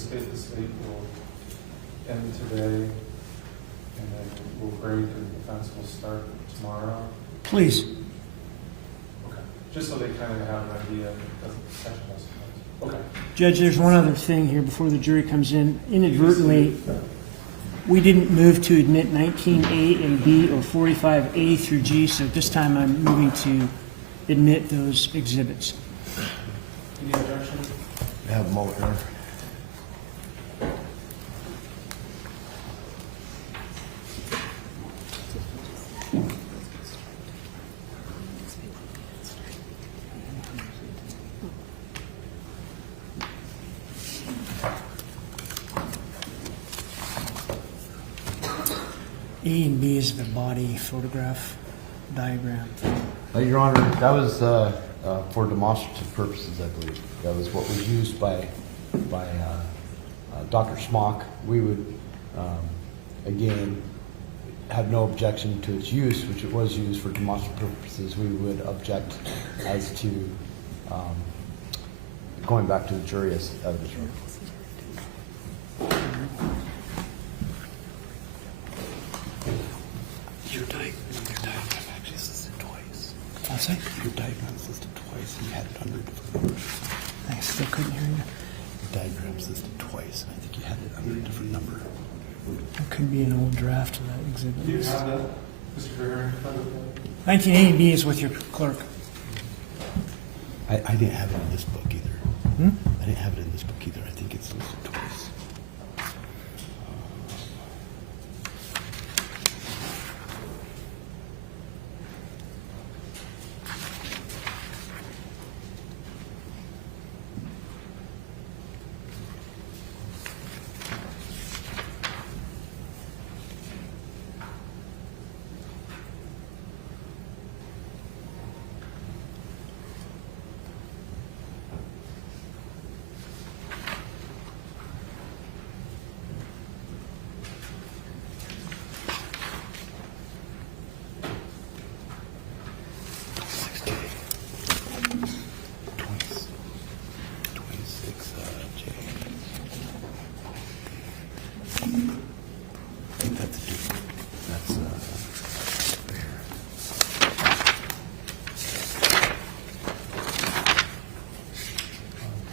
anticipate the state will end today, and then we'll break and defense will start tomorrow. Please. Okay. Just so they kind of have an idea, it doesn't catch us. Okay. Judge, there's one other thing here before the jury comes in. Inadvertently, we didn't move to admit 19A and B or 45A through G, so at this time I'm moving to admit those exhibits. Any objections? I have a moment here. A and B is the body photograph diagram. Your Honor, that was for demonstrative purposes, I believe. That was what was used by Dr. Schmock. We would, again, have no objection to its use, which it was used for demonstrative purposes. We would object as to going back to the jury as evidence. Your diagram actually assisted twice. What's that? Your diagram assisted twice, and you had it under different numbers. I still couldn't hear you. Your diagram assisted twice, and I think you had it under a different number. It could be an old draft of that exhibit. Do you have that, Mr. Ferrer, in front of you? 19A and B is with your clerk. I didn't have it in this book either. Hmm? I didn't have it in this book either. I think it's listed twice.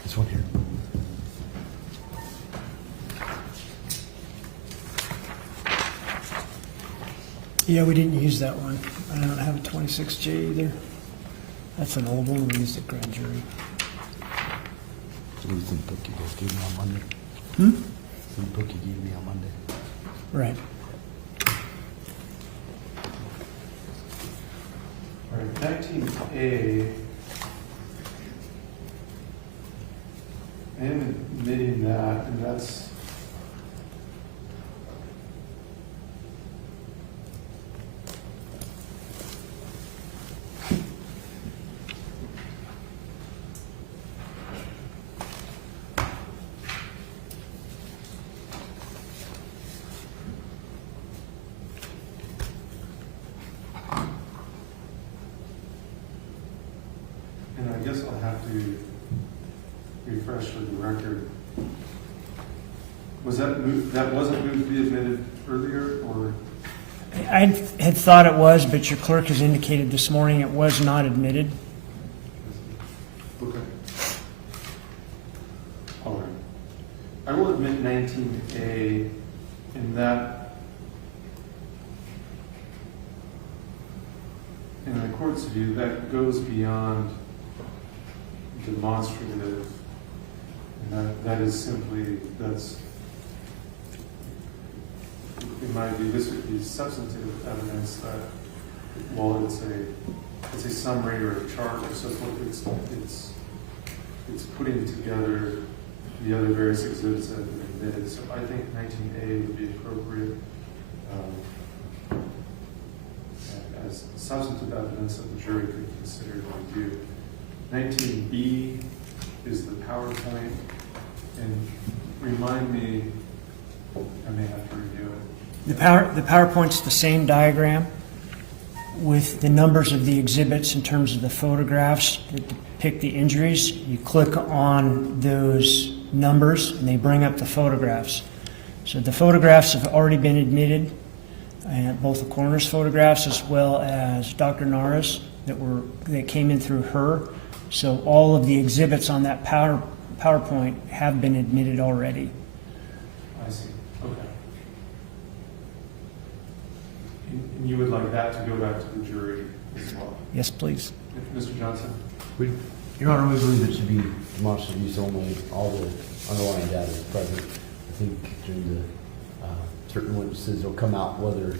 This one here. Yeah, we didn't use that one. I don't have a 26J either. That's an old one. We used at grand jury. So it's in the book you guys gave me on Monday. Hmm? It's in the book you gave me on Monday. Right. All right, 19A. I am admitting that, and that's and I guess I'll have to refresh for the record. Was that moved, that wasn't moved to be admitted earlier, or? I had thought it was, but your clerk has indicated this morning it was not admitted. Okay. All right. I will admit 19A in that, in the court's view, that goes beyond demonstrative. And that is simply, that's, in my view, this would be substantive evidence that, while it's a summary or a chart or so forth, it's putting together the other various exhibits that have been admitted. So I think 19A would be appropriate as substantive evidence that the jury could consider to review. 19B is the PowerPoint, and remind me, I may have to review it. The PowerPoint's the same diagram with the numbers of the exhibits in terms of the photographs. pick the injuries. You click on those numbers and they bring up the photographs. So the photographs have already been admitted, both the coroner's photographs as well as Dr. Nara's that came in through her. So all of the exhibits on that PowerPoint have been admitted already. I see, okay. And you would like that to go back to the jury as well? Yes, please. Mr. Johnson? Your Honor, we believe it should be demonstrative use only. All the underlying data is present. I think during the certain witnesses will come out whether,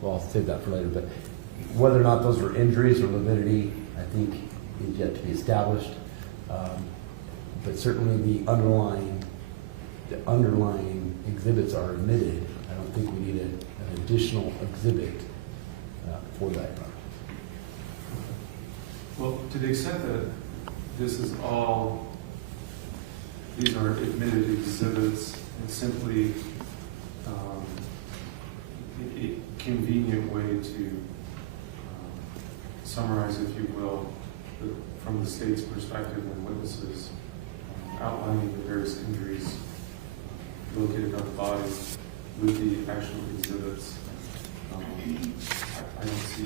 well, I'll save that for later, but whether or not those were injuries or lividity, I think is yet to be established. But certainly the underlying exhibits are admitted. I don't think we need an additional exhibit for that. Well, to the extent that this is all, these are admitted exhibits, it's simply a convenient way to summarize, if you will, from the state's perspective and witnesses, outlining the various injuries located on the body with the actual exhibits. I don't see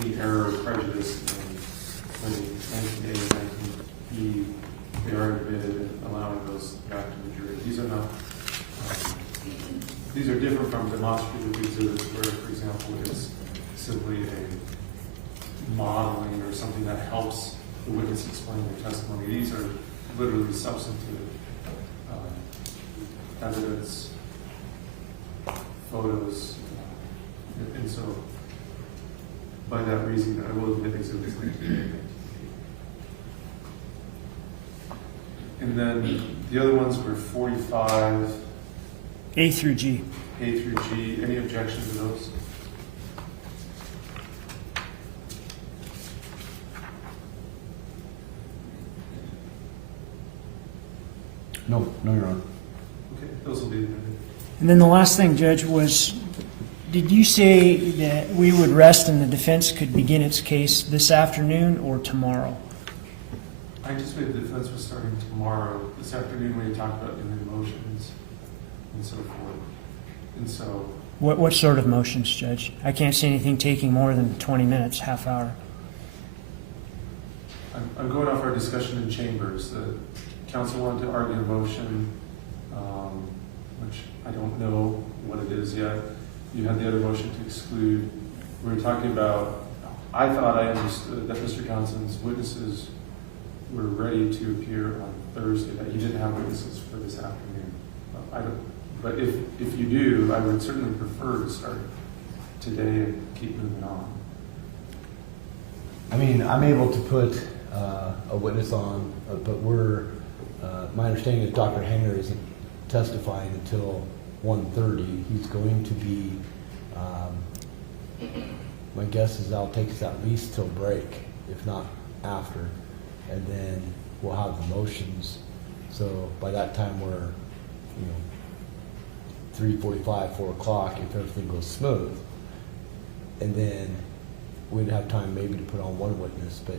any error or prejudice in 19A and 19B. They are admitted and allowing those back to the jury. These are not, these are different from demonstrative exhibits where, for example, it's simply a modeling or something that helps the witness explain their testimony. These are literally substantive evidence, photos, and so by that reason, I will admit exhibits. And then the other ones were 45 A through G. A through G. Any objection to those? No, Your Honor. Okay, those will be admitted. And then the last thing, Judge, was, did you say that we would rest and the defense could begin its case this afternoon or tomorrow? I anticipate the defense was starting tomorrow. This afternoon we had talked about doing motions and so forth. And so... What sort of motions, Judge? I can't see anything taking more than 20 minutes, half hour. I'm going off our discussion in chambers. The council wanted to argue a motion, which I don't know what it is yet. You had the other motion to exclude. We were talking about, I thought I understood that Mr. Johnson's witnesses were ready to appear on Thursday, that he didn't have witnesses for this afternoon. But if you do, I would certainly prefer to start today and keep moving on. I mean, I'm able to put a witness on, but my understanding is Dr. Hanger isn't testifying until 1:30. He's going to be, my guess is that'll take us at least till break, if not after. And then we'll have the motions. So by that time we're, 3:45, 4 o'clock, if everything goes smooth. And then we'd have time maybe to put on one witness, but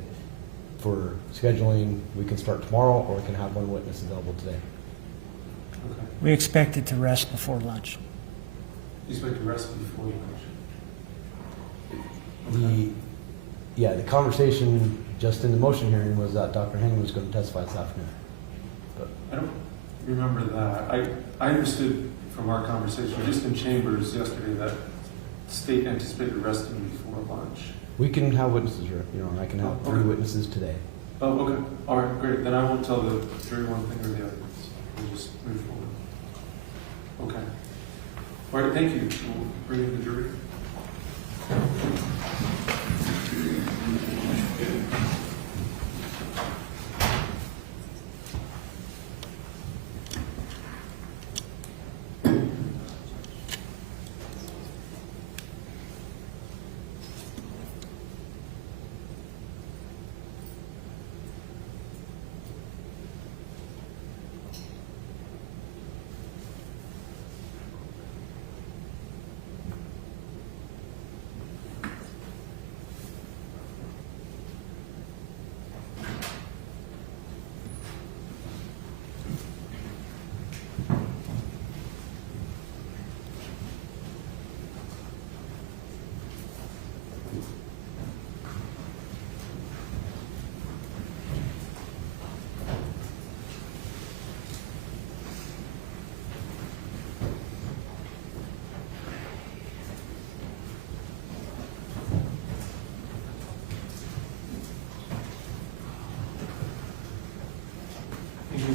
for scheduling, we can start tomorrow or we can have one witness available today. Okay. We expect it to rest before lunch. You expect to rest before lunch? The conversation just in the motion hearing was that Dr. Hanger was going to testify this afternoon. But I don't remember that. I understood from our conversation just in chambers yesterday that the state anticipated resting before lunch. we can have witnesses here. I can have 3 witnesses today. Oh, okay. All right, great. Then I won't tell the jury one thing or the other. We'll just move forward. Okay. All right, thank you. We'll bring in the jury.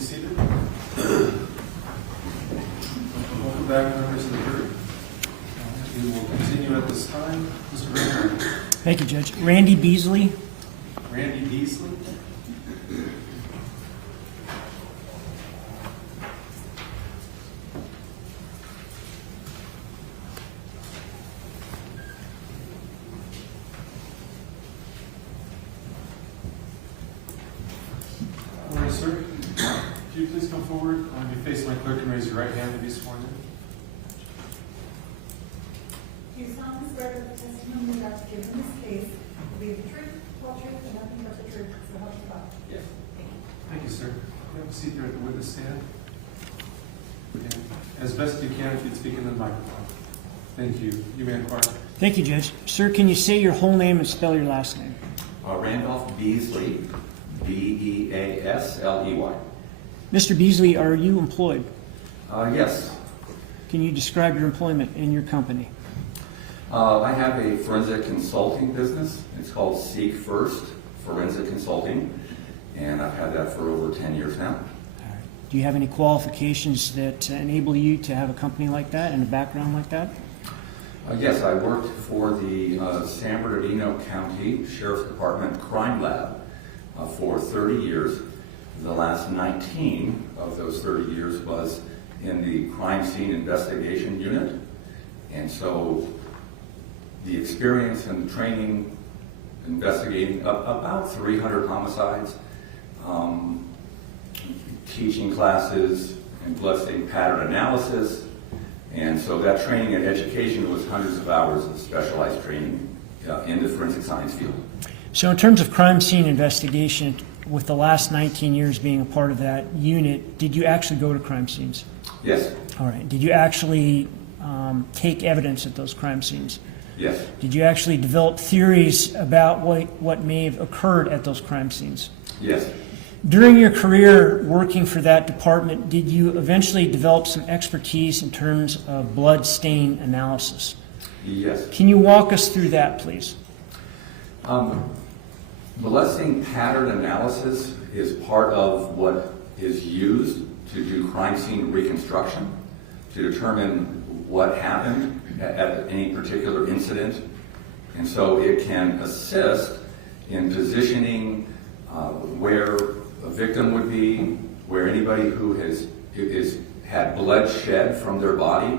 seated. Welcome back, members of the jury. We will continue at this time. Mr. Ritter. Thank you, Judge. Randy Beasley. Randy Beasley. All right, sir. Could you please come forward? You face my clerk and raise your right hand to be sworn in. Do you solemnly swear that the testimony you're about to give in this case will be the truth, whole truth, and nothing but the truth, so help you God? Yes. Thank you, sir. You have a seat here at the witness stand. And as best you can, if you'd speak into the microphone. Thank you. You may inquire. Thank you, Judge. Sir, can you say your whole name and spell your last name? Randolph Beasley, Beasley. Mr. Beasley, are you employed? Yes. Can you describe your employment in your company? I have a forensic consulting business. It's called Seek First Forensic Consulting, and I've had that for over 10 years now. Do you have any qualifications that enable you to have a company like that and a background like that? Yes, I worked for the San Bernardino County Sheriff's Department Crime Lab for 30 years. The last 19 of those 30 years was in the crime scene investigation unit. And so the experience and training investigating about 300 homicides, teaching classes and bloodstain pattern analysis. And so that training and education was hundreds of hours of specialized training in the forensic science field. So in terms of crime scene investigation, with the last 19 years being a part of that unit, did you actually go to crime scenes? Yes. All right. Did you actually take evidence at those crime scenes? Yes. Did you actually develop theories about what may have occurred at those crime scenes? Yes. During your career working for that department, did you eventually develop some expertise in terms of blood stain analysis? Yes. Can you walk us through that, please? Blood pattern analysis is part of what is used to do crime scene reconstruction, to determine what happened at any particular incident. And so it can assist in positioning where a victim would be, where anybody who has had blood shed from their body,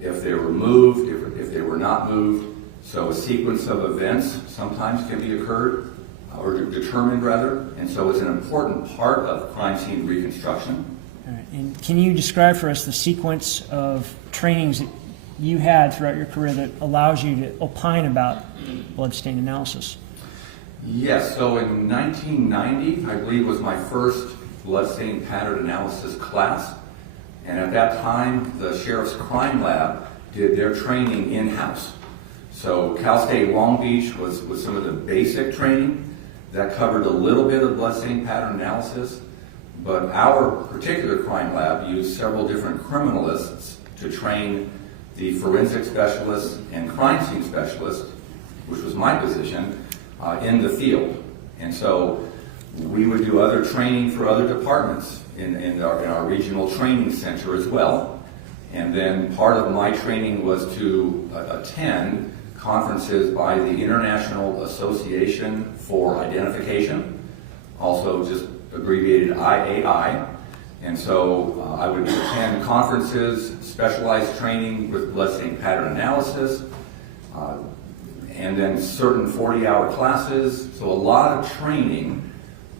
if they were moved, if they were not moved. So a sequence of events sometimes can be occurred, or determined rather, and so it's an important part of crime scene reconstruction. All right. And can you describe for us the sequence of trainings that you had throughout your career that allows you to opine about bloodstain analysis? Yes, so in 1990, I believe, was my first bloodstain pattern analysis class, and at that time, the Sheriff's Crime Lab did their training in-house. So Cal State Long Beach was some of the basic training that covered a little bit of bloodstain pattern analysis, but our particular crime lab used several different criminalists to train the forensic specialists and crime scene specialists, which was my position, in the field. And so we would do other training for other departments in our regional training center as well. And then part of my training was to attend conferences by the International Association for Identification, also just abbreviated IAI. And so I would attend conferences, specialized training with bloodstain pattern analysis, and then certain 40-hour classes. So a lot of training,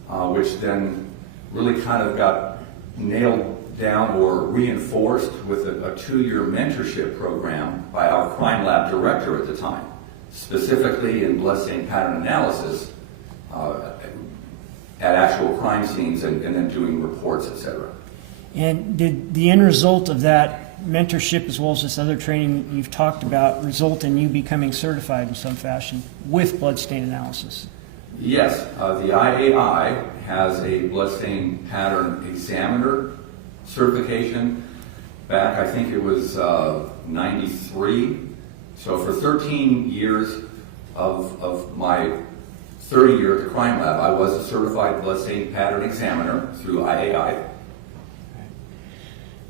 which then really kind of got nailed down or reinforced with a 2-year mentorship program by our crime lab director at the time, specifically in bloodstain pattern analysis at actual crime scenes and then doing reports, etc. And did the end result of that mentorship, as well as this other training you've talked about, result in you becoming certified in some fashion with bloodstain analysis? Yes, the IAI has a bloodstain pattern examiner certification back, I think it was 93. So for 13 years of my 30 year at the crime lab, I was a certified bloodstain pattern examiner through IAI.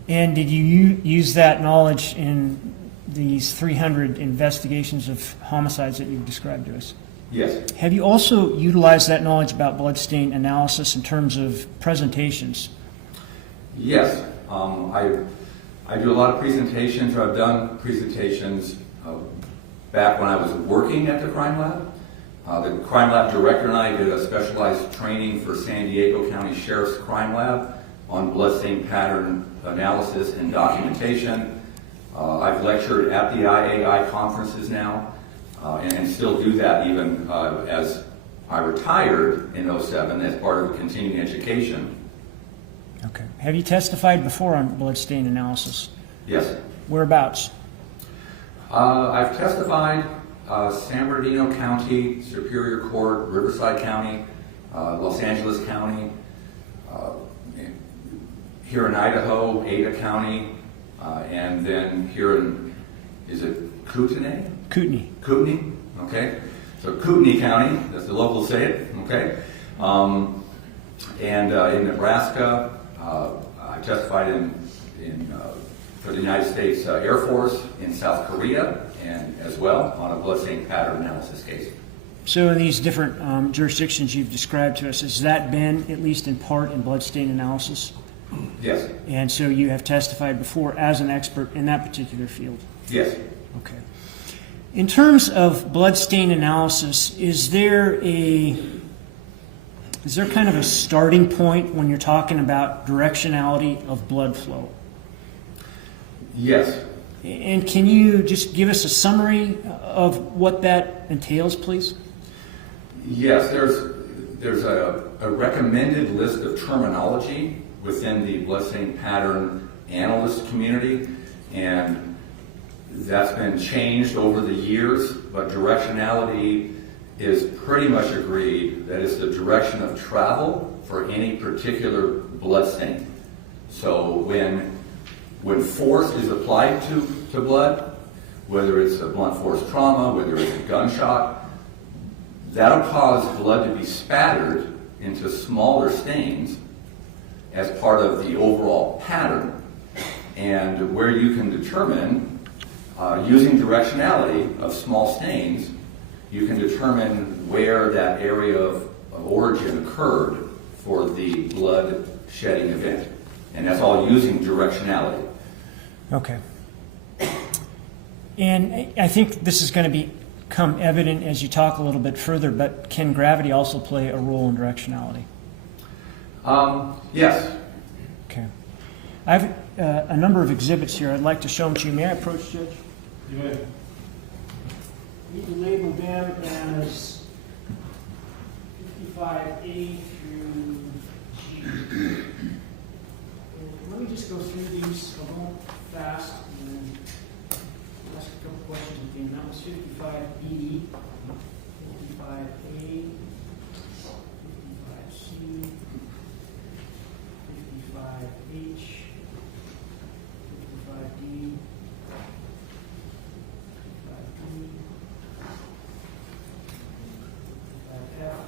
And did you use that knowledge in these 300 investigations of homicides that you've described to us? Yes. Have you also utilized that knowledge about bloodstain analysis in terms of presentations? Yes. I do a lot of presentations, or I've done presentations back when I was working at the crime lab. The crime lab director and I did a specialized training for San Diego County Sheriff's Crime Lab on bloodstain pattern analysis and documentation. I've lectured at the IAI conferences now, and still do that even as I retired in '07 as part of continuing education. Okay. Have you testified before on bloodstain analysis? Yes. Whereabouts? I've testified San Bernardino County, Superior Court, Riverside County, Los Angeles County, here in Idaho, Ada County, and then here in, is it Kootenai? Kootenai. Kootenai, okay. So Kootenai County, that's the locals say it, okay. And in Nebraska, I testified for the United States Air Force in South Korea, and as well on a bloodstain pattern analysis case. So in these different jurisdictions you've described to us, has that been, at least in part, in bloodstain analysis? Yes. And so you have testified before as an expert in that particular field? Yes. Okay. In terms of bloodstain analysis, is there kind of a starting point when you're talking about directionality of blood flow? Yes. And can you just give us a summary of what that entails, please? Yes, there's a recommended list of terminology within the bloodstain pattern analyst community, and that's been changed over the years, but directionality is pretty much agreed that it's the direction of travel for any particular bloodstain. So when force is applied to blood, whether it's a blunt force trauma, whether it's a gunshot, that'll cause blood to be spattered into smaller stains as part of the overall pattern. And where you can determine, using directionality of small stains, you can determine where that area of origin occurred for the blood shedding event. And that's all using directionality. Okay. And I think this is going to become evident as you talk a little bit further, but can gravity also play a role in directionality? Yes. Okay. I have a number of exhibits here. I'd like to show them to you. May I approach, Judge? You may. You can label them as 55A through G. And let me just go through these a little fast and then ask a couple questions at the end. That was 55B, 55A, 55C, 55H, 55D, 55E, 55F,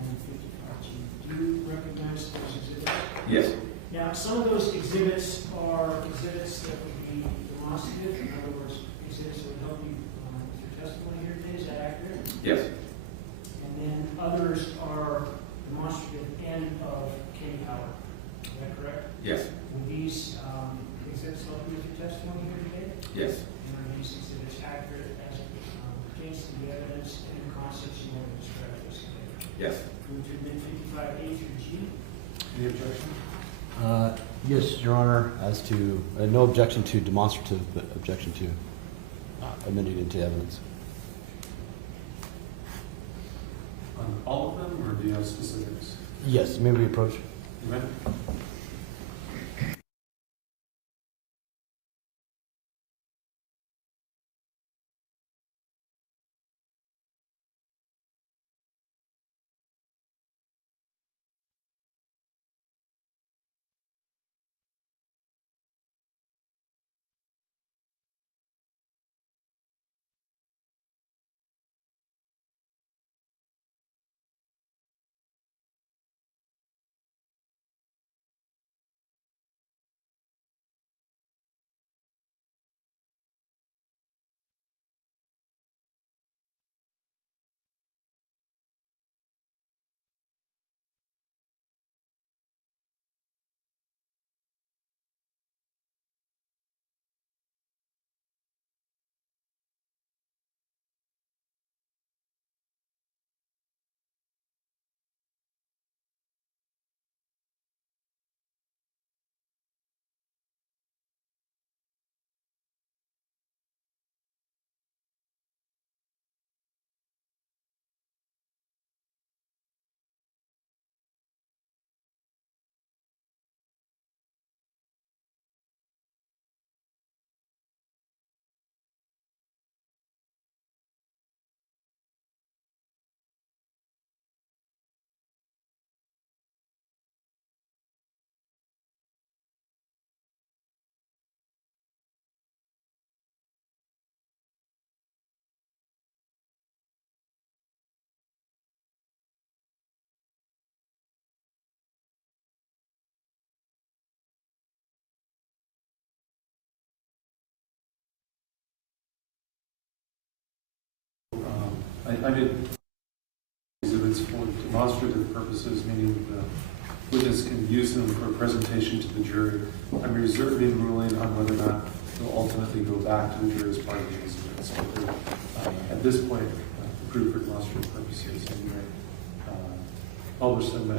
and 55G. Do you recognize those exhibits? Yes. Now, some of those exhibits are exhibits that would be demonstrative, in other words, exhibits that would help you with your testimony here today. Is that accurate? Yes. And then others are demonstrative and of Kendy Howard. Is that correct? Yes. Will these exhibits help you with your testimony here today? Yes. And are these exhibits accurate as it pertains to the evidence and the concepts you want to describe to us today? Yes. Move to admit 55A through G. Any objection? Yes, Your Honor, as to, no objection to demonstrative, but objection to admitting into evidence. On all of them, or do you have specifics? Yes, may we approach? You may. I did exhibits for demonstrative purposes, meaning the witness can use them for a presentation to the jury. I'm reserving ruling on whether or not they'll ultimately go back to the jury as part of the exhibits. But they're, at this point, approved for demonstrative purposes, and you may publish them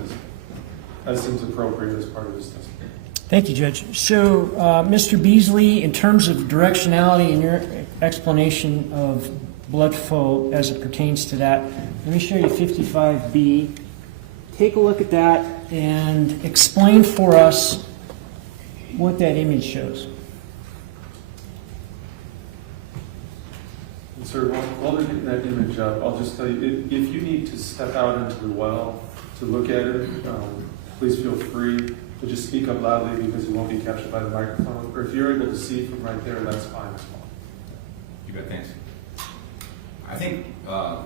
as seems appropriate as part of this testimony. Thank you, Judge. So, Mr. Beasley, in terms of directionality and your explanation of blood flow as it pertains to that, let me show you 55B. Take a look at that and explain for us what that image shows. And sir, while they're getting that image up, I'll just tell you, if you need to step out into the well to look at it, please feel free to just speak up loudly because you won't be captured by the microphone. Or if you're able to see from right there, that's fine as well. You bet, thanks. I think the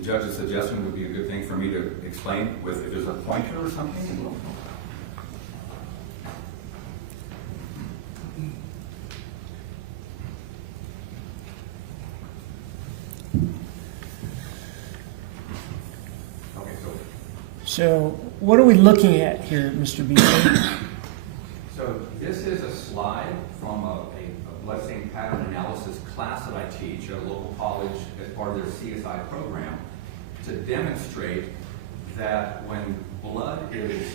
judge's suggestion would be a good thing for me to explain with if there's a pointer or something. Okay, So, what are we looking at here, Mr. Beasley? so this is a slide from a bloodstain pattern analysis class that I teach at a local college as part of their CSI program to demonstrate that when blood is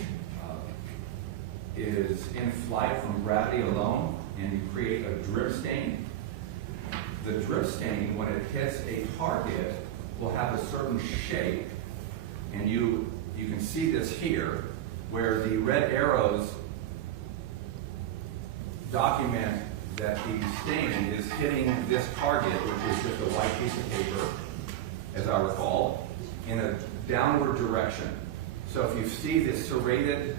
in flight from gravity alone and you create a drip stain, the drip stain, when it hits a target, will have a certain shape, and you can see this here, where the red arrows document that the stain is hitting this target, which is just a white piece of paper, as I recall, in a downward direction. So if you see the serrated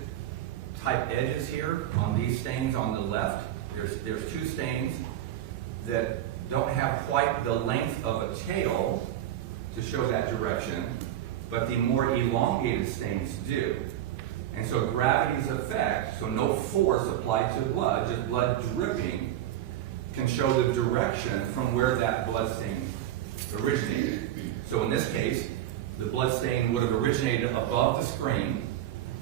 type edges here on these stains on the left, there's two stains that don't have quite the length of a tail to show that direction, but the more elongated stains do. And so gravity's effect, so no force applied to blood, just blood dripping, can show the direction from where that blood stain originated. So in this case, the blood stain would have originated above the screen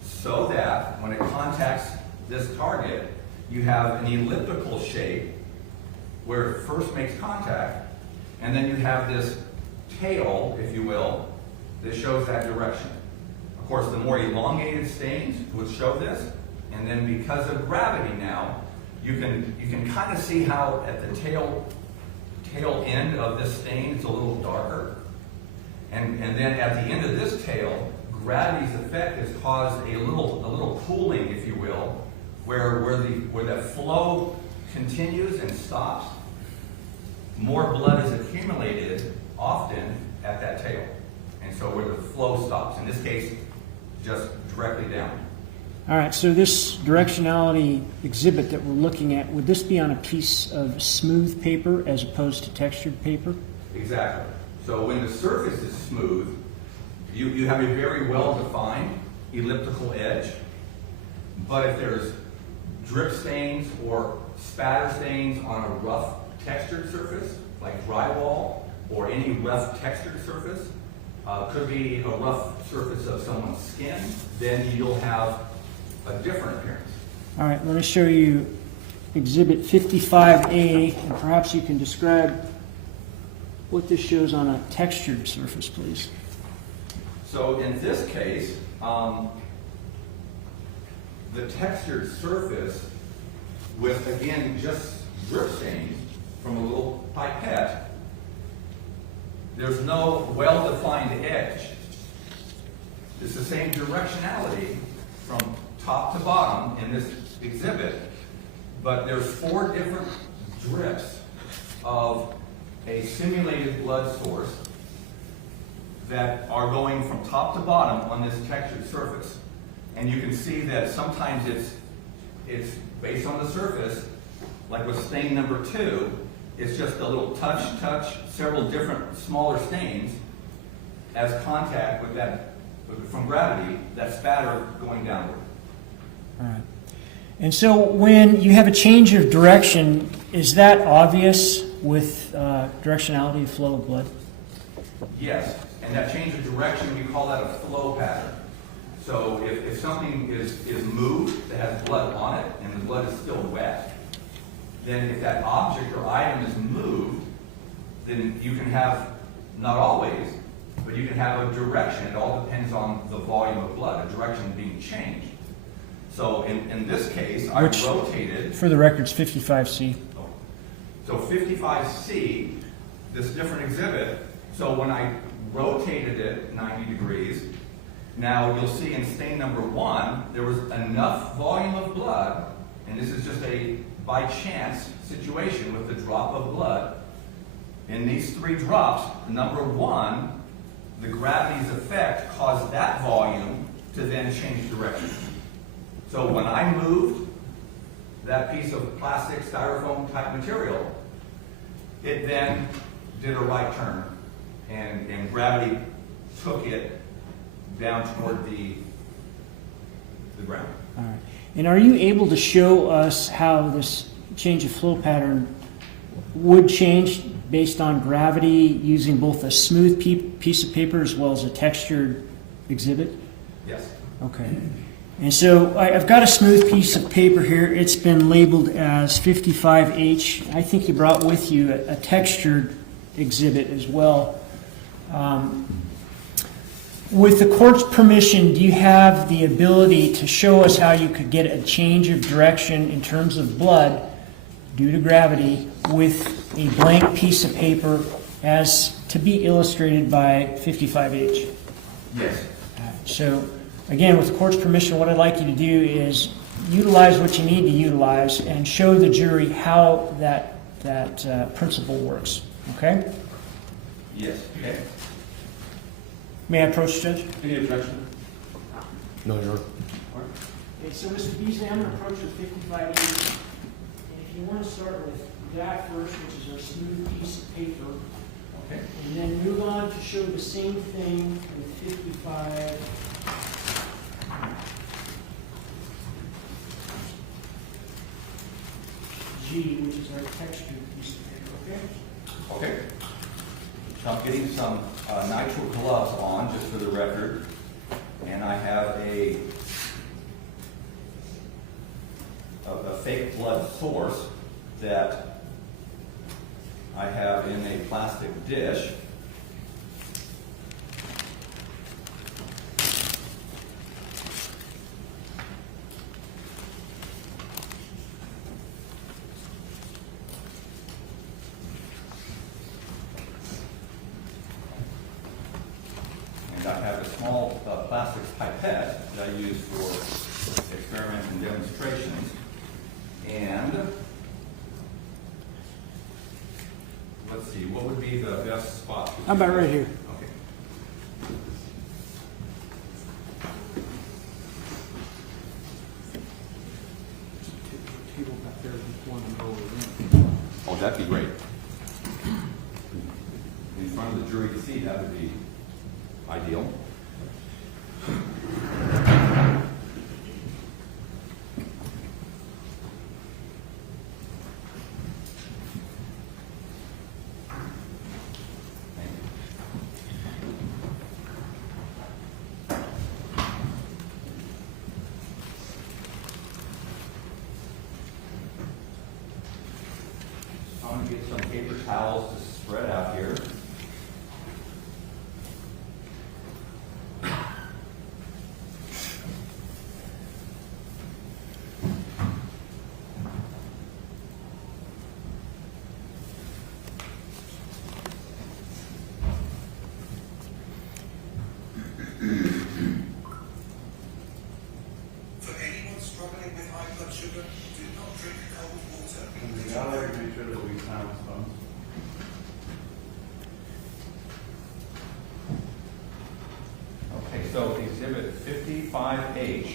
so that when it contacts this target, you have an elliptical shape where it first makes contact, and then you have this tail, if you will, that shows that direction. Of course, the more elongated stains would show this, and then because of gravity now, you can kind of see how at the tail end of this stain it's a little darker, and then at the end of this tail, gravity's effect has caused a little pooling, if you will, where that flow continues and stops. More blood is accumulated often at that tail, and so where the flow stops. In this case, just directly down. All right, so this directionality exhibit that we're looking at, would this be on a piece of smooth paper as opposed to textured paper? Exactly. So when the surface is smooth, you have a very well-defined elliptical edge. But if there's drip stains or spatter stains on a rough textured surface, like drywall or any rough textured surface, could be a rough surface of someone's skin, then you'll have a different appearance. All right, let me show you Exhibit 55A, and perhaps you can describe what this shows on a textured surface, please. So in this case, the textured surface with, again, just drip stains from a little pipette, there's no well-defined edge. It's the same directionality from top to bottom in this exhibit, but there's 4 different drips of a simulated blood source that are going from top to bottom on this textured surface. And you can see that sometimes it's based on the surface, like with stain number 2, it's just a little touch, several different smaller stains as contact with that, from gravity, that spatter going downward. All right. And so when you have a change of direction, is that obvious with directionality of flow of blood? Yes, and that change of direction, we call that a flow pattern. So if something is moved that has blood on it and the blood is still wet, then if that object or item is moved, then you can have, not always, but you can have a direction. It all depends on the volume of blood, a direction being changed. So in this case, I rotated. For the record, it's 55C. So 55C, this different exhibit, so when I rotated it 90 degrees, now you'll see in stain number 1, there was enough volume of blood, and this is just a by chance situation with the drop of blood. In these 3 drops, number 1, the gravity's effect caused that volume to then change direction. So when I moved that piece of plastic styrofoam type material, it then did a right turn, and gravity took it down toward the ground. All right. And are you able to show us how this change of flow pattern would change based on gravity using both a smooth piece of paper as well as a textured exhibit? Yes. Okay. And so I've got a smooth piece of paper here. It's been labeled as 55H. I think you brought with you a textured exhibit as well. With the court's permission, do you have the ability to show us how you could get a change of direction in terms of blood due to gravity with a blank piece of paper as to be illustrated by 55H? Yes. So, again, with the court's permission, what I'd like you to do is utilize what you need to utilize and show the jury how that principle works. Okay? Yes. Okay. May I approach, Judge? Any objection? No, Your Honor. Okay, so Mr. Beasley, I'm going to approach with 55H. And if you want to start with that first, which is our smooth piece of paper, Okay. and then move on to show the same thing with 55. G, which is our textured piece of paper, okay? Okay. So I'm getting some nitrile gloves on, just for the record, and I have a fake blood source that I have in a plastic dish. And I have a small plastic pipette that I use for experiments and demonstrations. And let's see, what would be the best spot? to How about do right this? here? Okay. Oh, that'd be great. In front of the jury to see, that would be ideal. I'm going to get some paper towels to spread out here. For anyone struggling with high blood sugar, do not drink cold water. We gotta make sure that we silence phones. Okay, so exhibit 55H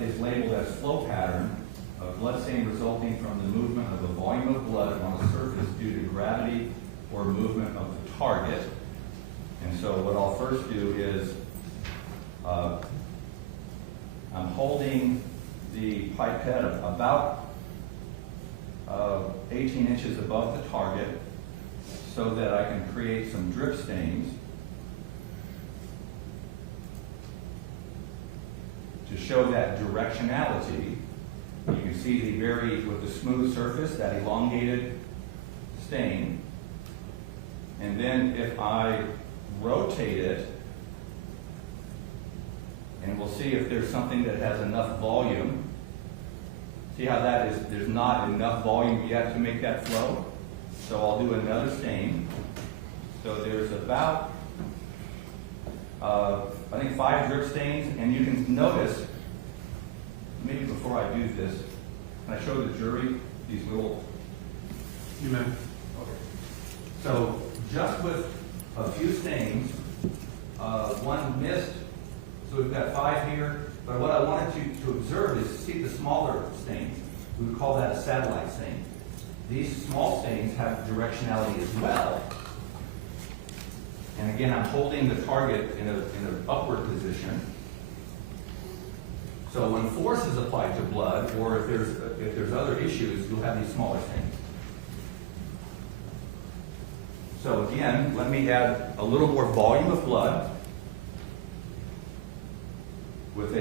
is labeled as flow pattern of blood stain resulting from the movement of the volume of blood on a surface due to gravity or movement of the target. And so what I'll first do is I'm holding the pipette about 18 inches above the target. so that I can create some drip stains to show that directionality. You can see with the smooth surface, that elongated stain. And then if I rotate it, and we'll see if there's something that has enough volume. See how that is, there's not enough volume yet to make that flow? So I'll do another stain. So there's about, I think 5 drip stains, and you can notice, maybe before I do this, can I show the jury these little? You may. Okay. So just with a few stains, one missed, so we've got 5 here, but what I wanted you to observe is see the smaller stains. We would call that a satellite stain. These small stains have directionality as well. And again, I'm holding the target in an upward position. So when force is applied to blood, or if there's other issues, you'll have these smaller stains. So again, let me add a little more volume of blood with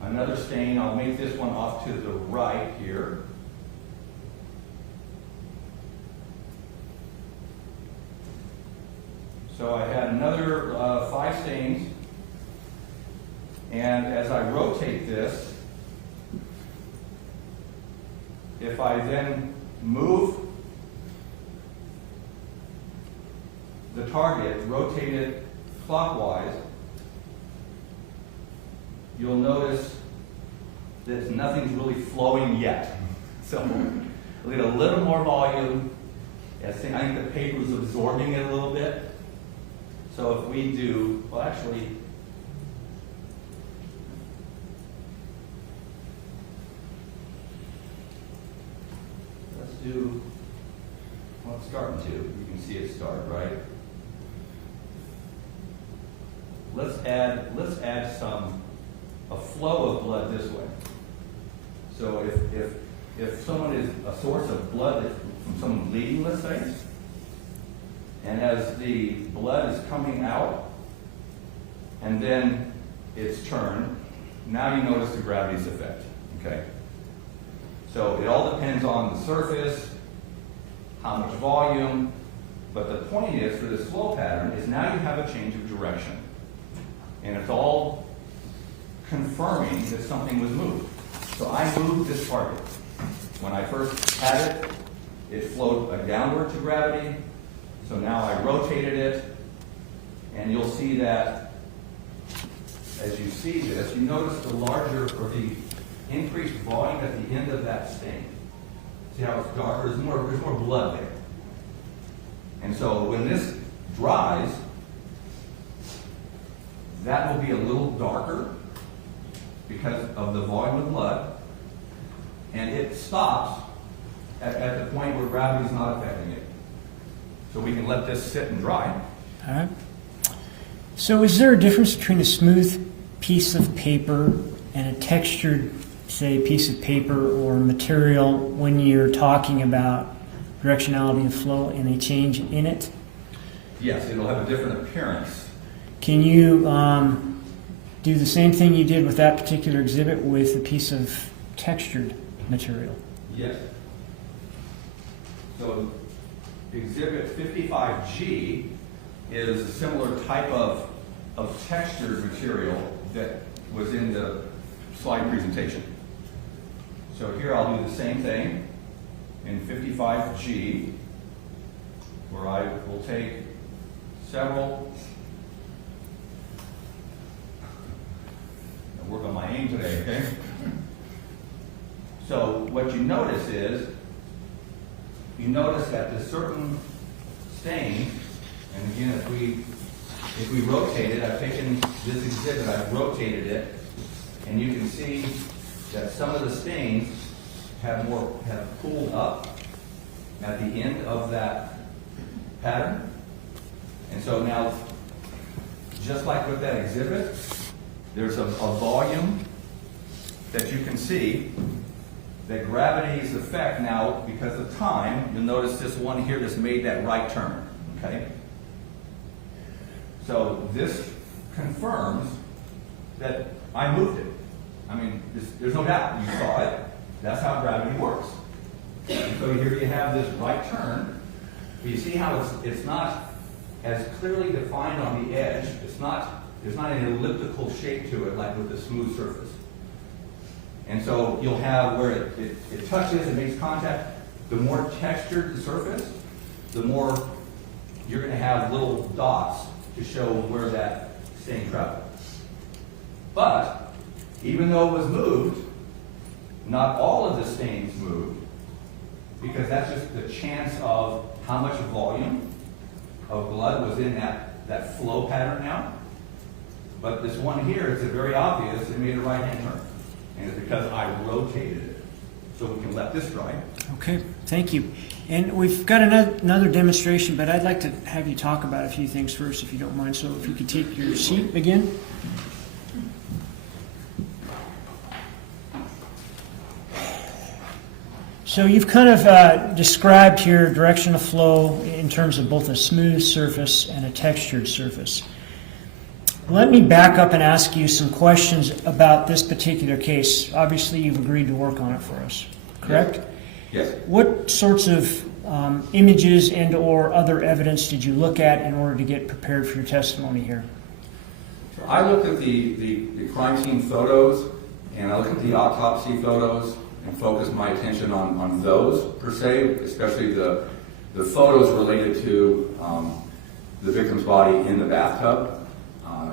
another stain. I'll make this one off to the right here. So I had another 5 stains. And as I rotate this, if I then move the target, rotate it clockwise, you'll notice that nothing's really flowing yet. So we'll get a little more volume. I think the paper's absorbing it a little bit. So if we do, well actually, let's do, well it's starting to. You can see it start, right? Let's add a flow of blood this way. So if someone is a source of blood from someone bleeding, let's say, and as the blood is coming out and then it's turned, now you notice the gravity's effect, okay? So it all depends on the surface, how much volume, but the point is for this flow pattern is now you have a change of direction. And it's all confirming that something was moved. So I moved this target. When I first had it, it flowed downward to gravity. So now I rotated it, and you'll see that as you see this, you notice the larger or the increased volume at the end of that stain. See how it's darker? There's more blood there. And so when this dries, that will be a little darker because of the volume of blood, and it stops at the point where gravity is not affecting it. So we can let this sit and dry. All right. So is there a difference between a smooth piece of paper and a textured, say, piece of paper or material when you're talking about directionality of flow and a change in it? Yes, it'll have a different appearance. Can you do the same thing you did with that particular exhibit with a piece of textured material? Yes. So Exhibit 55G is a similar type of textured material that was in the slide presentation. So here I'll do the same thing in 55G, where I will take several. I'll work on my aim today, okay? So what you notice is, you notice that there's certain stains, and again, if we rotate it, I've taken this exhibit, I've rotated it, and you can see that some of the stains have pulled up at the end of that pattern. And so now, just like with that exhibit, there's a volume that you can see that gravity's effect now, because of time, you'll notice this one here just made that right turn, okay? So this confirms that I moved it. I mean, there's no doubt. You saw it. That's how gravity works. And so here you have this right turn. But you see how it's not as clearly defined on the edge. There's not an elliptical shape to it like with the smooth surface. And so you'll have where it touches and makes contact. The more textured the surface, the more you're going to have little dots to show where that stain traveled. But even though it was moved, not all of the stains moved, because that's just the chance of how much volume of blood was in that flow pattern now. But this one here, it's very obvious it made a right-hand turn. And it's because I rotated it. So we can let this dry. Okay, thank you. And we've got another demonstration, but I'd like to have you talk about a few things first, if you don't mind. So if you could take your seat again. So you've kind of described here direction of flow in terms of both a smooth surface and a textured surface. Let me back up and ask you some questions about this particular case. Obviously, you've agreed to work on it for us, correct? Yes. What sorts of images and or other evidence did you look at in order to get prepared for your testimony here? I looked at the crime scene photos, and I looked at the autopsy photos, and focused my attention on those per se, especially the photos related to the victim's body in the bathtub,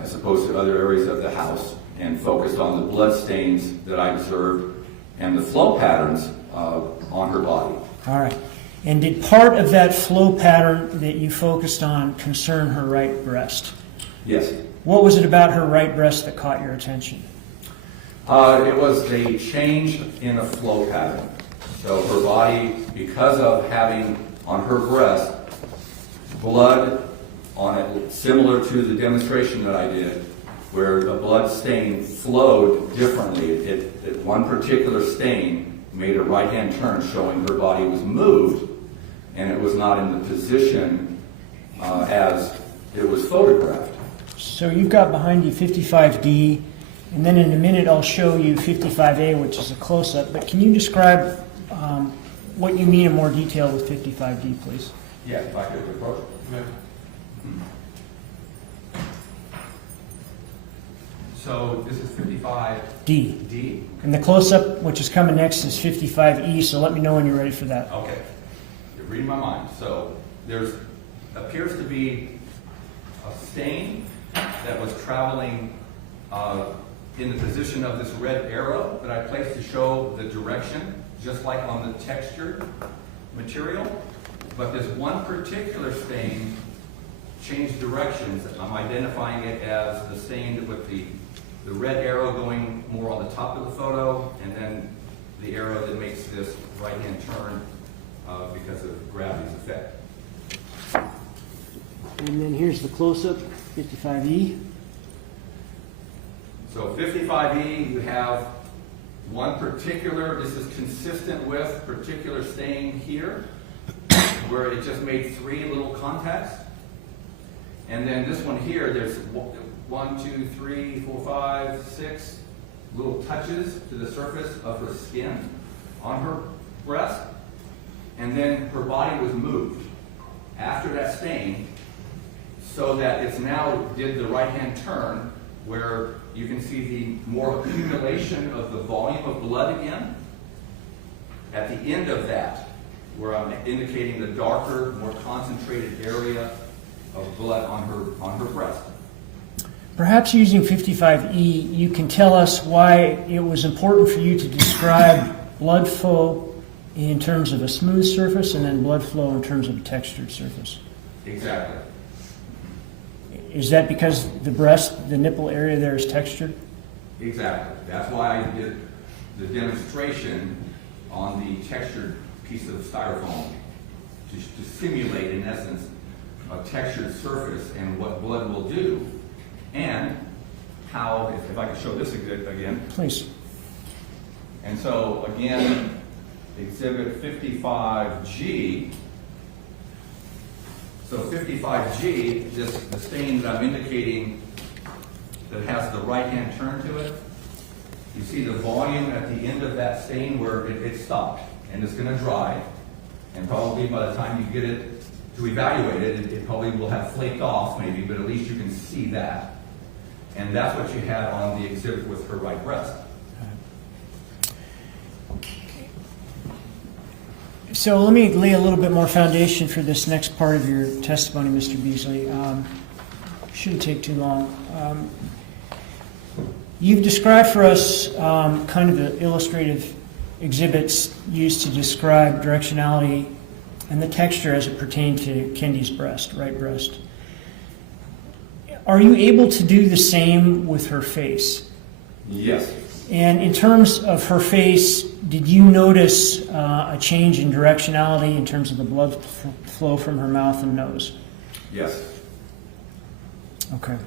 as opposed to other areas of the house, and focused on the blood stains that I observed and the flow patterns on her body. All right. And did part of that flow pattern that you focused on concern her right breast? Yes. What was it about her right breast that caught your attention? It was a change in a flow pattern. So her body, because of having on her breast blood on it, similar to the demonstration that I did, where the blood stain flowed differently. One particular stain made a right-hand turn showing her body was moved, and it was not in the position as it was photographed. So you've got behind you 55D, and then in a minute I'll show you 55A, which is a close-up. But can you describe what you mean in more detail with 55D, please? Yeah, if I could approach. Yeah. So this is 55D. D. And the close-up, which is coming next, is 55E, so let me know when you're ready for that. Okay. You're reading my mind. So there's appears to be a stain that was traveling in the position of this red arrow that I placed to show the direction, just like on the textured material. But this one particular stain changed directions. I'm identifying it as the stain with the red arrow going more on the top of the photo, and then the arrow that makes this right-hand turn because of gravity's effect. And then here's the close-up, 55E. So 55E, you have one particular, this is consistent with particular stain here, where it just made 3 little contacts. And then this one here, there's 1, 2, 3, 4, 5, 6 little touches to the surface of her skin on her breast. And then her body was moved after that stain so that it's now did the right-hand turn where you can see the more accumulation of the volume of blood again. At the end of that, where I'm indicating the darker, more concentrated area of blood on her breast. Perhaps using 55E, you can tell us why it was important for you to describe blood flow in terms of a smooth surface and then blood flow in terms of a textured surface. Exactly. Is that because the breast, the nipple area there is textured? Exactly. That's why I did the demonstration on the textured piece of styrofoam to simulate, in essence, a textured surface and what blood will do, and how, if I could show this again. Please. And so, again, Exhibit 55G. So 55G, the stain that I'm indicating that has the right-hand turn to it, you see the volume at the end of that stain where it stopped, and it's going to dry, and probably by the time you get it to evaluate it, it probably will have flaked off maybe, but at least you can see that. And that's what you had on the exhibit with her right breast. So let me lay a little bit more foundation for this next part of your testimony, Mr. Beasley. Shouldn't take too long. You've described for us kind of the illustrative exhibits used to describe directionality and the texture as it pertained to Kendy's breast, right breast. Are you able to do the same with her face? Yes. And in terms of her face, did you notice a change in directionality in terms of the blood flow from her mouth and nose? Yes. Okay.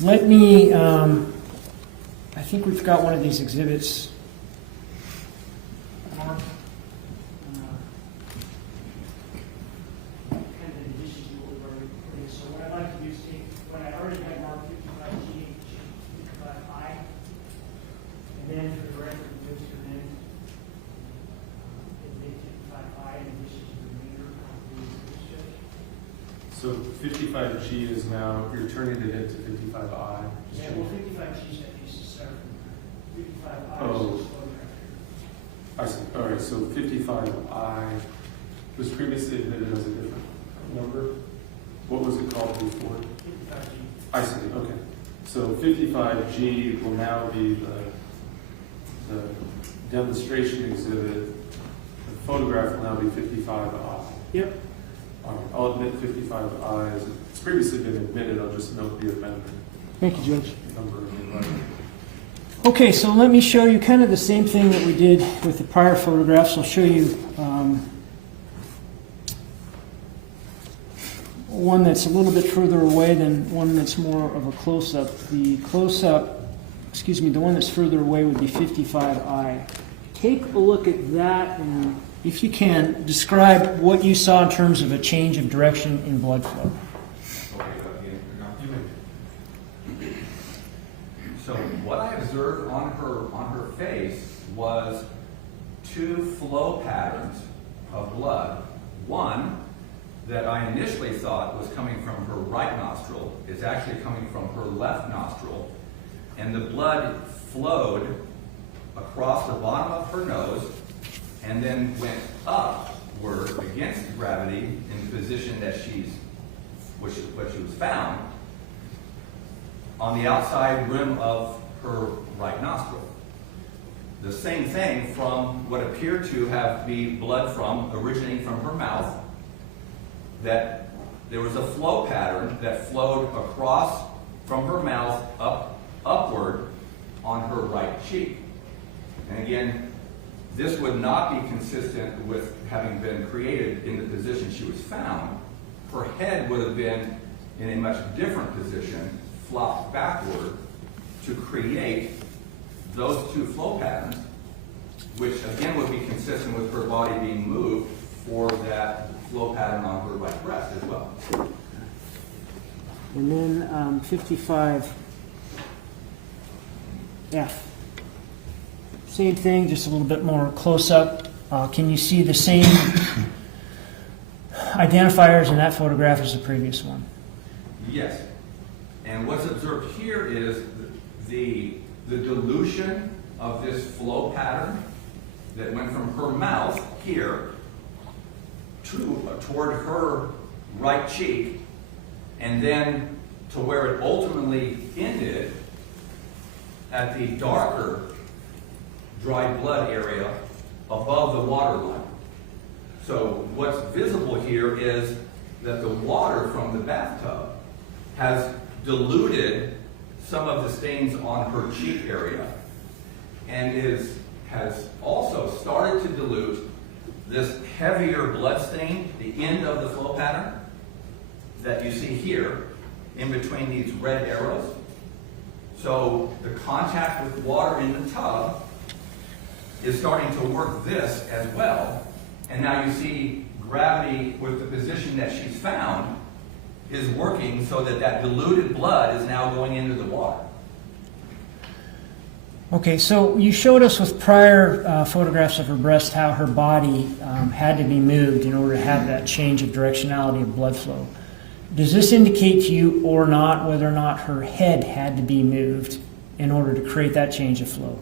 Let me, I think we've got one of these exhibits. Mark. Kind of in addition to what we've already put in. So what I'd like to do is take what I already had marked 55G, 55I, and then for the record, we'll just amend and make 55I in addition to the remainder of the exhibit. So 55G is now, you're turning it into 55I. Yeah, well, 55G that needs to start from 55I. Oh. I see. All right, so 55I was previously admitted as a different number. What was it called before? 55G. I see, okay. So 55G will now be the demonstration exhibit. The photograph will now be 55I. Yep. All right, I'll admit 55I as it's previously been admitted. I'll just note the amendment Thank you, Judge. number in writing. Okay, so let me show you kind of the same thing that we did with the prior photographs. I'll show you one that's a little bit further away than one that's more of a close-up. The close-up, the one that's further away would be 55I. Take a look at that and, if you can, describe what you saw in terms of a change of direction in blood flow. So what I observed on her face was two flow patterns of blood. One that I initially thought was coming from her right nostril is actually coming from her left nostril, and the blood flowed across the bottom of her nose and then went upward against gravity in the position that she was found on the outside rim of her right nostril. The same thing from what appeared to have be blood originating from her mouth, that there was a flow pattern that flowed across from her mouth upward on her right cheek. And again, this would not be consistent with having been created in the position she was found. Her head would have been in a much different position, flopped backward to create those two flow patterns, which again would be consistent with her body being moved for that flow pattern on her right breast as well. And then 55F. Same thing, just a little bit more close up. Can you see the same identifiers in that photograph as the previous one? Yes. And what's observed here is the dilution of this flow pattern that went from her mouth here toward her right cheek, and then to where it ultimately ended at the darker dry blood area above the water line. So what's visible here is that the water from the bathtub has diluted some of the stains on her cheek area, and has also started to dilute this heavier blood stain, the end of the flow pattern that you see here in between these red arrows. So the contact with water in the tub is starting to work this as well. And now you see gravity with the position that she's found is working so that that diluted blood is now going into the water. Okay, so you showed us with prior photographs of her breast how her body had to be moved in order to have that change of directionality of blood flow. Does this indicate to you or not whether or not her head had to be moved in order to create that change of flow?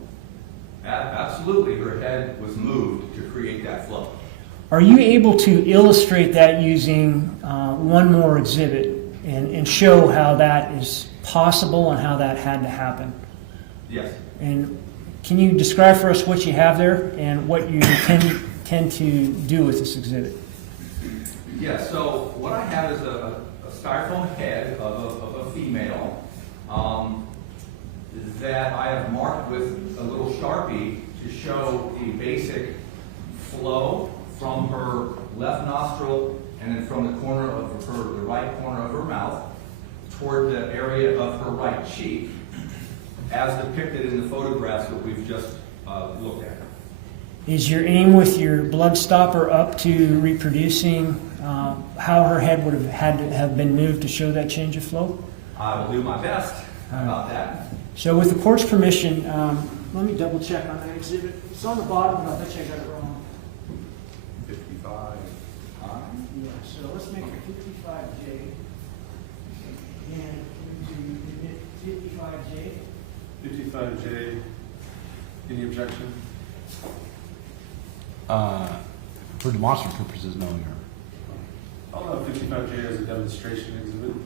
Absolutely, her head was moved to create that flow. Are you able to illustrate that using one more exhibit and show how that is possible and how that had to happen? Yes. And can you describe for us what you have there and what you intend to do with this exhibit? Yeah, so what I have is a styrofoam head of a female that I have marked with a little Sharpie to show the basic flow from her left nostril and then from the corner of the right corner of her mouth toward the area of her right cheek, as depicted in the photographs that we've just looked at. Is your aim with your blood stopper up to reproducing how her head would have had to have been moved to show that change of flow? I will do my best about that. So with the court's permission, let me double check on that exhibit. It's on the bottom, but I bet you I got it wrong. 55. Yeah, so let's make it 55J. And to 55J. 55J, any objection? For demonstrative purposes, no, Your Honor. I'll allow 55J as a demonstration exhibit.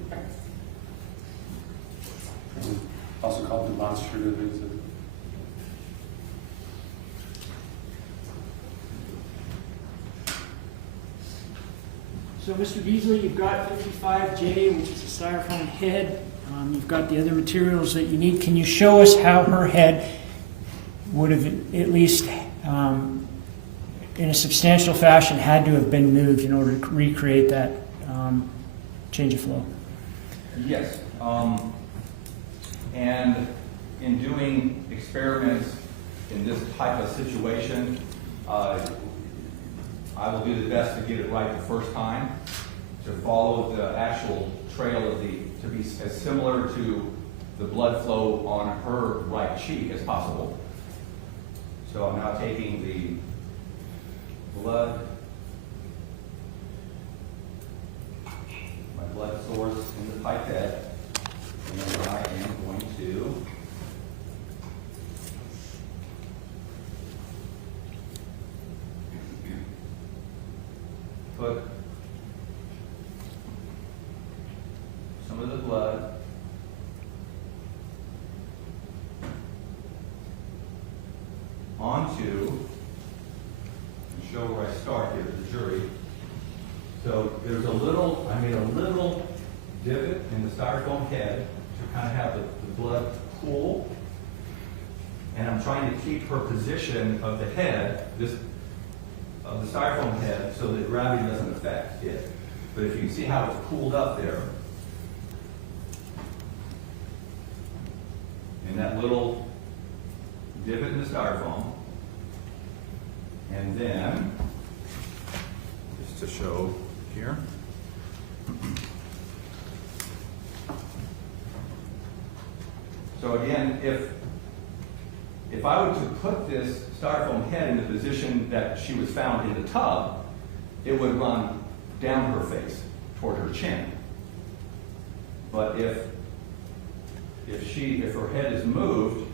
Also called demonstrative exhibit. So, Mr. Beasley, you've got 55J, which is a styrofoam head. You've got the other materials that you need. Can you show us how her head would have, at least in a substantial fashion, had to have been moved in order to recreate that change of flow? Yes. And in doing experiments in this type of situation, I will do the best to get it right the first time, to follow the actual trail of to be as similar to the blood flow on her right cheek as possible. So I'm now taking the blood, my blood source in the pipette, and I am going to put some of the blood onto, and show where I start here to the jury. So there's I made a little divot in the styrofoam head to kind of have the blood pool. And I'm trying to keep her position of the head, of the styrofoam head, so that gravity doesn't affect it. But if you can see how it's pooled up there, in that little divot in the styrofoam, and then, just to show here, so again, if I were to put this styrofoam head in the position that she was found in the tub, it would run down her face toward her chin. But if her head is moved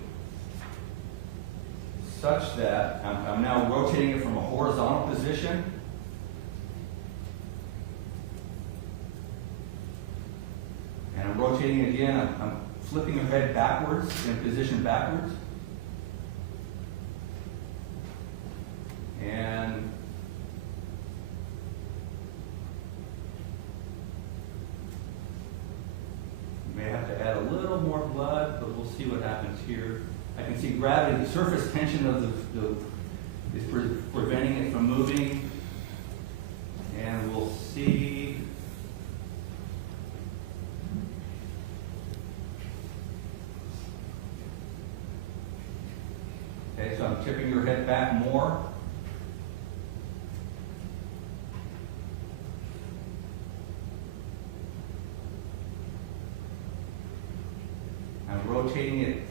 such that I'm now rotating it from a horizontal position, and I'm rotating it again, I'm flipping her head backwards, in position backwards. And you may have to add a little more blood, but we'll see what happens here. I can see gravity, the surface tension of is preventing it from moving. And we'll see. Okay, so I'm tipping your head back more. I'm rotating it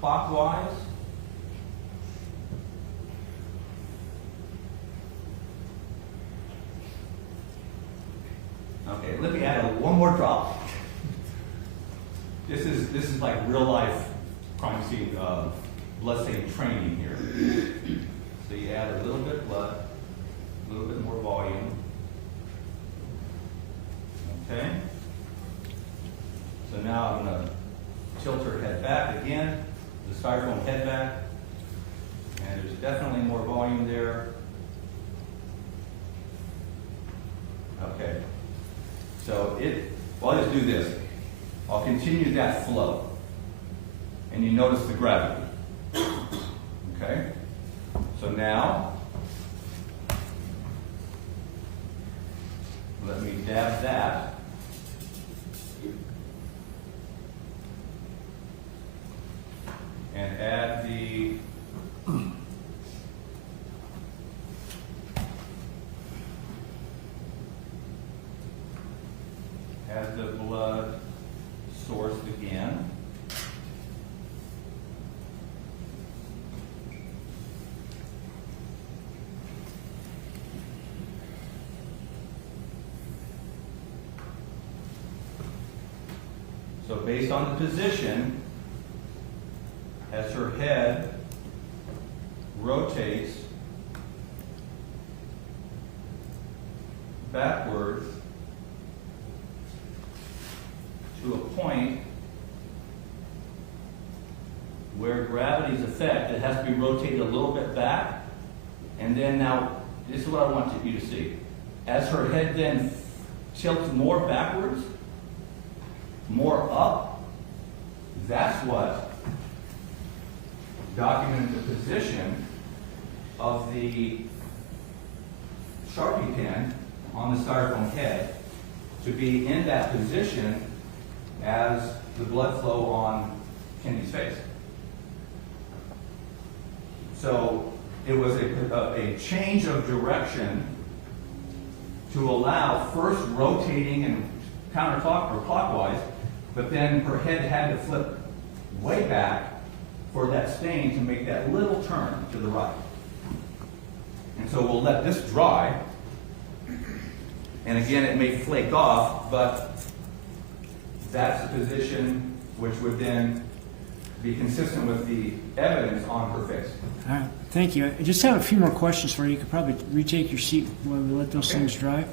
clockwise. Okay, let me add one more drop. This is like real life crime scene, let's say training here. So you add a little bit of blood, a little bit more volume. Okay. So now I'm going to tilt her head back again, the styrofoam head back, and there's definitely more volume there. Okay. So well, I'll just do this. I'll continue that flow. And you notice the gravity. Okay? So now, let me dab that. And add the blood source again. So based on the position, as her head rotates backwards to a point where gravity's effect, it has to be rotated a little bit back. And then now, this is what I want you to see. As her head then tilts more backwards, more up, that's what documented the position of the Sharpie pen on the styrofoam head to be in that position as the blood flow on Kendy's face. So it was a change of direction to allow first rotating and clockwise, but then her head had to flip way back for that stain to make that little turn to the right. And so we'll let this dry. And again, it may flake off, but that's the position which would then be consistent with the evidence on her face. All right, thank you. I just have a few more questions for you. You could probably retake your seat while we let those things dry.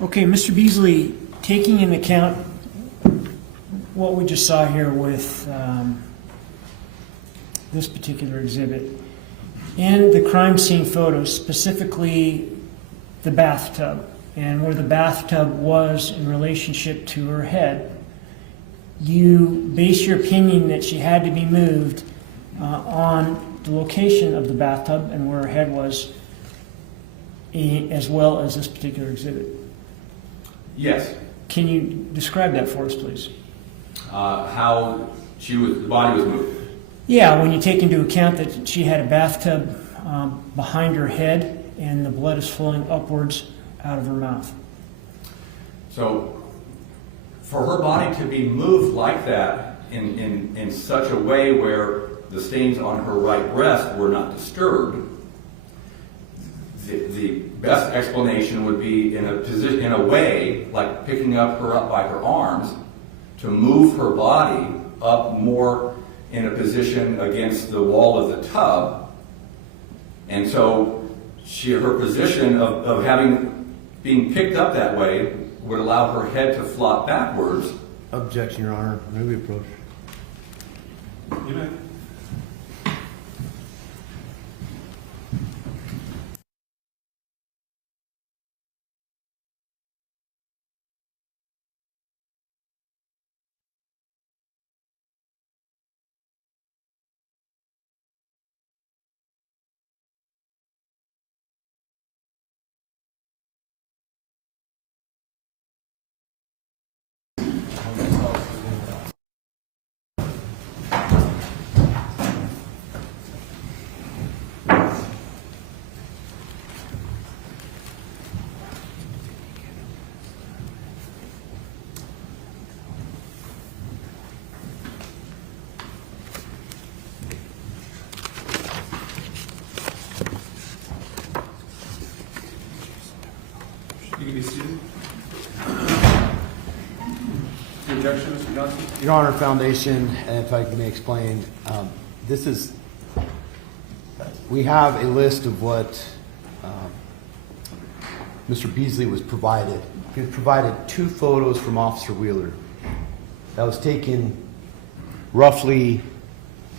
Okay, Mr. Beasley, taking into account what we just saw here with this particular exhibit and the crime scene photos, specifically the bathtub and where the bathtub was in relationship to her head, you base your opinion that she had to be moved on the location of the bathtub and where her head was, as well as this particular exhibit. Yes. Can you describe that for us, please? How the body was moved. Yeah, when you take into account that she had a bathtub behind her head and the blood is flowing upwards out of her mouth. So for her body to be moved like that in such a way where the stains on her right breast were not disturbed, the best explanation would be in a way like picking her up by her arms to move her body up more in a position against the wall of the tub. And so her position of being picked up that way would allow her head to flop backwards. Objection, Your Honor. May we approach? You may. objection, Mr. Johnson? Your Honor, foundation, and if I may explain, this is, we have a list of what Mr. Beasley was provided. He was provided 2 photos from Officer Wheeler. That was taken roughly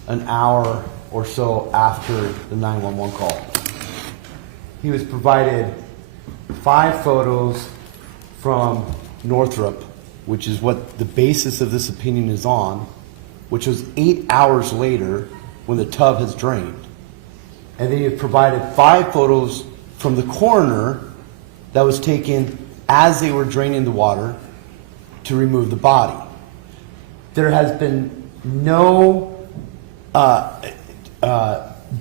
an hour or so after the 911 call. He was provided 5 photos from Northrop, which is what the basis of this opinion is on, which was 8 hours later when the tub has drained. And then he provided 5 photos from the coroner that was taken as they were draining the water to remove the body. There has been no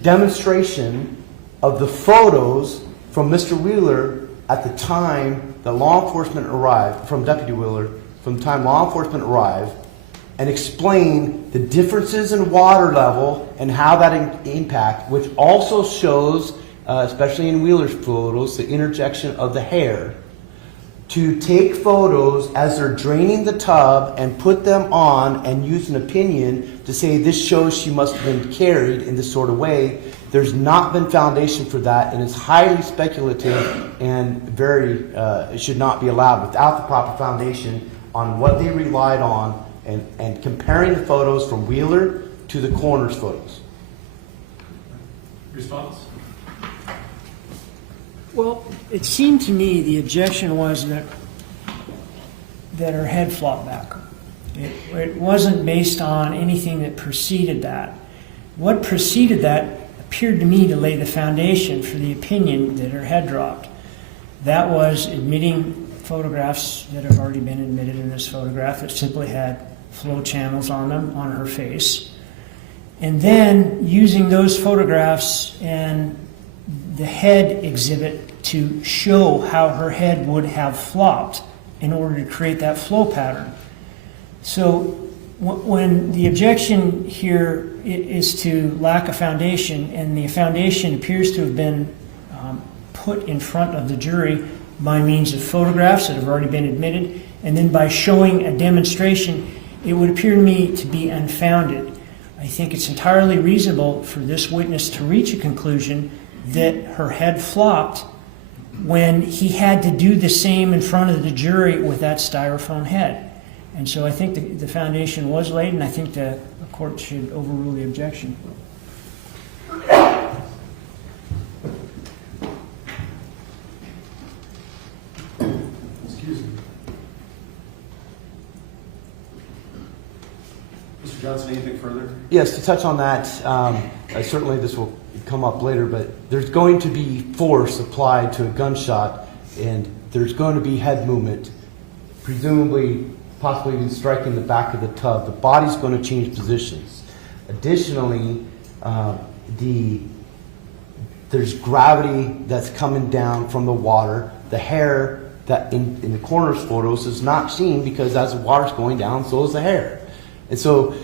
demonstration of the photos from Mr. Wheeler at the time that law enforcement arrived, from Deputy Wheeler, from the time law enforcement arrived, and explain the differences in water level and how that impact, which also shows, especially in Wheeler's photos, the interjection of the hair, to take photos as they're draining the tub and put them on and use an opinion to say this shows she must have been carried in this sort of way. There's not been foundation for that, and it's highly speculative and very, it should not be allowed without the proper foundation on what they relied on and comparing the photos from Wheeler to the coroner's photos. Response? Well, it seemed to me the objection was that her head flopped back. It wasn't based on anything that preceded that. What preceded that appeared to me to lay the foundation for the opinion that her head dropped. That was admitting photographs that have already been admitted in this photograph that simply had flow channels on them, on her face. And then using those photographs and the head exhibit to show how her head would have flopped in order to create that flow pattern. So when the objection here is to lack a foundation, and the foundation appears to have been put in front of the jury by means of photographs that have already been admitted, and then by showing a demonstration, it would appear to me to be unfounded. I think it's entirely reasonable for this witness to reach a conclusion that her head flopped when he had to do the same in front of the jury with that styrofoam head. And so I think the foundation was laid, and I think the court should overrule the objection. Excuse me. Mr. Johnson, anything further? Yes, to touch on that, certainly this will come up later, but there's going to be force applied to a gunshot, and there's going to be head movement, presumably possibly even striking the back of the tub. The body's going to change positions. Additionally, there's gravity that's coming down from the water. The hair that in the coroner's photos is not seen because as the water's going down, so is the hair. And so,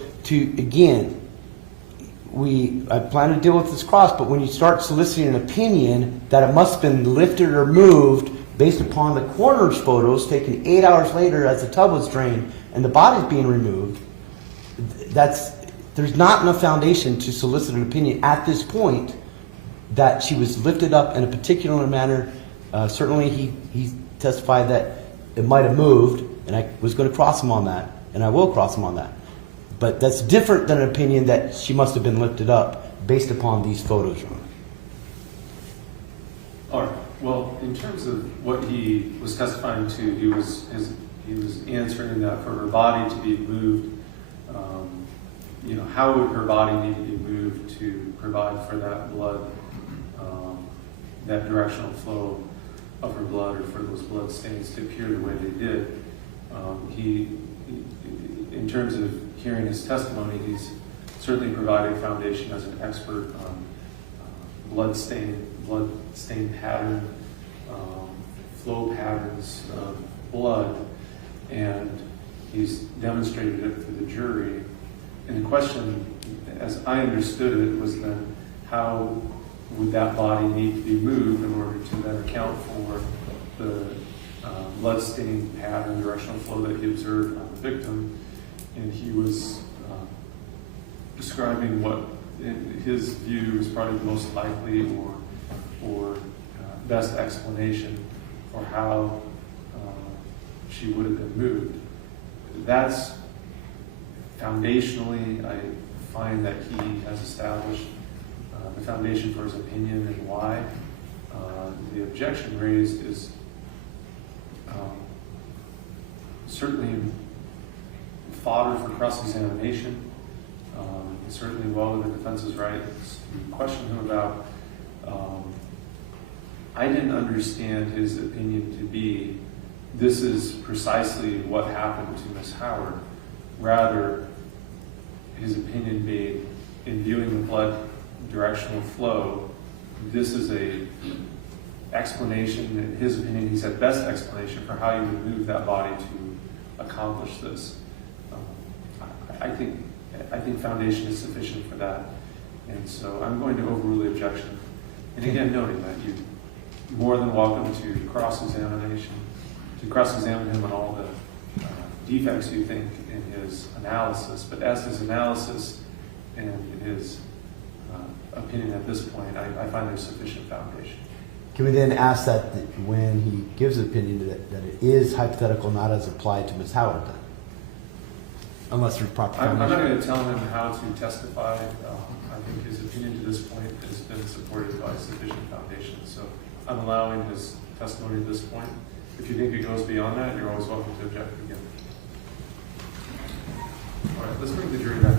I plan to deal with this cross, but when you start soliciting an opinion that it must have been lifted or moved based upon the coroner's photos taken 8 hours later as the tub was drained and the body's being removed, there's not enough foundation to solicit an opinion at this point that she was lifted up in a particular manner. Certainly he testified that it might have moved, and I was going to cross him on that, and I will cross him on that. But that's different than an opinion that she must have been lifted up based upon these photos. All right. Well, in terms of what he was testifying to, he was answering that for her body to be moved. How would her body need to be moved to provide for that blood, that directional flow of her blood, or for those blood stains to appear the way they did? In terms of hearing his testimony, he's certainly provided a foundation as an expert on blood stain pattern, flow patterns of blood, and he's demonstrated it for the jury. And the question, as I understood it, was then how would that body need to be moved in order to then account for the blood stain pattern, directional flow that he observed on the victim, and he was describing what, in his view, is probably the most likely or best explanation for how she would have been moved. That's foundationally, I find that he has established the foundation for his opinion and why. The objection raised is certainly fodder for cross-examination. It's certainly well within the defense's rights to question him about. I didn't understand his opinion to be, this is precisely what happened to Ms. Howard. Rather, his opinion being, in viewing the blood directional flow, this is a explanation, in his opinion, he said best explanation for how you would move that body to accomplish this. I think foundation is sufficient for that. And so I'm going to overrule the objection. And again, noting that you're more than welcome to cross-examine him on all the defects you think in his analysis. But as his analysis and his opinion at this point, I find there's sufficient foundation. Can we then ask that when he gives an opinion that it is hypothetical, not as applied to Ms. Howard then? Unless there's proper I'm not foundation. going to tell him how to testify. I think his opinion to this point has been supported by sufficient foundation. So I'm allowing his testimony at this point. If you think it goes beyond that, you're always welcome to object again. All right, let's bring the jury back.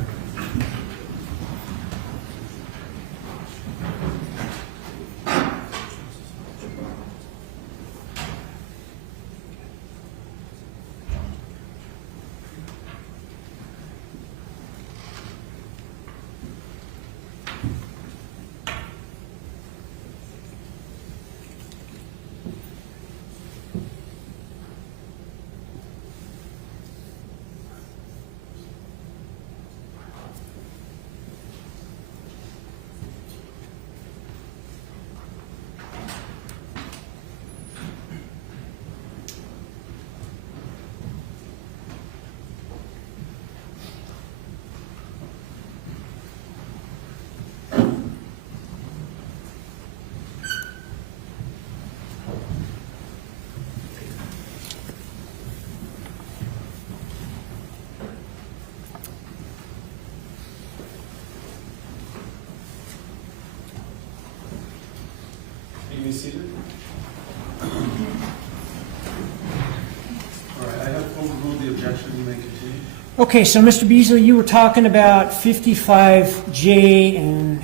Be seated. All right, I have overruled the objection. You may continue. Okay, so Mr. Beasley, you were talking about 55J and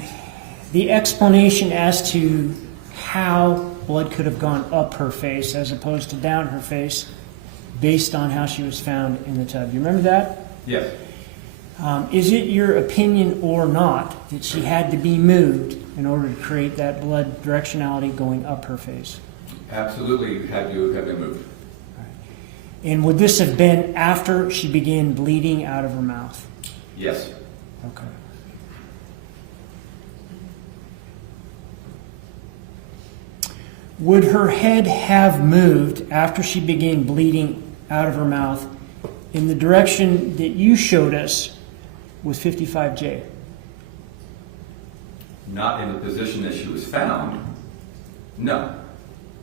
the explanation as to how blood could have gone up her face as opposed to down her face based on how she was found in the tub. You remember that? Yes. Is it your opinion or not that she had to be moved in order to create that blood directionality going up her face? Absolutely had to have been moved. And would this have been after she began bleeding out of her mouth? Yes. Okay. Would her head have moved after she began bleeding out of her mouth in the direction that you showed us with 55J? Not in the position that she was found. No.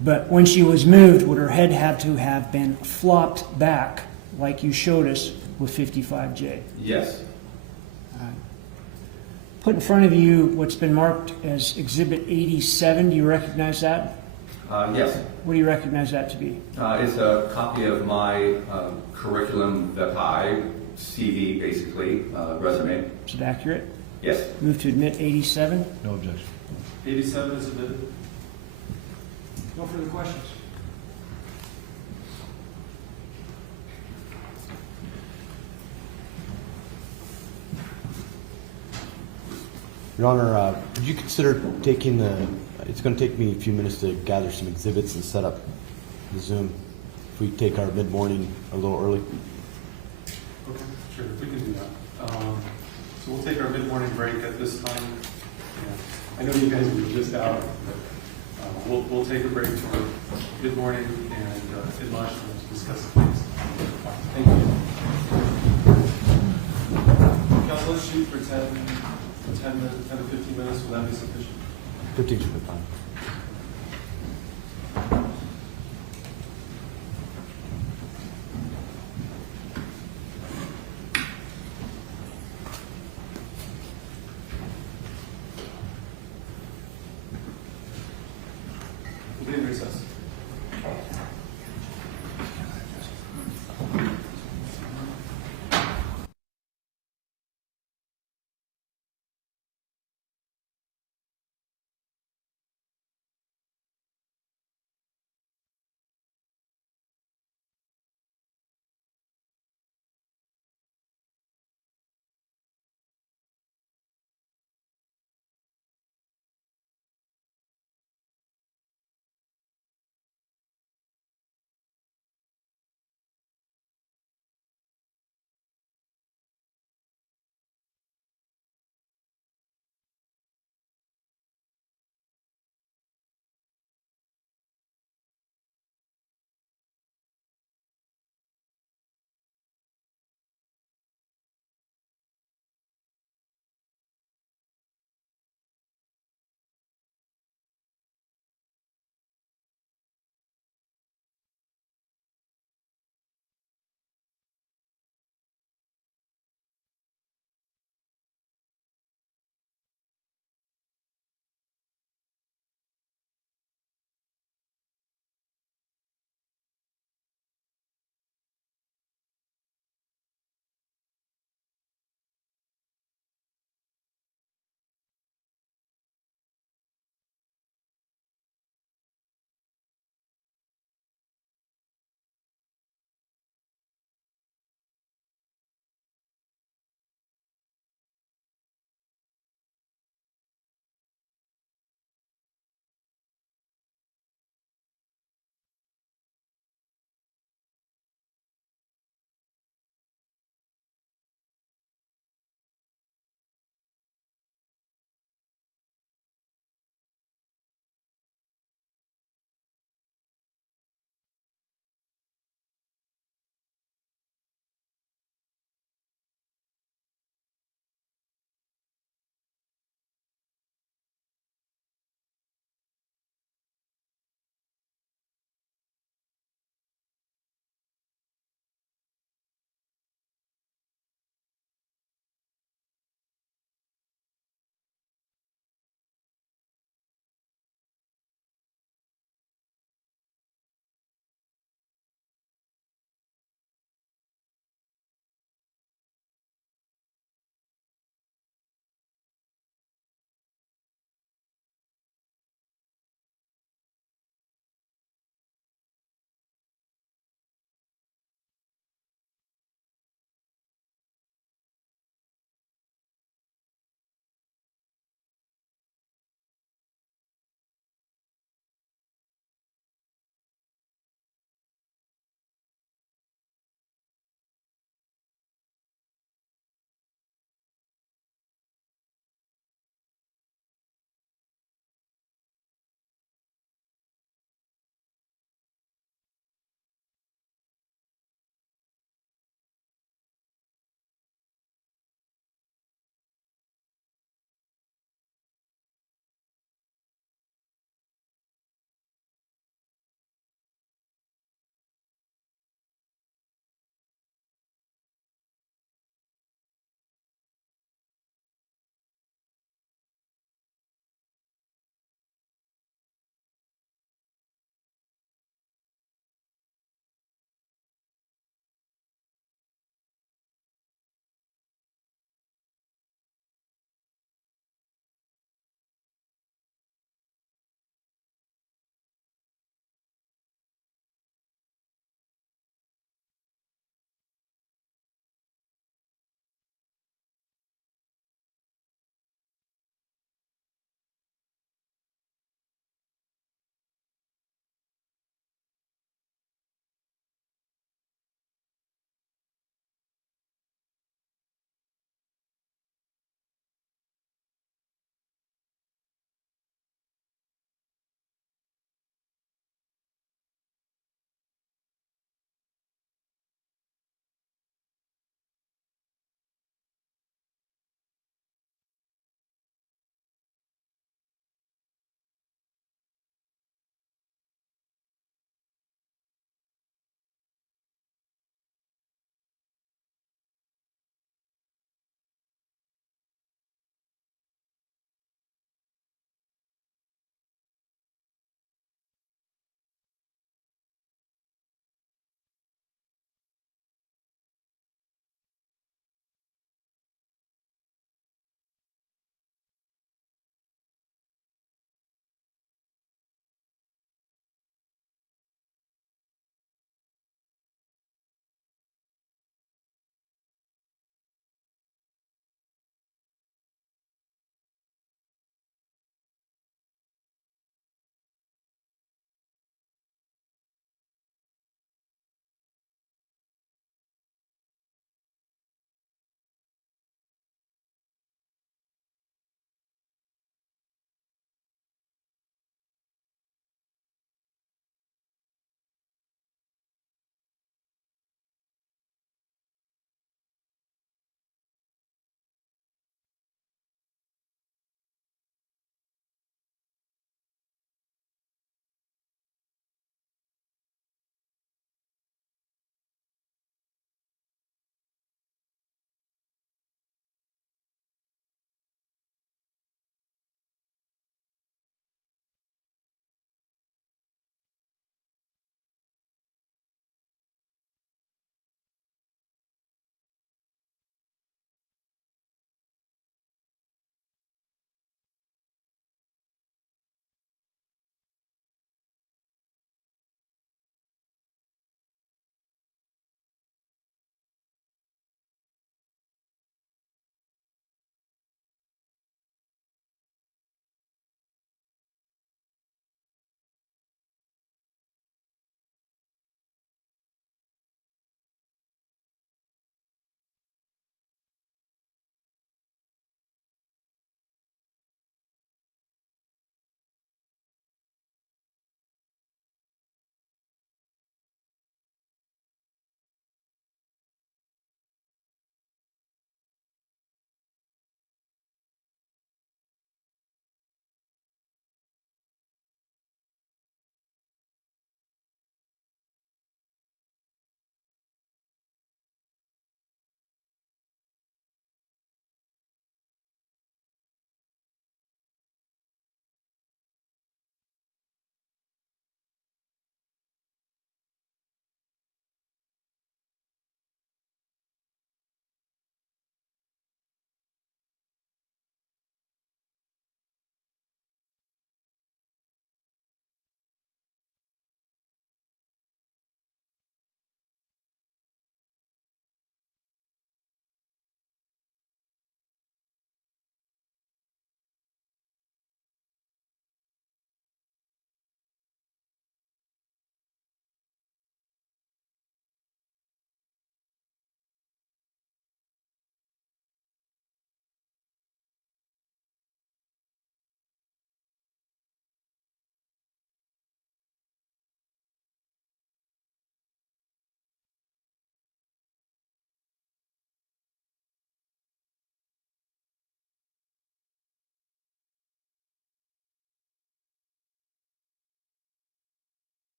But when she was moved, would her head have to have been flopped back like you showed us with 55J? Yes. Put in front of you what's been marked as Exhibit 87. Do you recognize that? Yes. What do you recognize that to be? It's a copy of my curriculum vitae, CV, basically, resume. Is it accurate? Yes. Move to admit 87. No objection. 87 is admitted. No further questions. Your Honor, would you consider taking it's going to take me a few minutes to gather some exhibits and set up the Zoom. If we take our mid-morning a little early? Okay, sure, we can do that. So we'll take our mid-morning break at this time. I know you guys were just out, but we'll take a break for mid-morning and in lunch to discuss the case. Thank you. Council, let's shoot for 10 to 15 minutes. Will that be sufficient? 15 should be fine. We'll be in recess.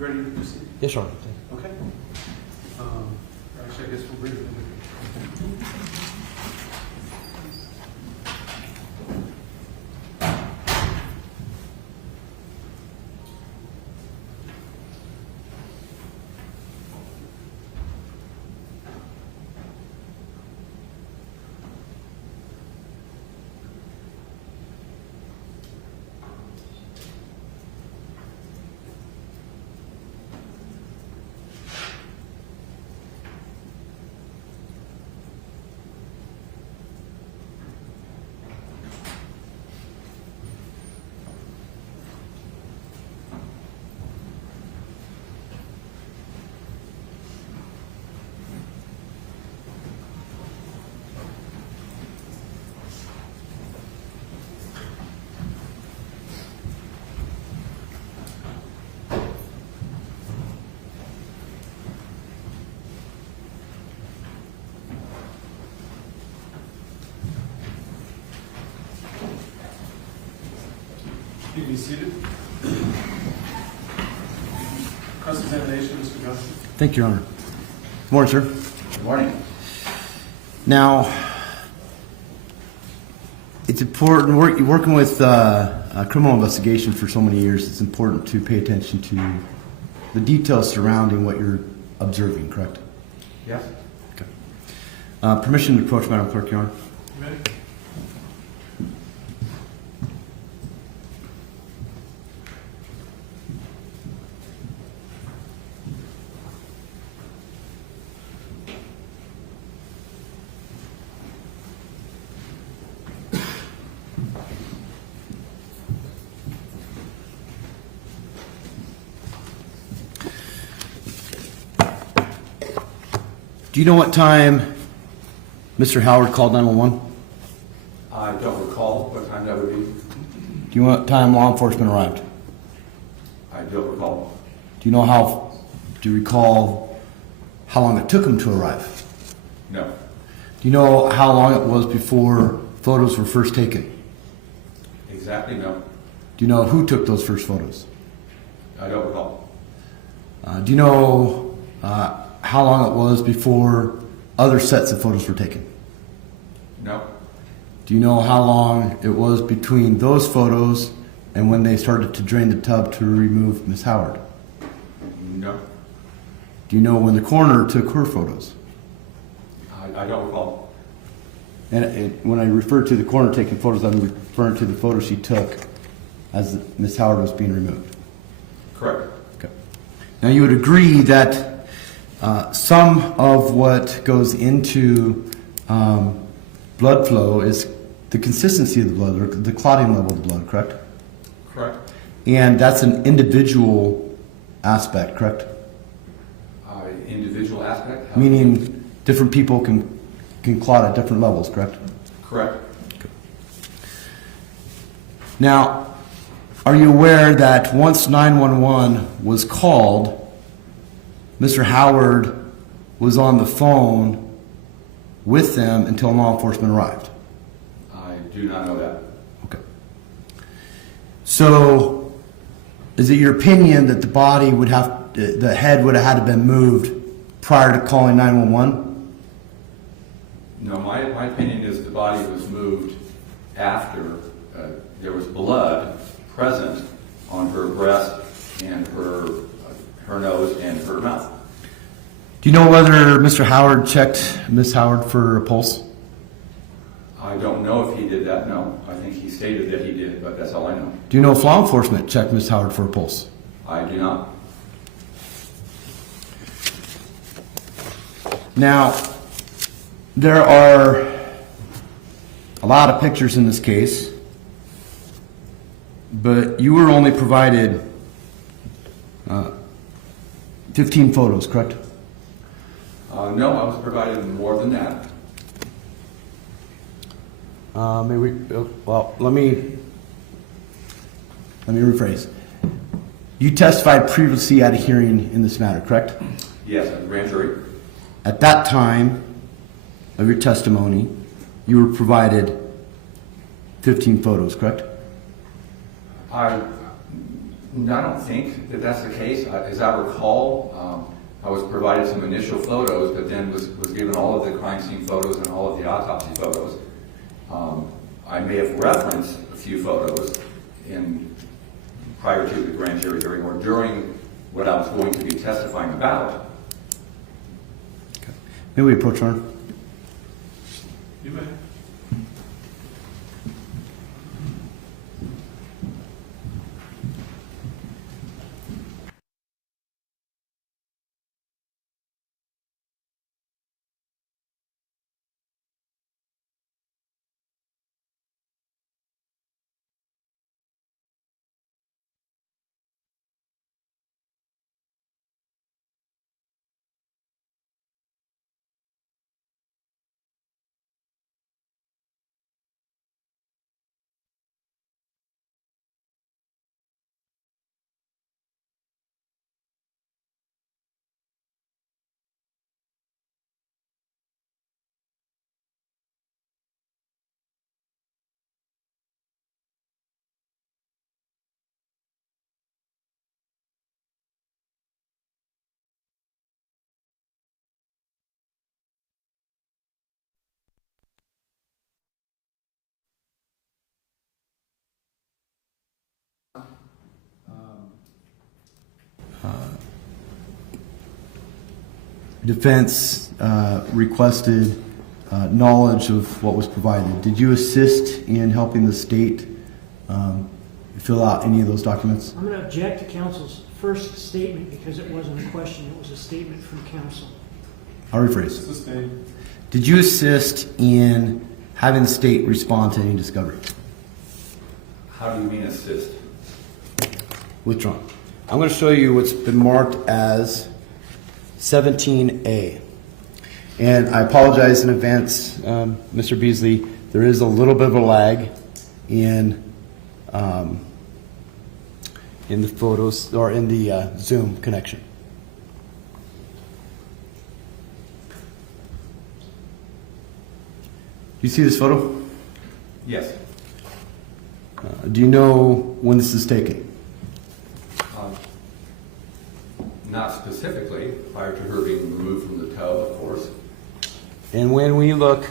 You ready to proceed? Yes, Your Honor. Okay. Actually, I guess we'll read it. You can be seated. Cross-examination, Mr. Gunshot. Thank you, Your Honor. Good morning, sir. Good morning. Now, it's important, working with a criminal investigation for so many years, it's important to pay attention to the details surrounding what you're observing, correct? Yes? Okay. Permission to approach Madam Clerk, Your Honor. You ready? Do you know what time Mr. Howard called 911? I don't recall what time that would be. Do you know what time law enforcement arrived? I don't recall. Do you recall how long it took him to arrive? No. Do you know how long it was before photos were first taken? Exactly, no. Do you know who took those first photos? I don't recall. Do you know how long it was before other sets of photos were taken? No. Do you know how long it was between those photos and when they started to drain the tub to remove Miss Howard? No. Do you know when the coroner took her photos? I don't recall. And when I refer to the coroner taking photos, I'm referring to the photos she took as Miss Howard was being removed. Correct. Okay. Now you would agree that some of what goes into blood flow is the consistency of the blood, or the clotting level of the blood, correct? Correct. And that's an individual aspect, correct? Individual aspect? Meaning different people can clot at different levels, correct? Correct. Now, are you aware that once 911 was called, Mr. Howard was on the phone with them until law enforcement arrived? I do not know that. Okay. So, is it your opinion that the head would have had to been moved prior to calling 911? No, my opinion is the body was moved after there was blood present on her breast and her nose and her mouth. Do you know whether Mr. Howard checked Miss Howard for a pulse? I don't know if he did that, no. I think he stated that he did, but that's all I know. Do you know if law enforcement checked Miss Howard for a pulse? I do not. Now, there are a lot of pictures in this case, but you were only provided 15 photos, correct? No, I was provided more than that. Let me rephrase. You testified previously at a hearing in this matter, correct? Yes, a grand jury. At that time of your testimony, you were provided 15 photos, correct? No, I don't think that that's the case. As I recall, I was provided some initial photos, but then was given all of the crime scene photos and all of the autopsy photos. I may have referenced a few photos prior to the grand jury hearing or during what I was going to be testifying about. Okay. May we approach, Your Honor? You may. Defense requested knowledge of what was provided. Did you assist in helping the state fill out any of those documents? I'm going to object to counsel's first statement because it wasn't a question, it was a statement from counsel. I'll rephrase. Sustained. Did you assist in having the state respond to any discovery? How do you mean assist? Withdrawn. I'm going to show you what's been marked as 17A. And I apologize in advance, Mr. Beasley. There is a little bit of a lag in the photos or in the Zoom connection. You see this photo? Yes. Do you know when this is taken? Not specifically, prior to her being removed from the tub, of course. And when we look,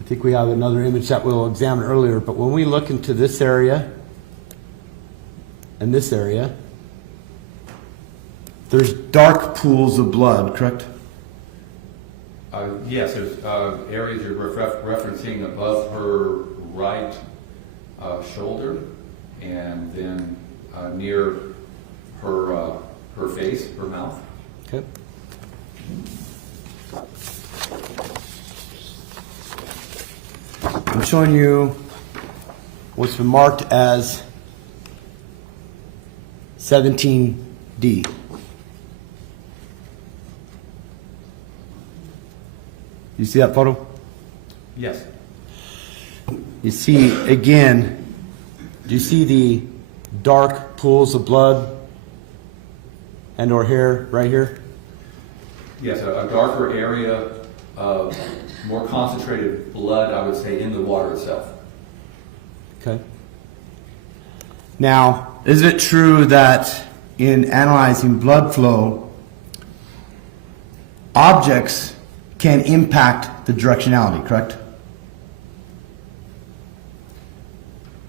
I think we have another image that we'll examine earlier, but when we look into this area and this area, there's dark pools of blood, correct? Yes, there's areas you're referencing above her right shoulder, and then near her face, her mouth. Okay. I'm showing you what's been marked as 17D. You see that photo? Yes. You see, again, do you see the dark pools of blood and or hair right here? Yes, a darker area of more concentrated blood, I would say, in the water itself. Okay. Now, is it true that in analyzing blood flow, objects can impact the directionality, correct?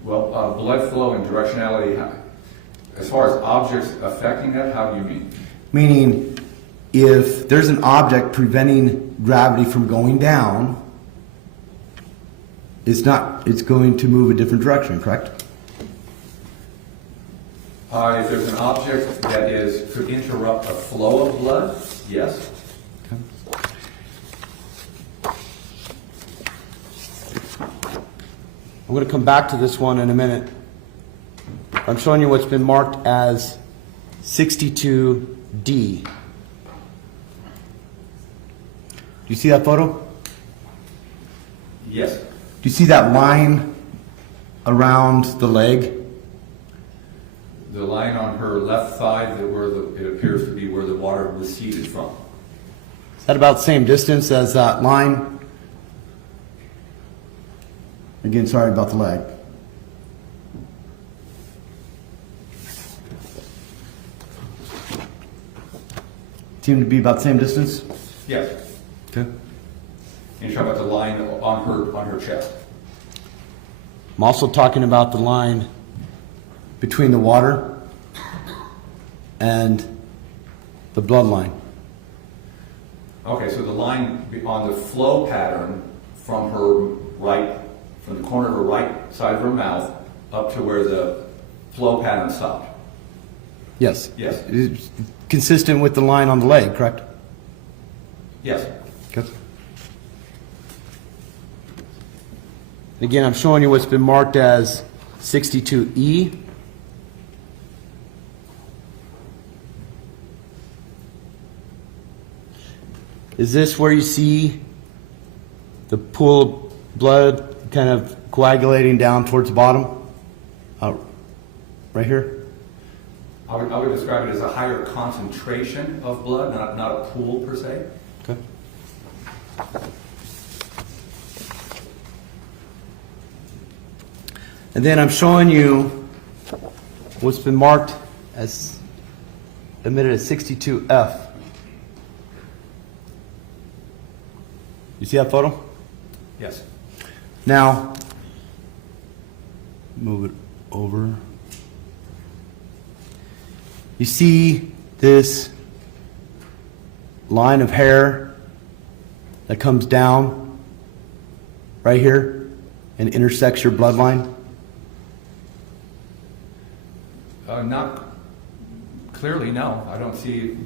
Well, blood flow and directionality, as far as objects affecting that, how do you mean? Meaning, if there's an object preventing gravity from going down, it's going to move a different direction, correct? If there's an object that could interrupt a flow of blood, yes. I'm going to come back to this one in a minute. I'm showing you what's been marked as 62D. Do you see that photo? Yes. Do you see that line around the leg? The line on her left thigh, it appears to be where the water receded from. Is that about the same distance as that line? Again, sorry about the lag. seem to be about the same distance? Yes. Okay. And you're talking about the line on her chest. I'm also talking about the line between the water and the bloodline. Okay, so the line on the flow pattern from the corner of her right side of her mouth up to where the flow pattern stopped. Yes. Yes. It's consistent with the line on the leg, correct? Yes. Okay. Again, I'm showing you what's been marked as 62E. Is this where you see the pool of blood kind of coagulating down towards the bottom? Right here? I would describe it as a higher concentration of blood, not a pool per se. Okay. And then I'm showing you what's been marked as admitted as 62F. You see that photo? Yes. Now, move it over. You see this line of hair that comes down right here and intersects your bloodline? Not clearly, no. I don't see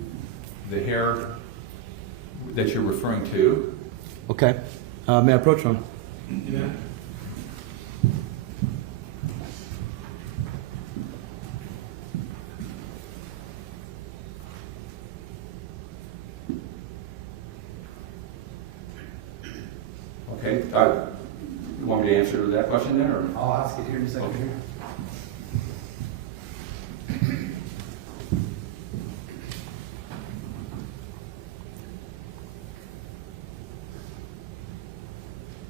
the hair that you're referring to. Okay. May I approach one? Yeah. Okay. You want me to answer that question then, or? I'll ask it here in a second. Okay.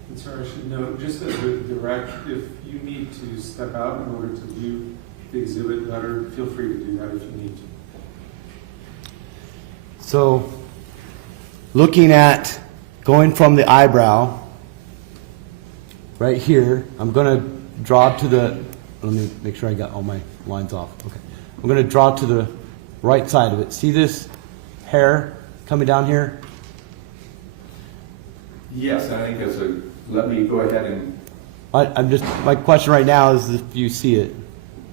And sir, I should note, just as a direct, if you need to step out in order to view the exhibit better, feel free to do that if you need to. So, looking at going from the eyebrow right here, I'm going to draw to the, let me make sure I got all my lines off. Okay. I'm going to draw to the right side of it. See this hair coming down here? Yes, I think that's let me go ahead and. I'm just, my question right now is if you see it.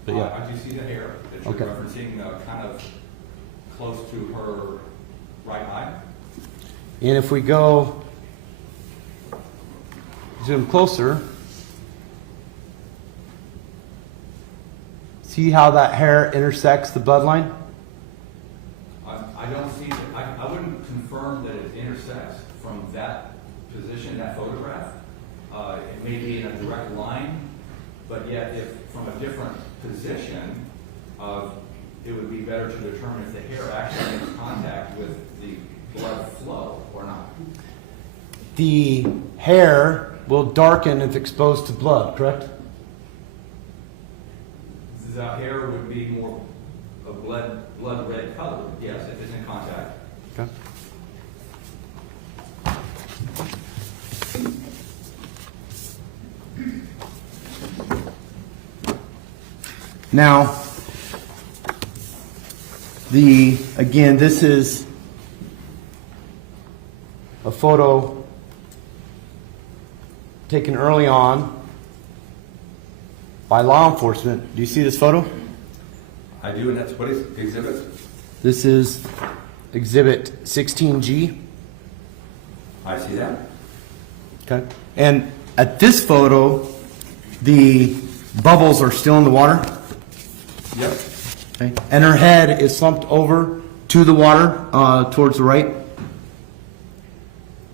But yeah. I do see the hair that you're Okay. referencing, kind of close to her right eye. And if we go zoom closer, see how that hair intersects the bloodline? I don't see, I wouldn't confirm that it intersects from that position, that photograph. It may be in a direct line, but yet if from a different position, it would be better to determine if the hair actually makes contact with the blood flow or not. The hair will darken if exposed to blood, correct? The hair would be more a blood red color, yes, if it's in contact. Okay. Now, again, this is a photo taken early on by law enforcement. Do you see this photo? I do, and that's what is exhibit? This is Exhibit 16G. I see that. Okay. And at this photo, the bubbles are still in the water. Yep. Okay. And her head is slumped over to the water towards the right.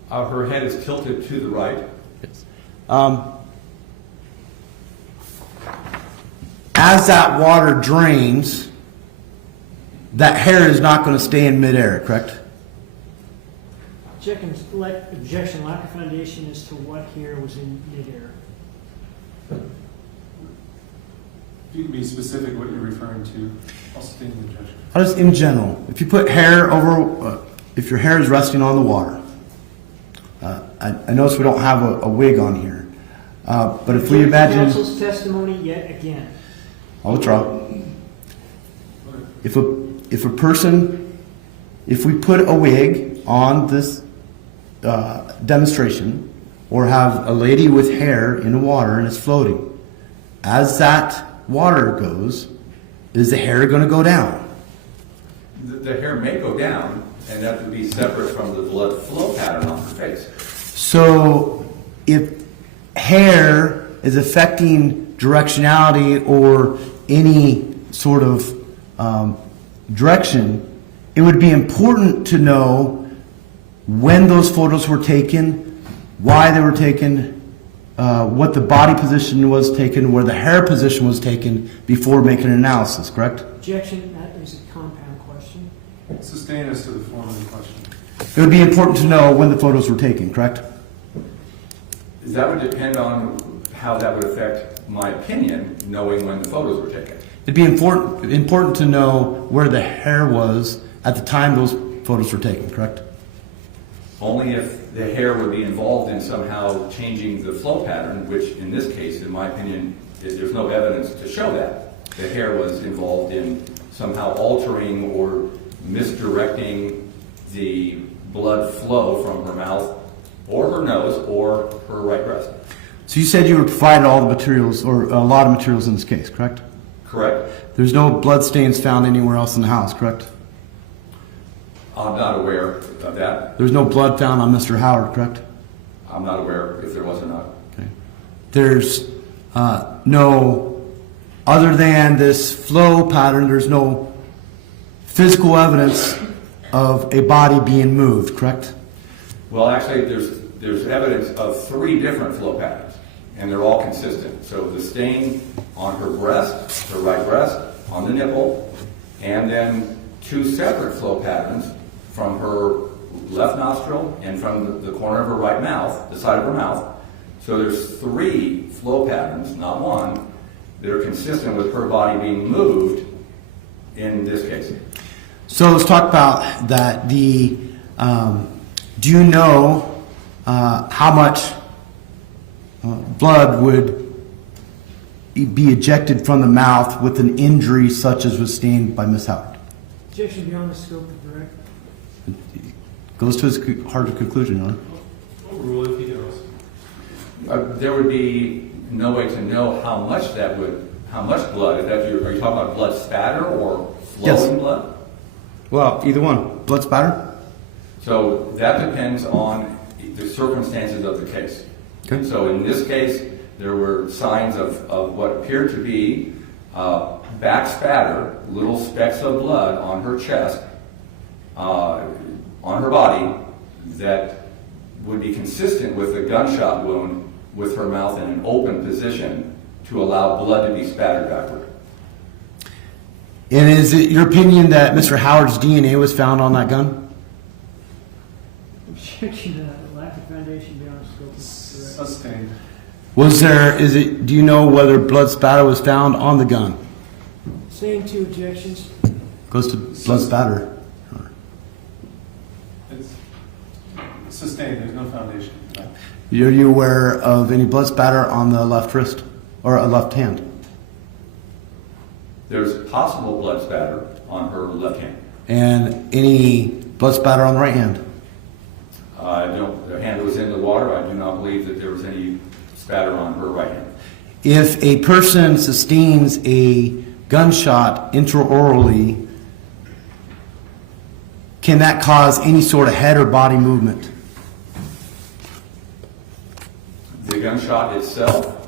Her head is tilted to the right. Yes. As that water drains, that hair is not going to stay in midair, correct? Check and objection, lack of foundation as to what hair was in midair. If you can be specific what you're referring to, I'll sustain the objection. Just in general, if you put hair over if your hair is resting on the water, I notice we don't have a wig on here, but if we imagine, Counsel's testimony yet again. I'll withdraw. If a person, if we put a wig on this demonstration, or have a lady with hair in the water and it's floating, as that water goes, is the hair going to go down? The hair may go down, and that would be separate from the blood flow pattern on her face. So if hair is affecting directionality or any sort of direction, it would be important to know when those photos were taken, why they were taken, what the body position was taken, where the hair position was taken before making an analysis, correct? Objection, that is a compound question. Sustain us to the form of the question. It would be important to know when the photos were taken, correct? That would depend on how that would affect my opinion, knowing when the photos were taken. It'd be important to know where the hair was at the time those photos were taken, correct? Only if the hair would be involved in somehow changing the flow pattern, which in this case, in my opinion, there's no evidence to show that. The hair was involved in somehow altering or misdirecting the blood flow from her mouth or her nose or her right breast. So you said you were provided all the materials, or a lot of materials in this case, correct? Correct? There's no blood stains found anywhere else in the house, correct? I'm not aware of that. There's no blood found on Mr. Howard, correct? I'm not aware if there was or not. Okay. There's no, other than this flow pattern, there's no physical evidence of a body being moved, correct? Well, actually, there's evidence of 3 different flow patterns, and they're all consistent. So the stain on her breast, her right breast, on the nipple, and then 2 separate flow patterns from her left nostril and from the corner of her right mouth, the side of her mouth. So there's 3 flow patterns, not 1, that are consistent with her body being moved in this case. So let's talk about that. Do you know how much blood would be ejected from the mouth with an injury such as was sustained by Miss Howard? Objection beyond the scope of the record. Goes to his heart of conclusion, Your Honor. Overrule if he knows. There would be no way to know how much blood, are you talking about blood spatter or flowing Yes. blood? Well, either one. Blood spatter? So that depends on the circumstances of the case. Okay. So in this case, there were signs of what appeared to be back spatter, little specks of blood on her chest, on her body, that would be consistent with a gunshot wound with her mouth in an open position to allow blood to be spattered backward. And is it your opinion that Mr. Howard's DNA was found on that gun? Objection to the lack of foundation beyond the scope of the record. Sustained. Was there, do you know whether blood spatter was found on the gun? Same 2 objections. Goes to blood spatter. It's sustained, there's no foundation for that. Are you aware of any blood spatter on the left wrist or a left hand? There's possible blood spatter on her left hand. And any blood spatter on the right hand? The hand was in the water. I do not believe that there was any spatter on her right hand. If a person sustains a gunshot intraorally, can that cause any sort of head or body movement? The gunshot itself,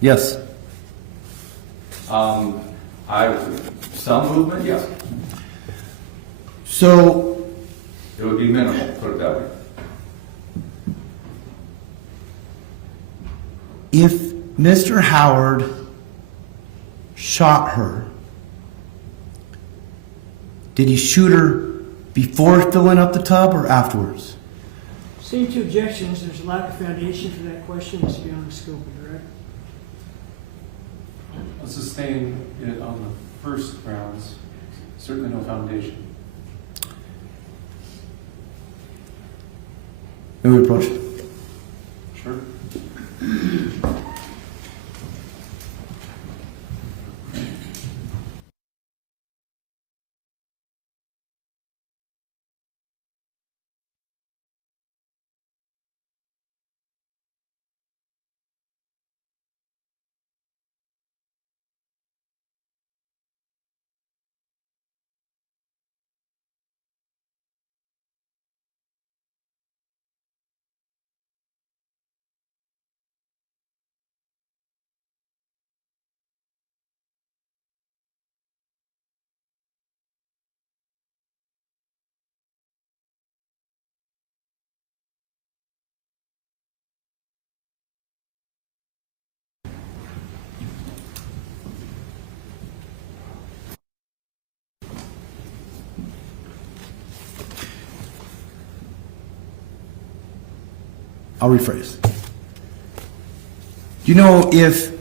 Yes. some movement, yes. So, It would be minimal, put it that way. if Mr. Howard shot her, did he shoot her before filling up the tub or afterwards? Same 2 objections. There's a lack of foundation for that question. It's beyond the scope of the record. I'll sustain it on the first grounds, certainly no foundation. May we approach? Sure. I'll rephrase. Do you know if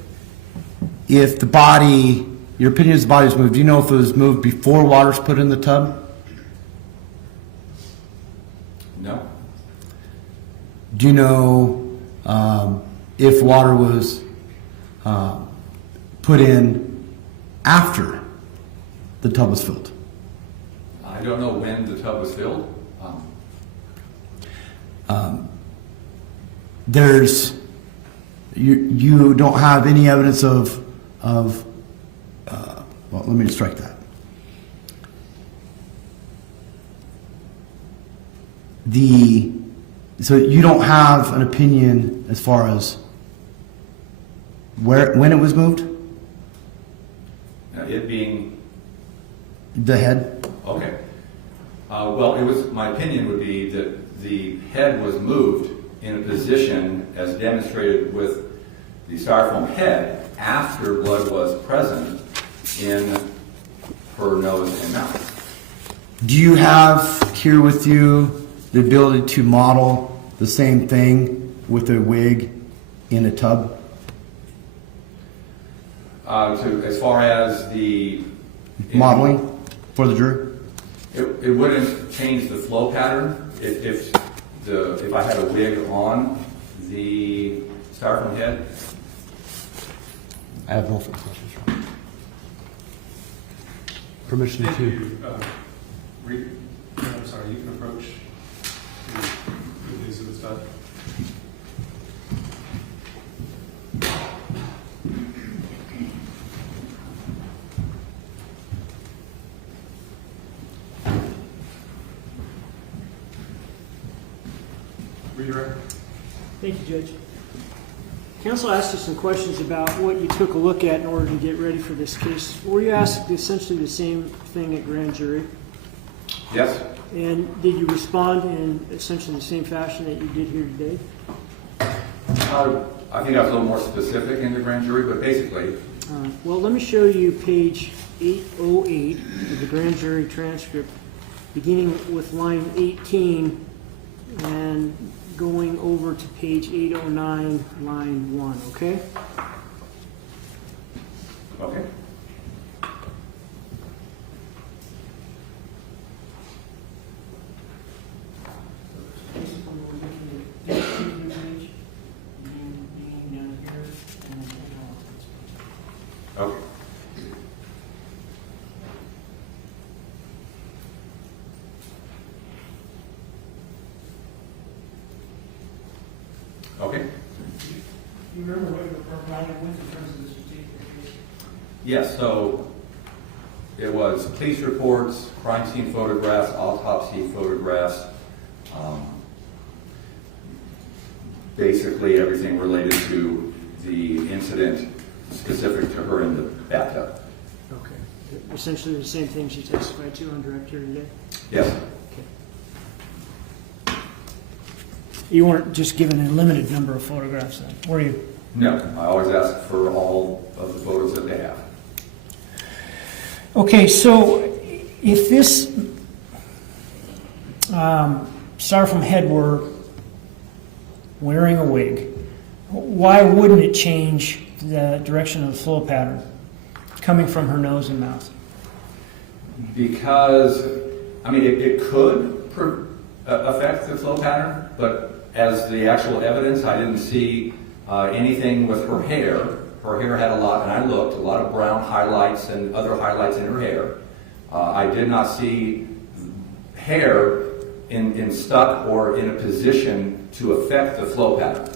the body, your opinion is the body was moved, do you know if it was moved before water's put in the tub? No. Do you know if water was put in after the tub was filled? I don't know when the tub was filled. You don't have any evidence of well, let me just strike that. So you don't have an opinion as far as when it was moved? It being The head? okay. Well, my opinion would be that the head was moved in a position as demonstrated with the styrofoam head after blood was present in her nose and mouth. Do you have here with you the ability to model the same thing with a wig in a tub? As far as the Modeling for the jury? it wouldn't change the flow pattern if I had a wig on the styrofoam head. I have no further questions. Permission Thank to. you. I'm sorry, you can approach the news of the stuff. Redirect. Thank you, Judge. Counsel asked you some questions about what you took a look at in order to get ready for this case. Were you asked essentially the same thing at grand jury? Yes. And did you respond in essentially the same fashion that you did here today? I think I was a little more specific in the grand jury, but basically, Well, let me show you page 808 of the grand jury transcript, beginning with line 18 and going over to page 809, line 1, okay? okay. Okay. Okay. You remember what you provided with in terms of this particular case? Yes, so it was police reports, crime scene photographs, autopsy photographs, basically everything related to the incident specific to her in the bathtub. Okay. Essentially the same things you testified to on direct here today? Yes. You weren't just given a limited number of photographs then, were you? No, I always ask for all of the photos that they have. Okay, so if this styrofoam head were wearing a wig, why wouldn't it change the direction of the flow pattern coming from her nose and mouth? Because, I mean, it could affect the flow pattern, but as the actual evidence, I didn't see anything with her hair. Her hair had a lot, and I looked, a lot of brown highlights and other highlights in her hair. I did not see hair in stuck or in a position to affect the flow pattern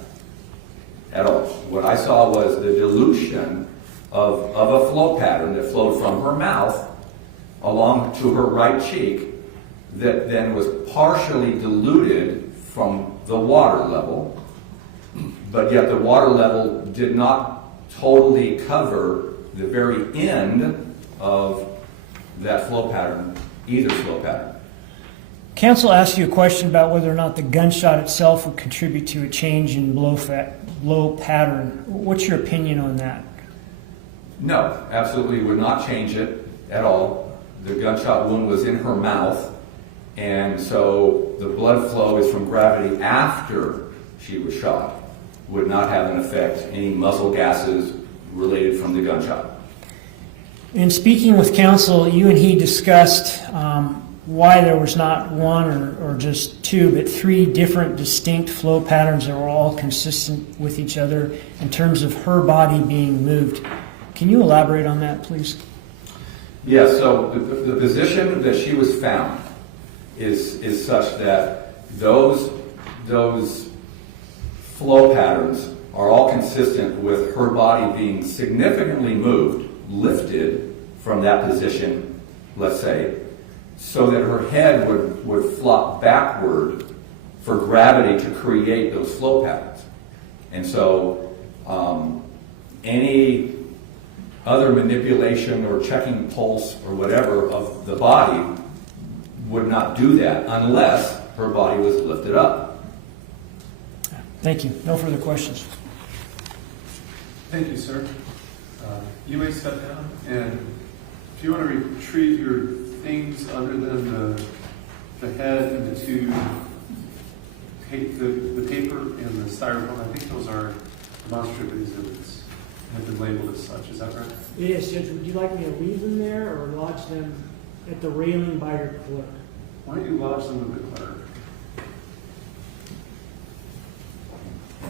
at all. What I saw was the dilution of a flow pattern that flowed from her mouth along to her right cheek that then was partially diluted from the water level, but yet the water level did not totally cover the very end of that flow pattern, either flow pattern. Counsel asked you a question about whether or not the gunshot itself would contribute to a change in blow pattern. What's your opinion on that? No, absolutely would not change it at all. The gunshot wound was in her mouth, and so the blood flow is from gravity after she was shot. Would not have an effect, any muzzle gases related from the gunshot. In speaking with counsel, you and he discussed why there was not one or just two, but three different distinct flow patterns that were all consistent with each other in terms of her body being moved. Can you elaborate on that, please? Yes, so the position that she was found is such that those flow patterns are all consistent with her body being significantly moved, lifted from that position, let's say, so that her head would flop backward for gravity to create those flow patterns. And so any other manipulation or checking pulse or whatever of the body would not do that unless her body was lifted up. Thank you. No further questions. Thank you, sir. You may step down, and if you want to retrieve your things other than the head and the two, the paper and the styrofoam, I think those are demonstrative exhibits and have been labeled as such. Is that right? Yes, Judge. Would you like me to leave them there or lodge them at the railing by your clerk? Why don't you lodge them with the clerk?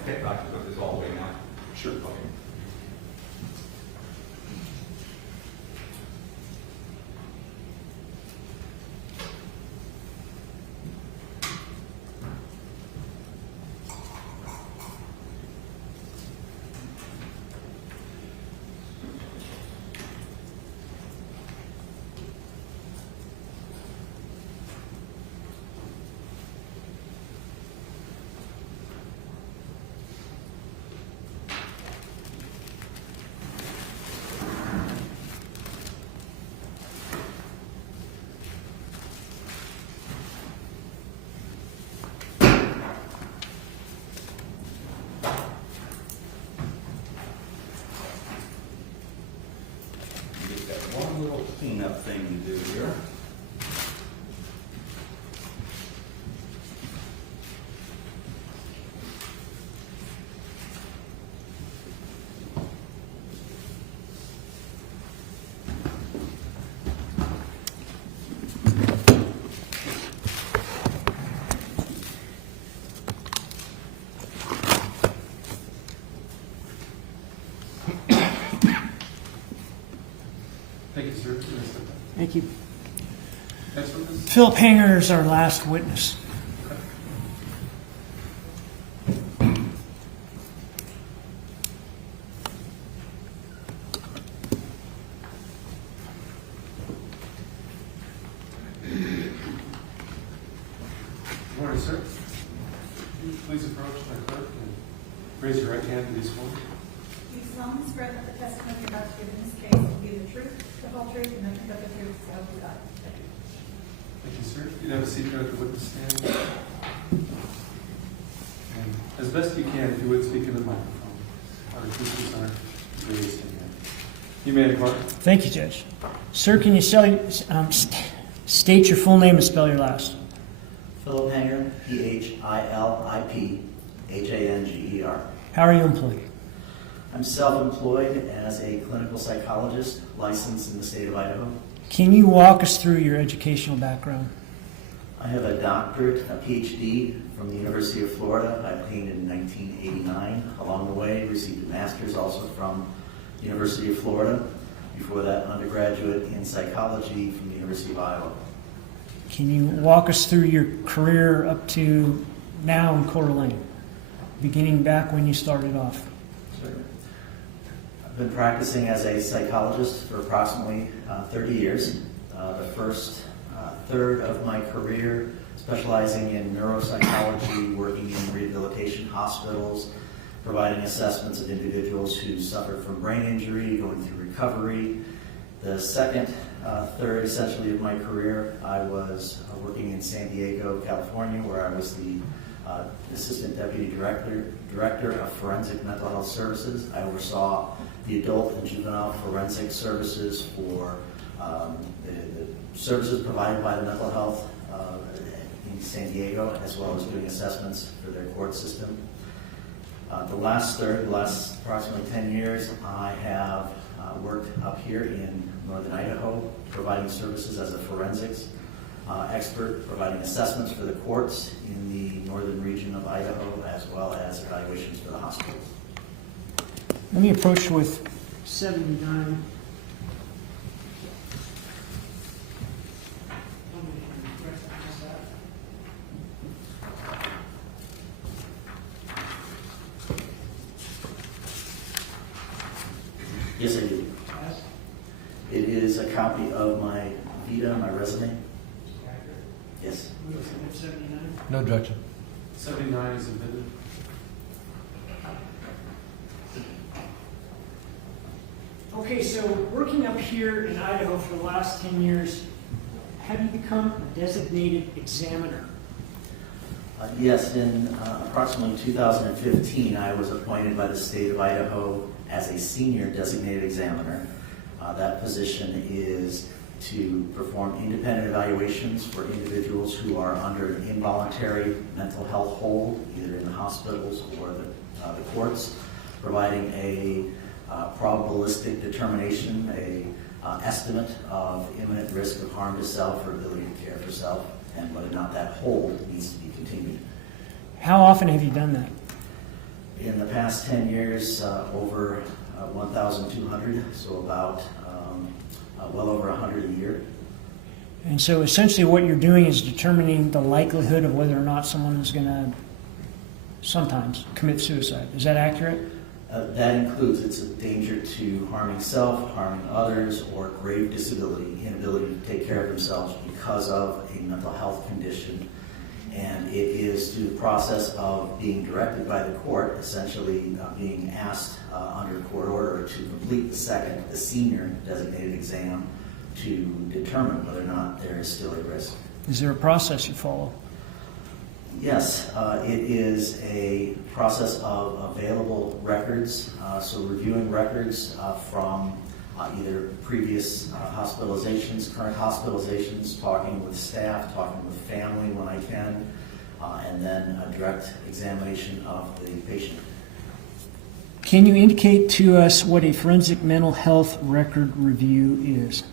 Okay, I can put this all the way now. Sure. Okay. One little cleanup thing to do here. Thank you, sir. You may step down. Thank you. Next witness. Philip Hanger is our last witness. Good morning, sir. Please approach my clerk and raise your right hand to be sworn. Do you solemnly swear that the testimony you're about to give in this case will be the truth, the whole truth, and nothing but the truth, so help you God? Thank you, sir. You can have a seat there at the witness stand. And as best you can, if you would speak into the microphone. Our accusers are raised in here. You may depart. Thank you, Judge. Sir, can you state your full name and spell your last? Philip Hanger, Philiphanger. How are you employed? I'm self-employed as a clinical psychologist licensed in the state of Idaho. Can you walk us through your educational background? I have a doctorate, a PhD from the University of Florida. I obtained in 1989. Along the way, received a master's also from the University of Florida. Before that, undergraduate in psychology from the University of Iowa. Can you walk us through your career up to now in Coeur d'Alene, beginning back when you started off? Sure. I've been practicing as a psychologist for approximately 30 years. The first third of my career specializing in neuropsychology, working in rehabilitation hospitals, providing assessments of individuals who suffered from brain injury, going through recovery. The second third, essentially, of my career, I was working in San Diego, California, where I was the Assistant Deputy Director of Forensic Mental Health Services. I oversaw the adult and juvenile forensic services for the services provided by the mental health in San Diego, as well as doing assessments for their court system. The last approximately 10 years, I have worked up here in northern Idaho, providing services as a forensics expert, providing assessments for the courts in the northern region of Idaho, as well as evaluations for the hospitals. Let me approach with 79. Yes, I do. It is a copy of my vita, my resume. Yes. 79. No objection. 79 is admitted. Okay, so working up here in Idaho for the last 10 years, have you become a designated examiner? Yes, in approximately 2015, I was appointed by the state of Idaho as a senior designated examiner. That position is to perform independent evaluations for individuals who are under an involuntary mental health hold, either in the hospitals or the courts, providing a probabilistic determination, a estimate of imminent risk of harm to self or ability to care for self, and whether or not that hold needs to be continued. How often have you done that? In the past 10 years, over 1,200, so about well over 100 a year. And so essentially what you're doing is determining the likelihood of whether or not someone is going to sometimes commit suicide. Is that accurate? That includes it's a danger to harming self, harming others, or grave disability, inability to take care of themselves because of a mental health condition. And it is through the process of being directed by the court, essentially being asked under court order to complete the senior designated exam to determine whether or not there is still a risk. Is there a process you follow? Yes, it is a process of available records, so reviewing records from either previous hospitalizations, current hospitalizations, talking with staff, talking with family when I can, and then a direct examination of the patient. Can you indicate to us what a forensic mental health record review is?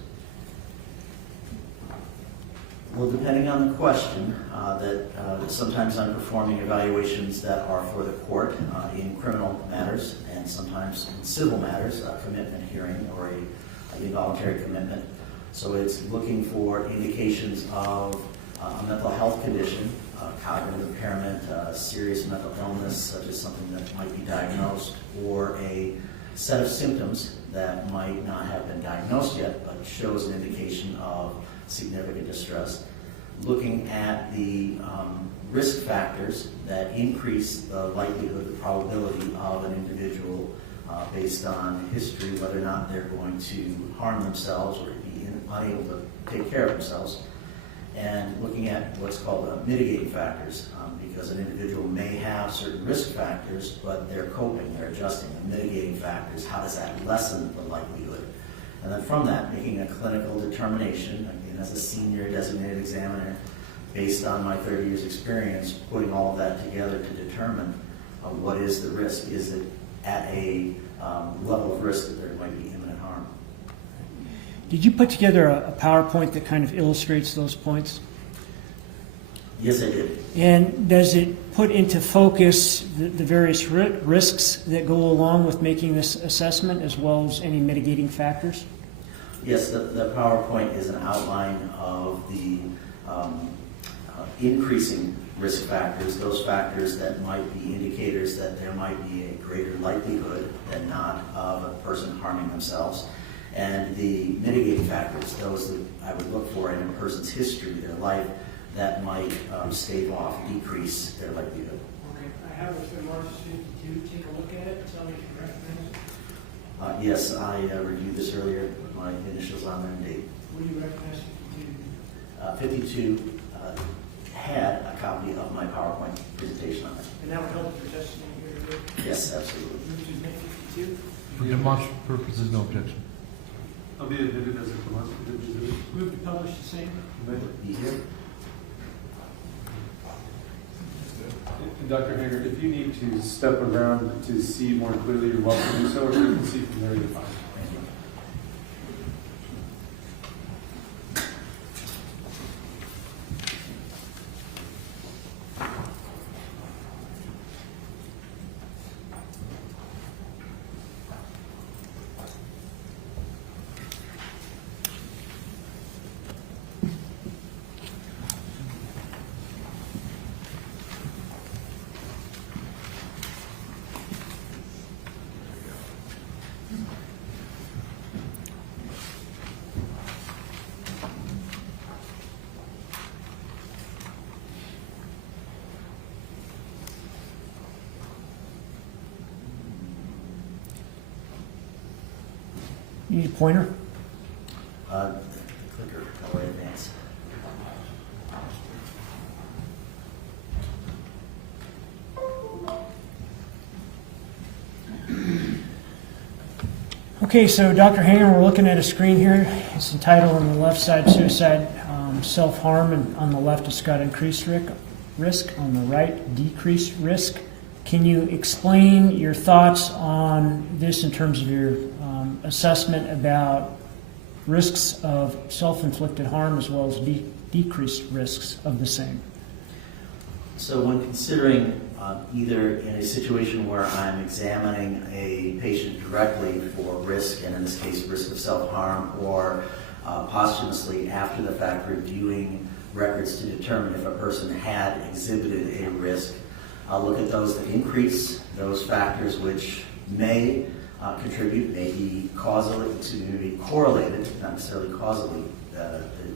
Well, depending on the question, that sometimes I'm performing evaluations that are for the court in criminal matters and sometimes in civil matters, a commitment hearing or an involuntary commitment. So it's looking for indications of a mental health condition, cognitive impairment, serious mental illness, such as something that might be diagnosed, or a set of symptoms that might not have been diagnosed yet, but shows an indication of significant distress. Looking at the risk factors that increase the likelihood, the probability of an individual based on history, whether or not they're going to harm themselves or be unable to take care of themselves. And looking at what's called mitigating factors, because an individual may have certain risk factors, but they're coping, they're adjusting. The mitigating factors, how does that lessen the likelihood? And then from that, making a clinical determination, again, as a senior designated examiner, based on my 30 years experience, putting all of that together to determine what is the risk. Is it at a level of risk that there might be imminent harm? Did you put together a PowerPoint that kind of illustrates those points? Yes, I did. And does it put into focus the various risks that go along with making this assessment, as well as any mitigating factors? Yes, the PowerPoint is an outline of the increasing risk factors, those factors that might be indicators that there might be a greater likelihood than not of a person harming themselves, and the mitigating factors, those that I would look for in a person's history, their life, that might stave off, decrease their likelihood. Okay, I have it for March 52. Take a look at it. Tell me if you recognize it. Yes, I reviewed this earlier, with my initials on there and date. What do you recognize 52? 52 had a copy of my PowerPoint presentation on it. And that would help with your testimony here today. Yes, absolutely. Move to admit 52. For demonstrative purposes, no objection. I'll be admitted as a demonstrative exhibit. Move to publish the same. Be here. And Dr. Hager, if you need to step around to see more clearly, you're welcome to do so, or you can see from there, you're fine. Thank you. You need a pointer? The clicker, how do I advance? Okay, so Dr. Hager, we're looking at a screen here. It's entitled on the left side, suicide, self-harm, and on the left it's got increased risk, on the right, decreased risk. Can you explain your thoughts on this in terms of your assessment about risks of self-inflicted harm as well as decreased risks of the same? So when considering either in a situation where I'm examining a patient directly for risk, and in this case risk of self-harm, or posthumously after the fact reviewing records to determine if a person had exhibited a risk, I'll look at those that increase, those factors which may contribute, may be correlated, not necessarily causally.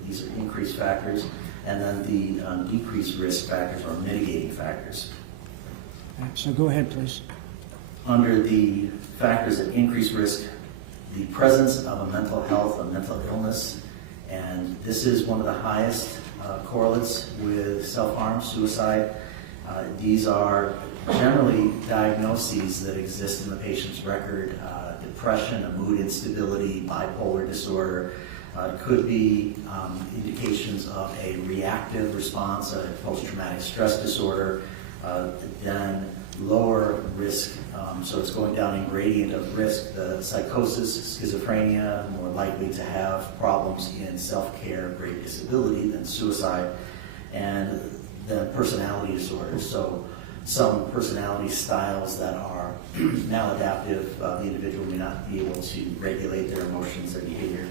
These are increased factors, and then the decreased risk factors or mitigating factors. So go ahead, please. Under the factors that increase risk, the presence of a mental health, a mental illness, and this is one of the highest correlates with self-harm, suicide. These are generally diagnoses that exist in the patient's record: depression, a mood instability, bipolar disorder. It could be indications of a reactive response, a post-traumatic stress disorder, then lower risk, so it's going down in gradient of risk. The psychosis, schizophrenia, more likely to have problems in self-care, great disability than suicide, and then personality disorders. So some personality styles that are maladaptive, the individual may not be able to regulate their emotions, their behavior.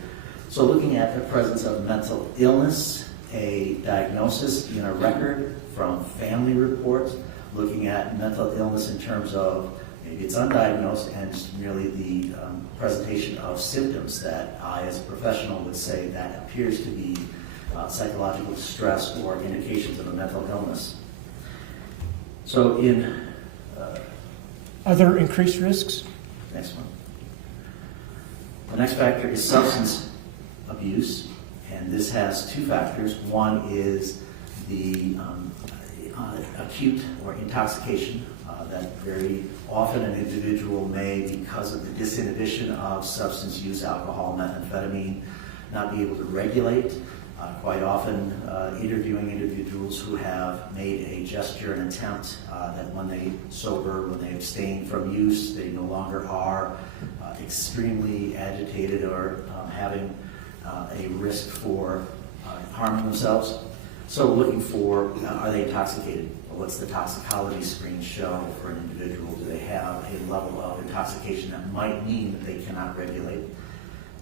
So looking at the presence of mental illness, a diagnosis in a record from family reports, looking at mental illness in terms of maybe it's undiagnosed and it's merely the presentation of symptoms that I as a professional would say that appears to be psychological distress or indications of a mental illness. So in Other increased risks? next one. The next factor is substance abuse, and this has two factors. One is the acute or intoxication that very often an individual may, because of the disinhibition of substance use, alcohol, methamphetamine, not be able to regulate. Quite often interviewing individuals who have made a gesture, an attempt that when they sober, when they abstain from use, they no longer are extremely agitated or having a risk for harming themselves. So looking for, are they intoxicated? What's the toxicology screen show for an individual? Do they have a level of intoxication that might mean that they cannot regulate?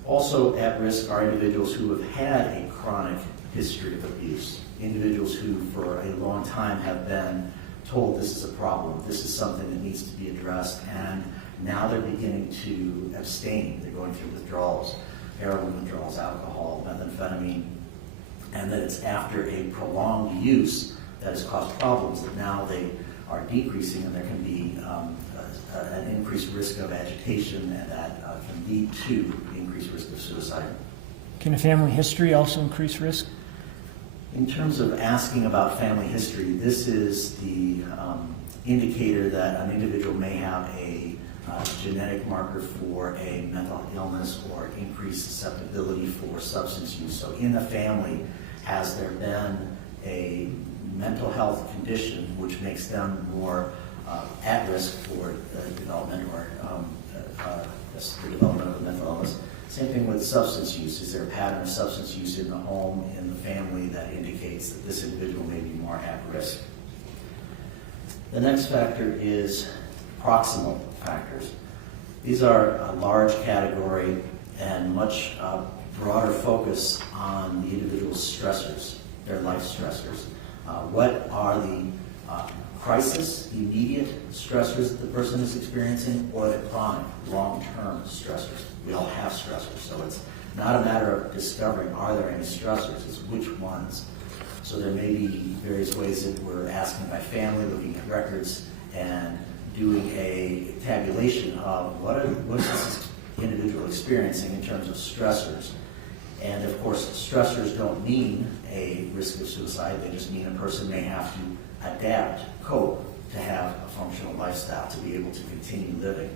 Also at risk are individuals who have had a chronic history of abuse, individuals who for a long time have been told this is a problem, this is something that needs to be addressed, and now they're beginning to abstain. They're going through withdrawals, heroin withdrawals, alcohol, methamphetamine, and that it's after a prolonged use that has caused problems that now they are decreasing, and there can be an increased risk of agitation, and that can lead to increased risk of suicide. Can a family history also increase risk? In terms of asking about family history, this is the indicator that an individual may have a genetic marker for a mental illness or increased susceptibility for substance use. So in the family, has there been a mental health condition which makes them more at risk for development or the development of a mental illness? Same thing with substance use. Is there a pattern of substance use in the home, in the family, that indicates that this individual may be more at risk? The next factor is proximal factors. These are a large category and much broader focus on the individual's stressors, their life stressors. What are the crisis, immediate stressors that the person is experiencing, or the chronic, long-term stressors? We all have stressors, so it's not a matter of discovering are there any stressors, it's which ones. So there may be various ways that we're asking by family, looking at records, and doing a tabulation of what is this individual experiencing in terms of stressors. And of course, stressors don't mean a risk of suicide, they just mean a person may have to adapt, cope, to have a functional lifestyle, to be able to continue living.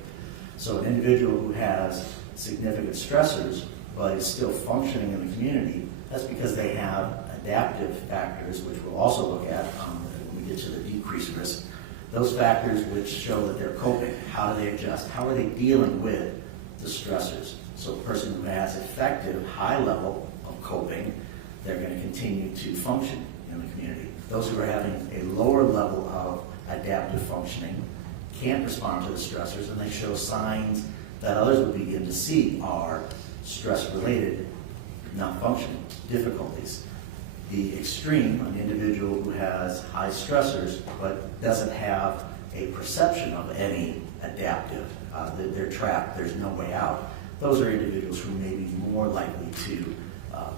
So an individual who has significant stressors, but is still functioning in the community, that's because they have adaptive factors, which we'll also look at when we get to the decreased risk. Those factors which show that they're coping, how do they adjust, how are they dealing with the stressors? So a person who has effective, high level of coping, they're going to continue to function in the community. Those who are having a lower level of adaptive functioning can't respond to the stressors, and they show signs that others would begin to see are stress-related, not functioning difficulties. The extreme, an individual who has high stressors but doesn't have a perception of any adaptive, they're trapped, there's no way out. Those are individuals who may be more likely to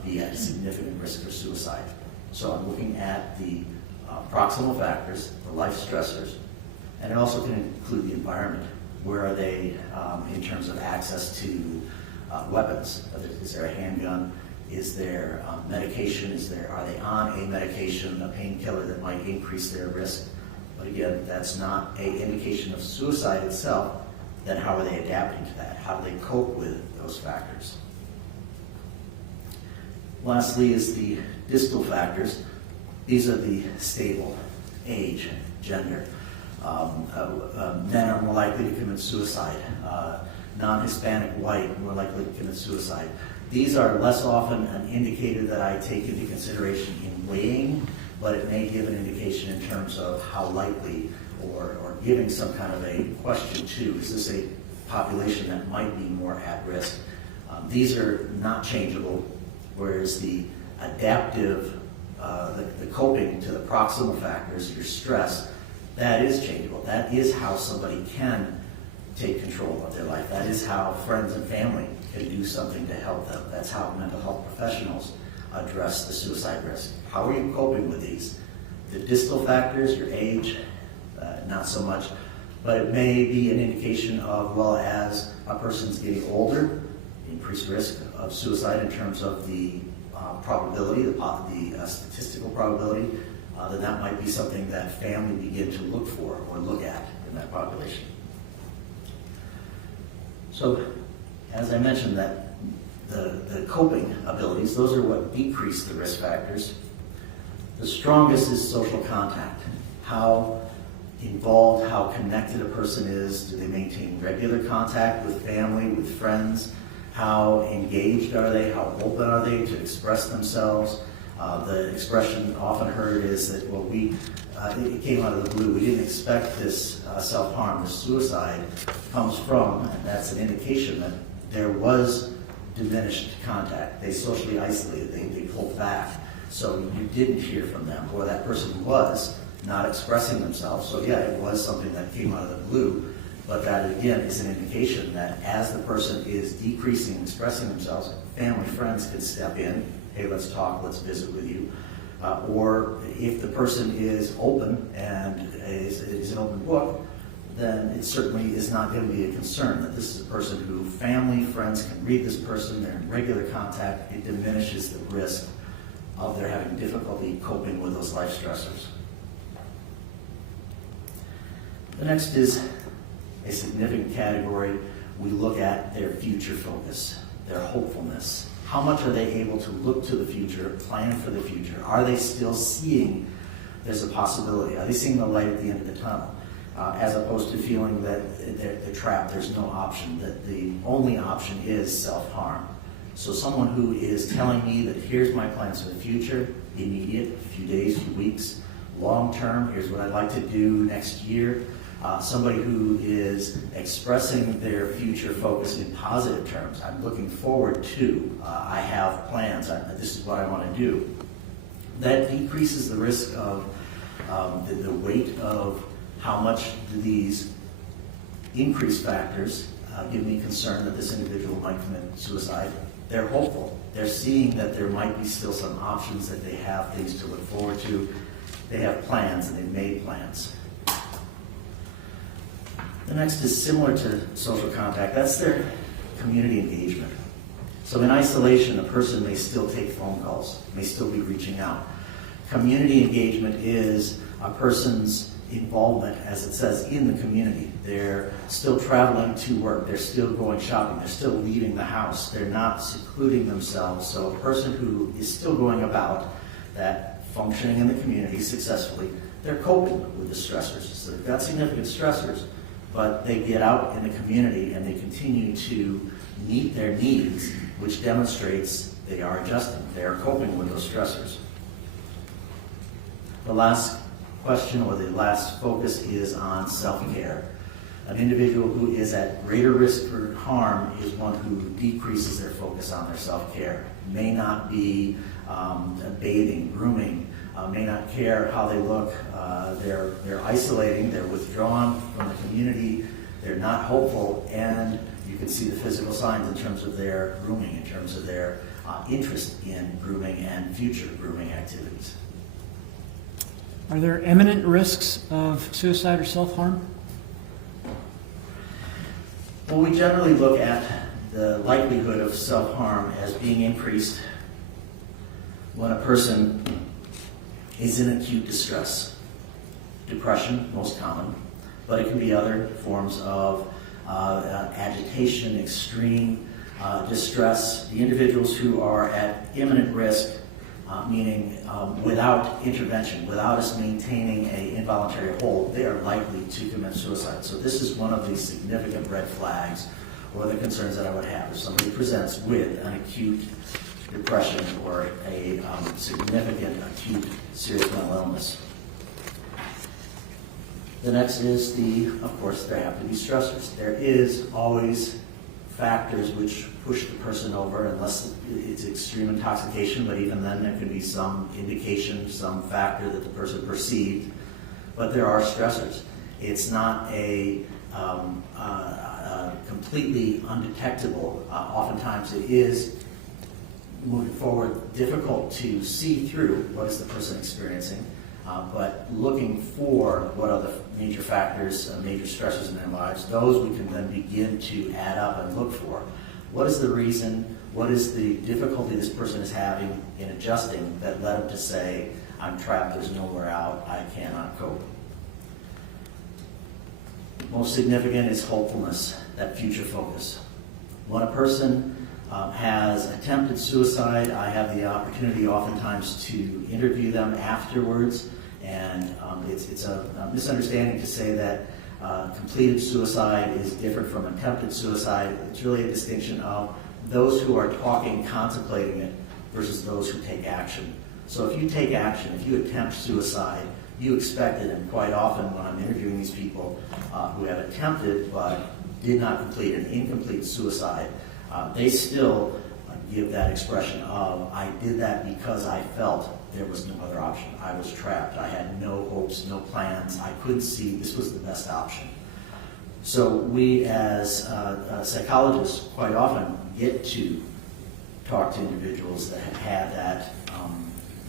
be at significant risk for suicide. So I'm looking at the proximal factors, the life stressors, and it also can include the environment. Where are they in terms of access to weapons? Is there a handgun? Is there medication? Are they on a medication, a painkiller that might increase their risk? But again, that's not an indication of suicide itself. Then how are they adapting to that? How do they cope with those factors? Lastly is the distal factors. These are the stable: age, gender. Men are more likely to commit suicide. Non-Hispanic white, more likely to commit suicide. These are less often an indicator that I take into consideration in weighing, but it may give an indication in terms of how likely, or giving some kind of a question to, is this a population that might be more at risk? These are not changeable, whereas the adaptive, the coping to the proximal factors, your stress, that is changeable. That is how somebody can take control of their life. That is how friends and family can do something to help them. That's how mental health professionals address the suicide risk. How are you coping with these? The distal factors, your age, not so much, but it may be an indication of, well, as a person's getting older, increased risk of suicide in terms of the probability, the statistical probability, then that might be something that family begin to look for or look at in that population. So, as I mentioned, that the coping abilities, those are what decrease the risk factors. The strongest is social contact. How involved, how connected a person is. Do they maintain regular contact with family, with friends? How engaged are they? How open are they to express themselves? The expression often heard is that, well, it came out of the blue. We didn't expect this self-harm, this suicide comes from, and that's an indication that there was diminished contact. They socially isolated, they pulled back. So you didn't hear from them, or that person was not expressing themselves. So yeah, it was something that came out of the blue, but that again is an indication that as the person is decreasing, expressing themselves, family, friends can step in. Hey, let's talk, let's visit with you. Or if the person is open and is an open book, then it certainly is not going to be a concern that this is a person who family, friends can read this person, they're in regular contact. It diminishes the risk of their having difficulty coping with those life stressors. The next is a significant category. We look at their future focus, their hopefulness. How much are they able to look to the future, plan for the future? Are they still seeing there's a possibility? Are they seeing the light at the end of the tunnel? As opposed to feeling that they're trapped, there's no option, that the only option is self-harm. So someone who is telling me that here's my plans for the future, immediate, a few days, few weeks, long-term, here's what I'd like to do next year. Somebody who is expressing their future focus in positive terms. I'm looking forward to, I have plans, this is what I want to do. That decreases the risk of the weight of how much do these increased factors give me concern that this individual might commit suicide. They're hopeful. They're seeing that there might be still some options, that they have things to look forward to. They have plans and they've made plans. The next is similar to social contact. That's their community engagement. So in isolation, a person may still take phone calls, may still be reaching out. Community engagement is a person's involvement, as it says, in the community. They're still traveling to work. They're still going shopping. They're still leaving the house. They're not secluding themselves. So a person who is still going about that, functioning in the community successfully, they're coping with the stressors. So they've got significant stressors, but they get out in the community and they continue to meet their needs, which demonstrates they are adjusting. They are coping with those stressors. The last question, or the last focus, is on self-care. An individual who is at greater risk for harm is one who decreases their focus on their self-care. May not be bathing, grooming, may not care how they look. They're isolating, they're withdrawn from the community, they're not hopeful, and you can see the physical signs in terms of their grooming, in terms of their interest in grooming and future grooming activities. Are there imminent risks of suicide or self-harm? Well, we generally look at the likelihood of self-harm as being increased when a person is in acute distress. Depression, most common, but it can be other forms of agitation, extreme distress. The individuals who are at imminent risk, meaning without intervention, without us maintaining an involuntary hold, they are likely to commit suicide. So this is one of the significant red flags or the concerns that I would have if somebody presents with an acute depression or a significant acute serious mental illness. The next is of course, there have to be stressors. There is always factors which push the person over, unless it's extreme intoxication, but even then there could be some indication, some factor that the person perceived. But there are stressors. It's not a completely undetectable. Oftentimes it is, moving forward, difficult to see through what is the person experiencing, but looking for what are the major factors, major stressors in their lives, those we can then begin to add up and look for. What is the reason, what is the difficulty this person is having in adjusting that led them to say, I'm trapped, there's nowhere out, I cannot cope. Most significant is hopefulness, that future focus. When a person has attempted suicide, I have the opportunity oftentimes to interview them afterwards, and it's a misunderstanding to say that completed suicide is different from attempted suicide. It's really a distinction of those who are talking, contemplating it, versus those who take action. So if you take action, if you attempt suicide, you expect it, and quite often when I'm interviewing these people who have attempted but did not complete an incomplete suicide, they still give that expression of, I did that because I felt there was no other option. I was trapped. I had no hopes, no plans. I couldn't see this was the best option. So we as psychologists quite often get to talk to individuals that have had that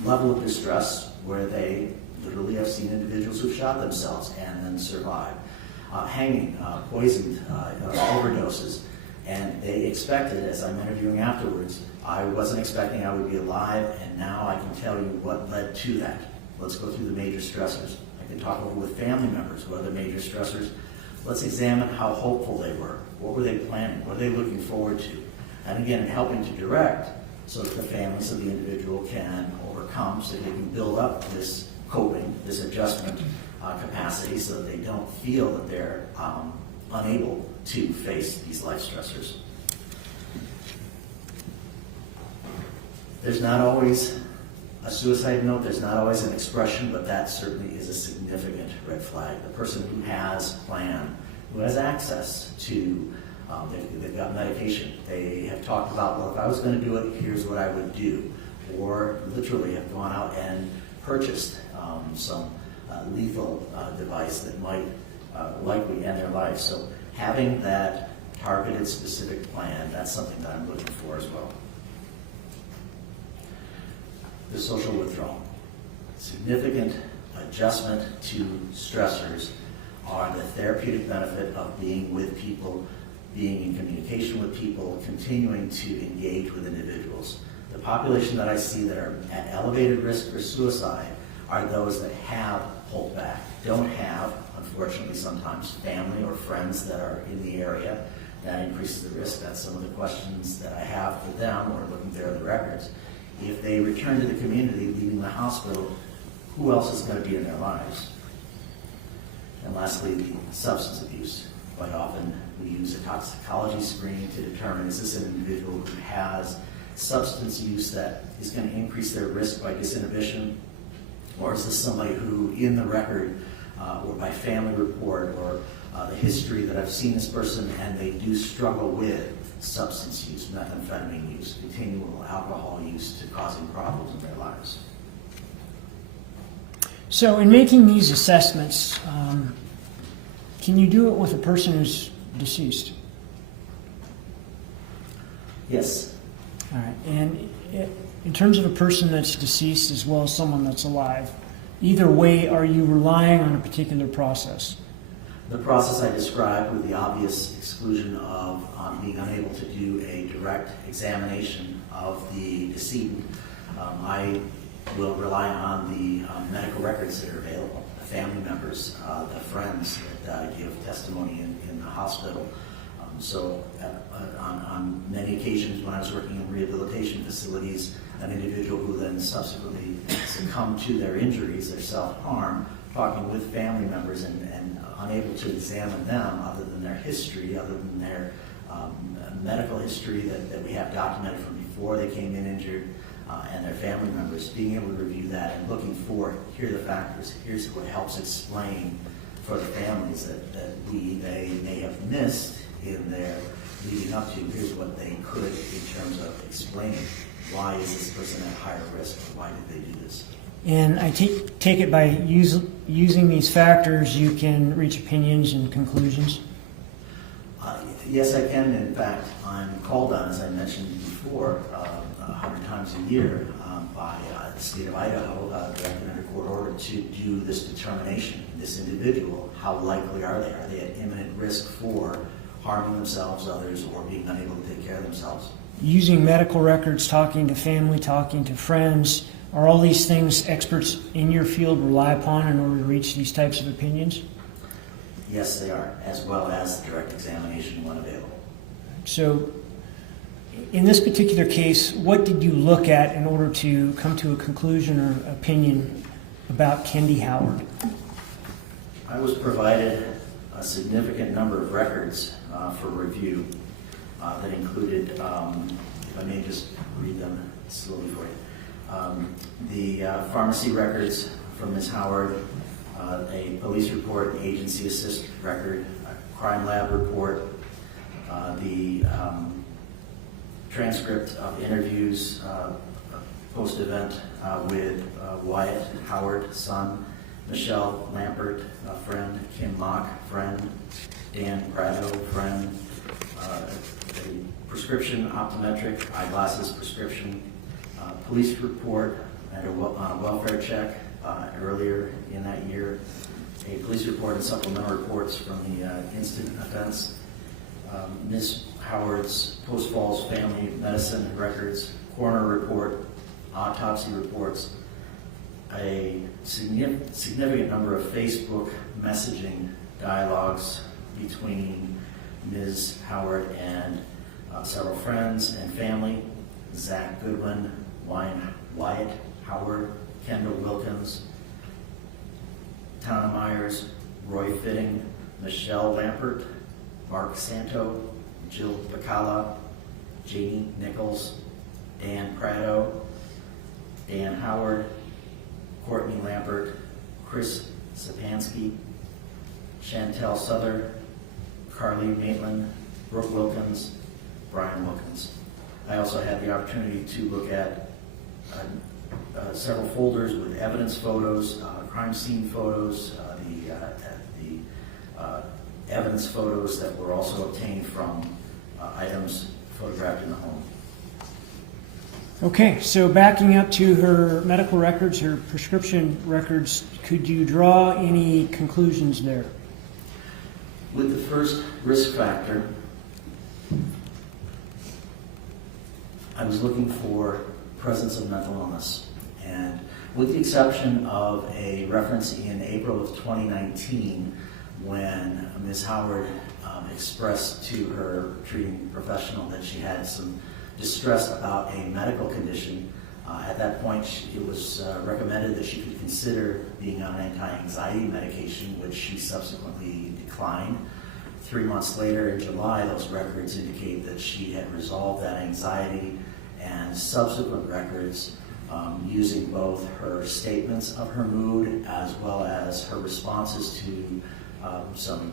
level of distress where they literally have seen individuals who've shot themselves and then survived, hanging, poisoned, overdoses. And they expected, as I'm interviewing afterwards, I wasn't expecting I would be alive, and now I can tell you what led to that. Let's go through the major stressors. I can talk over with family members what are the major stressors. Let's examine how hopeful they were. What were they planning? What are they looking forward to? And again, helping to direct so that the families of the individual can overcome, so they can build up this coping, this adjustment capacity, so that they don't feel that they're unable to face these life stressors. There's not always a suicide note, there's not always an expression, but that certainly is a significant red flag. The person who has a plan, who has access to, they've got medication, they have talked about, well, if I was going to do it, here's what I would do. Or literally have gone out and purchased some lethal device that might likely end their life. So having that targeted, specific plan, that's something that I'm looking for as well. The social withdrawal. Significant adjustment to stressors are the therapeutic benefit of being with people, being in communication with people, continuing to engage with individuals. The population that I see that are at elevated risk for suicide are those that have pulled back, don't have, unfortunately sometimes, family or friends that are in the area. That increases the risk. That's some of the questions that I have for them or looking there at the records. If they return to the community, leaving the hospital, who else is going to be in their lives? And lastly, the substance abuse. Quite often we use a toxicology screen to determine, is this an individual who has substance use that is going to increase their risk by disinhibition? Or is this somebody who, in the record, or by family report, or the history that I've seen this person and they do struggle with substance use, methamphetamine use, continual alcohol use to causing problems in their lives? So in making these assessments, can you do it with a person who's deceased? Yes. All right. And in terms of a person that's deceased as well as someone that's alive, either way, are you relying on a particular process? The process I described with the obvious exclusion of being unable to do a direct examination of the decedent, I will rely on the medical records that are available, the family members, the friends that give testimony in the hospital. So on many occasions when I was working in rehabilitation facilities, an individual who then subsequently succumbed to their injuries, their self-harm, talking with family members and unable to examine them other than their history, other than their medical history that we have documented from before they came in injured, and their family members, being able to review that and looking for, here are the factors, here's what helps explain for the families that they may have missed in their leading up to, here's what they could in terms of explaining why is this person at higher risk, or why did they do this. And I take it by using these factors, you can reach opinions and conclusions? Yes, I can. In fact, I'm called on, as I mentioned before, 100 times a year by the state of Idaho, directed under court order, to do this determination. This individual, how likely are they? Are they at imminent risk for harming themselves, others, or being unable to take care of themselves? Using medical records, talking to family, talking to friends, are all these things experts in your field rely upon in order to reach these types of opinions? Yes, they are, as well as the direct examination when available. So, in this particular case, what did you look at in order to come to a conclusion or opinion about Kendy Howard? I was provided a significant number of records for review that included, if I may just read them slowly for you. The pharmacy records from Ms. Howard, a police report, an agency assist record, a crime lab report, the transcript of interviews post-event with Wyatt Howard, son, Michelle Lampert, friend, Kim Mock, friend, Dan Prado, friend, a prescription optometric, eyeglasses prescription, police report and a welfare check earlier in that year, a police report and supplemental reports from the incident offense, Ms. Howard's post-falls family medicine records, coroner report, autopsy reports, a significant number of Facebook messaging dialogues between Ms. Howard and several friends and family, Zach Goodwin, Wyatt Howard, Kendall Wilkins, Tana Myers, Roy Fitting, Michelle Lampert, Mark Santo, Jill Bacala, Janie Nichols, Dan Prado, Dan Howard, Courtney Lampert, Chris Sapansky, Chantel Souther, Carly Maitland, Brooke Wilkins, Brian Wilkins. I also had the opportunity to look at several folders with evidence photos, crime scene photos, the evidence photos that were also obtained from items photographed in the home. Okay, so backing up to her medical records, her prescription records, could you draw any conclusions there? With the first risk factor, I was looking for presence of mental illness. And with the exception of a reference in April of 2019 when Ms. Howard expressed to her treating professional that she had some distress about a medical condition, at that point it was recommended that she could consider being on anti-anxiety medication, which she subsequently declined. 3 months later in July, those records indicate that she had resolved that anxiety, and subsequent records using both her statements of her mood as well as her responses to some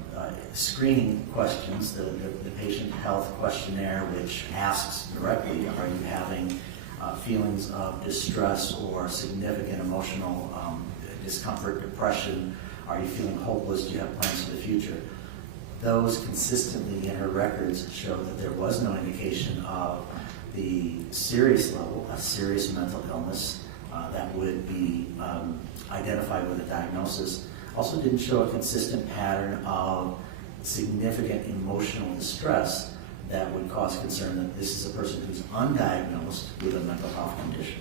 screening questions, the patient health questionnaire, which asks directly, are you having feelings of distress or significant emotional discomfort, depression? Are you feeling hopeless? Do you have plans for the future? Those consistently in her records show that there was no indication of the serious level, a serious mental illness that would be identified with a diagnosis. Also didn't show a consistent pattern of significant emotional distress that would cause concern that this is a person who's undiagnosed with a mental health condition.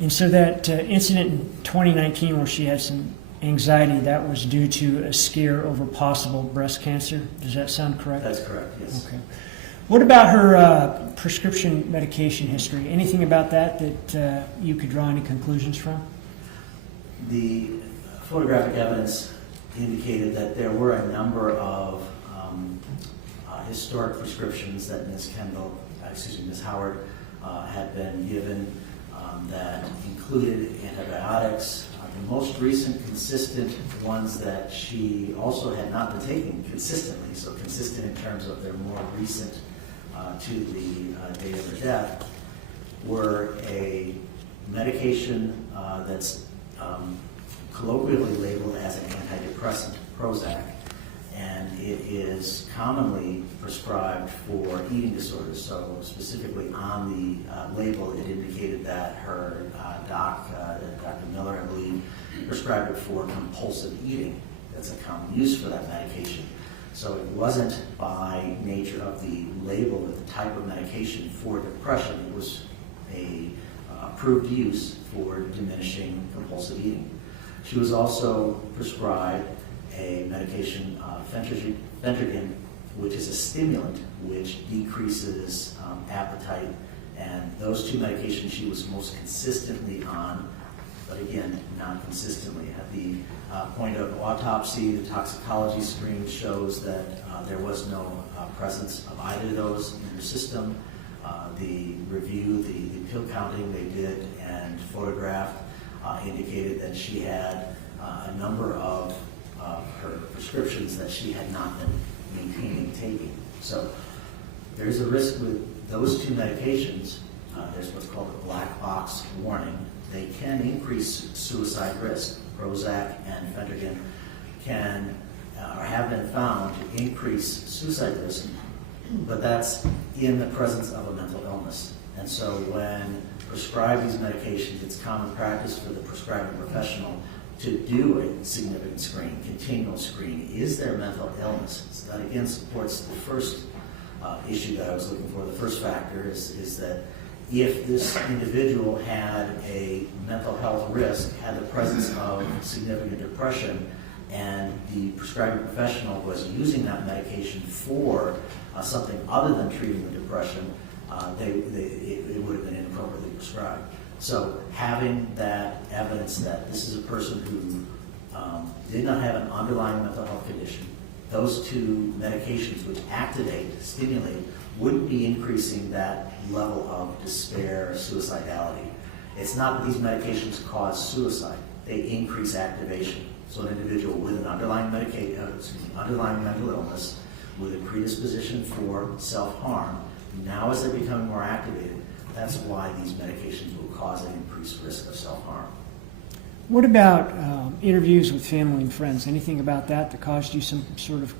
And so that incident in 2019 where she had some anxiety, that was due to a scare over possible breast cancer. Does that sound correct? That's correct, yes. Okay. What about her prescription medication history? Anything about that you could draw any conclusions from? The photographic evidence indicated that there were a number of historic prescriptions that Ms. Howard had been given that included antibiotics. The most recent consistent ones that she also had not been taking consistently, so consistent in terms of their more recent to the date of her death, were a medication that's colloquially labeled as an antidepressant, Prozac, and it is commonly prescribed for eating disorders. So specifically on the label, it indicated that her Dr. Miller, I believe, prescribed it for compulsive eating. That's a common use for that medication. So it wasn't by nature of the label with the type of medication for depression. It was a approved use for diminishing compulsive eating. She was also prescribed a medication, Phentergin, which is a stimulant which decreases appetite, and those two medications she was most consistently on, but again, not consistently. At the point of autopsy, the toxicology screen shows that there was no presence of either of those in her system. The review, the pill counting they did and photographed indicated that she had a number of her prescriptions that she had not been maintaining taking. So there's a risk with those two medications. There's what's called a black box warning. They can increase suicide risk. Prozac and Phentergan can or have been found to increase suicide risk, but that's in the presence of a mental illness. And so when prescribed these medications, it's common practice for the prescribing professional to do a significant screen, continual screen. Is there mental illness? So that again supports the first issue that I was looking for. The first factor is that if this individual had a mental health risk, had the presence of significant depression, and the prescribing professional was using that medication for something other than treating the depression, it would have been inappropriately prescribed. So having that evidence that this is a person who did not have an underlying mental health condition, those two medications which activate, stimulate, wouldn't be increasing that level of despair or suicidality. It's not that these medications cause suicide. They increase activation. So an individual with an underlying mental illness, with a predisposition for self-harm, now as they're becoming more activated, that's why these medications will cause an increased risk of self-harm. What about interviews with family and friends? Anything about that caused you some sort of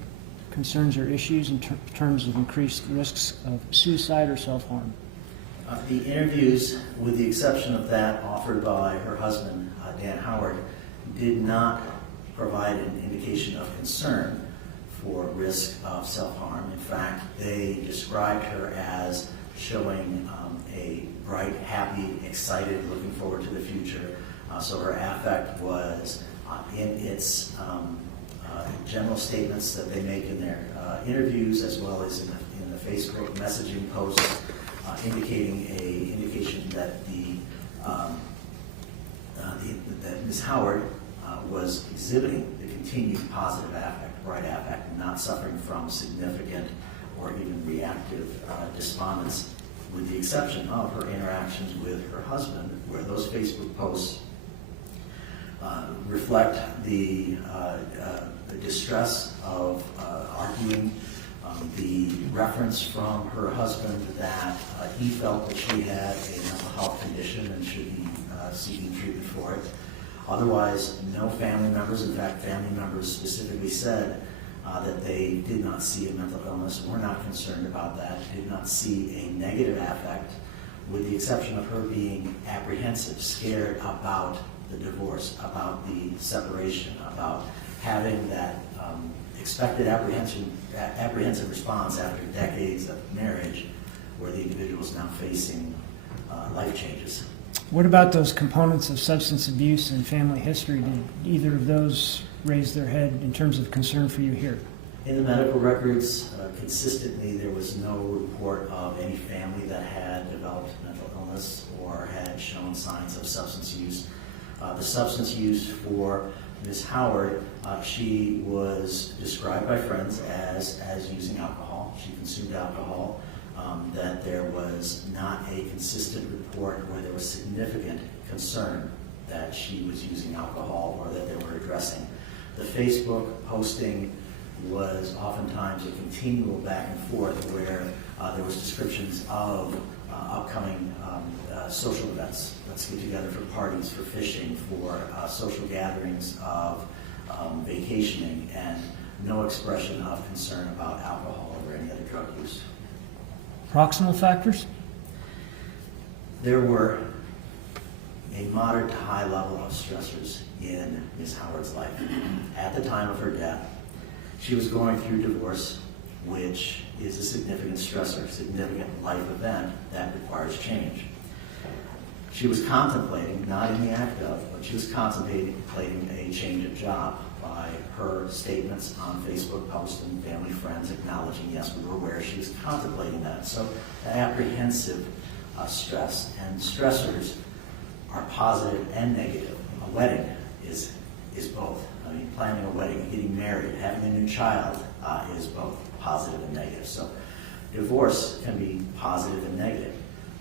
concerns or issues in terms of increased risks of suicide or self-harm? The interviews, with the exception of that offered by her husband, Dan Howard, did not provide an indication of concern for risk of self-harm. In fact, they described her as showing a bright, happy, excited, looking forward to the future. So her affect was in its general statements that they make in their interviews, as well as in the Facebook messaging posts, indicating a indication that that Ms. Howard was exhibiting the continued positive affect, bright affect, and not suffering from significant or even reactive despondence, with the exception of her interactions with her husband, where those Facebook posts reflect the distress of arguing, the reference from her husband that he felt that she had a mental health condition and should be seeking treatment for it. Otherwise, no family members, in fact, family members specifically said that they did not see a mental illness, were not concerned about that, did not see a negative affect, with the exception of her being apprehensive, scared about the divorce, about the separation, about having that expected apprehensive response after decades of marriage, where the individual is now facing life changes. What about those components of substance abuse and family history? Did either of those raise their head in terms of concern for you here? In the medical records, consistently there was no report of any family that had developed mental illness or had shown signs of substance use. The substance use for Ms. Howard, she was described by friends as using alcohol. She consumed alcohol. That there was not a consistent report where there was significant concern that she was using alcohol or that they were addressing. The Facebook posting was oftentimes a continual back and forth where there was descriptions of upcoming social events. Let's get together for parties, for fishing, for social gatherings of vacationing, and no expression of concern about alcohol or any other drug use. Proximal factors? There were a moderate to high level of stressors in Ms. Howard's life. At the time of her death, she was going through divorce, which is a significant stressor, significant life event that requires change. She was contemplating, not in the act of, but she was contemplating a change of job by her statements on Facebook posts and family friends acknowledging, yes, we were aware she was contemplating that. So apprehensive stress, and stressors are positive and negative. A wedding is both. I mean, planning a wedding, getting married, having a new child is both positive and negative. So Divorce can be positive and negative.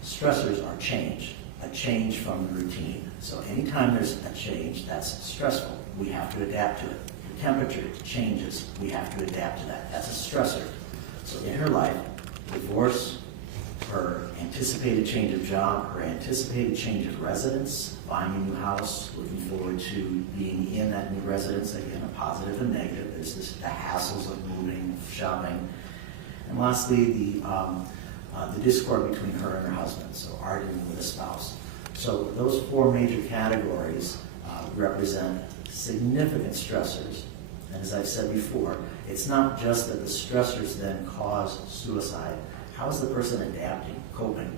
Stressors are change, a change from the routine. So anytime there's a change, that's stressful. We have to adapt to it. The temperature changes. We have to adapt to that. That's a stressor. So in her life, divorce, her anticipated change of job, her anticipated change of residence, buying a new house, looking forward to being in that new residence, again, a positive and negative. There's the hassles of moving, shopping. And lastly, the discord between her and her husband, so arguing with a spouse. So those four major categories represent significant stressors. And as I've said before, it's not just that the stressors then cause suicide. How is the person adapting, coping?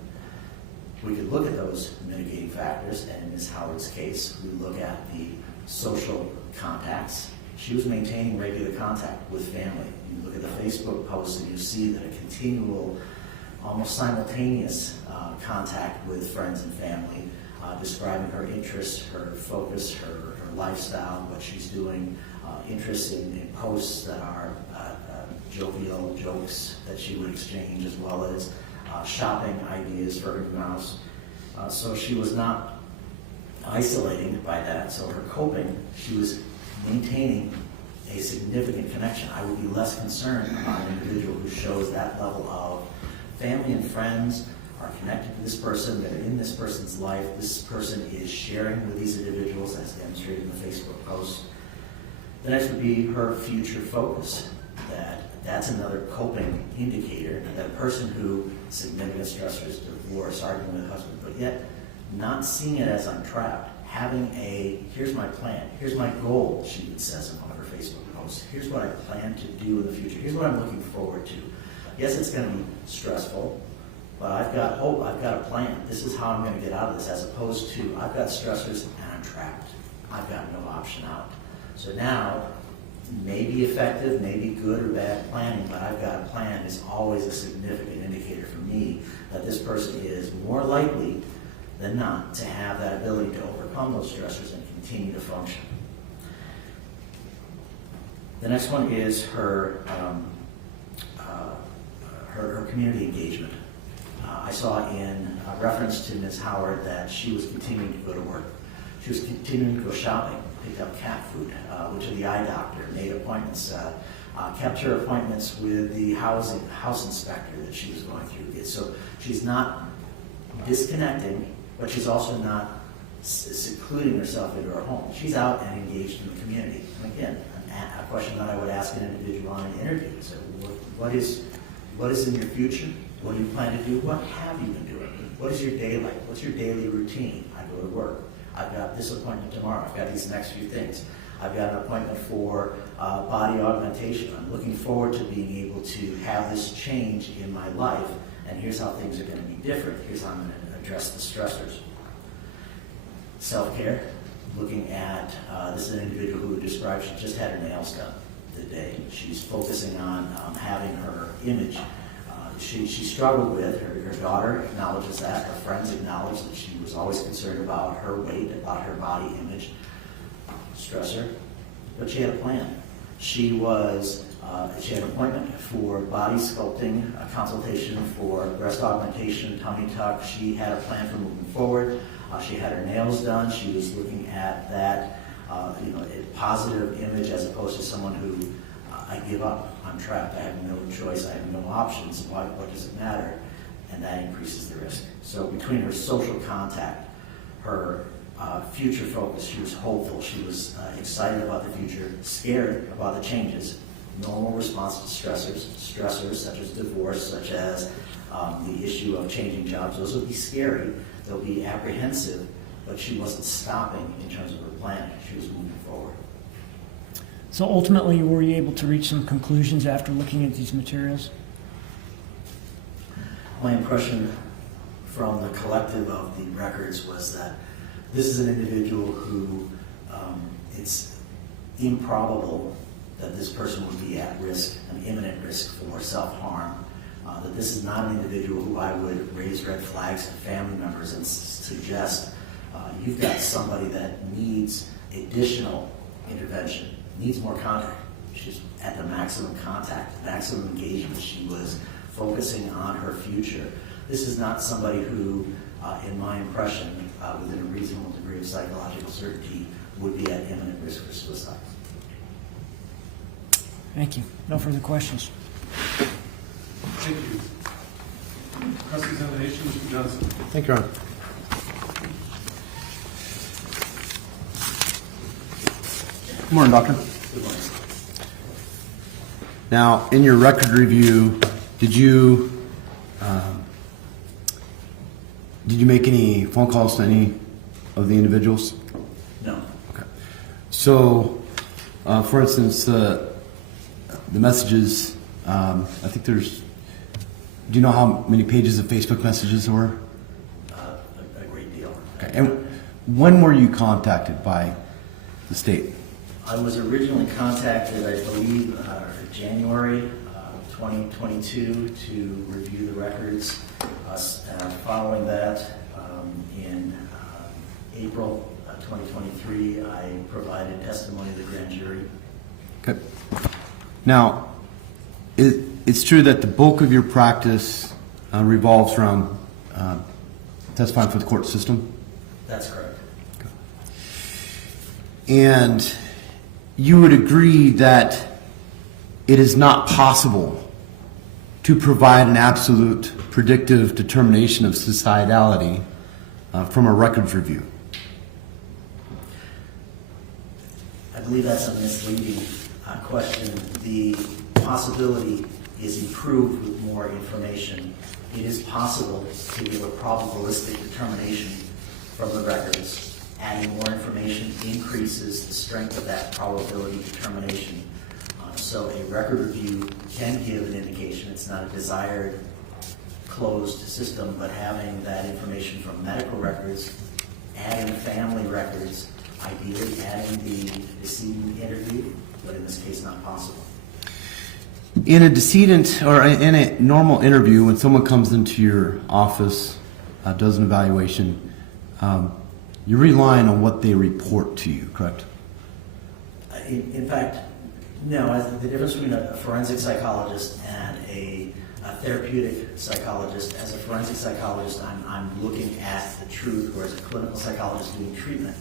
We could look at those mitigating factors, and in Ms. Howard's case, we look at the social contacts. She was maintaining regular contact with family. You look at the Facebook posts and you see that a continual, almost simultaneous contact with friends and family, describing her interests, her focus, her lifestyle, what she's doing, interests in posts that are jovial jokes that she would exchange, as well as shopping ideas for her new house. So she was not isolating by that. So her coping, she was maintaining a significant connection. I would be less concerned about an individual who shows that level of family and friends are connected to this person, they're in this person's life, this person is sharing with these individuals as demonstrated in the Facebook post. The next would be her future focus. That's another coping indicator. That a person who, significant stressors, divorce, arguing with a husband, but yet not seeing it as I'm trapped. Having here's my plan, here's my goal, she says in one of her Facebook posts. Here's what I plan to do in the future. Here's what I'm looking forward to. Yes, it's going to be stressful, but I've got hope, I've got a plan. This is how I'm going to get out of this, as opposed to I've got stressors and I'm trapped. I've got no option out. So now, maybe effective, maybe good or bad planning, but I've got a plan is always a significant indicator for me that this person is more likely than not to have that ability to overcome those stressors and continue to function. The next one is her community engagement. I saw in reference to Ms. Howard that she was continuing to go to work. She was continuing to go shopping, picked up cat food, went to the eye doctor, made appointments, kept her appointments with the house inspector that she was going through. So she's not disconnecting, but she's also not secluding herself into her home. She's out and engaged in the community. And again, a question that I would ask an individual on an interview is, what is in your future? What do you plan to do? What have you been doing? What is your day like? What's your daily routine? I go to work. I've got this appointment tomorrow. I've got these next few things. I've got an appointment for body augmentation. I'm looking forward to being able to have this change in my life, and here's how things are going to be different. Here's how I'm going to address the stressors. Self-care, looking at, this is an individual who described she just had her nails done today. She's focusing on having her image. She struggled with, her daughter acknowledges that, her friends acknowledge that she was always concerned about her weight, about her body image, stressor, but she had a plan. She had an appointment for body sculpting, a consultation for breast augmentation, tummy tuck. She had a plan for moving forward. She had her nails done. She was looking at that, a positive image as opposed to someone who, I give up. I'm trapped. I have no choice. I have no options. What does it matter? And that increases the risk. So between her social contact, her future focus, she was hopeful. She was excited about the future, scared about the changes. Normal response to stressors such as divorce, such as the issue of changing jobs. Those will be scary. They'll be apprehensive, but she wasn't stopping in terms of her plan. She was moving forward. So ultimately, were you able to reach some conclusions after looking at these materials? My impression from the collective of the records was that this is an individual who it's improbable that this person would be at risk, an imminent risk for self-harm, that this is not an individual who I would raise red flags to family members and suggest you've got somebody that needs additional intervention, needs more contact. She's at the maximum contact, maximum engagement. She was focusing on her future. This is not somebody who, in my impression, within a reasonable degree of psychological certainty, would be at imminent risk for suicide. Thank you. No further questions. Thank you. Cross-examination, Mr. Johnson. Thank you, Your Honor. Good morning, Doctor. Good morning. Now, in your record review, did you make any phone calls to any of the individuals? No. Okay. So, for instance, the messages, I think there's, do you know how many pages of Facebook messages there were? A great deal. Okay. And when were you contacted by the state? I was originally contacted, I believe, January 2022 to review the records. Following that, in April 2023, I provided testimony to the grand jury. Okay. Now, it's true that the bulk of your practice revolves around testifying for the court system? That's correct. And you would agree that it is not possible to provide an absolute predictive determination of suicidality from a records review? I believe that's a misleading question. The possibility is improved with more information. It is possible to give a probabilistic determination from the records. Adding more information increases the strength of that probability determination. So a record review can give an indication. It's not a desired closed system, but having that information from medical records, adding family records, ideally adding the decedent interview, but in this case not possible. In a decedent or in a normal interview, when someone comes into your office, does an evaluation, you're relying on what they report to you, correct? In fact, no. The difference between a forensic psychologist and a therapeutic psychologist, as a forensic psychologist, I'm looking at the truth, whereas a clinical psychologist doing treatment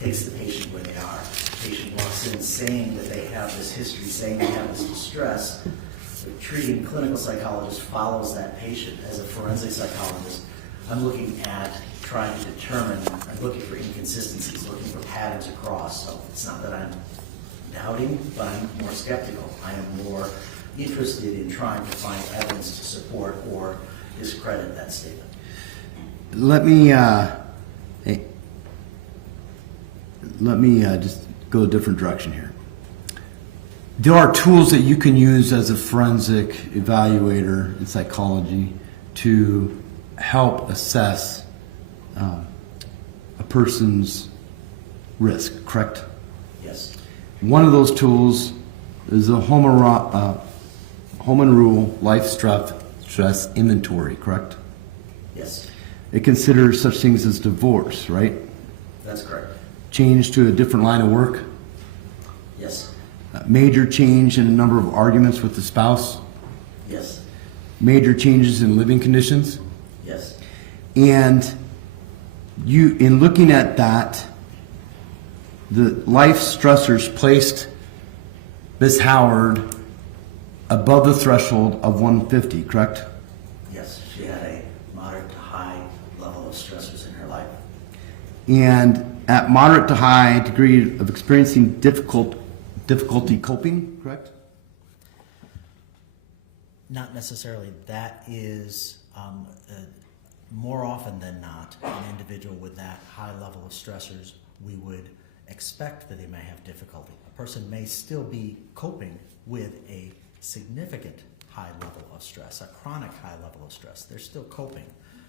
takes the patient where they are. The patient walks in saying that they have this history, saying they have this distress. The treating clinical psychologist follows that patient. As a forensic psychologist, I'm looking at trying to determine, I'm looking for inconsistencies, looking for patterns across. So it's not that I'm doubting, but I'm more skeptical. I am more interested in trying to find evidence to support or discredit that statement. Let me just go a different direction here. There are tools that you can use as a forensic evaluator in psychology to help assess a person's risk, correct? Yes. One of those tools is the home and rule life stress inventory, correct? Yes. It considers such things as divorce, right? That's correct. Change to a different line of work, Yes. major change in a number of arguments with the spouse, Yes. major changes in living conditions. Yes. And you, in looking at that, the life stressors placed Ms. Howard above the threshold of 150, correct? Yes. She had a moderate to high level of stressors in her life. And at moderate to high degree of experiencing difficulty coping, correct? Not necessarily. That is more often than not an individual with that high level of stressors. We would expect that they may have difficulty. A person may still be coping with a significant high level of stress, a chronic high level of stress. They're still coping.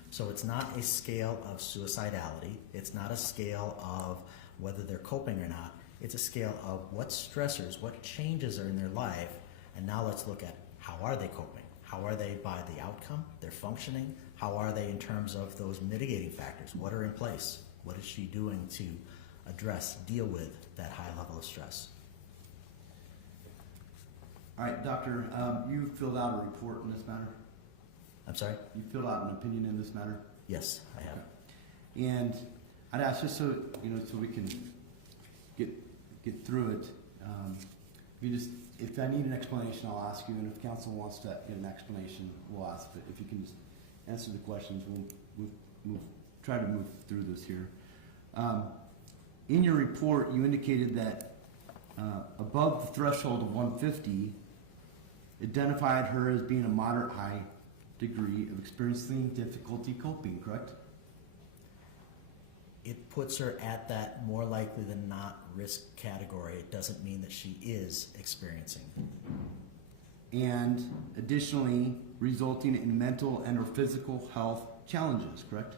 So it's not a scale of suicidality. It's not a scale of whether they're coping or not. It's a scale of what stressors, what changes are in their life, and now let's look at how are they coping? How are they by the outcome, their functioning? How are they in terms of those mitigating factors? What are in place? What is she doing to address, deal with that high level of stress? All right, doctor, you filled out a report in this matter? I'm sorry? You filled out an opinion in this matter? Yes, I have. And I'd ask just so, so we can get through it. If I need an explanation, I'll ask you, and if council wants to get an explanation, we'll ask. But if you can just answer the questions, we'll try to move through this here. In your report, you indicated that above the threshold of 150, identified her as being a moderate high degree of experiencing difficulty coping, correct? It puts her at that more likely than not risk category. It doesn't mean that she is experiencing. And additionally, resulting in mental and or physical health challenges, correct?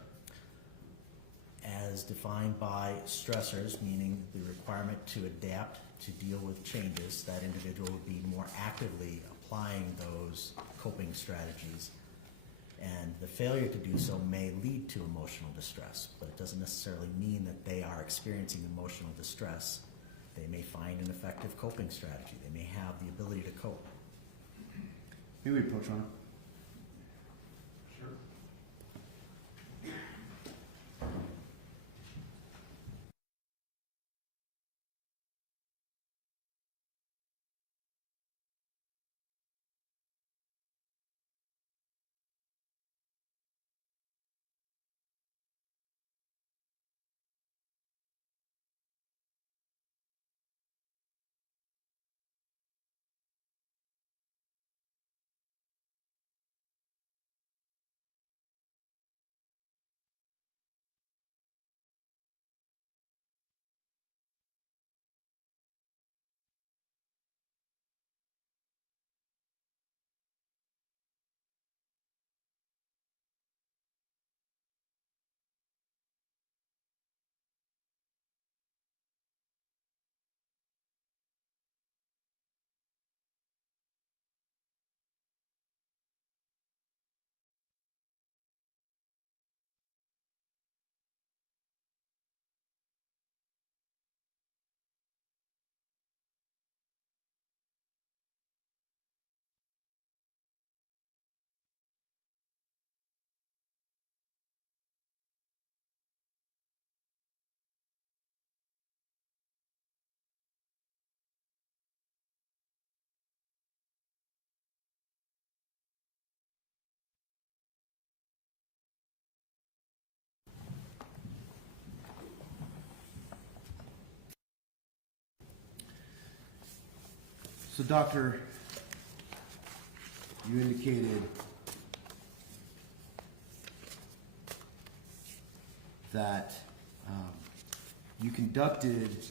As defined by stressors, meaning the requirement to adapt to deal with changes, that individual would be more actively applying those coping strategies. And the failure to do so may lead to emotional distress, but it doesn't necessarily mean that they are experiencing emotional distress. They may find an effective coping strategy. They may have the ability to cope. May we approach on it? Sure. So, doctor, you indicated that you conducted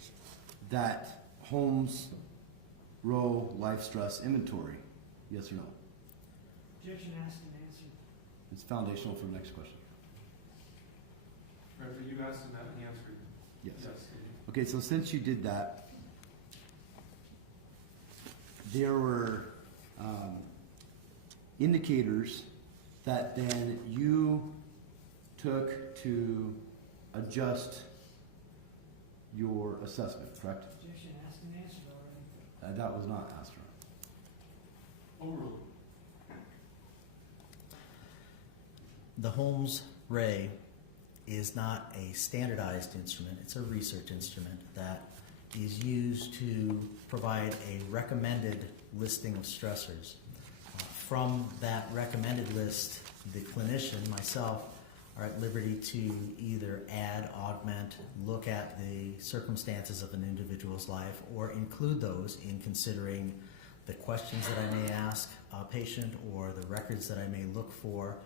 that Holmes Row life stress inventory. Yes or no? Objection asked and answered. It's foundational for the next question. Right, but you asked him that and he answered. Yes. Yes. Okay, so since you did that, there were indicators that then you took to adjust your assessment, correct? Objection asked and answered already. That was not asked. Overruled. The Holmes Ray is not a standardized instrument. It's a research instrument that is used to provide a recommended listing of stressors. From that recommended list, the clinician, myself, are at liberty to either add, augment, look at the circumstances of an individual's life, or include those in considering the questions that I may ask a patient or the records that I may look for.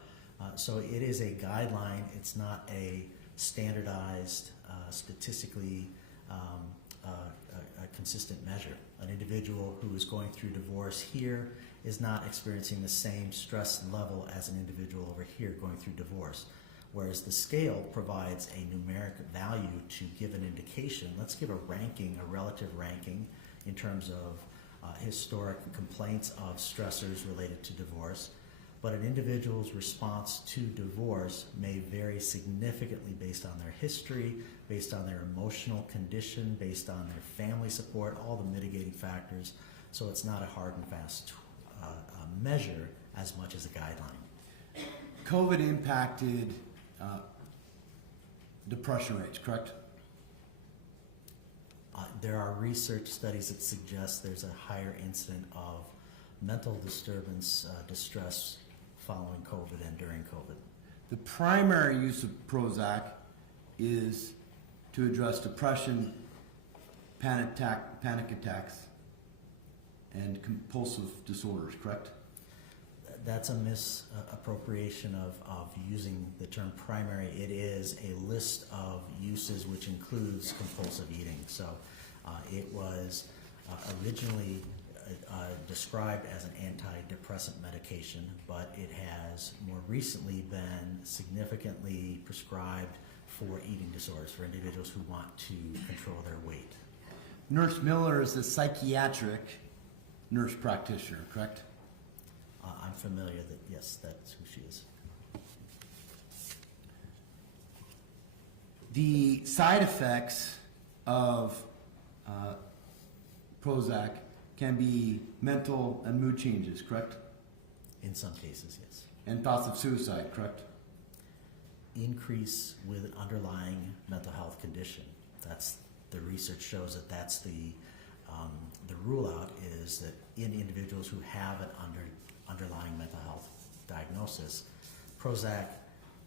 So it is a guideline. It's not a standardized, statistically a consistent measure. An individual who is going through divorce here is not experiencing the same stress level as an individual over here going through divorce. Whereas the scale provides a numeric value to give an indication. Let's give a ranking, a relative ranking, in terms of historic complaints of stressors related to divorce. But an individual's response to divorce may vary significantly based on their history, based on their emotional condition, based on their family support, all the mitigating factors. So it's not a hard and fast measure as much as a guideline. COVID impacted depression rates, correct? There are research studies that suggest there's a higher incident of mental disturbance, distress following COVID and during COVID. The primary use of Prozac is to address depression, panic attacks, and compulsive disorders, correct? That's a misappropriation of using the term primary. It is a list of uses which includes compulsive eating. So it was originally described as an antidepressant medication, but it has more recently been significantly prescribed for eating disorders, for individuals who want to control their weight. Nurse Miller is a psychiatric nurse practitioner, correct? I'm familiar that, yes, that's who she is. The side effects of Prozac can be mental and mood changes, correct? In some cases, yes. And thoughts of suicide, correct? Increase with an underlying mental health condition. That's the research shows that that's the rule out is that in individuals who have an underlying mental health diagnosis, Prozac,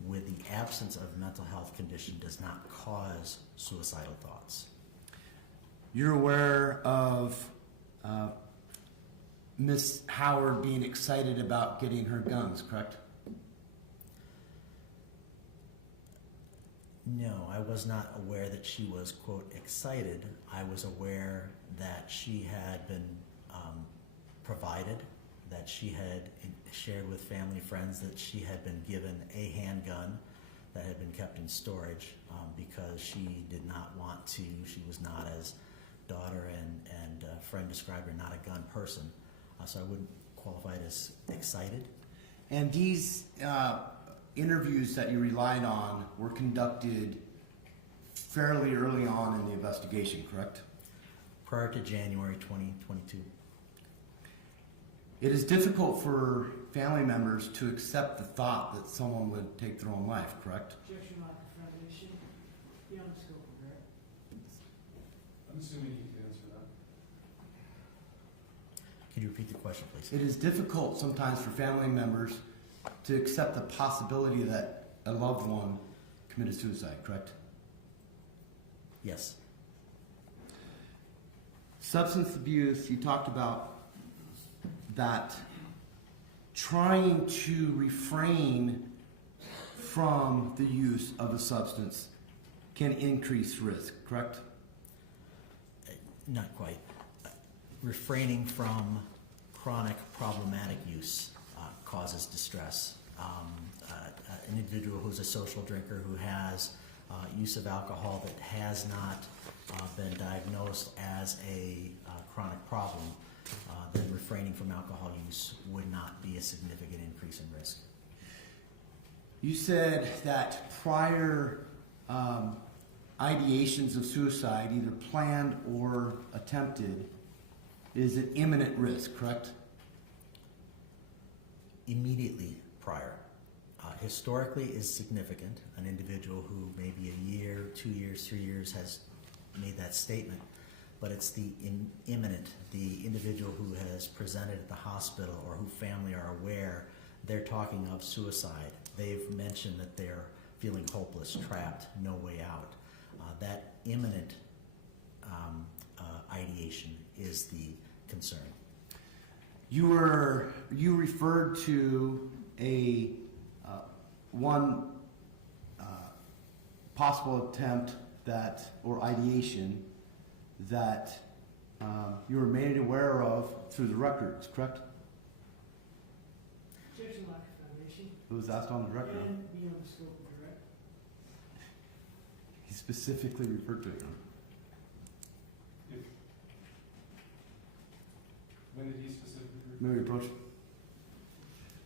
with the absence of mental health condition, does not cause suicidal thoughts. You're aware of Miss Howard being excited about getting her guns, correct? No, I was not aware that she was, quote, excited. I was aware that she had been provided, that she had shared with family friends that she had been given a handgun that had been kept in storage because she did not want to, she was not, as daughter and friend described her, not a gun person. So I wouldn't qualify it as excited. And these interviews that you relied on were conducted fairly early on in the investigation, correct? Prior to January 2022. It is difficult for family members to accept the thought that someone would take their own life, correct? Objection not to foundation. Beyond the scope of merit. I'm assuming you can answer that. Could you repeat the question, please? It is difficult sometimes for family members to accept the possibility that a loved one committed suicide, correct? Yes. Substance abuse, you talked about that trying to refrain from the use of a substance can increase risk, correct? Not quite. Refraining from chronic problematic use causes distress. An individual who's a social drinker who has use of alcohol that has not been diagnosed as a chronic problem, then refraining from alcohol use would not be a significant increase in risk. You said that prior ideations of suicide, either planned or attempted, is an imminent risk, correct? Immediately prior. Historically is significant. An individual who maybe a year, 2 years, 3 years has made that statement, but it's the imminent, the individual who has presented at the hospital or who family are aware they're talking of suicide. They've mentioned that they're feeling hopeless, trapped, no way out. That imminent ideation is the concern. You referred to a one possible attempt that or ideation that you were made aware of through the records, correct? Objection not to foundation. It was asked on the record. And beyond the scope of direct. He specifically referred to it. When did he specifically? May we approach?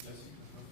Yes, you can.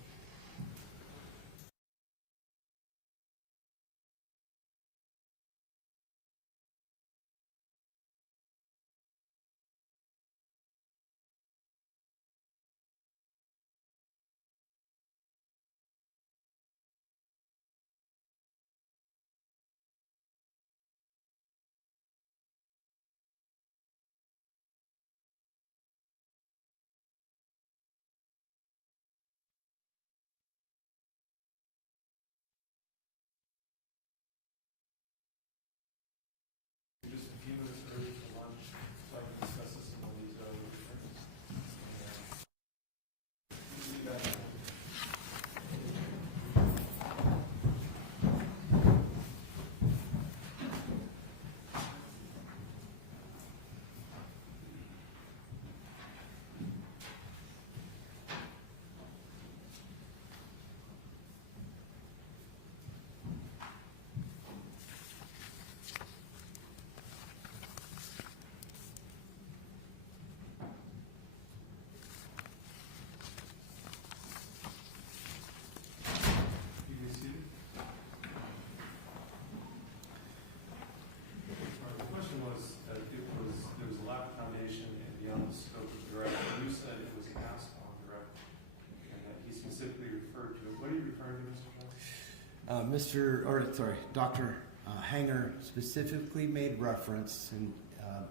Dr. Hanger specifically made reference, and I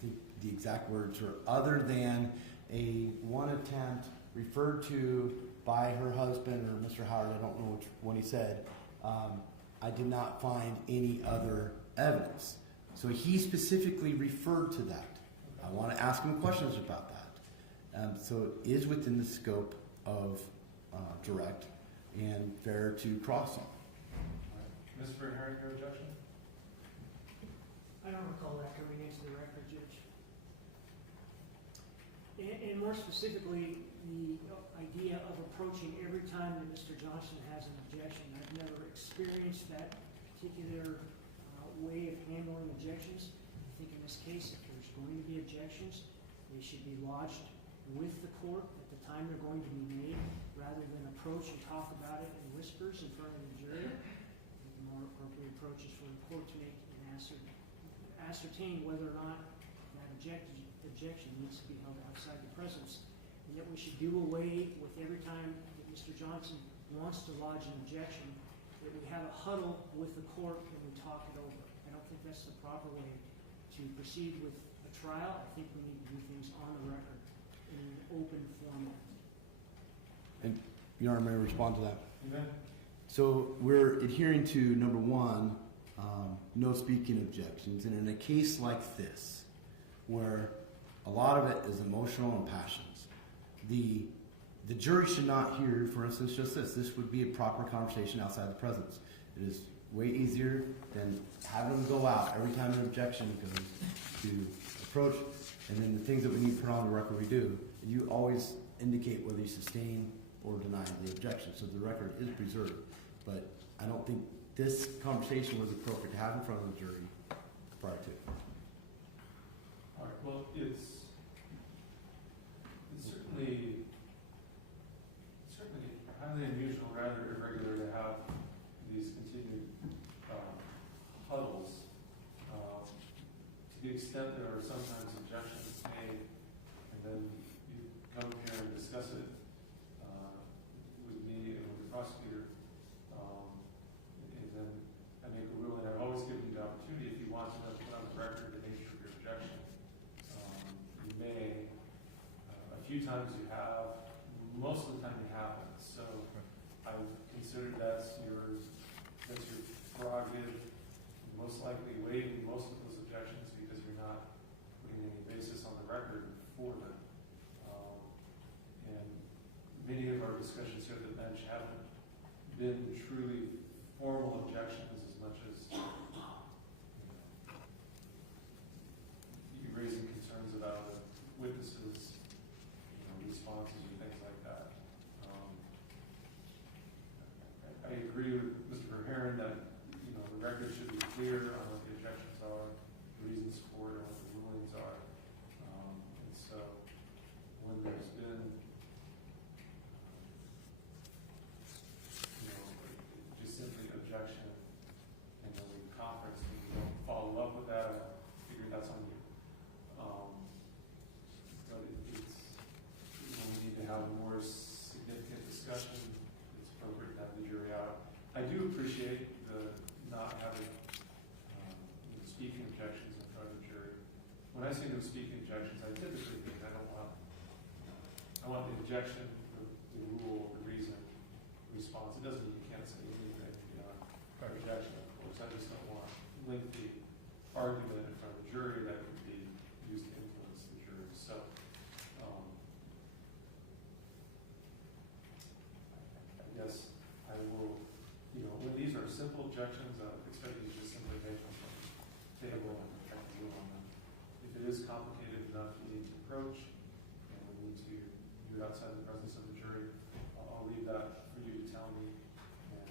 think the exact words were, other than a one attempt referred to by her husband or Mr. Howard, I don't know which one he said, I did not find any other evidence. So he specifically referred to that. I want to ask him questions about that. So it is within the scope of direct and fair to cross on. Mr. Herring, your objection? I don't recall that coming into the record, Judge. And more specifically, the idea of approaching every time that Mr. Johnson has an objection. I've never experienced that particular way of handling objections. I think in this case, if there's going to be objections, they should be lodged with the court at the time they're going to be made, rather than approach and talk about it in whispers in front of the jury. I think the more appropriate approach is for the court to make an ascertain whether or not that objection needs to be held outside the presence. And yet we should do away with every time that Mr. Johnson wants to lodge an objection, that we have a huddle with the court and we talk it over. I don't think that's the proper way to proceed with a trial. I think we need to do things on the record in an open format. And Your Honor, may I respond to that? Amen. So we're adhering to number one, no speaking objections. And in a case like this, where a lot of it is emotional and passions, the jury should not hear, for instance, just this. This would be a proper conversation outside the presence. It is way easier than having them go out every time an objection goes to approach. And then the things that we need to put on the record we do, you always indicate whether you sustain or deny the objection. So the record is preserved. But I don't think this conversation was appropriate to have in front of the jury prior to. All right, well, it's certainly highly unusual, rather irregular, to have these continued huddles. To the extent there are sometimes objections made, and then you come here and discuss it with me and with the prosecutor, and then I make a ruling. I've always given you the opportunity, if you want to put on the record the nature of your objection. You may, a few times you have, most of the time you haven't. So I've considered that's your prerogative. You're most likely waiving most of those objections because you're not putting any basis on the record for them. And many of our discussions here at the bench haven't been truly formal objections as much as you raising concerns about witnesses, responses and things like that. I agree with Mr. Herring that the record should be clear on what the objections are, the reasons for it, and what the rulings are. And so when there's been just simply objection, and then we conference and we don't follow up with that, I figure that's on you. But when we need to have a more significant discussion, it's appropriate to have the jury out. I do appreciate the not having speaking objections in front of the jury. When I say no speaking objections, I typically think I want the objection, the rule, the reason, the response. It doesn't mean you can't say anything beyond objection, of course. I just don't want lengthy argument in front of the jury that could be used to influence the jury. So I guess I will, when these are simple objections, I expect you to just simply make them from the table and have to rule on them. If it is complicated enough, you need to approach, and we need to do it outside the presence of the jury. I'll leave that for you to tell me, and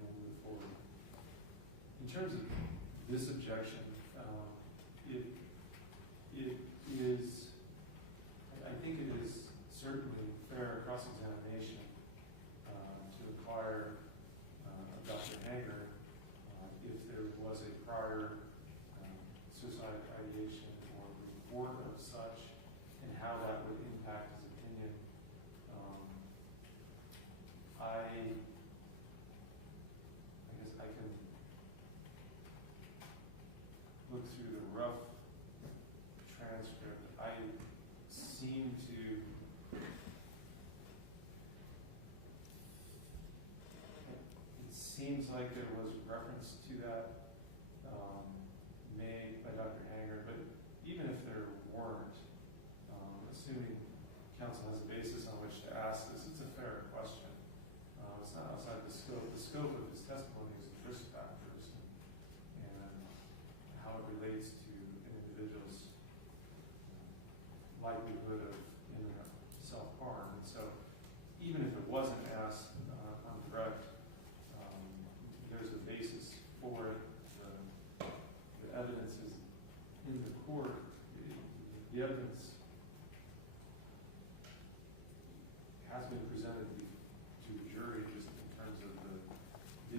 we'll move forward. In terms of this objection, it is, I think it is certainly fair cross-examination to inquire of Dr. Hanger if there was a prior suicide ideation or report of such, and how that would impact his opinion. look through the rough transcript, I seem to, it seems like there was reference to that made by Dr. Hanger, but even if there weren't, assuming counsel has a basis on which to ask this, it's a fair question. It's not outside the scope. The scope of his testimony is the risk factors and how it relates to an individual's likelihood of imminent self-harm. And so even if it wasn't asked on direct, there's a basis for it. The evidence is in the court. The evidence has been presented to the jury just in terms of the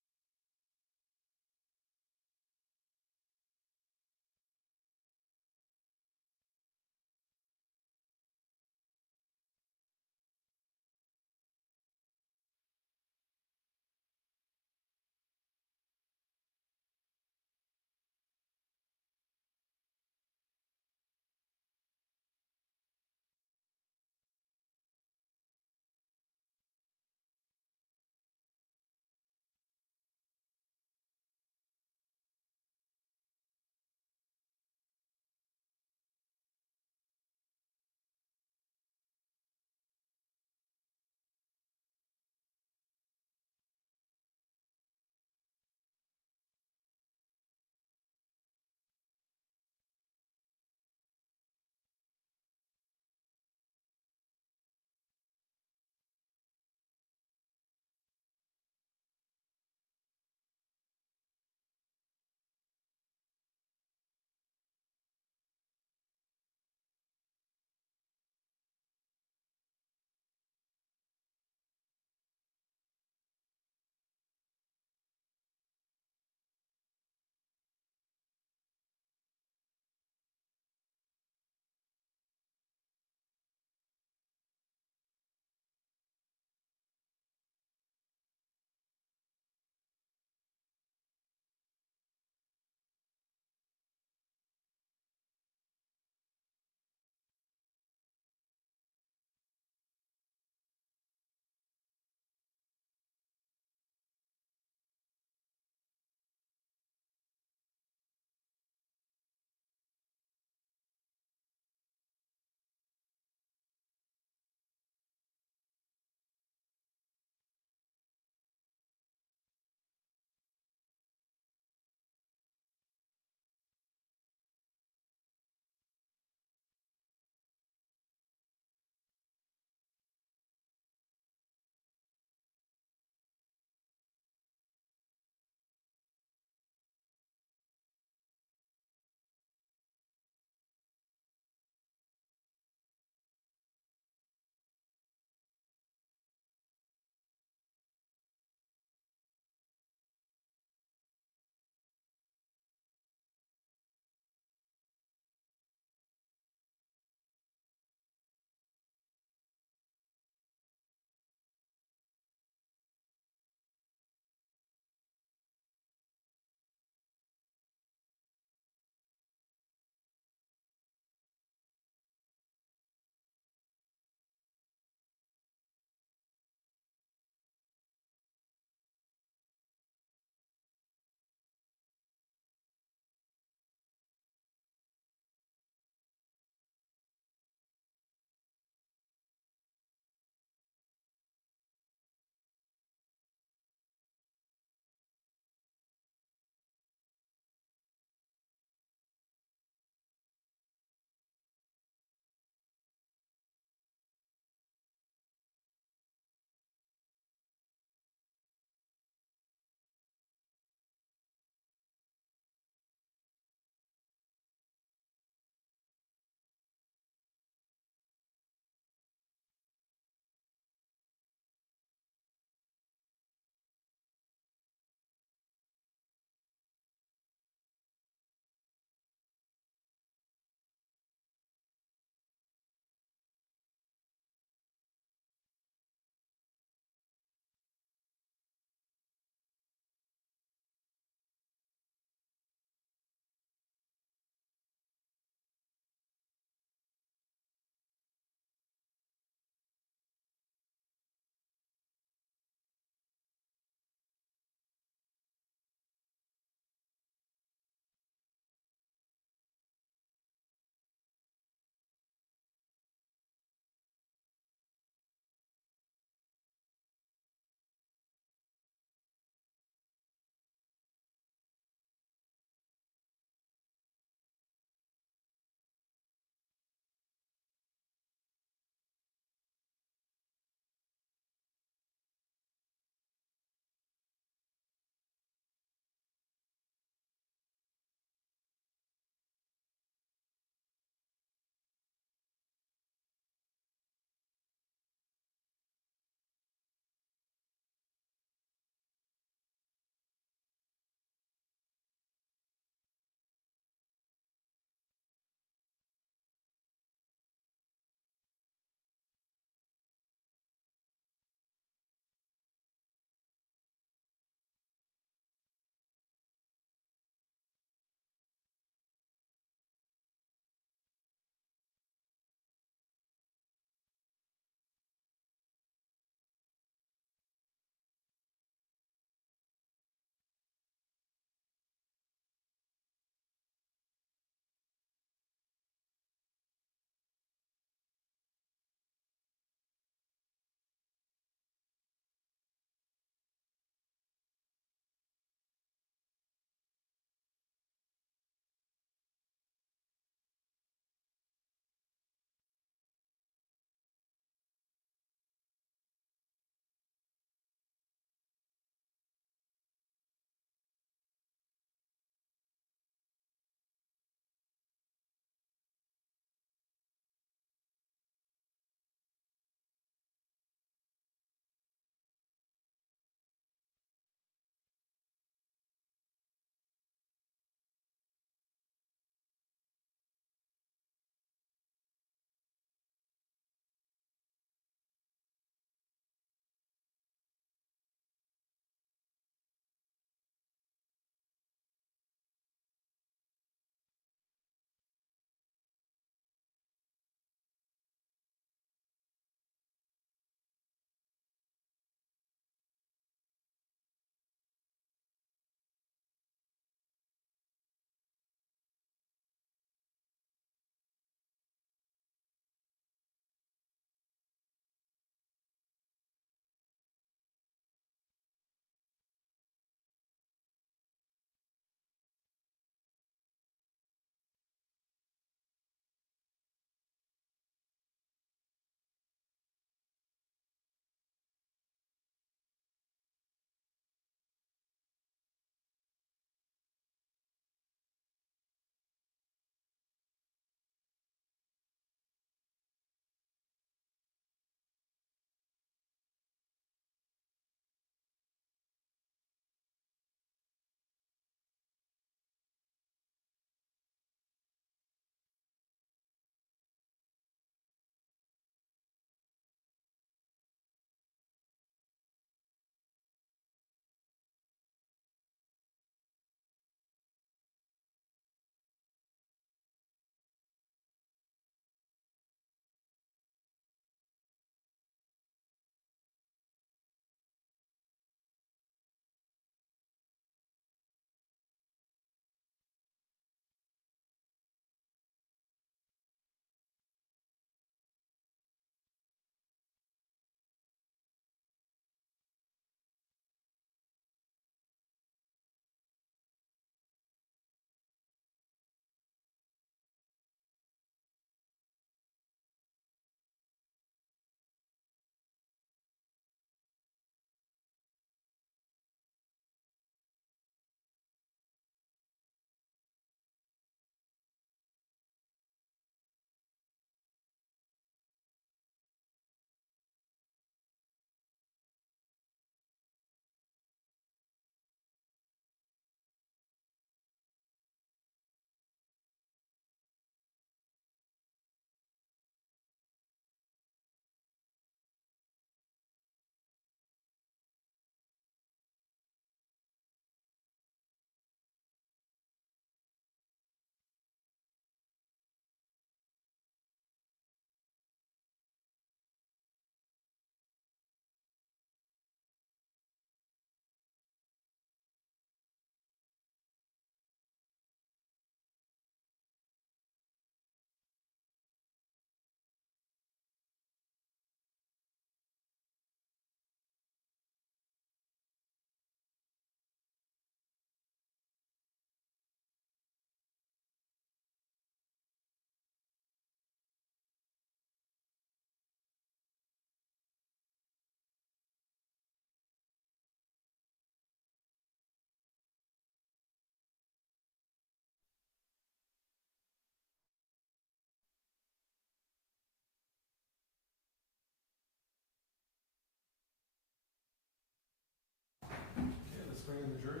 in the jury?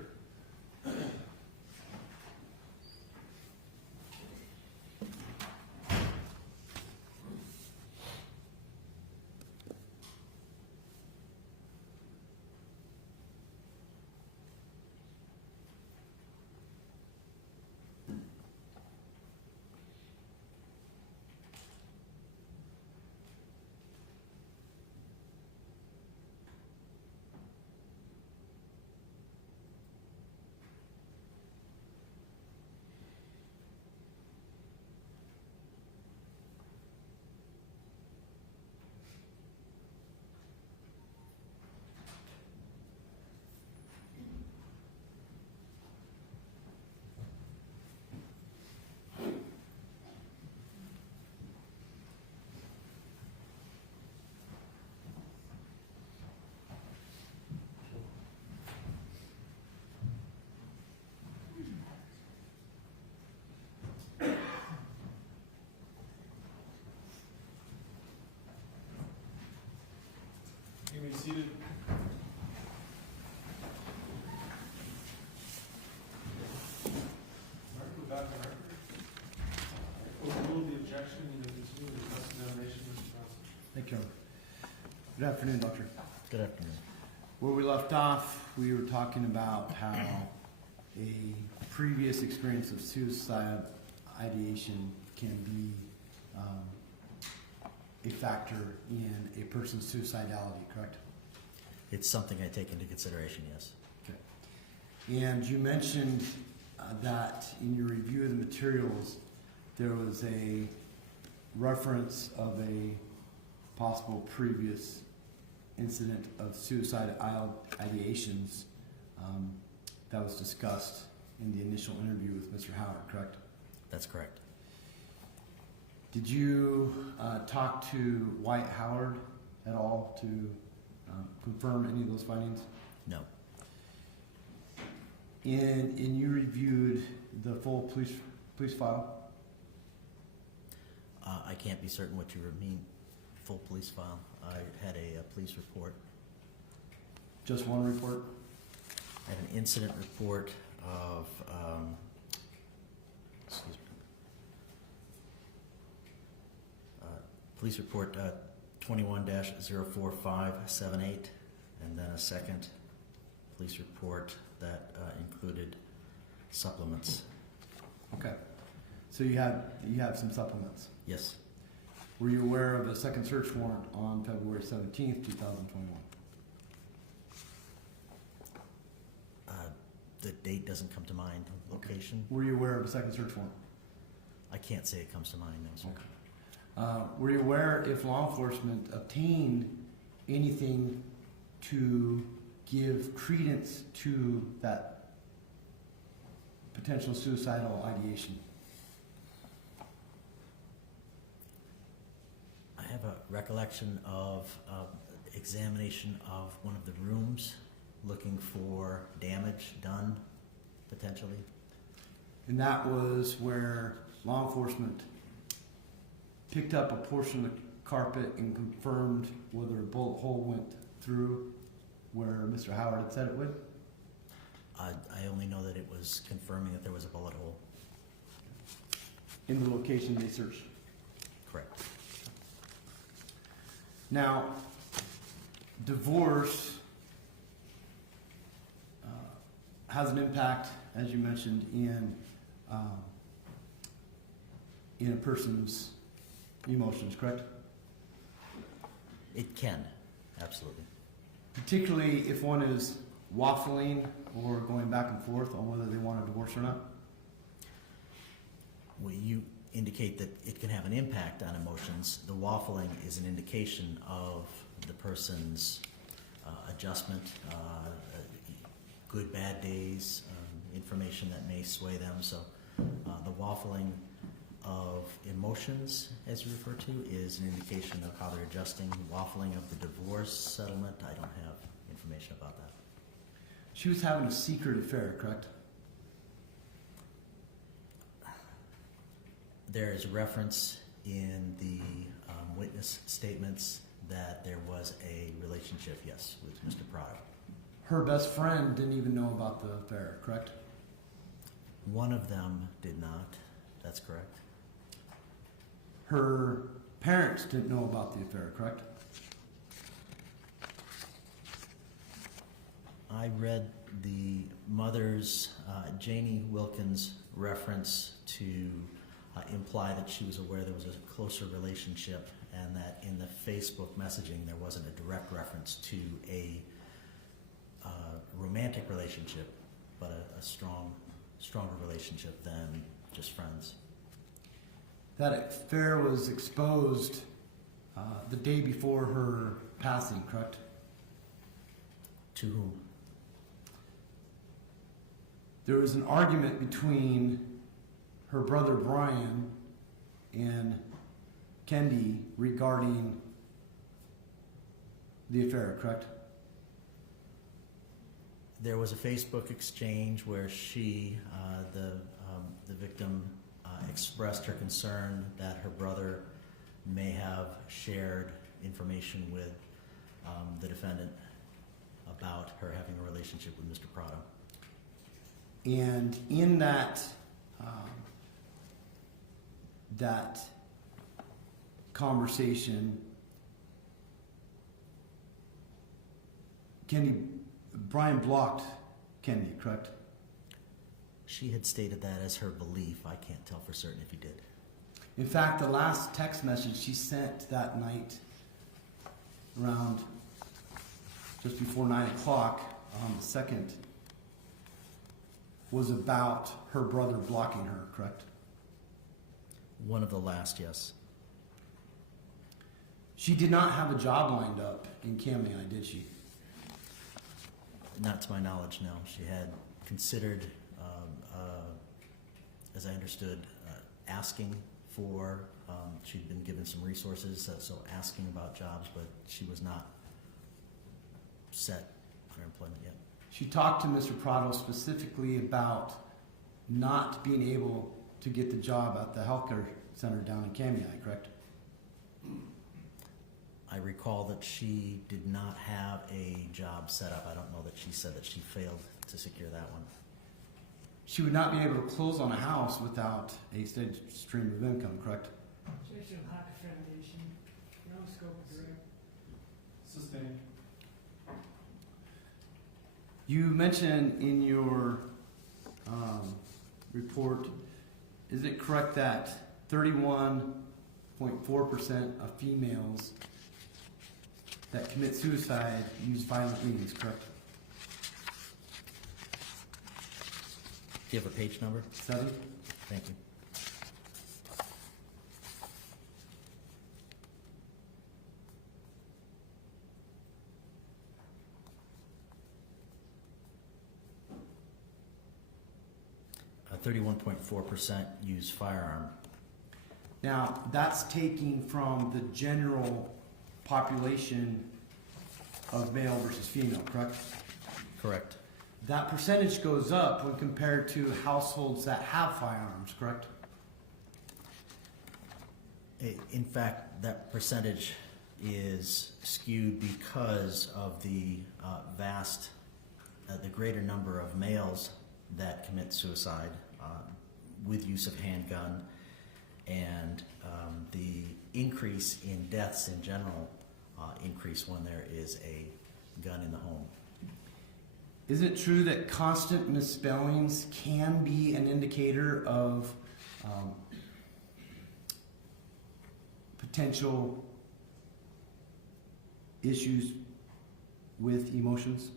You may be seated. Go back on record. Overrule the objection and continue the cross-examination, Mr. Johnson. Thank you. Good afternoon, Doctor. Good afternoon. Where we left off, we were talking about how a previous experience of suicide ideation can be a factor in a person's suicidality, correct? It's something I take into consideration, yes. Okay. And you mentioned that in your review of the materials, there was a reference of a possible previous incident of suicide ideations that was discussed in the initial interview with Mr. Howard, correct? That's correct. Did you talk to White Howard at all to confirm any of those findings? No. And you reviewed the full police file? I can't be certain what you mean, full police file. I had a police report. Just one report? I had an incident report of, excuse me, police report 21-04578, and then a second police report that included supplements. Okay. So you have some supplements? Yes. Were you aware of a second search warrant on February 17th, 2021? The date doesn't come to mind. Location? Were you aware of a second search warrant? I can't say it comes to mind, no, sir. Okay. Were you aware if law enforcement obtained anything to give credence to that potential suicidal ideation? I have a recollection of examination of one of the rooms, looking for damage done, potentially. And that was where law enforcement picked up a portion of the carpet and confirmed whether a bullet hole went through where Mr. Howard had said it would? I only know that it was confirming that there was a bullet hole. In the location they searched? Correct. Now, divorce has an impact, as you mentioned, in a person's emotions, correct? It can, absolutely. Particularly if one is waffling or going back and forth on whether they want a divorce or not. Well, you indicate that it can have an impact on emotions. The waffling is an indication of the person's adjustment, good, bad days, information that may sway them. So the waffling of emotions, as you refer to, is an indication of how they're adjusting. Waffling of the divorce settlement, I don't have information about that. She was having a secret affair, correct? There is reference in the witness statements that there was a relationship, yes, with Mr. Prado. her best friend didn't even know about the affair, correct? One of them did not. That's correct. Her parents didn't know about the affair, correct? I read the mother's, Janie Wilkins' reference to imply that she was aware there was a closer relationship and that in the Facebook messaging there wasn't a direct reference to a romantic relationship, but a stronger relationship than just friends. That affair was exposed the day before her passing, correct? To whom? There was an argument between her brother Brian and Kendy regarding the affair, correct? There was a Facebook exchange where she, the victim, expressed her concern that her brother may have shared information with the defendant about her having a relationship with Mr. Prado. And in that that conversation, Brian blocked Kendy, correct? She had stated that as her belief. I can't tell for certain if he did. In fact, the last text message she sent that night, around just before 9 o'clock on the 2nd, was about her brother blocking her, correct? One of the last, yes. She did not have a job lined up in Kootenai, did she? Not to my knowledge, no. She had considered, as I understood, asking for, she'd been given some resources, so asking about jobs, but she was not set on her employment yet. She talked to Mr. Prado specifically about not being able to get the job at the healthcare center down in Kootenai, correct? I recall that she did not have a job set up. I don't know that she said that she failed to secure that one. She would not be able to close on a house without a steady stream of income, correct? Jason Hockey Foundation, no scope of direct. Sustained. You mentioned in your report, is it correct that 31.4% of females that commit suicide use violent means, correct? Do you have a page number? 7? Thank you. Uh, 31.4% use firearm. Now, that's taking from the general population of male versus female, correct? Correct. That percentage goes up when compared to households that have firearms, correct? In fact, that percentage is skewed because of the the greater number of males that commit suicide with use of handgun, and the increase in deaths in general increase when there is a gun in the home. Is it true that constant misspellings can be an indicator of potential issues with emotions?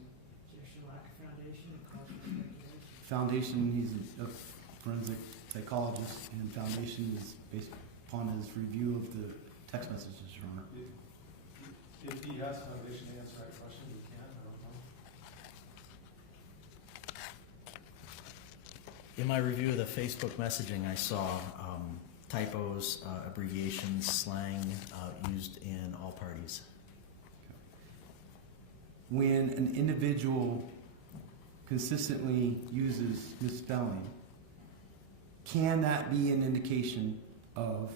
Jason Hockey Foundation, and cause speculation. Foundation, he's a forensic psychologist, and Foundation is based upon his review of the text messages, Your Honor. If he has Foundation to answer that question, we can, I don't know. In my review of the Facebook messaging, I saw typos, abbreviations, slang used in all parties. When an individual consistently uses misspelling, can that be an indication of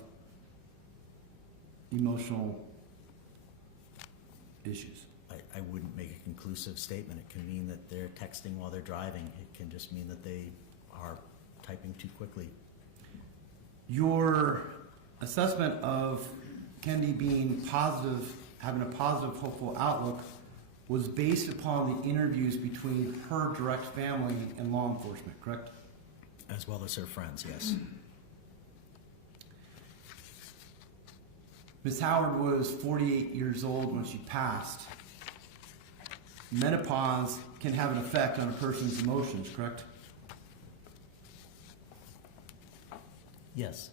emotional issues? I wouldn't make a conclusive statement. It can mean that they're texting while they're driving. It can just mean that they are typing too quickly. Your assessment of Kendy being positive, having a positive, hopeful outlook, was based upon the interviews between her direct family and law enforcement, correct? As well as her friends, yes. Ms. Howard was 48 years old when she passed. Menopause can have an effect on a person's emotions, correct? Yes.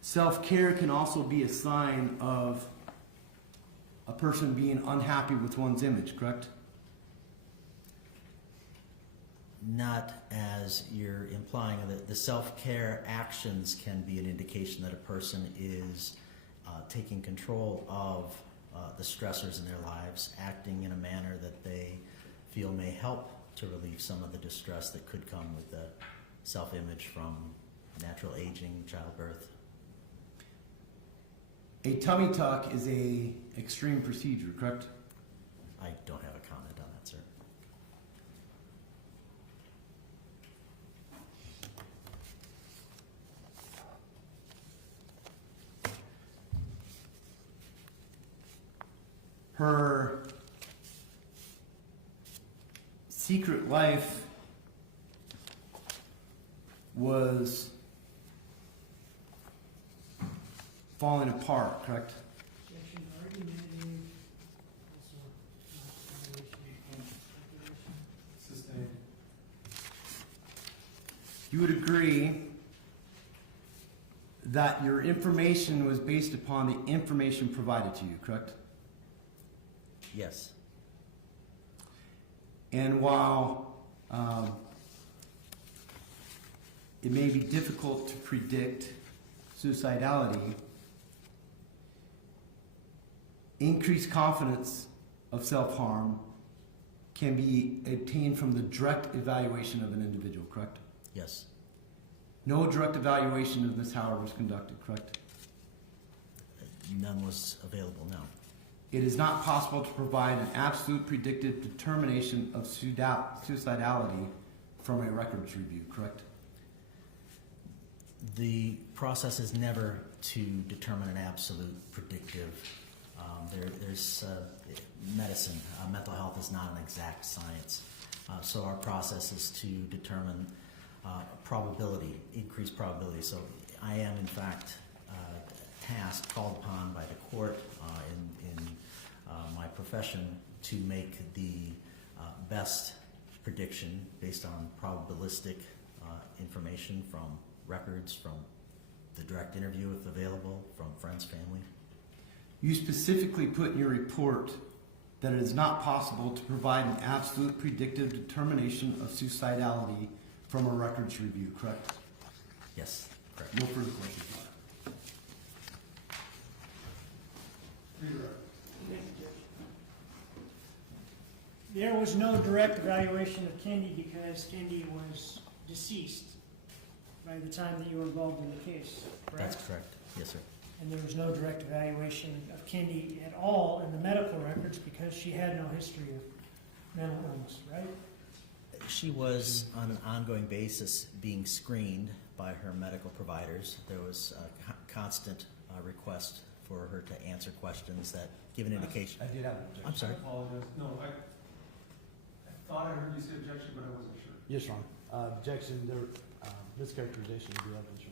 Self-care can also be a sign of a person being unhappy with one's image, correct? Not as you're implying. The self-care actions can be an indication that a person is taking control of the stressors in their lives, acting in a manner that they feel may help to relieve some of the distress that could come with the self-image from natural aging, childbirth. A tummy tuck is a extreme procedure, correct? I don't have a comment on that, sir. Her secret life was falling apart, correct? Sustained. You would agree that your information was based upon the information provided to you, correct? Yes. And while it may be difficult to predict suicidality, increased confidence of self-harm can be obtained from the direct evaluation of an individual, correct? Yes. No direct evaluation of Ms. Howard was conducted, correct? None was available, no. It is not possible to provide an absolute predictive determination of suicidality from a records review, correct? The process is never to determine an absolute predictive. There's medicine. Mental health is not an exact science. So our process is to determine probability, increased probability. So I am, in fact, tasked, called upon by the court in my profession to make the best prediction based on probabilistic information from records, from the direct interview if available, from friends, family. You specifically put in your report that it is not possible to provide an absolute predictive determination of suicidality from a records review, correct? Yes, correct. No further questions. There was no direct evaluation of Kendy because Kendy was deceased by the time that you were involved in the case, correct? That's correct. Yes, sir. And there was no direct evaluation of Kendy at all in the medical records because she had no history of mental illness, right? She was on an ongoing basis being screened by her medical providers. There was a constant request for her to answer questions that give an indication. I did have an objection. I'm sorry. I apologize. No, I thought I heard you say objection, but I wasn't sure. Yes, Ron. Objection, there, mischaracterization of the evidence,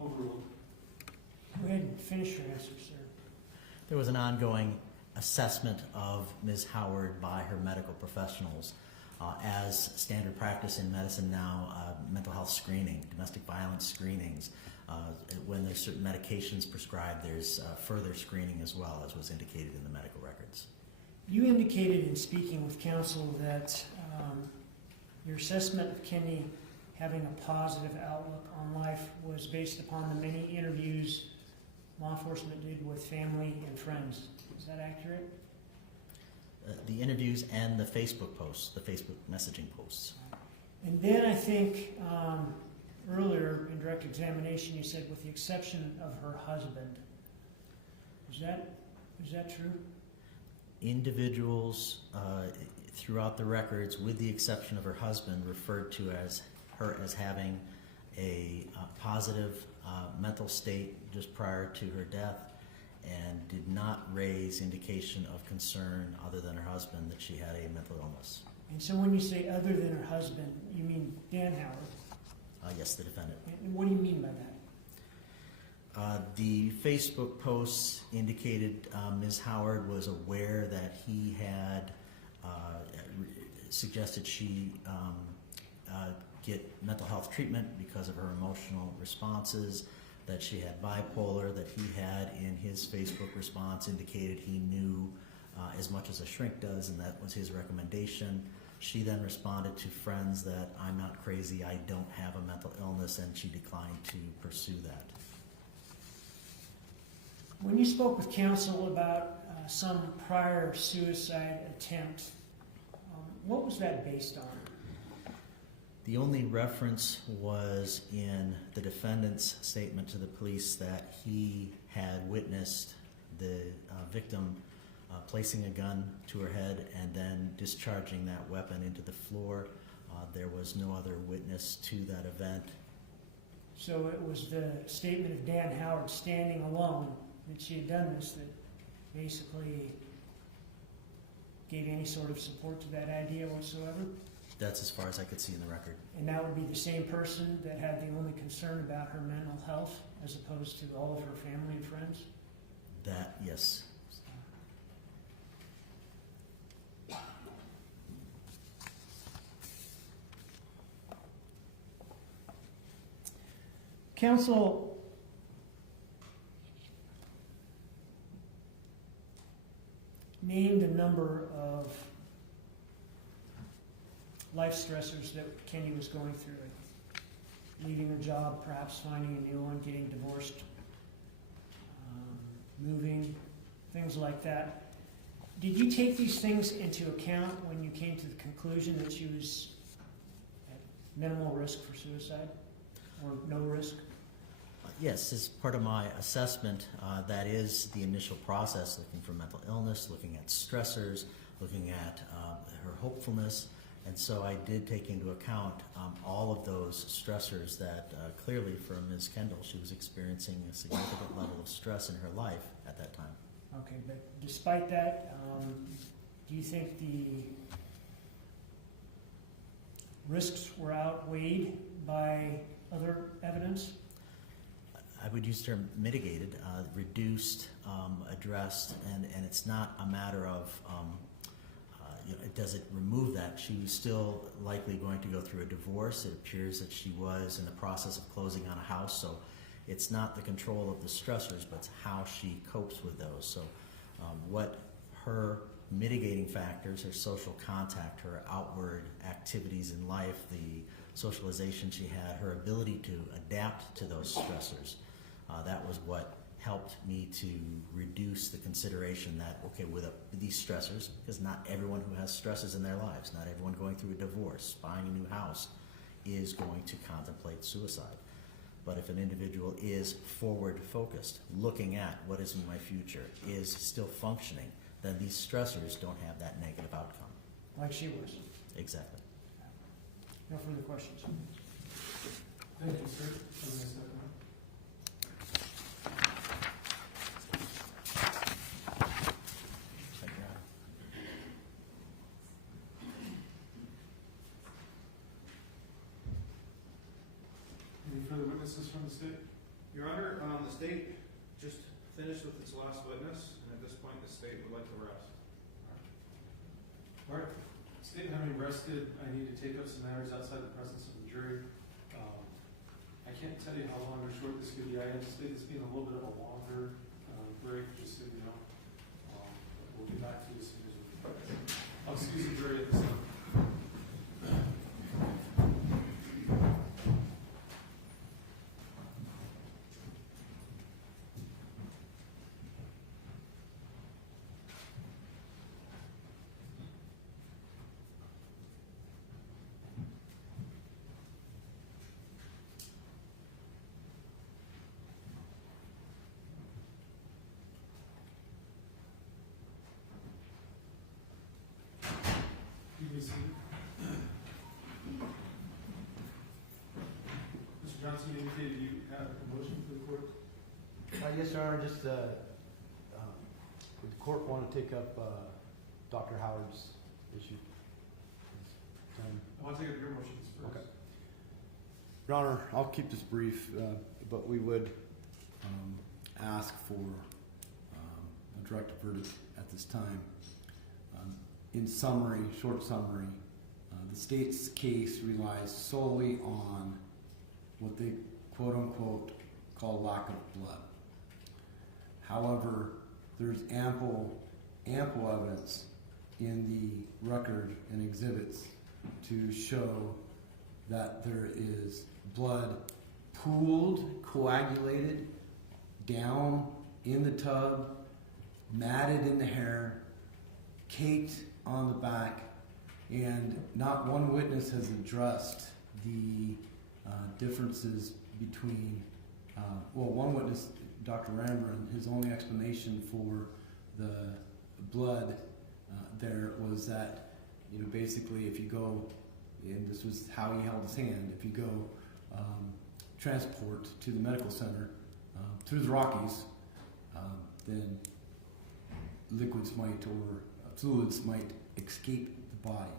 Ron. Overruled. Go ahead and finish your answer, sir. There was an ongoing assessment of Ms. Howard by her medical professionals. As standard practice in medicine now, mental health screening, domestic violence screenings. When there's certain medications prescribed, there's further screening as well, as was indicated in the medical records. You indicated in speaking with counsel that your assessment of Kendy having a positive outlook on life was based upon the many interviews law enforcement did with family and friends. Is that accurate? The interviews and the Facebook posts, the Facebook messaging posts. And then I think earlier in direct examination you said with the exception of her husband. Is that Is that true? Individuals throughout the records, with the exception of her husband, referred to her as having a positive mental state just prior to her death, and did not raise indication of concern other than her husband that she had a mental illness. And so when you say other than her husband, you mean Dan Howard? Yes, the defendant. And what do you mean by that? The Facebook posts indicated Ms. Howard was aware that he had suggested she get mental health treatment because of her emotional responses, that she had bipolar, that he had in his Facebook response indicated he knew as much as a shrink does, and that was his recommendation. She then responded to friends that I'm not crazy, I don't have a mental illness, and she declined to pursue that. When you spoke with counsel about some prior suicide attempt, what was that based on? The only reference was in the defendant's statement to the police that he had witnessed the victim placing a gun to her head and then discharging that weapon into the floor. There was no other witness to that event. So it was the statement of Dan Howard standing alone that she had done this that basically gave any sort of support to that idea whatsoever? That's as far as I could see in the record. And that would be the same person that had the only concern about her mental health as opposed to all of her family and friends? That, yes. Counsel, named a number of life stressors that Kendy was going through, like leaving her job, perhaps finding a new one, getting divorced, moving, things like that. Did you take these things into account when you came to the conclusion that she was at minimal risk for suicide or no risk? Yes, as part of my assessment, that is the initial process, looking for mental illness, looking at stressors, looking at her hopefulness. And so I did take into account all of those stressors that clearly for Ms. Kendall, she was experiencing a significant level of stress in her life at that time. Okay, but despite that, do you think the risks were outweighed by other evidence? I would use the term mitigated, reduced, addressed, and it's not a matter of, does it remove that? She was still likely going to go through a divorce. It appears that she was in the process of closing on a house, so it's not the control of the stressors, but it's how she copes with those. So what her mitigating factors, her social contact, her outward activities in life, the socialization she had, her ability to adapt to those stressors, that was what helped me to reduce the consideration that, okay, with these stressors, because not everyone who has stresses in their lives, not everyone going through a divorce, buying a new house, is going to contemplate suicide. But if an individual is forward-focused, looking at what is in my future, is still functioning, then these stressors don't have that negative outcome. Like she was. Exactly. No further questions. Thank you, sir. Have a nice day. Thank you, Your Honor. Any further witnesses from the state? Your Honor, the state just finished with its last witness, and at this point, the state would like to rest. All right. State having rested, I need to take up some matters outside the presence of the jury. I can't tell you how long or short this could be. I anticipate this being a little bit of a longer break, just so you know. We'll get back to you as soon as we can. I'll excuse the jury at this time. Counsel, you indicated you have a motion for the court? Yes, Your Honor, just, would the court want to take up Dr. Howard's issue? I want to take up your motions first. Okay. Your Honor, I'll keep this brief, but we would ask for a directed verdict at this time. In summary, short summary, the state's case relies solely on what they quote-unquote call lack of blood. However, there's ample evidence in the record and exhibits to show that there is blood pooled, coagulated down in the tub, matted in the hair, caked on the back, and not one witness has addressed the differences between, one witness, Dr. Ramron, his only explanation for the blood there was that, basically if you go, and this was how he held his hand, if you go transport to the medical center through the Rockies, then liquids might or fluids might escape the body.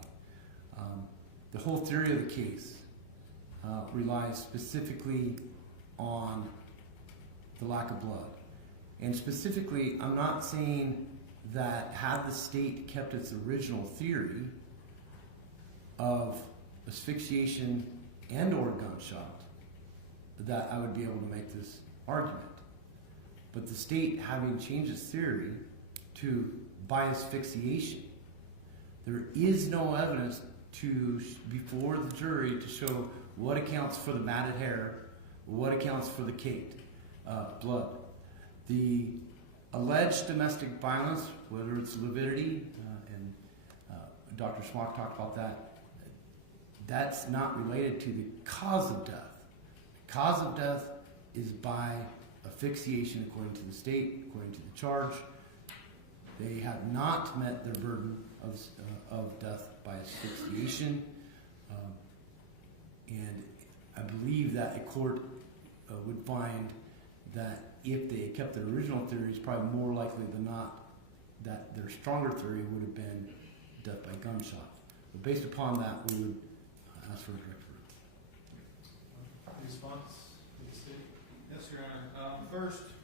The whole theory of the case relies specifically on the lack of blood. And specifically, I'm not saying that had the state kept its original theory of asphyxiation and or gunshot, that I would be able to make this argument. But the state having changed its theory to by asphyxiation, there is no evidence before the jury to show what accounts for the matted hair, what accounts for the caked blood. The alleged domestic violence, whether it's lividity, and Dr. Schmock talked about that, that's not related to the cause of death. The cause of death is by asphyxiation according to the state, according to the charge. They have not met their burden of death by asphyxiation. And I believe that a court would find that if they had kept their original theory, it's probably more likely than not that their stronger theory would have been death by gunshot. But based upon that, we would ask for a direct verdict. Response to the state? Yes, Your Honor. First,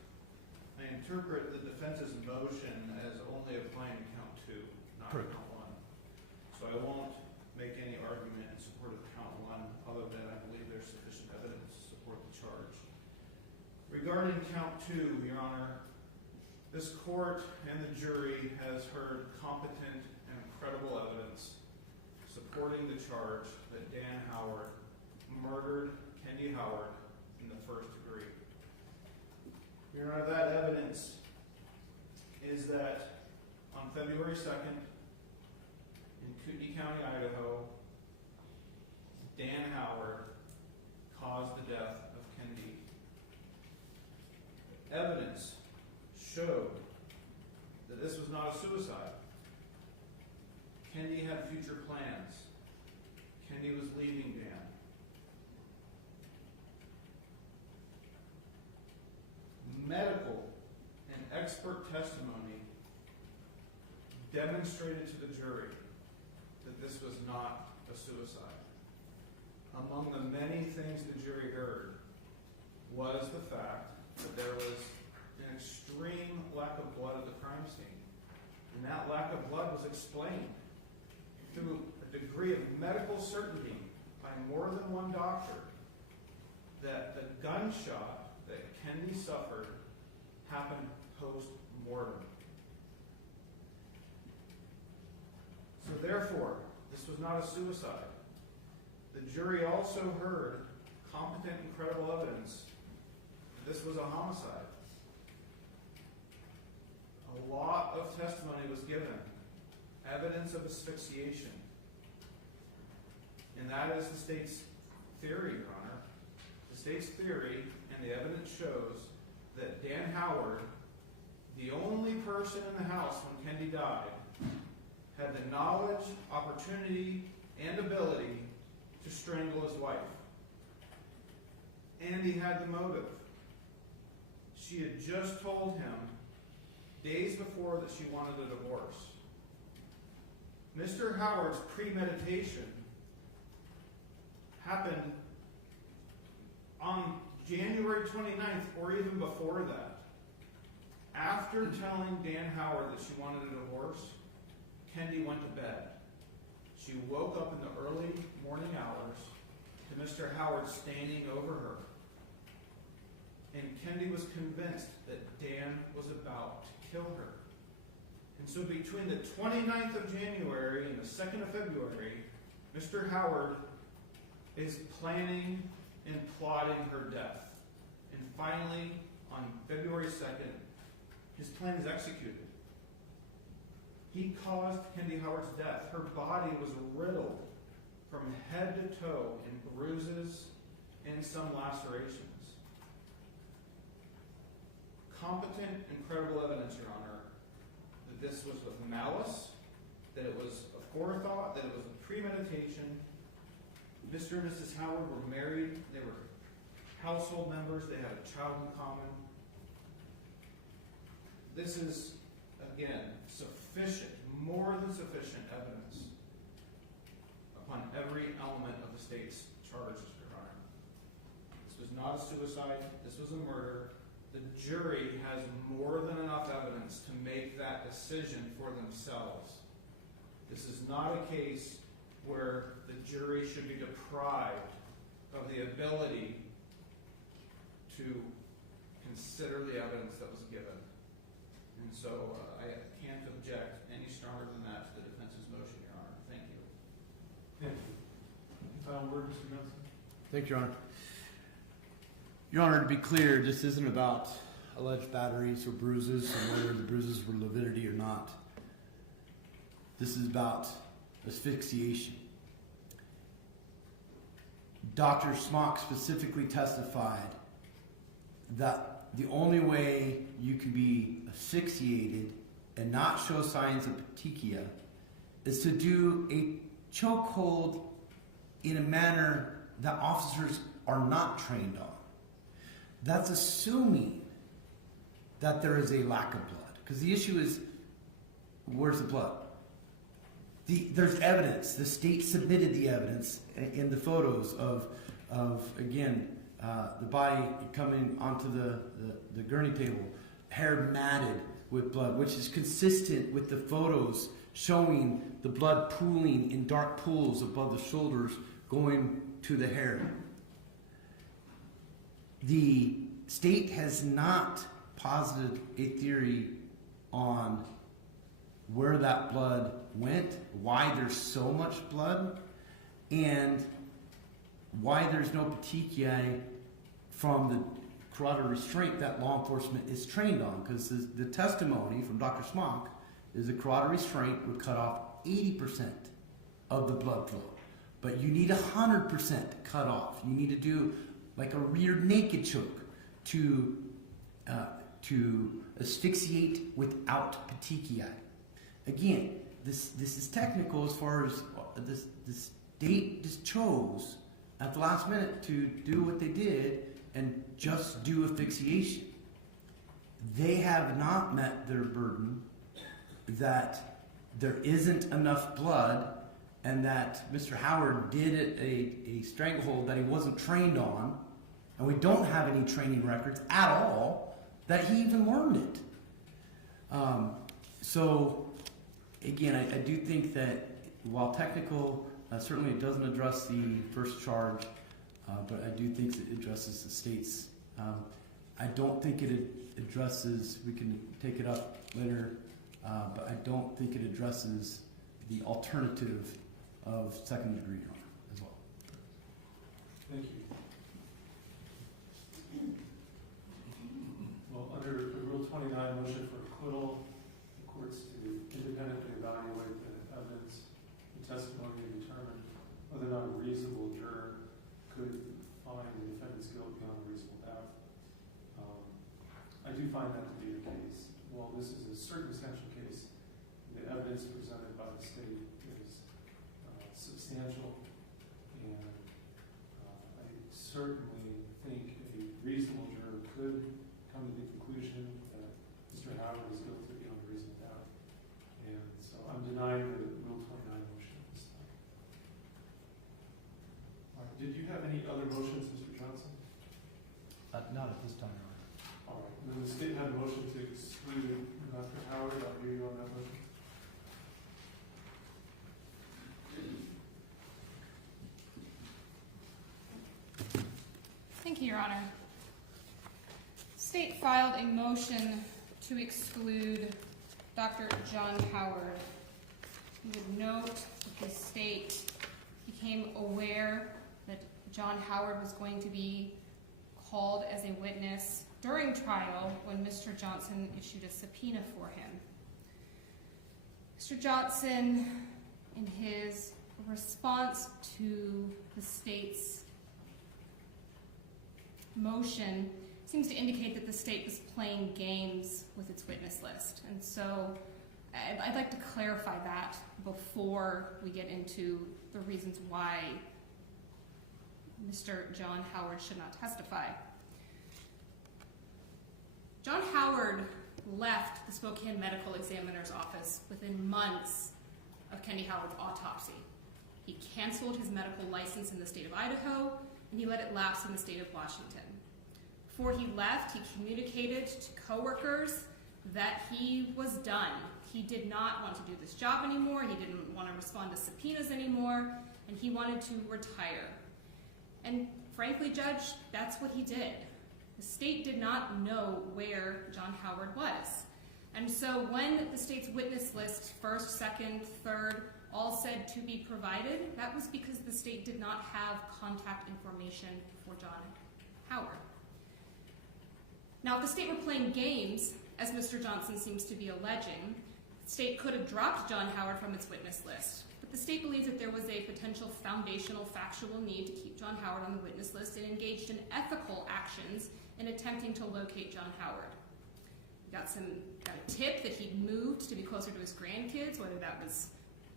I interpret the defense's motion as only applying to count 2, not Correct. count 1. So I won't make any argument in support of count 1, other than I believe there's sufficient evidence to support the charge. Regarding count 2, Your Honor, this court and the jury has heard competent and credible evidence supporting the charge that Dan Howard murdered Kendy Howard in the first degree. Your Honor, that evidence is that on February 2nd, in Kootenai County, Idaho, Dan Howard caused the death of Kendy. Evidence showed that this was not a suicide. Kendy had future plans. Kendy was leaving Dan. Medical and expert testimony demonstrated to the jury that this was not a suicide. Among the many things the jury heard was the fact that there was an extreme lack of blood at the crime scene. And that lack of blood was explained through a degree of medical certainty by more than one doctor that the gunshot that Kendy suffered happened post-mortem. So therefore, this was not a suicide. The jury also heard competent and credible evidence that this was a homicide. A lot of testimony was given, evidence of asphyxiation. And that is the state's theory, Your Honor. The state's theory and the evidence shows that Dan Howard, the only person in the house when Kendy died, had the knowledge, opportunity, and ability to strangle his wife. and he had the motive. She had just told him days before that she wanted a divorce. Mr. Howard's premeditation happened on January 29th or even before that. After telling Dan Howard that she wanted a divorce, Kendy went to bed. She woke up in the early morning hours to Mr. Howard standing over her. And Kendy was convinced that Dan was about to kill her. And so between the 29th of January and the 2nd of February, Mr. Howard is planning and plotting her death. And finally, on February 2nd, his plan is executed. He caused Kendy Howard's death. Her body was riddled from head to toe in bruises and some lacerations. Competent and credible evidence, Your Honor, that this was with malice, that it was a forethought, that it was a premeditation. Mr. and Mrs. Howard were married. They were household members. They had a child in common. This is, again, sufficient, more than sufficient evidence upon every element of the state's charges, Your Honor. This was not a suicide. This was a murder. The jury has more than enough evidence to make that decision for themselves. This is not a case where the jury should be deprived of the ability to consider the evidence that was given. And so I can't object any stronger than that to the defense's motion, Your Honor. Thank you. Thank you. Final word, Mr. Johnson? Thank you, Your Honor. Your Honor, to be clear, this isn't about alleged batteries or bruises and whether the bruises were lividity or not. This is about asphyxiation. Dr. Smock specifically testified that the only way you can be asphyxiated and not show signs of petechia is to do a chokehold in a manner that officers are not trained on. That's assuming that there is a lack of blood. Because the issue is, where's the blood? There's evidence. The state submitted the evidence in the photos of again, the body coming onto the gurney table, hair matted with blood, which is consistent with the photos showing the blood pooling in dark pools above the shoulders going to the hair. The state has not posited a theory on where that blood went, why there's so much blood, and why there's no petechiae from the carotid restraint that law enforcement is trained on. Because the testimony from Dr. Smock is the carotid restraint would cut off 80% of the blood flow. But you need 100% cut off. You need to do like a rear naked choke to asphyxiate without petechiae. Again, this is technical as far as the state just chose at the last minute to do what they did and just do asphyxiation. They have not met their burden that there isn't enough blood and that Mr. Howard did a stranglehold that he wasn't trained on, and we don't have any training records at all that he even learned it. So again, I do think that while technical, certainly it doesn't address the first charge, but I do think it addresses the state's. I don't think it addresses, we can take it up later, but I don't think it addresses the alternative of second degree murder as well. Thank you. Well, under the Rule 29 motion for acquittal, the court's to independently evaluate the evidence and testimony and determine whether or not a reasonable juror could find the defendant's guilt beyond a reasonable doubt. I do find that to be the case. While this is a circumstantial case, the evidence presented by the state is substantial, and I certainly think Thank you, Your Honor. State filed a motion to exclude Dr. John Howard. You would note that the state became aware that John Howard was going to be called as a witness during trial when Mr. Johnson issued a subpoena for him. Mr. Johnson, in his response to the state's motion, seems to indicate that the state was playing games with its witness list. And so I'd like to clarify that before we get into the reasons why Mr. John Howard should not testify. John Howard left the Spokane Medical Examiner's office within months of Kendy Howard's autopsy. He canceled his medical license in the state of Idaho, and he let it lapse in the state of Washington. Before he left, he communicated to coworkers that he was done. He did not want to do this job anymore, he didn't want to respond to subpoenas anymore, and he wanted to retire. And frankly, Judge, that's what he did. The state did not know where John Howard was. And so when the state's witness list, first, second, third, all said to be provided, that was because the state did not have contact information for John Howard. Now, if the state were playing games, as Mr. Johnson seems to be alleging, the state could have dropped John Howard from its witness list. But the state believes that there was a potential foundational factual need to keep John Howard on the witness list and engaged in ethical actions in attempting to locate John Howard. We got a tip that he'd moved to be closer to his grandkids, whether that was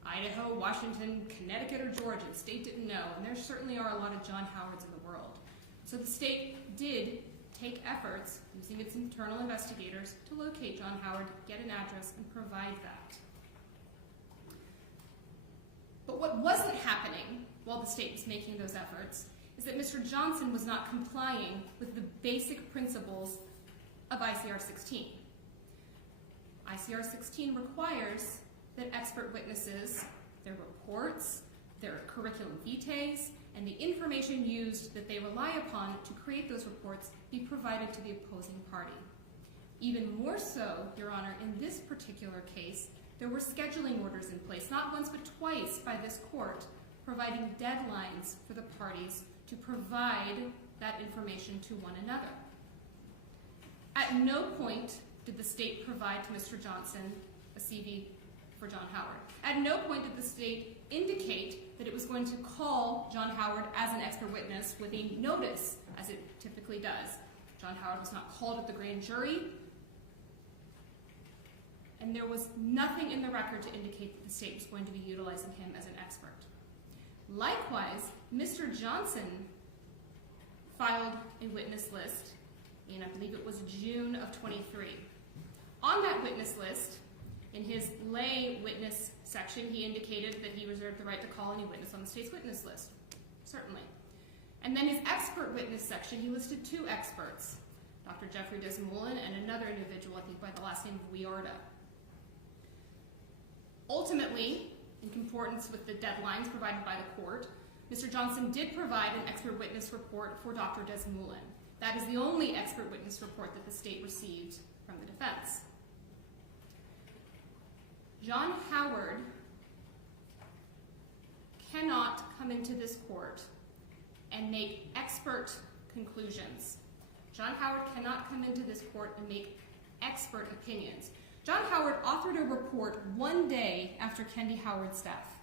Idaho, Washington, Connecticut, or Georgia. The state didn't know, and there certainly are a lot of John Howards in the world. So the state did take efforts, using its internal investigators, to locate John Howard, get an address, and provide that. But what wasn't happening while the state was making those efforts is that Mr. Johnson was not complying with the basic principles of ICR 16. ICR 16 requires that expert witnesses, their reports, their curriculum vitae, and the information used that they rely upon to create those reports be provided to the opposing party. Even more so, Your Honor, in this particular case, there were scheduling orders in place, not once but twice by this court, providing deadlines for the parties to provide that information to one another. At no point did the state provide to Mr. Johnson a CV for John Howard. At no point did the state indicate that it was going to call John Howard as an expert witness with a notice, as it typically does. John Howard was not called at the grand jury, and there was nothing in the record to indicate that the state was going to be utilizing him as an expert. Likewise, Mr. Johnson filed a witness list in, I believe it was June of 23. On that witness list, in his lay witness section, he indicated that he reserved the right to call any witness on the state's witness list, certainly. And then his expert witness section, he listed two experts, Dr. Jeffrey Desmoulin and another individual, I think by the last name of Wiarda. Ultimately, in concordance with the deadlines provided by the court, Mr. Johnson did provide an expert witness report for Dr. Desmoulin. That is the only expert witness report that the state received from the defense. John Howard cannot come into this court and make expert conclusions. John Howard cannot come into this court and make expert opinions. John Howard authored a report one day after Kendy Howard's death.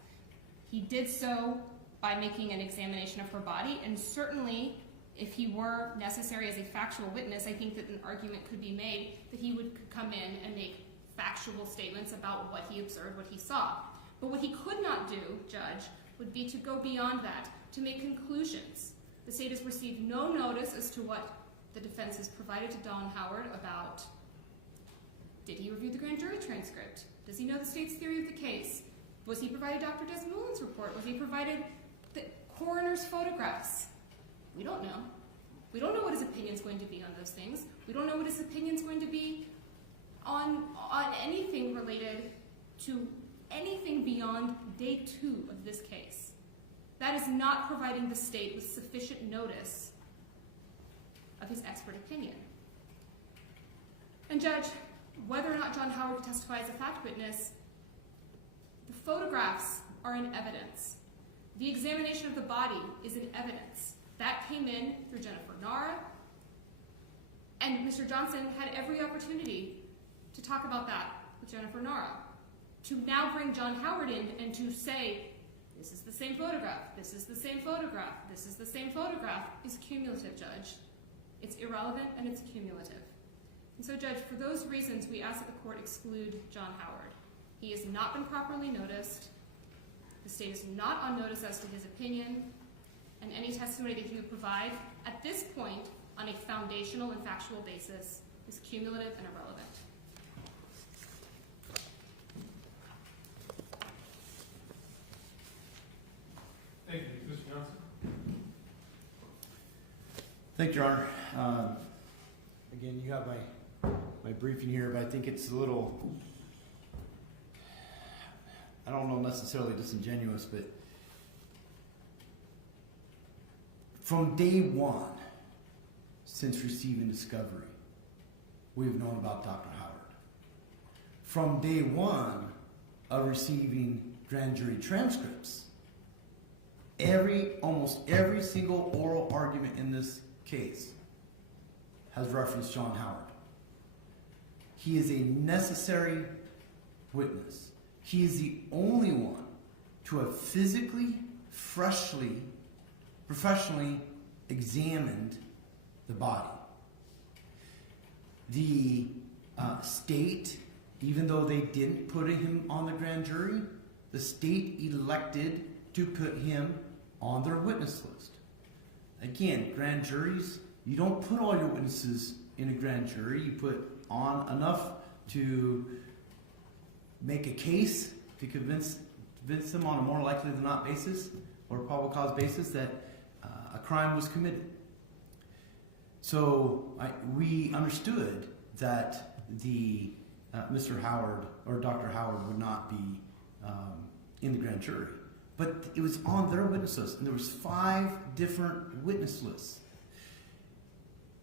He did so by making an examination of her body, and certainly if he were necessary as a factual witness, I think that an argument could be made that he would come in and make factual statements about what he observed, what he saw. But what he could not do, Judge, would be to go beyond that, to make conclusions. The state has received no notice as to what the defense has provided to John Howard about, did he review the grand jury transcript? Does he know the state's theory of the case? Was he provided Dr. Desmoulin's report? Was he provided the coroner's photographs? We don't know. We don't know what his opinion is going to be on those things. We don't know what his opinion is going to be on anything related to anything beyond day 2 of this case. That is not providing the state with sufficient notice of his expert opinion. And Judge, whether or not John Howard could testify as a fact witness, the photographs are in evidence. The examination of the body is in evidence. That came in through Jennifer Nara, and Mr. Johnson had every opportunity to talk about that with Jennifer Nara. To now bring John Howard in and to say, this is the same photograph, this is the same photograph, this is the same photograph, is cumulative, Judge. It's irrelevant and it's cumulative. And so, Judge, for those reasons, we ask that the court exclude John Howard. He has not been properly noticed. The state is not on notice as to his opinion, and any testimony that he would provide at this point on a foundational and factual basis is cumulative and irrelevant. Thank you. Mr. Johnson? Thank you, Your Honor. Again, you have my briefing here, but I think it's a little, I don't know necessarily disingenuous, but from day one, since receiving discovery, we've known about Dr. Howard. From day one of receiving grand jury transcripts, almost every single oral argument in this case has referenced John Howard. He is a necessary witness. He is the only one to have physically, freshly, professionally examined the body. The state, even though they didn't put him on the grand jury, the state elected to put him on their witness list. Again, grand juries, you don't put all your witnesses in a grand jury. You put on enough to make a case to convince them on a more likely than not basis or probable cause basis that a crime was committed. So we understood that the Mr. Howard or Dr. Howard would not be in the grand jury. But it was on their witness list, and there was 5 different witness lists.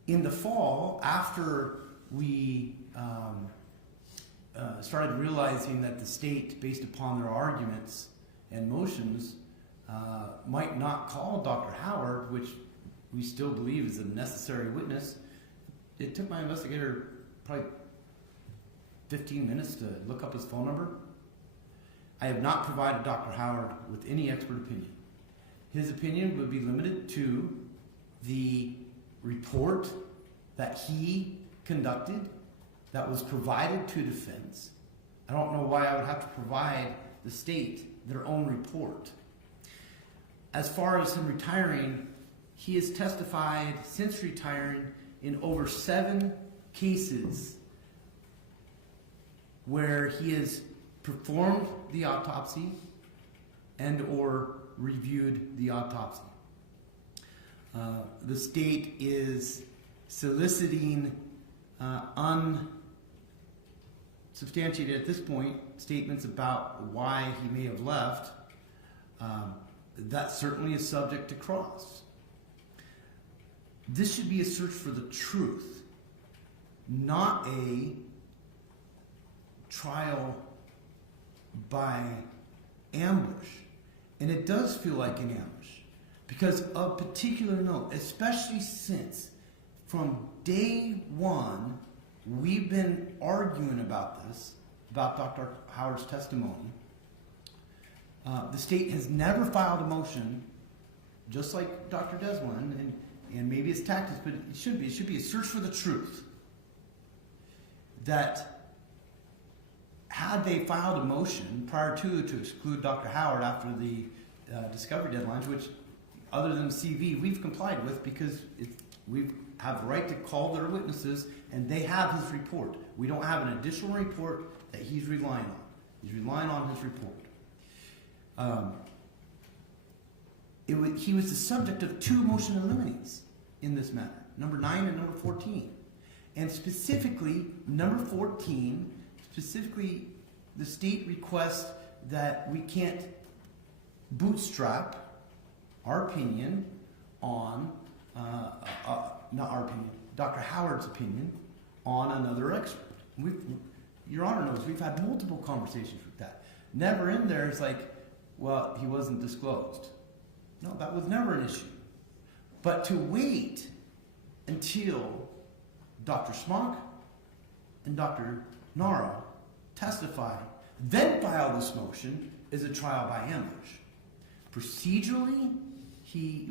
In the fall, after we started realizing that the state, based upon their arguments and motions, might not call Dr. Howard, which we still believe is a necessary witness, it took my investigator probably 15 minutes to look up his phone number. I have not provided Dr. Howard with any expert opinion. His opinion would be limited to the report that he conducted that was provided to defense. I don't know why I would have to provide the state their own report. As far as him retiring, he has testified since retiring in over 7 cases where he has performed the autopsy and or reviewed the autopsy. The state is soliciting unsubstantiated at this point statements about why he may have left. That certainly is subject to cross. This should be a search for the truth, not a trial by ambush. And it does feel like an ambush because of particular note, especially since from day one we've been arguing about this, about Dr. Howard's testimony. The state has never filed a motion, just like Dr. Desmond, and maybe it's tactics, but it should be a search for the truth. That had they filed a motion prior to exclude Dr. Howard after the discovery deadlines, which other than CV we've complied with because we have the right to call their witnesses and they have his report. We don't have an additional report that he's relying on. He's relying on his report. He was the subject of 2 motion elimines in this matter, number 9 and number 14. And specifically, number 14, the state requests that we can't bootstrap our opinion on, not our opinion, Dr. Howard's opinion on another expert. Your Honor knows we've had multiple conversations with that. Never in there it's like, well, he wasn't disclosed. No, that was never an issue. But to wait until Dr. Smock and Dr. Nara testify, then file this motion is a trial by ambush. Procedurally,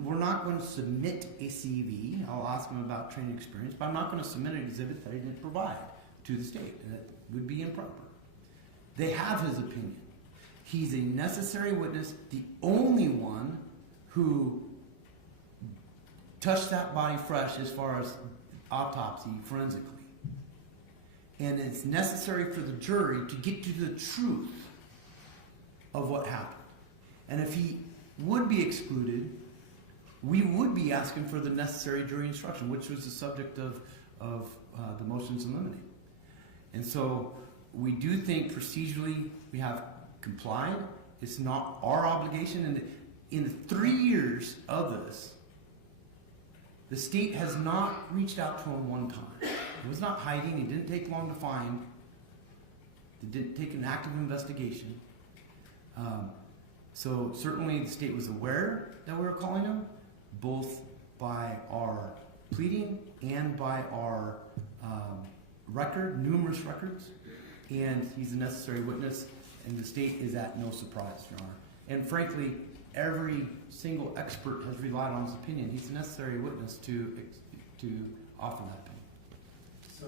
we're not going to submit a CV. I'll ask him about training experience, but I'm not going to submit an exhibit that he didn't provide to the state. And that would be improper. They have his opinion. He's a necessary witness, the only one who touched that body fresh as far as autopsy forensically. And it's necessary for the jury to get to the truth of what happened. And if he would be excluded, we would be asking for the necessary jury instruction, which was the subject of the motions in limine. And so we do think procedurally we have complied. It's not our obligation. And in the 3 years of this, the state has not reached out to him one time. He was not hiding. He didn't take long to find. It didn't take an active investigation. So certainly the state was aware that we were calling him, both by our pleading and by our record, numerous records. And he's a necessary witness, and the state is at no surprise, Your Honor. And frankly, every single expert has relied on his opinion. He's a necessary witness to offer that opinion. So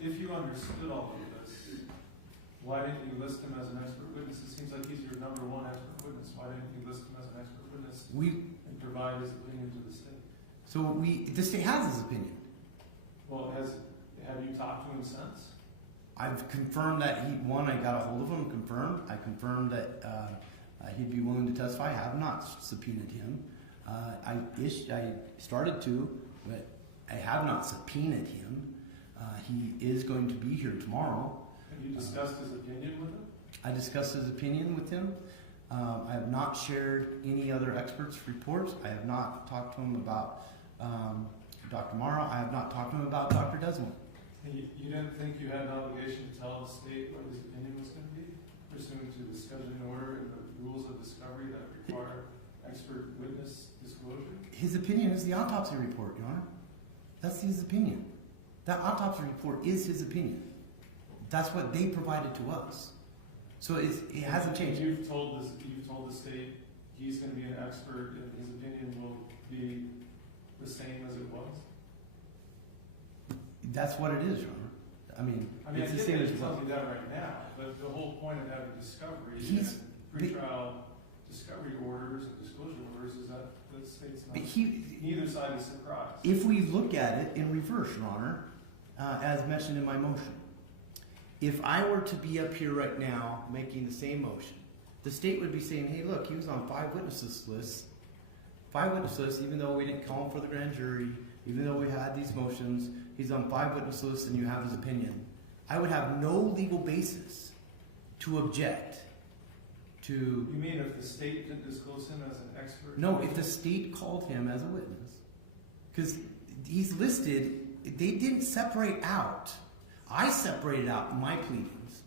if you understood all of this, why didn't you list him as an expert witness? It seems like he's your number one expert witness. Why didn't you list him as an expert witness and provide his opinion to the state? So the state has his opinion. Well, have you talked to him since? I've confirmed that I got a hold of him, confirmed. I confirmed that he'd be willing to testify. I have not subpoenaed him. I started to, but I have not subpoenaed him. He is going to be here tomorrow. Have you discussed his opinion with him? I discussed his opinion with him. I have not shared any other experts' reports. I have not talked to him about Dr. Morrow. I have not talked to him about Dr. Desmond. You didn't think you had an obligation to tell the state what his opinion was going to be, pursuant to the scheduling order and the rules of discovery that require expert witness disclosure? His opinion is the autopsy report, Your Honor. That's his opinion. That autopsy report is his opinion. That's what they provided to us. So it hasn't changed. You've told the state he's going to be an expert and his opinion will be the same as it was? That's what it is, Your Honor. I mean it's the same as it was. Telling me that right now, but the whole point of having discovery and pretrial discovery orders and disclosure orders is that the state's not. Neither side is surprised. If we look at it in reverse, Your Honor, as mentioned in my motion, if I were to be up here right now making the same motion, the state would be saying, hey, look, he was on 5 witnesses lists. 5 witness lists, even though we didn't call him for the grand jury, even though we had these motions, he's on 5 witness lists and you have his opinion. I would have no legal basis to object to... You mean if the state didn't disclose him as an expert? No, if the state called him as a witness. Because he's listed, they didn't separate out. I separated out in my pleadings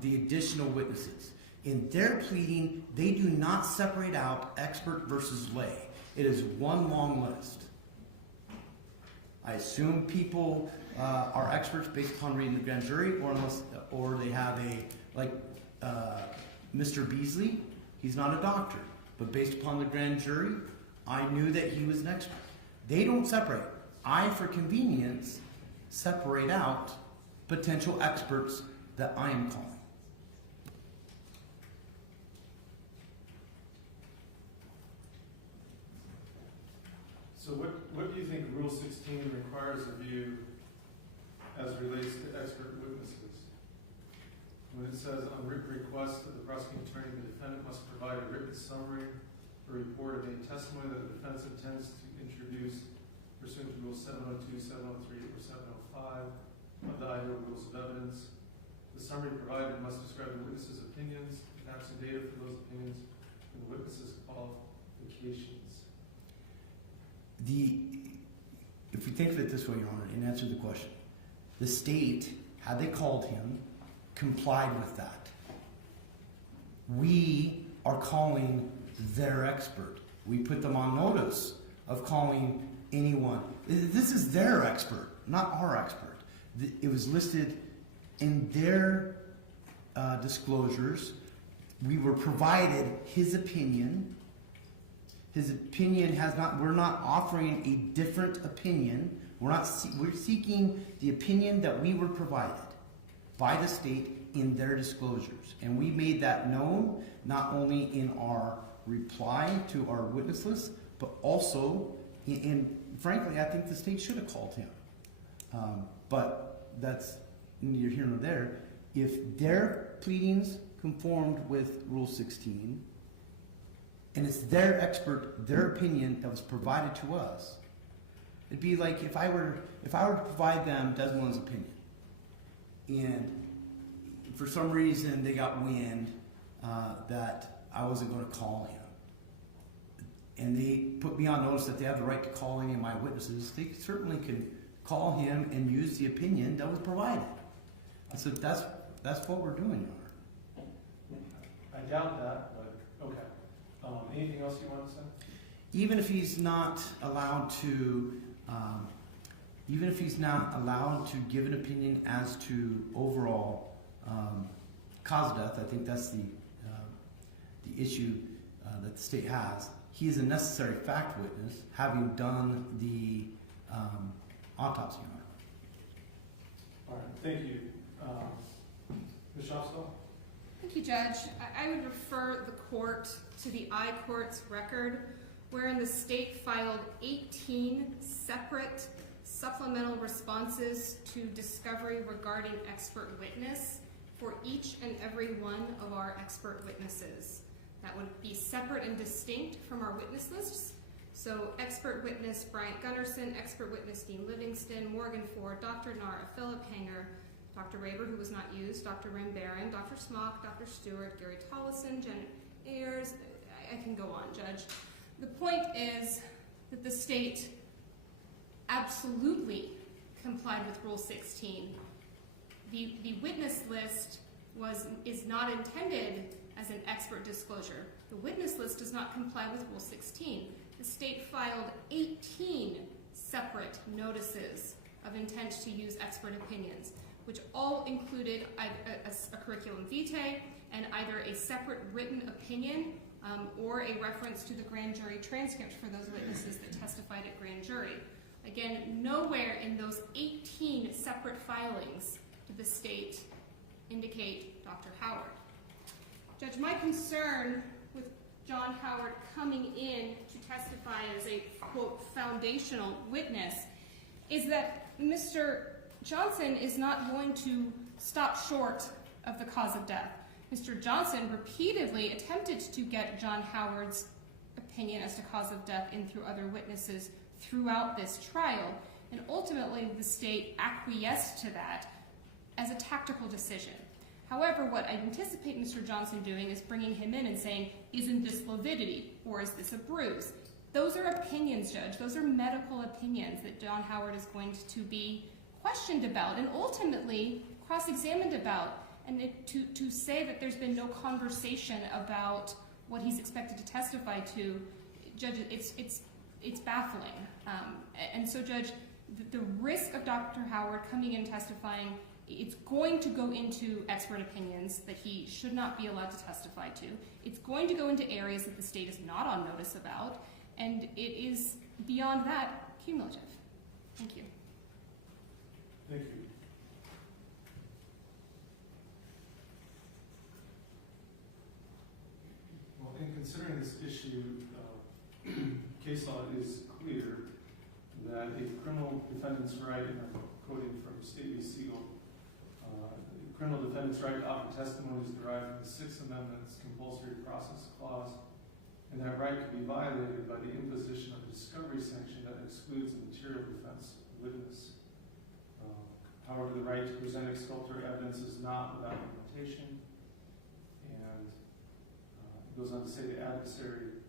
the additional witnesses. In their pleading, they do not separate out expert versus lay. It is one long list. I assume people are experts based upon reading the grand jury, or they have Mr. Beasley. He's not a doctor, but based upon the grand jury, I knew that he was an expert. They don't separate. I, for convenience, separate out potential experts that I am calling. So what do you think Rule 16 requires of you as relates to expert witnesses? When it says on written request of the prosecuting attorney, the defendant must provide a written summary or report of any testimony that the defense intends to introduce pursuant to Rule 702, 703, or 705 of the Idaho Rules of Evidence. The summary provided must describe the witness's opinions, facts and data for those opinions, and the witness's qualifications. if you think of it this way, Your Honor, and answer the question, the state, had they called him, complied with that. We are calling their expert. We put them on notice of calling anyone. This is their expert, not our expert. It was listed in their disclosures. We were provided his opinion. His opinion has not. We're not offering a different opinion. We're seeking the opinion that we were provided by the state in their disclosures, and we made that known not only in our reply to our witness list, but also frankly, I think the state should have called him. But that's neither here nor there. If their pleadings conformed with Rule 16, and it's their expert, their opinion that was provided to us, it'd be like if I were to provide them Desmond's opinion, and for some reason they got wind that I wasn't going to call him, and they put me on notice that they have the right to call any of my witnesses, they certainly can call him and use the opinion that was provided. So that's what we're doing, Your Honor. I doubt that, but okay. Anything else you want to say? Even if he's not allowed to, give an opinion as to overall cause of death, I think that's the issue that the state has. He is a necessary fact witness, having done the autopsy on her. All right, thank you. Ms. Shopsall? Thank you, Judge. I would refer the court to the I-Court's record, wherein the state filed 18 separate supplemental responses to discovery regarding expert witness for each and every one of our expert witnesses. That would be separate and distinct from our witness lists. So expert witness Bryant Gunnarsson, expert witness Dean Livingston, Morgan Ford, Dr. Nara, Philip Hanger, Dr. Raber, who was not used, Dr. Rim Barron, Dr. Smock, Dr. Stewart, Gary Tollison, Janet Ayers. I can go on, Judge. The point is that the state absolutely complied with Rule 16. The witness list is not intended as an expert disclosure. The witness list does not comply with Rule 16. The state filed 18 separate notices of intent to use expert opinions, which all included a curriculum vitae and either a separate written opinion or a reference to the grand jury transcript for those witnesses that testified at grand jury. Again, nowhere in those 18 separate filings did the state indicate Dr. Howard. Judge, my concern with John Howard coming in to testify as a, quote, foundational witness is that Mr. Johnson is not going to stop short of the cause of death. Mr. Johnson repeatedly attempted to get John Howard's opinion as to cause of death in through other witnesses throughout this trial, and ultimately the state acquiesced to that as a tactical decision. However, what I anticipate Mr. Johnson doing is bringing him in and saying, isn't this lividity, or is this a bruise? Those are opinions, Judge. Those are medical opinions that John Howard is going to be questioned about and ultimately cross-examined about. And to say that there's been no conversation about what he's expected to testify to, Judge, it's baffling. And so, Judge, the risk of Dr. Howard coming in testifying, it's going to go into expert opinions that he should not be allowed to testify to. It's going to go into areas that the state is not on notice about, and it is, beyond that, cumulative. Thank you. Thank you. Well, in considering this issue, case law is clear that a criminal defendant's right, and I'm quoting from State v. Siegel, the criminal defendant's right to offer testimony is derived from the Sixth Amendment's compulsory process clause, and that right can be violated by the imposition of a discovery sanction that excludes a material defense witness. However, the right to present exculpatory evidence is not without limitation, and it goes on to say the adversary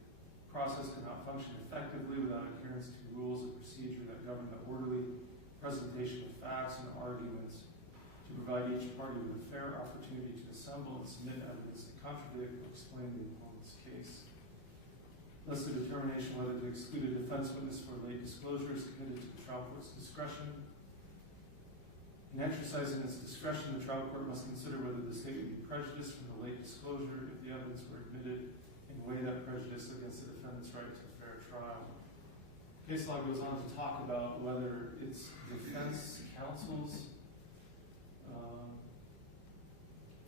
process cannot function effectively without adherence to rules of procedure that govern the orderly presentation of facts and arguments, to provide each party with a fair opportunity to assemble and submit evidence to contradict or explain the opponent's case. Thus, the determination whether to exclude a defense witness for late disclosure is committed to the trial court's discretion. In exercising its discretion, the trial court must consider whether the state would be prejudiced from the late disclosure if the evidence were admitted and weigh that prejudice against the defendant's right to a fair trial. Case law goes on to talk about whether it's defense counsel's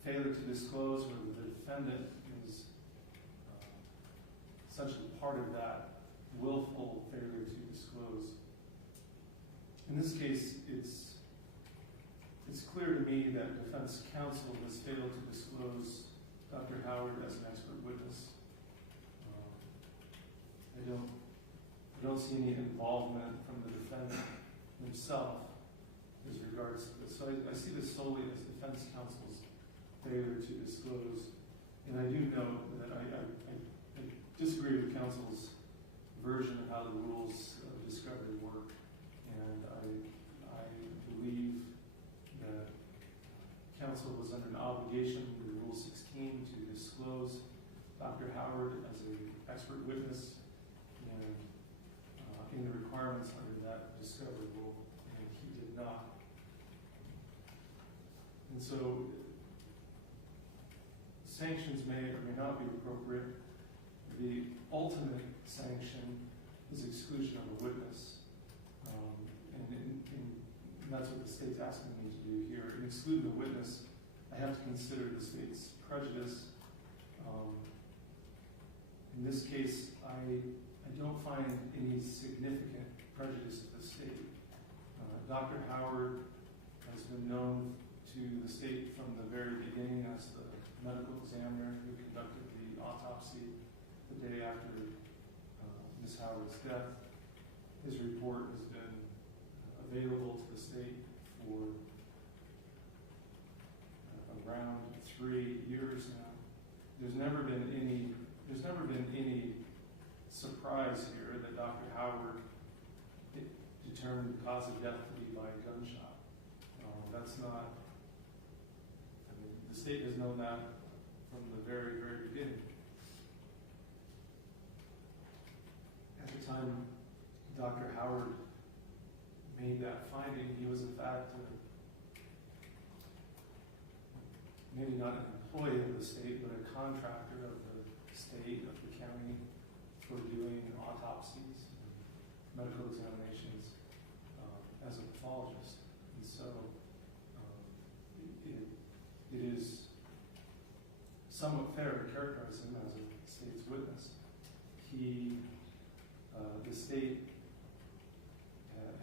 failure to disclose, or the defendant is essentially part of that willful failure to disclose. In this case, it's clear to me that defense counsel has failed to disclose Dr. Howard as an expert witness. I don't see any involvement from the defendant himself as regards to this. So I see this solely as defense counsel's failure to disclose. And I do know that I disagree with counsel's version of how the rules of discovery work. And I believe that counsel was under an obligation under Rule 16 to disclose Dr. Howard as an expert witness and in the requirements under that discovery rule, and he did not. And so sanctions may or may not be appropriate. The ultimate sanction is exclusion of a witness. And that's what the state's asking me to do here. In excluding a witness, I have to consider the state's prejudice. In this case, I don't find any significant prejudice to the state. Dr. Howard has been known to the state from the very beginning as the medical examiner who conducted the autopsy the day after Ms. Howard's death. His report has been available to the state for around 3 years now. There's never been any surprise here that Dr. Howard determined the cause of death to be by a gunshot. That's not. I mean, the state has known that from the very, very beginning. At the time Dr. Howard made that finding, he was in fact maybe not an employee of the state, but a contractor of the state, of the county, for doing autopsies and medical examinations as a pathologist. And so it is somewhat fair to characterize him as a state's witness. The state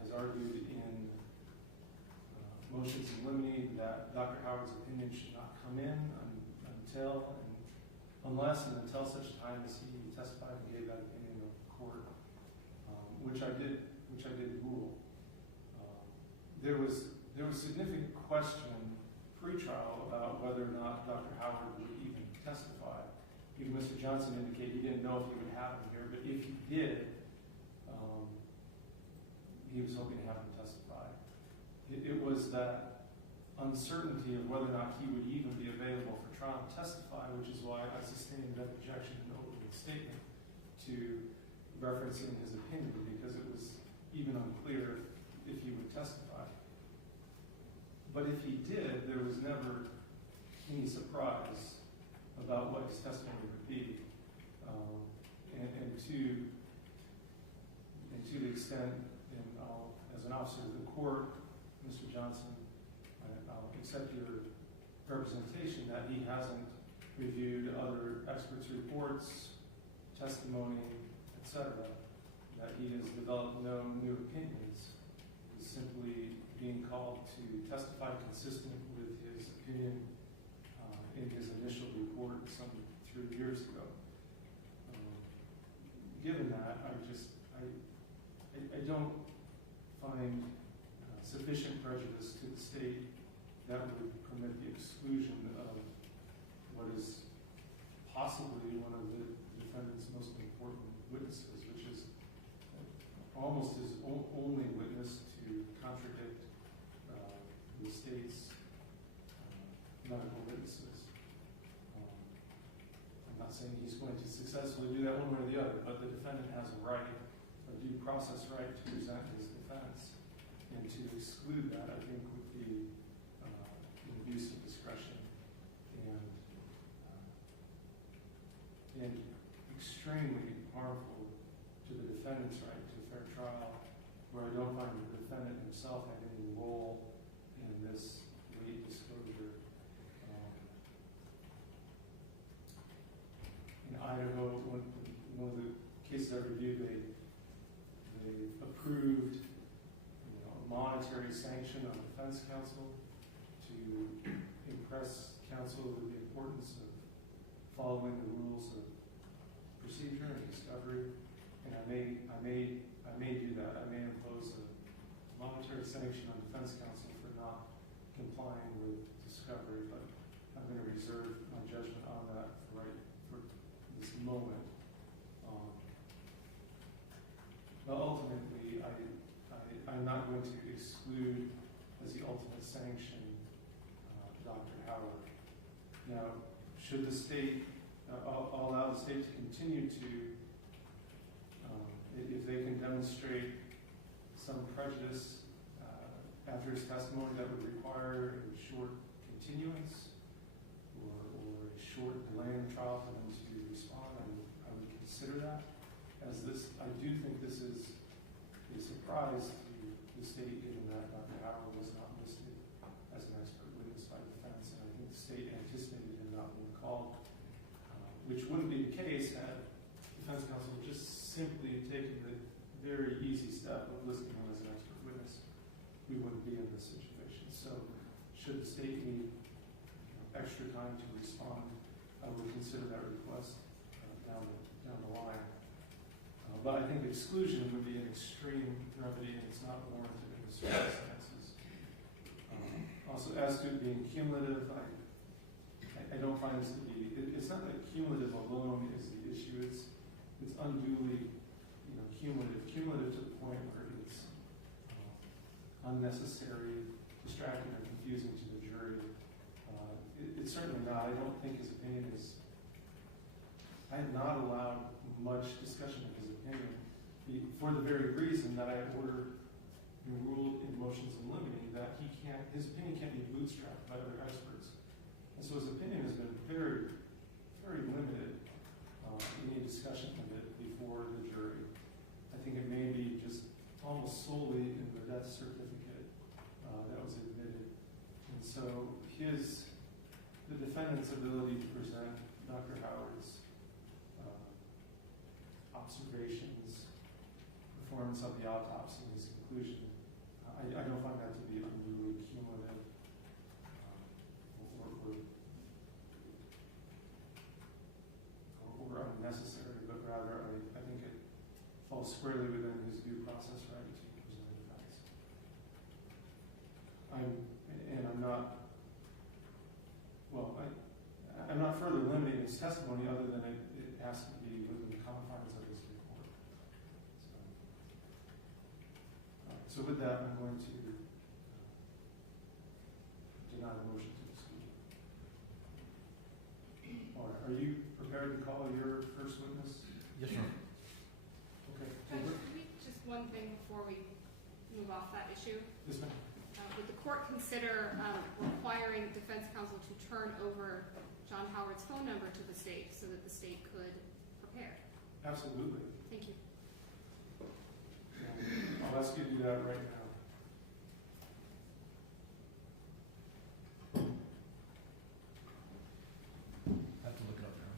has argued in motions in limine that Dr. Howard's opinion should not come in unless and until such time as he testified and gave that opinion of court, which I did rule. There was significant question pre-trial about whether or not Dr. Howard would even testify. Even Mr. Johnson indicated he didn't know if he would have him here, but if he did, he was hoping to have him testify. It was that uncertainty of whether or not he would even be available for trial and testify, which is why I sustained that objection in the opening statement to referencing his opinion, because it was even unclear if he would testify. But if he did, there was never any surprise about what his testimony would be. And to the extent, and as an officer of the court, Mr. Johnson, I'll accept your representation that he hasn't reviewed other experts' reports, testimony, etc., that he has developed no new opinions. He's simply being called to testify consistent with his opinion in his initial report some 3 years ago. Given that, I don't find sufficient prejudice to the state that would permit the exclusion of what is possibly one of the defendant's most important witnesses, which is almost his only witness to contradict the state's medical witnesses. I'm not saying he's going to successfully do that one way or the other, but the defendant has a right, a due process right to present his defense. And to exclude that, I think, would be an abuse of discretion and extremely harmful to the defendant's right to a fair trial, where I don't find the defendant himself had any role in this late disclosure. In Idaho, one of the cases I reviewed, they approved a monetary sanction on defense counsel to impress counsel with the importance of following the rules of procedure and discovery. And I may do that. I may impose a monetary sanction on defense counsel for not complying with discovery, but I'm going to reserve my judgment on that for this moment. But ultimately, I'm not going to exclude as the ultimate sanction Dr. Howard. Now, should the state, I'll allow the state to continue to, if they can demonstrate some prejudice after his testimony that would require a short continuance or a short delay in the trial for them to respond, I would consider that. As this, I do think this is a surprise to the state, given that Dr. Howard was not listed as an expert witness by defense, and I think the state anticipated him not being called, which wouldn't be the case had defense counsel just simply taken the very easy step of listing him as an expert witness. We wouldn't be in this situation. So, should the state need extra time to respond, I would consider that request down the line. But I think exclusion would be an extreme remedy, and it's not warranted in the circumstances. Also, as to it being cumulative, I don't find this to be. It's not that cumulative alone is the issue. It's unduly, cumulative to the point where it's unnecessary, distracting, or confusing to the jury. It's certainly not. I don't think his opinion is. I have not allowed much discussion of his opinion for the very reason that I ordered and ruled in motions in limine that his opinion can't be bootstrapped by other experts. And so his opinion has been very, very limited in any discussion of it before the jury. I think it may be just almost solely in the death certificate that was admitted. And so the defendant's ability to present Dr. Howard's observations, performance of the autopsy, and his conclusion, I don't find that to be unduly cumulative or unnecessary, but rather I think it falls squarely within his due process right to present defense. I'm not further limiting his testimony other than it has to be within the confines of his report. So with that, I'm going to deny the motion to exclude. All right, are you prepared to call your first witness? Yes, sir. Okay. Just one thing before we move off that issue. Yes, ma'am. Would the court consider requiring defense counsel to turn over John Howard's phone number to the state so that the state could prepare? Absolutely. Thank you. I'll ask you to do that right now. I have to look it up now.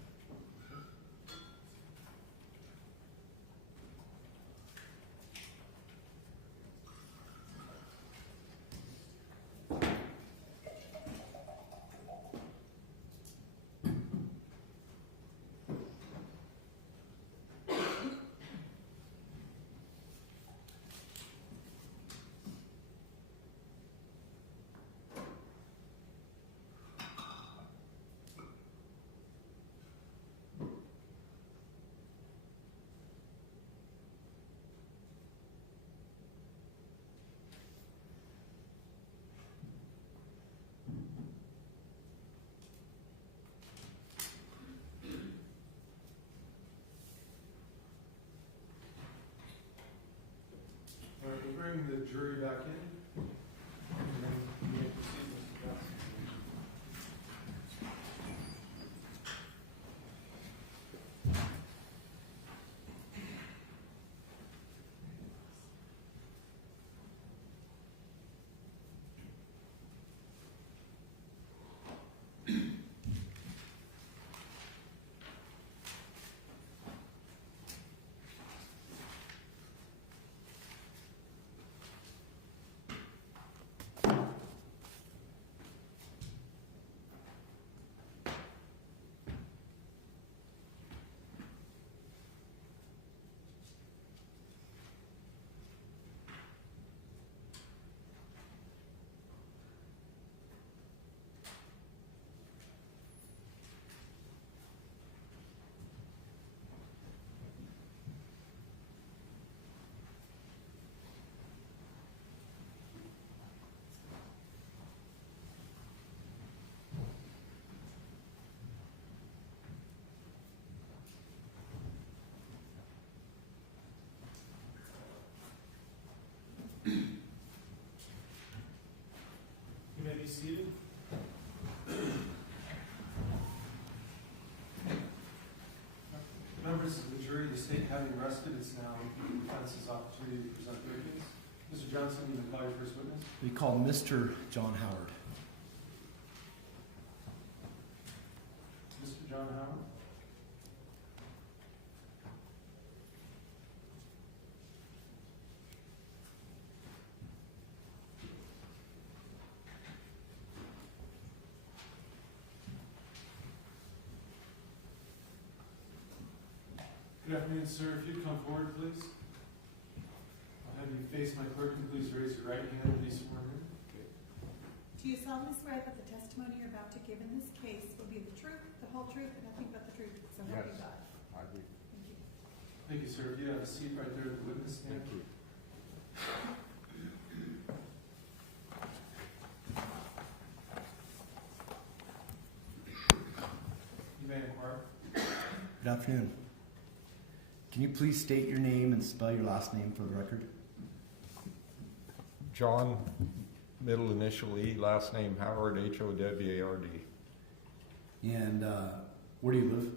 jury back in. And then you may proceed, Mr. Johnson. You may be seated. Members of the jury, the state having rested, it's now the defense's opportunity to present their case. Mr. Johnson, you may call your first witness. We call Mr. John Howard. Mr. John Howard. Good afternoon, sir. If you'd come forward, please. I'll have you face my clerk and please raise your right hand and be sworn in. Do you solemnly swear that the testimony you're about to give in this case will be the truth, the whole truth, and nothing but the truth, so help you God? I do. Thank you. Thank you, sir. If you have a seat right there at the witness stand. Thank you. You may inquire. Good afternoon. Can you please state your name and spell your last name for the record? John, middle initial E, last name Howard, Howard. And where do you live?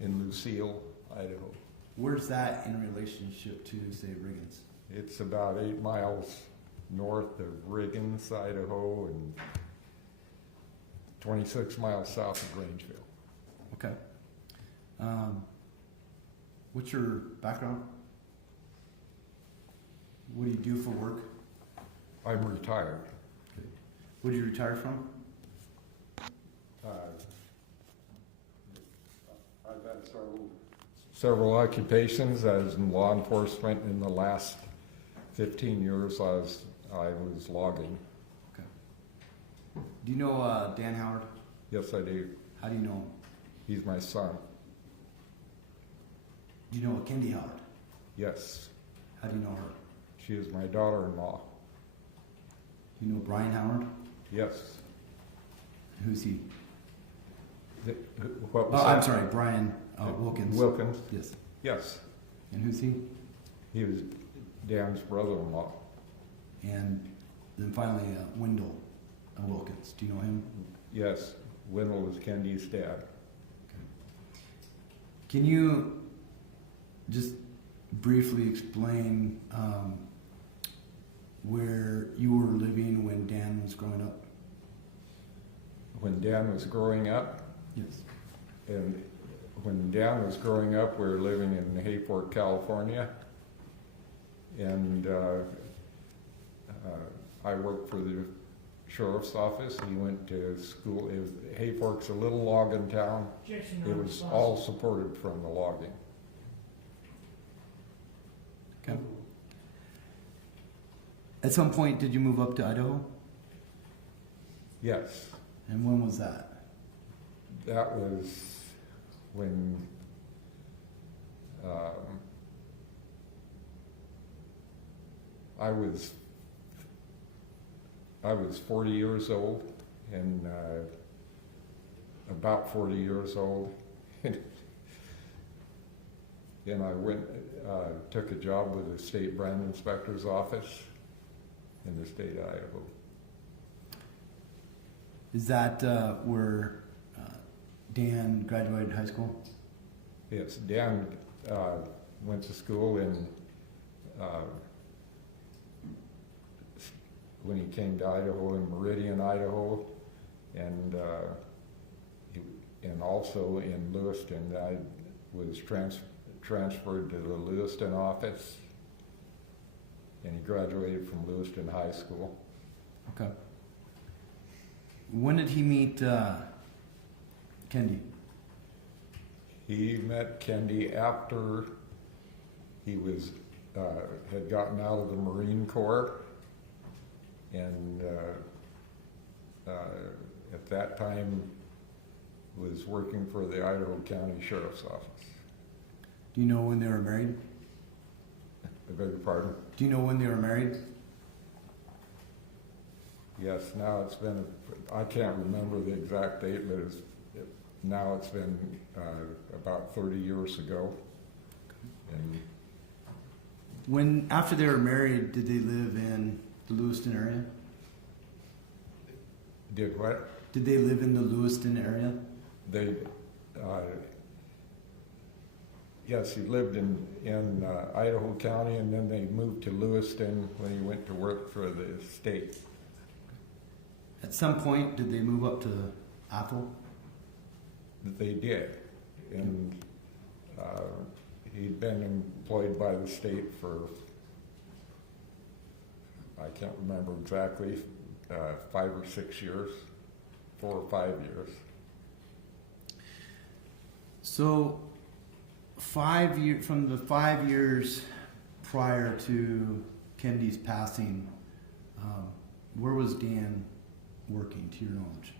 In Lucille, Idaho. Where's that in relationship to, say, Riggins? It's about 8 miles north of Riggins, Idaho, and 26 miles south of Grangeville. Okay. What's your background? What do you do for work? I'm retired. Okay. What did you retire from? I've had several occupations as in law enforcement. In the last 15 years, I was logging. Okay. Do you know Dan Howard? Yes, I do. How do you know him? He's my son. Do you know Kendy Howard? Yes, How do you know her? she is my daughter-in-law. Do you know Brian Howard? Yes. Who's he? What was Oh, that? I'm sorry, Brian Wilkins. Wilkins? Yes. Yes. And who's he? He was Dan's brother-in-law. And then finally, Wendell Wilkins. Do you know him? Yes, Wendell was Kendy's dad. Can you just briefly explain where you were living when Dan was growing up? When Dan was growing up, Yes. and when Dan was growing up, we were living in Hayfork, California, and I worked for the sheriff's office. He went to school. Hayfork's a little logging town. It was all supported from the logging. Okay. At some point, did you move up to Idaho? Yes, And when was that? that was when I was 40 years old, and about 40 years old, and I went took a job with the state brand inspector's office, in the state of Idaho. Is that where Dan graduated high school? Yes, Dan went to school in, when he came to Idaho, in Meridian, Idaho, and also in Lewiston. I was transferred to the Lewiston office, and he graduated from Lewiston High School. Okay. When did he meet Kendy? He met Kendy after he was had gotten out of the Marine Corps, and at that time was working for the Idaho County Sheriff's Office. Do you know when they were married? I beg your pardon? Do you know when they were married? Yes, now it's been, I can't remember the exact date, but now it's been about 30 years ago. And When, after they were married, did they live in the Lewiston area? did what? Did they live in the Lewiston area? They, yes, he lived in Idaho County, and then they moved to Lewiston when he went to work for the state. At some point, did they move up to Athol? They did, and he'd been employed by the state for, I can't remember exactly, 5 or 6 years, 4 or 5 years. So, from the 5 years prior to Kendy's passing, where was Dan working, to your knowledge?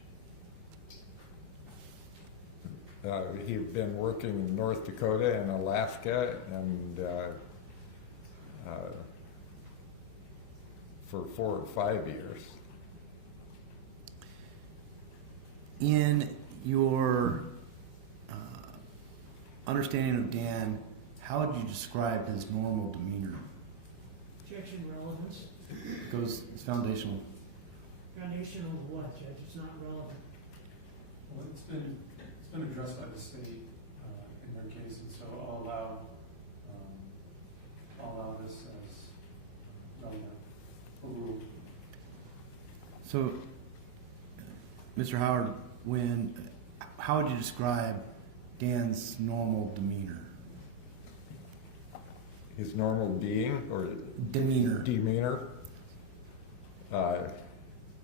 He'd been working in North Dakota and Alaska, and for 4 or 5 years. In your understanding of Dan, how would you describe his normal demeanor? Objection, relevance. It's foundational. Foundational of what, Judge? It's not relevant. Well, it's been addressed by the state in their case, and so I'll allow this as relevant. Overruled. So, Mr. Howard, how would you describe Dan's normal demeanor? His normal being or Demeanor. demeanor.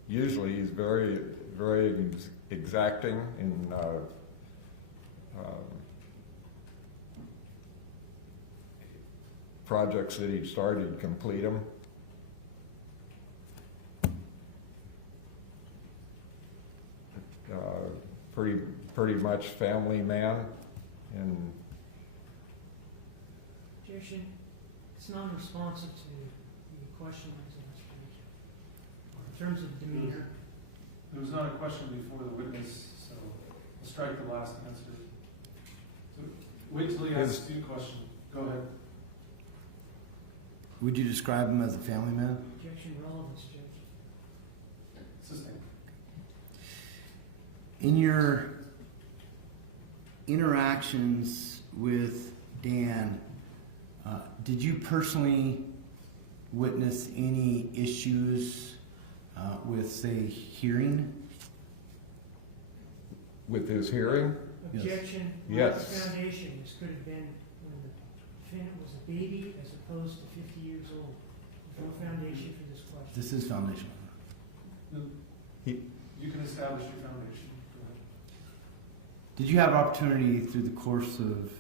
Usually he's very, very exacting in projects that he started, complete them. Pretty much family man, and Objection. It's non-responsive to the question that was asked. In terms of demeanor. There was not a question before the witness, so I'll strike the last answer. So wait till he asks you a question. Go ahead. Would you describe him as a family man? Objection, relevance, Judge. Sustained. In your interactions with Dan, did you personally witness any issues with, say, hearing? with his hearing. Objection. Yes. Foundation. This could have been when the defendant was a baby as opposed to 50 years old. There's no foundation for this question. This is foundational. You can establish your foundation. Go ahead. Did you have opportunity through the course of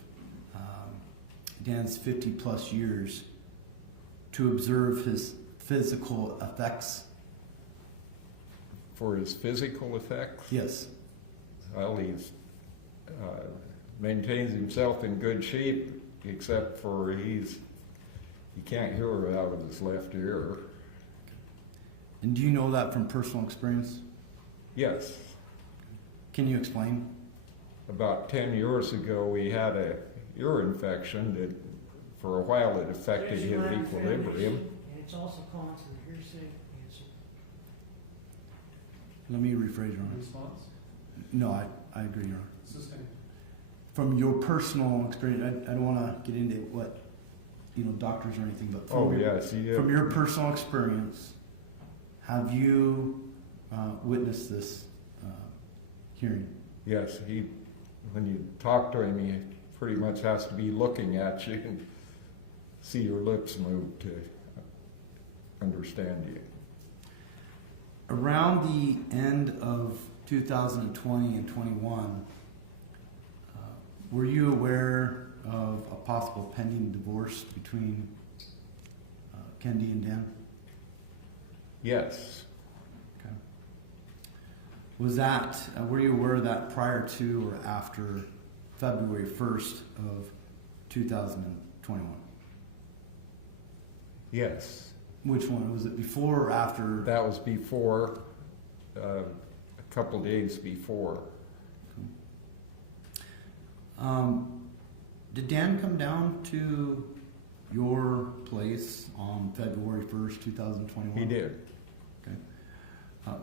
Dan's 50-plus years to observe his physical effects? For his physical effects? Yes. Well, he's maintains himself in good shape, except for he can't hear out of his left ear. And do you know that from personal experience? Yes. Can you explain? About 10 years ago, he had a ear infection that for a while it affected his equilibrium. And it's also calling to the hearsay Let me rephrase, Your Honor. Response? No, I agree, Your Honor. Sustain. From your personal experience, I don't want to get into what, doctors or anything, but Oh, yes, from your personal experience, have you witnessed this hearing? Yes, when you talk to him, he pretty much has to be looking at you and see your lips move to understand you. Around the end of 2020 and 21, were you aware of a possible pending divorce between Kendy and Dan? Yes, Okay. Were you aware of that prior to or after February 1st of 2021? yes. Which one? Was it before or after? That was before, a couple days before. Did Dan come down to your place on February 1st, 2021? He did. Okay.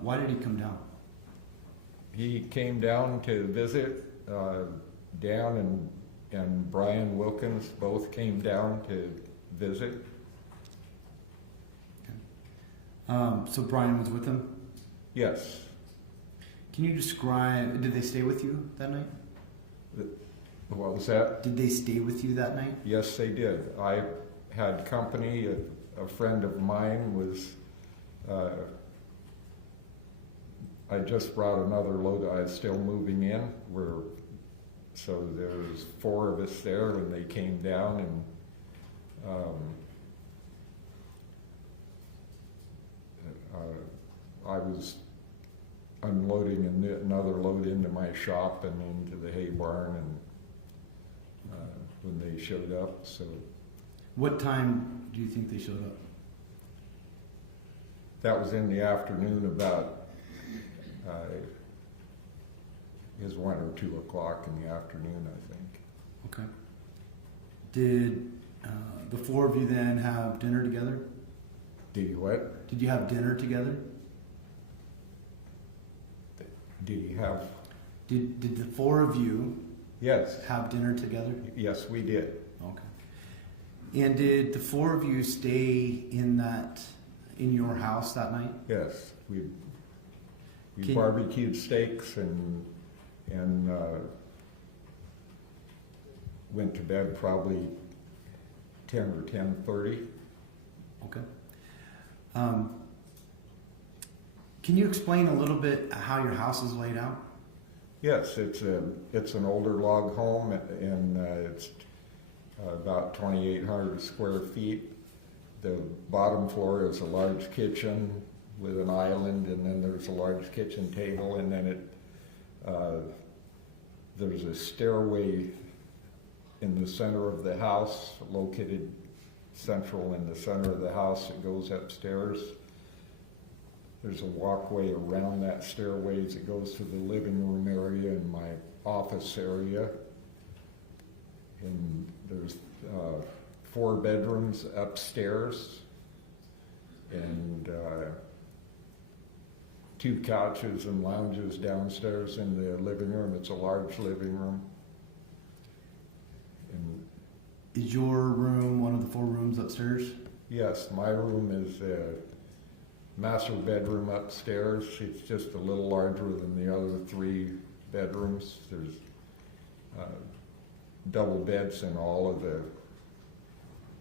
Why did he come down? He came down to visit. Dan and Brian Wilkins both came down to visit. So Brian was with him? Yes. Can you describe, did they stay with you that night? What was that? Did they stay with you that night? Yes, they did. I had company. A friend of mine was, I just brought another load. I was still moving in. So there was 4 of us there when they came down, and I was unloading another load into my shop and into the hay barn, and when they showed up. So What time do you think they showed up? that was in the afternoon, about it was 1 or 2 o'clock in the afternoon, I think. Okay. Did the 4 of you then have dinner together? Did you what? Did you have dinner together? Did he have? Did the 4 of you Yes. have dinner together? Yes, we did. Okay. And did the 4 of you stay in your house that night? Yes, we Can- barbecued steaks and went to bed probably 10 or 10:30. Okay. Can you explain a little bit how your house is laid out? Yes, it's an older log home, and it's about 2,800 square feet. The bottom floor is a large kitchen with an island, and then there's a large kitchen table, and then there's a stairway in the center of the house, located central in the center of the house. It goes upstairs. There's a walkway around that stairway as it goes to the living room area and my office area. And there's 4 bedrooms upstairs, and 2 couches and lounges downstairs in the living room. It's a large living room. And Is your room one of the 4 rooms upstairs? yes, my room is master bedroom upstairs. It's just a little larger than the other 3 bedrooms. There's double beds in all of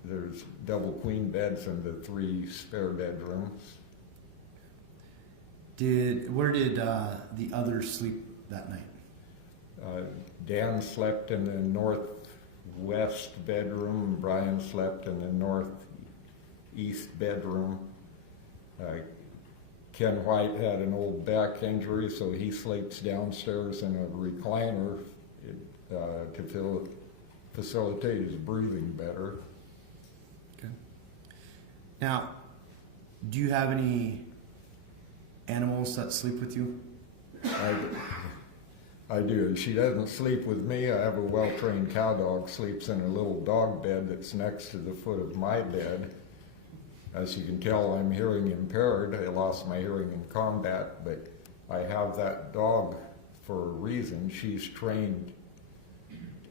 there's double queen beds in the 3 spare bedrooms. Where did the others sleep that night? Dan slept in the northwest bedroom. Brian slept in the northeast bedroom. Ken White had an old back injury, so he sleeps downstairs in a recliner to facilitate his breathing better. Okay. Now, do you have any animals that sleep with you? I do. She doesn't sleep with me. I have a well-trained cow dog, sleeps in a little dog bed that's next to the foot of my bed. As you can tell, I'm hearing impaired. I lost my hearing in combat, but I have that dog for a reason. She's trained.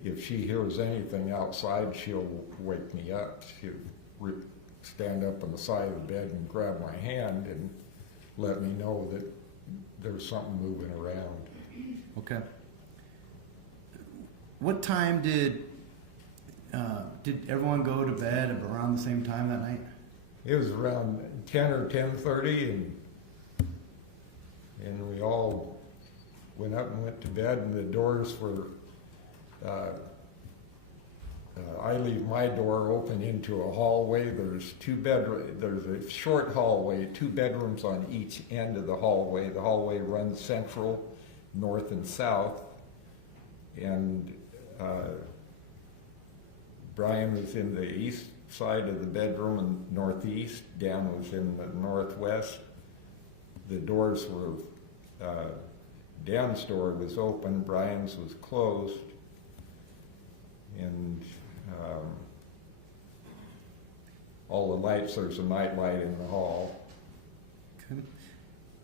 If she hears anything outside, she'll wake me up. She'll stand up on the side of the bed and grab my hand and let me know that there's something moving around. Okay. What time did everyone go to bed around the same time that night? It was around 10 or 10:30, and we all went up and went to bed, and the doors were, I leave my door open into a hallway. There's there's a short hallway, 2 bedrooms on each end of the hallway. The hallway runs central, north and south, and Brian was in the east side of the bedroom and northeast. Dan was in the northwest. The doors were, Dan's door was open, Brian's was closed, and all the lights, there's a night light in the hall. Okay.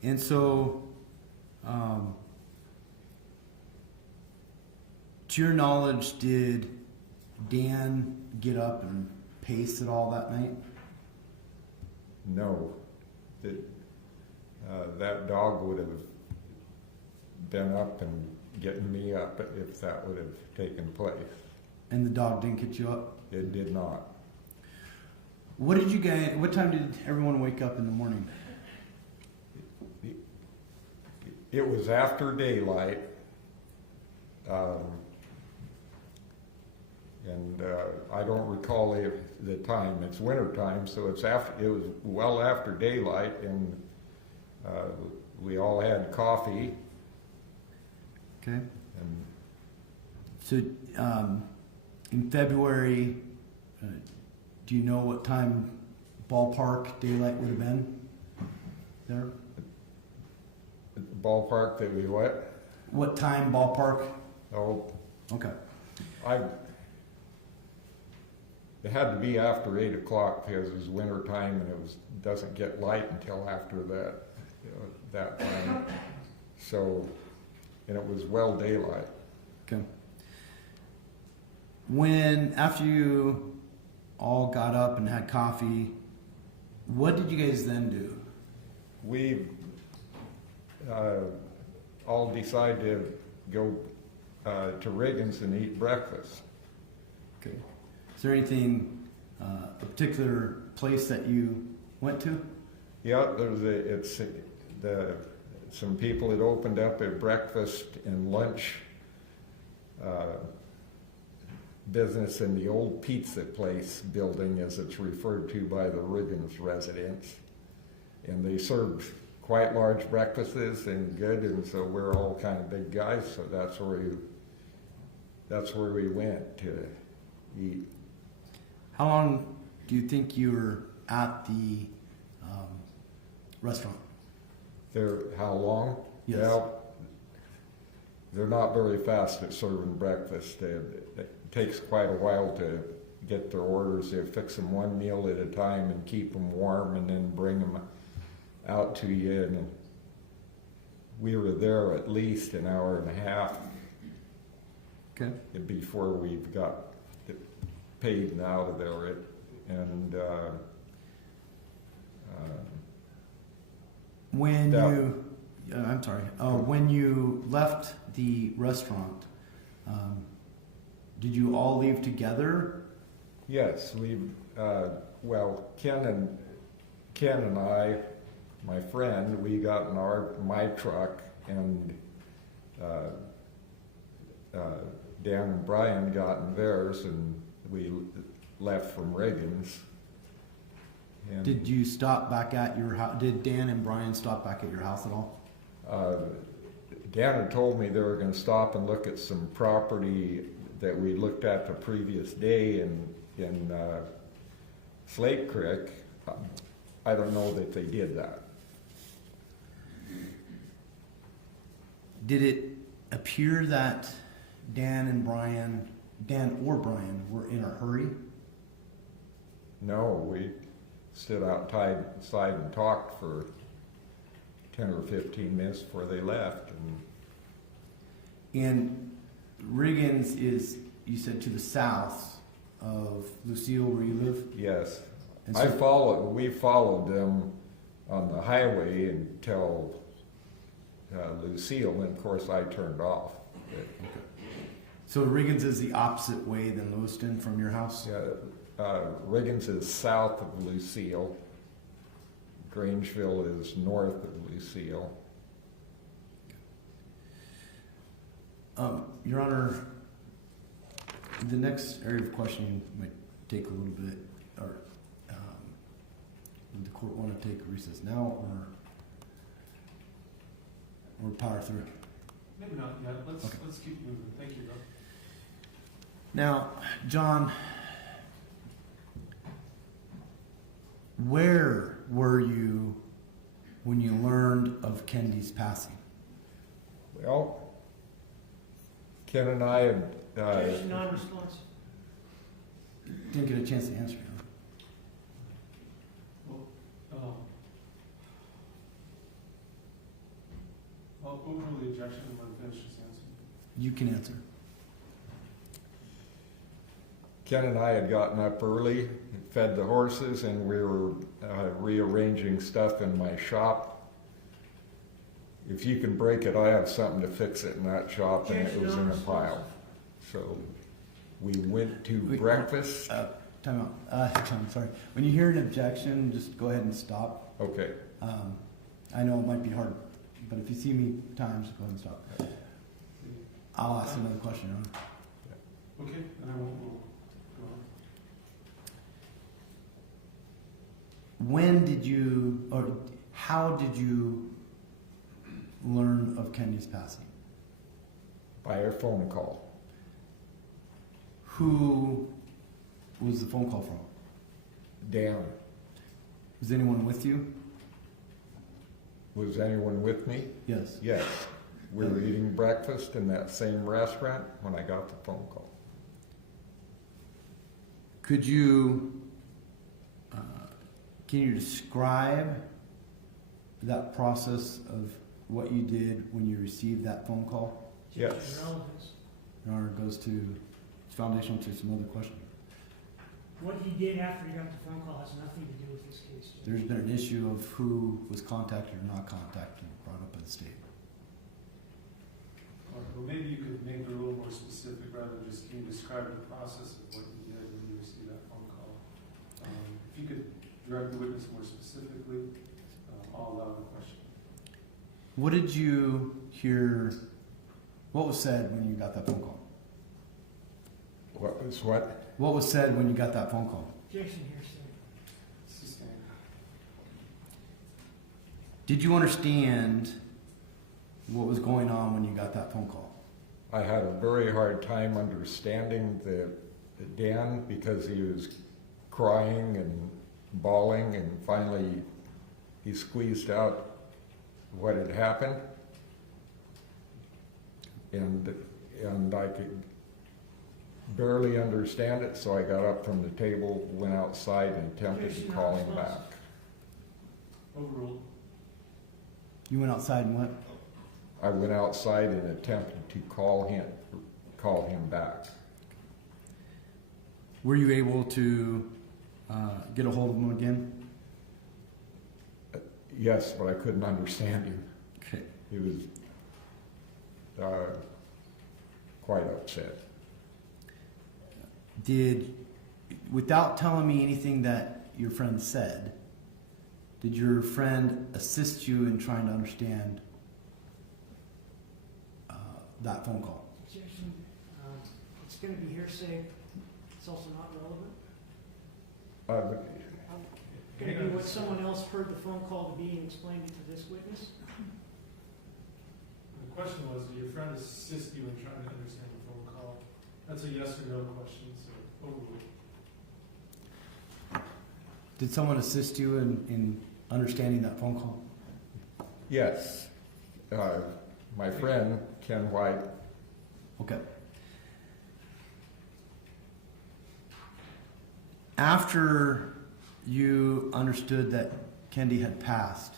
And so, to your knowledge, did Dan get up and pace at all that night? No, that dog would have been up and getting me up if that would have taken place. And the dog didn't get you up? It did not. What time did everyone wake up in the morning? It was after daylight, and I don't recall the time. It's winter time, so it was well after daylight, and we all had coffee. Okay. And So, in February, do you know what time ballpark daylight would have been there? ballpark that we what? What time ballpark? Oh, Okay. It had to be after 8 o'clock because it was winter time and doesn't get light until after that time. So, and it was well daylight. Okay. After you all got up and had coffee, what did you guys then do? We all decided to go to Reagan's and eat breakfast. Okay. Is there anything, a particular place that you went to? Yeah, some people had opened up a breakfast and lunch business in the old pizza place building, as it's referred to by the Riggins residents. And they served quite large breakfasts and good, and so we're all kind of big guys, so that's where we went to eat. How long do you think you were at the restaurant? How long? Yes. Well, they're not very fast at serving breakfast. It takes quite a while to get their orders. They fix them one meal at a time and keep them warm and then bring them out to you. And we were there at least an hour and a half. Okay. Before we got paid and out of there. When you left the restaurant, did you all leave together? Yes, Ken and I, my friend, we got in my truck, and Dan and Brian got in theirs, and we left from Reagan's. And Did you stop back at your house? Did Dan and Brian stop back at your house at all? Dan had told me they were going to stop and look at some property that we looked at the previous day in Slate Creek. I don't know that they did that. Did it appear that Dan or Brian were in a hurry? No, we stood outside and talked for 10 or 15 minutes before they left. And Riggins is, you said, to the south of Lucille, where you live? Yes. And so- We followed them on the highway until Lucille, and of course I turned off. So Riggins is the opposite way than Lewiston from your house? Riggins is south of Lucille. Grangeville is north of Lucille. Your Honor, the next area of questioning might take a little bit, or would the court want to take a recess now, or power through? Maybe not yet. Let's Okay. let's keep moving. Thank you, Doug. Now, John, where were you when you learned of Kendy's passing? Well, Ken and I had Objection, non-response. Didn't get a chance to answer, Your Honor. I'll overrule the objection and let him finish his answer. You can answer. Ken and I had gotten up early, fed the horses, and we were rearranging stuff in my shop. If you can break it, I have something to fix it in that shop, and it was in a pile. So we went to breakfast. Time out. John, sorry. When you hear an objection, just go ahead and stop. Okay. I know it might be hard, but if you see me times, go ahead and stop. I'll ask another question, Your Honor. Okay, and then we'll go on. When did you, or how did you learn of Kendy's passing? By a phone call. Who was the phone call from? Dan, Was anyone with you? was anyone with me? Yes. Yes. We were eating breakfast in that same restaurant when I got the phone call. Could you, can you describe that process of what you did when you received that phone call? Yes. Your Honor, goes to, it's foundational to some other question. What he did after he got the phone call has nothing to do with this case. There's been an issue of who was contacted or not contacted, brought up in the state. All right, well, maybe you could make it a little more specific rather than just, can you describe the process of what you did when you received that phone call? If you could direct the witness more specifically, I'll allow the question. What did you hear, what was said when you got that phone call? What was what? What was said when you got that phone call? Objection, hearsay. Sustained. Did you understand what was going on when you got that phone call? I had a very hard time understanding the Dan because he was crying and bawling, and finally he squeezed out what had happened, and I could barely understand it, so I got up from the table, went outside, and attempted to call him back. Overruled. You went outside and what? I went outside and attempted to call him back. Were you able to get a hold of him again? Yes, but I couldn't understand him. Okay. He was quite upset. Without telling me anything that your friend said, did your friend assist you in trying to understand that phone call? Objection. It's going to be hearsay. It's also not relevant. Going to be what someone else heard the phone call to be and explained it to this witness. The question was, did your friend assist you in trying to understand the phone call? That's a yes or no question, so overruled. Did someone assist you in understanding that phone call? Yes. My friend, Ken White. Okay. After you understood that Kendy had passed,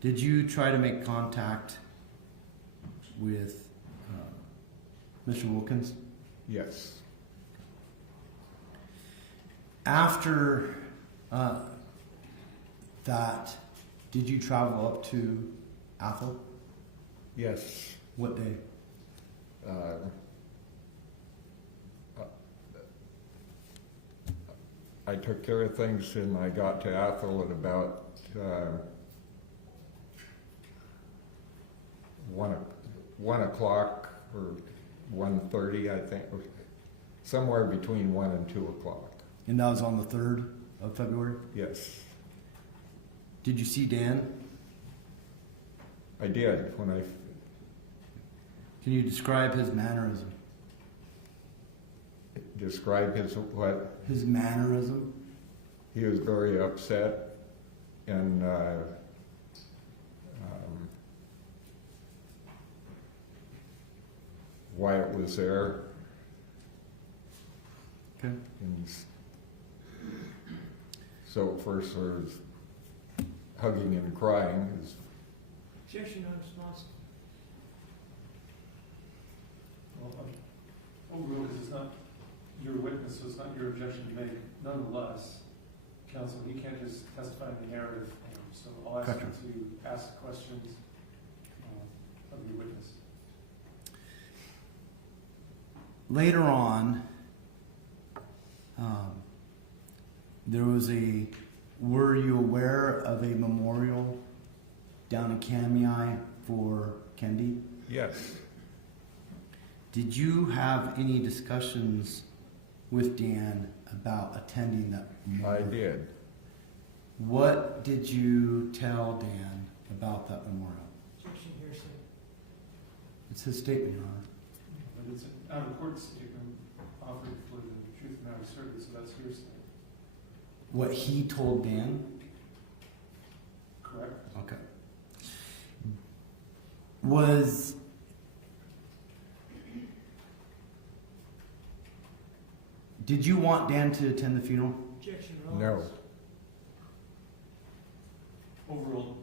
Did you try to make contact with Mr. Wilkins? Yes. After that, did you travel up to Athol? Yes. What day? I took care of things and I got to Athol at about 1 o'clock or 1:30, I think, or somewhere between 1 and 2 o'clock. And that was on the 3rd of February? Yes, Did you see Dan? I did. Can you describe his mannerism? Describe his what? His mannerism? He was very upset, and Wyatt was there, Okay. and so at first there was hugging and crying. Objection, non-responsive. Well, overruled because it's not your witness, so it's not your objection to make. Nonetheless, counsel, he can't just testify in the narrative form, so I'll ask Gotcha. you to ask questions of your witness. Later on, were you aware of a memorial down in Kootenai for Kendy? Yes, Did you have any discussions with Dan about attending that I memorial? did. What did you tell Dan about that memorial? Objection, hearsay. It's his statement, Your Honor. But it's an out-of-court statement offered for the truth of the matter asserted, so that's hearsay, What he told Dan? correct? Okay. Did you want Dan to attend the funeral? Objection, No. relevance. Overruled.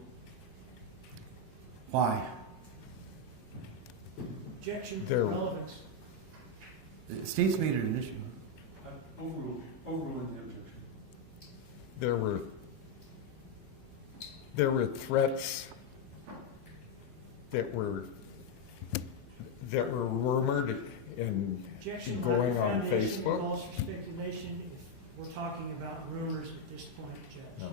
Why? Objection, There- relevance. The state's made it an issue. Overruled. Overruling the objection. There were threats that were rumored and Objection, going lack of on foundation, Facebook. calls for speculation. If we're talking about rumors at this point, Judge. No.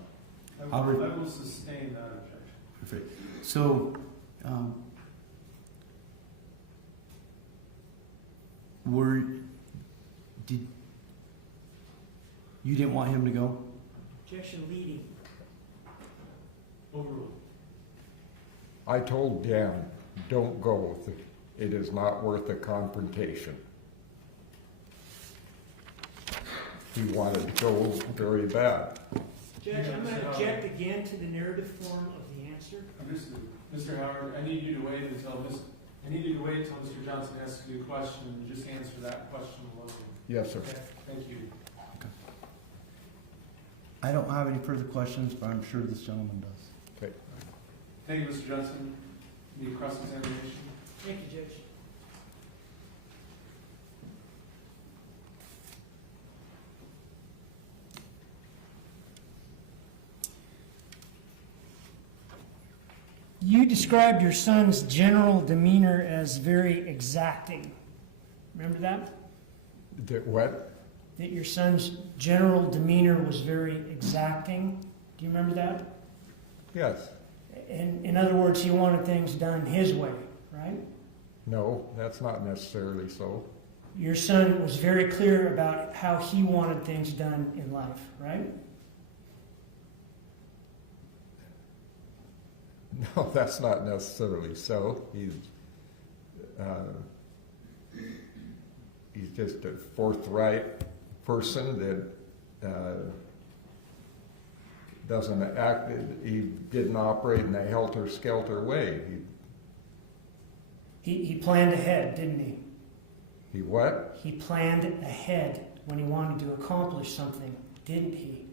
I I'll will sustain that objection. Perfect. So, you didn't want him to go? Objection, leading. Overruled. I told Dan, don't go. It is not worth a confrontation. He wanted to go very bad. Judge, I'm going to object again to the narrative form of the answer. Understood. Mr. Howard, I need you to wait until Mr. Johnson asks you a question and just answer that question alone. Yes, sir. Okay, thank you. I don't have any further questions, but I'm sure this gentleman does. Okay. Thank you, Mr. Johnson. Need cross-examination? Thank you, Judge. You described your son's general demeanor as very exacting. Remember that? What? That your son's general demeanor was very exacting. Do you remember that? Yes. In other words, he wanted things done his way, right? No, that's not necessarily so. Your son was very clear about how he wanted things done in life, right? No, that's not necessarily so. He's just a forthright person that doesn't act. He didn't operate in a helter-skelter way. He planned ahead, didn't he? He what? He planned ahead when he wanted to accomplish something, didn't he?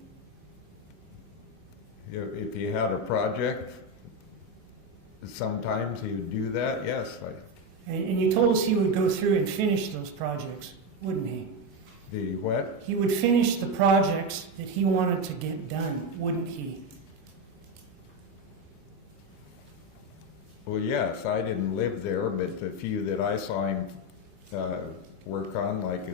If he had a project sometimes he would do that, yes. And you told us he would go through and finish those projects, wouldn't he? The what? He would finish the projects that he wanted to get done, wouldn't he? Well, yes, I didn't live there, but the few that I saw him work on, like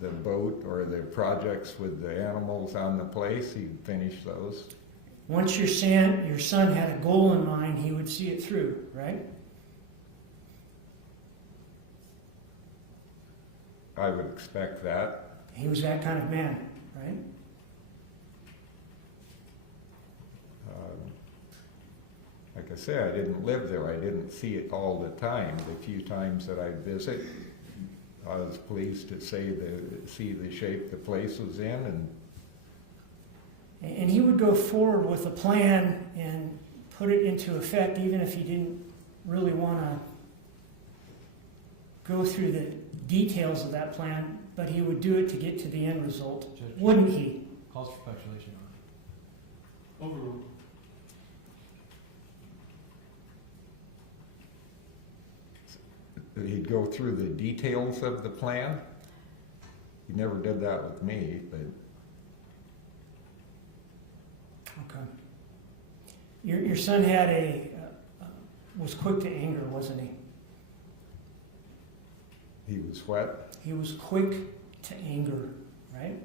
the boat or the projects with the animals on the place, he'd finish those. Once your son had a goal in mind, he would see it through, right? I would expect that. He was that kind of man, right? Like I say, I didn't live there. I didn't see it all the time. The few times that I visit, I was pleased to see the shape the place was in. And he would go forward with a plan and put it into effect, even if he didn't really want to go through the details of that plan, but he would do it to get to the end result, wouldn't he? Calls for speculation. Overruled. He'd go through the details of the plan. He never did that with me, but Okay. Your son had was quick to anger, wasn't he? he was what? He was quick to anger, right?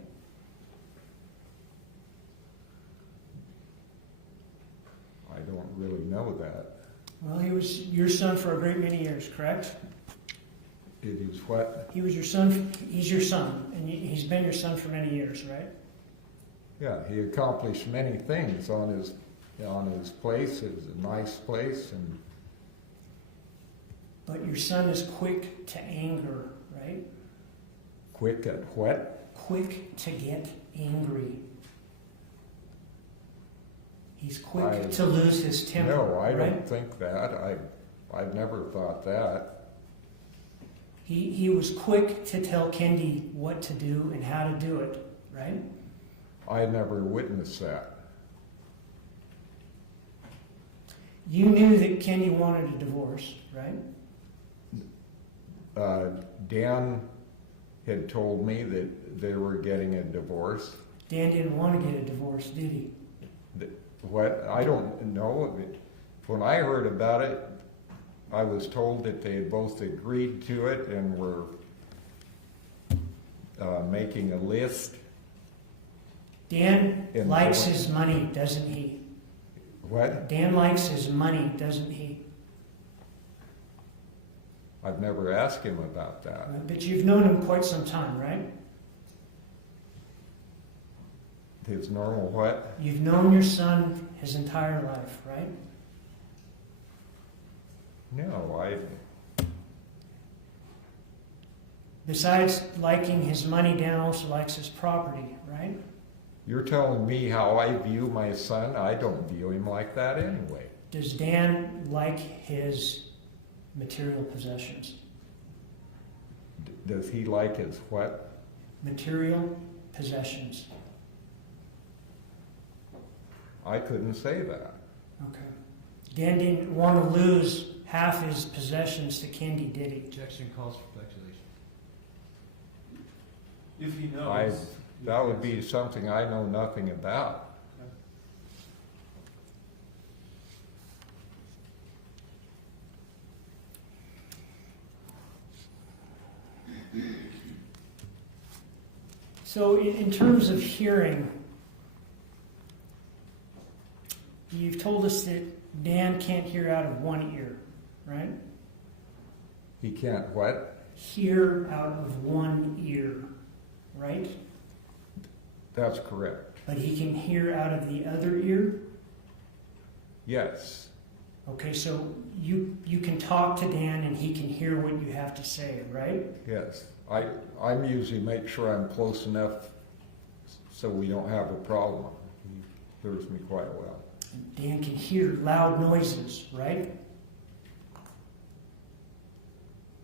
I don't really know that. Well, he was your son for a great many years, correct? It is what? He was your son. He's your son, and he's been your son for many years, right? Yeah, he accomplished many things on his place. It was a nice place, and But your son is quick to anger, right? quick at what? Quick to get angry. He's quick to lose his temper. No, I right? don't think that. I've never thought that. He was quick to tell Kendy what to do and how to do it, right? I never witnessed that. You knew that Kendy wanted a divorce, right? Dan had told me that they were getting a divorce. Dan didn't want to get a divorce, did he? What? I don't know. When I heard about it, I was told that they had both agreed to it and were making a list. Dan In likes what? his money, doesn't he? What? Dan likes his money, doesn't he? I've never asked him about that. But you've known him quite some time, right? His normal what? You've known your son his entire life, right? No, Besides liking his money, Dan also likes his property, right? You're telling me how I view my son? I don't view him like that anyway. Does Dan like his material possessions? Does he like his what? Material possessions. I couldn't say that. Okay. Dan didn't want to lose half his possessions to Kendy, did he? Objection calls for speculation. If he knows. That would be something I know nothing about. So in terms of hearing, you've told us that Dan can't hear out of one ear, right? He can't what? Hear out of one ear, right? That's correct. But he can hear out of the other ear? Yes. Okay, so you can talk to Dan and he can hear what you have to say, right? Yes. I'm usually make sure I'm close enough so we don't have a problem. He hears me quite well. Dan can hear loud noises, right?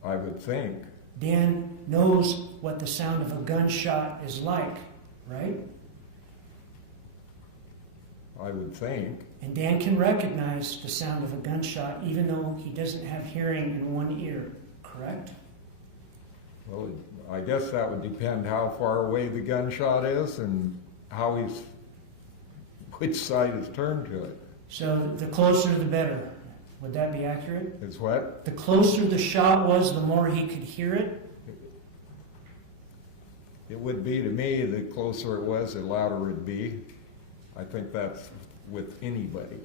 I would think. Dan knows what the sound of a gunshot is like, right? I would think. And Dan can recognize the sound of a gunshot even though he doesn't have hearing in one ear, correct? Well, I guess that would depend how far away the gunshot is and which side is turned to it. So the closer the better. Would that be accurate? It's what? The closer the shot was, the more he could hear it? It would be to me, the closer it was, the louder it'd be. I think that's with anybody.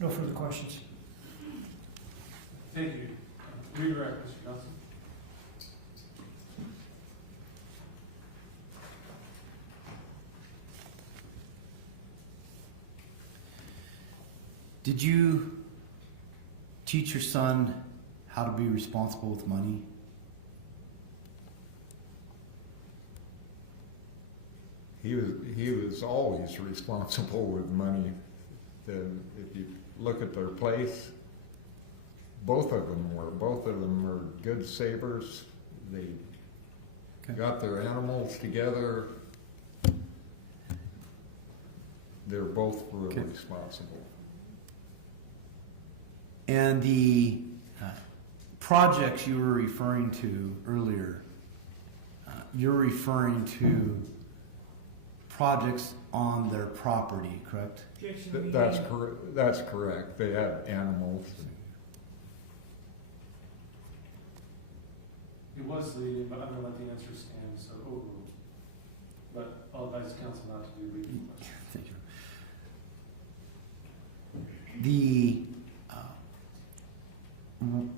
No further questions. Thank you. Redirect, Mr. Johnson. Did you teach your son how to be responsible with money? He was always responsible with money. If you look at their place, both of them were good savers. They got their animals together. They're both really responsible. And the projects you were referring to earlier, you're referring to projects on their property, correct? That's correct. They had animals. It was the, but I'm going to let the answer stand, so overruled. But I'll advise counsel not to do leading questions. Thank you.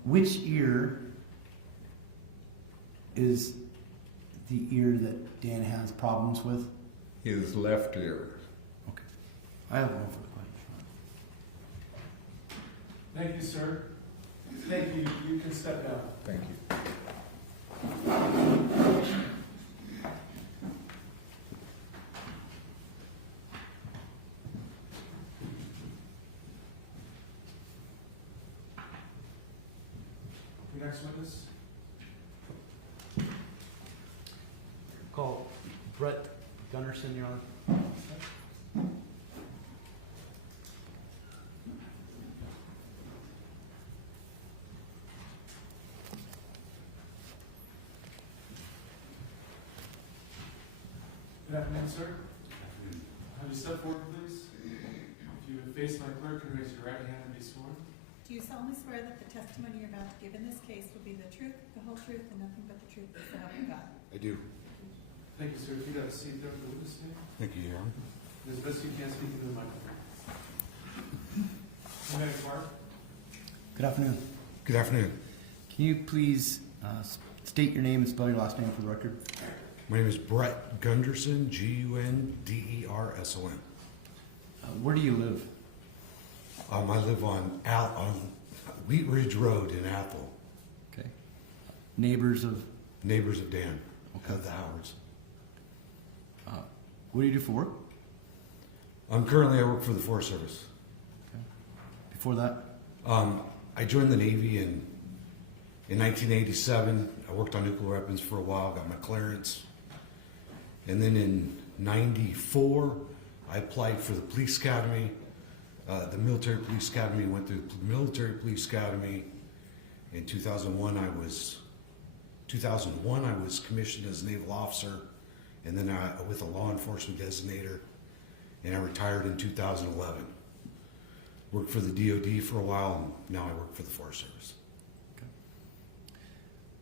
Which ear is the ear that Dan has problems with? His left ear. Okay. I have no further questions. Thank you, sir. Thank you. You can step down. Thank you. Your next witness. Call Brett Gunderson, Your Honor. Good afternoon, sir. Have you step forward, please? If you would face my clerk and raise your right hand and be sworn. Do you solemnly swear that the testimony you're about to give in this case will be the truth, the whole truth, and nothing but the truth, so help you God? I do. Thank you, sir. If you'd have a seat there with the witness stand. Thank you, Your Honor. As best you can, speak into the microphone. Lieutenant Clark. Good afternoon. Good afternoon. Can you please state your name and spell your last name for the record? My name is Brett Gunderson, Gunderson. Where do you live? I live on Wheat Ridge Road in Athol. Okay. Neighbors of Dan, Okay. the Howards. What do you do for work? I work for the Forest Service. Okay. Before that? I joined the Navy in 1987. I worked on nuclear weapons for a while, got my clearance. And then in 94, I applied for the police academy, the military police academy, went through the military police academy. In 2001, I was commissioned as a naval officer, and then with a law enforcement designator, and I retired in 2011. Worked for the DOD for a while, and now I work for the Forest Service.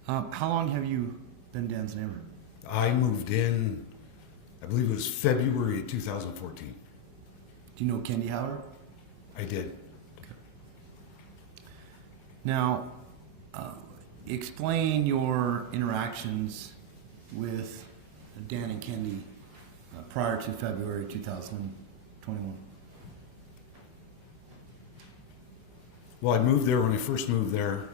How long have you been Dan's neighbor? I moved in, I believe it was February of 2014. Do you know Kendy Howard? I did. Now, explain your interactions with Dan and Kendy prior to February 2021. Well, I moved there when I first moved there.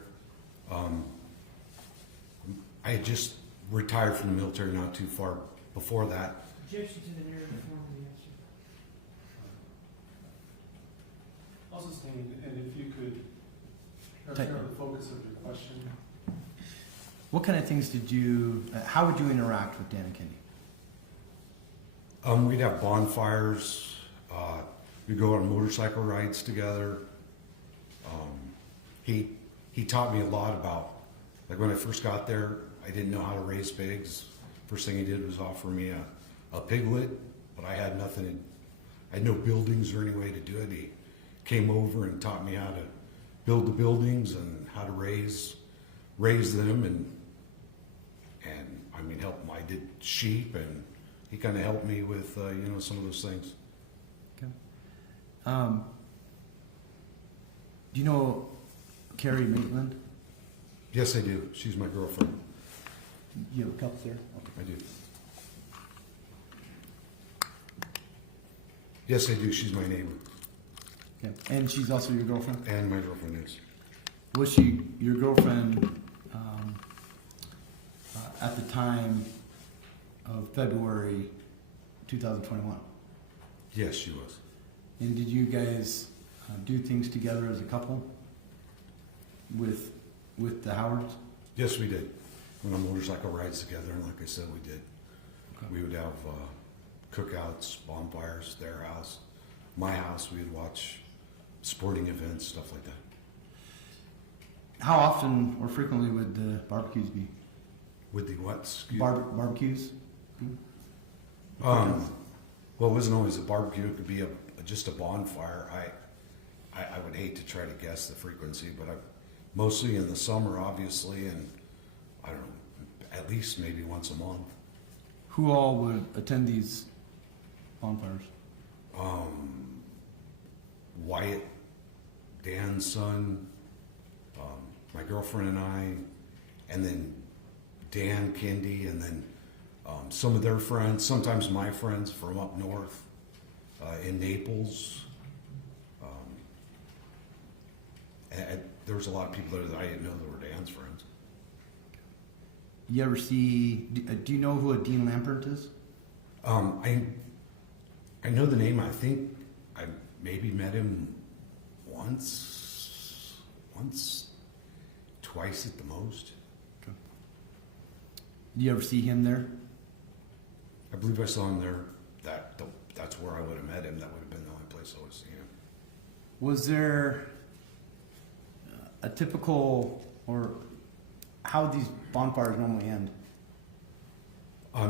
I had just retired from the military not too far before that. Objection to the narrative form of the answer. I'll sustain, and if you could turn the focus of your question. What kind of things did you, how would you interact with Dan and Kendy? We'd have bonfires. We'd go on motorcycle rides together. He taught me a lot about, like when I first got there, I didn't know how to raise pigs. First thing he did was offer me a piglet, but I had nothing. I had no buildings or any way to do it. He came over and taught me how to build the buildings and how to raise them, and I mean help him. I did sheep, and he kind of helped me with some of those things. Okay. Do you know Carrie Maitland? Yes, I do. She's my girlfriend. You have a couple there? I do. Yes, I do. She's my neighbor. Okay. And she's also your girlfriend? And my girlfriend is. Was she your girlfriend at the time of February 2021? Yes, she was. And did you guys do things together as a couple with the Howards? Yes, we did. Went on motorcycle rides together, and like I said, we did. Okay. We would have cookouts, bonfires, their house, my house. We would watch sporting events, stuff like that. How often or frequently would the barbecues be? With the what? Excuse Barbecues? Well, it wasn't always a barbecue. It could be just a bonfire. I would hate to try to guess the frequency, but mostly in the summer, obviously, and I don't know, at least maybe once a month. Who all would attend these bonfires? Wyatt, Dan's son, my girlfriend and I, and then Dan, Kendy, and then some of their friends, sometimes my friends from up north in Naples. And there was a lot of people there that I didn't know that were Dan's friends. You ever see, do you know who a Dean Lampert is? I know the name. I think I maybe met him once, twice at the most. Okay. Do you ever see him there? I believe I saw him there. That's where I would have met him. That would have been the only place I would have seen him. Was there a typical, or how these bonfires normally end?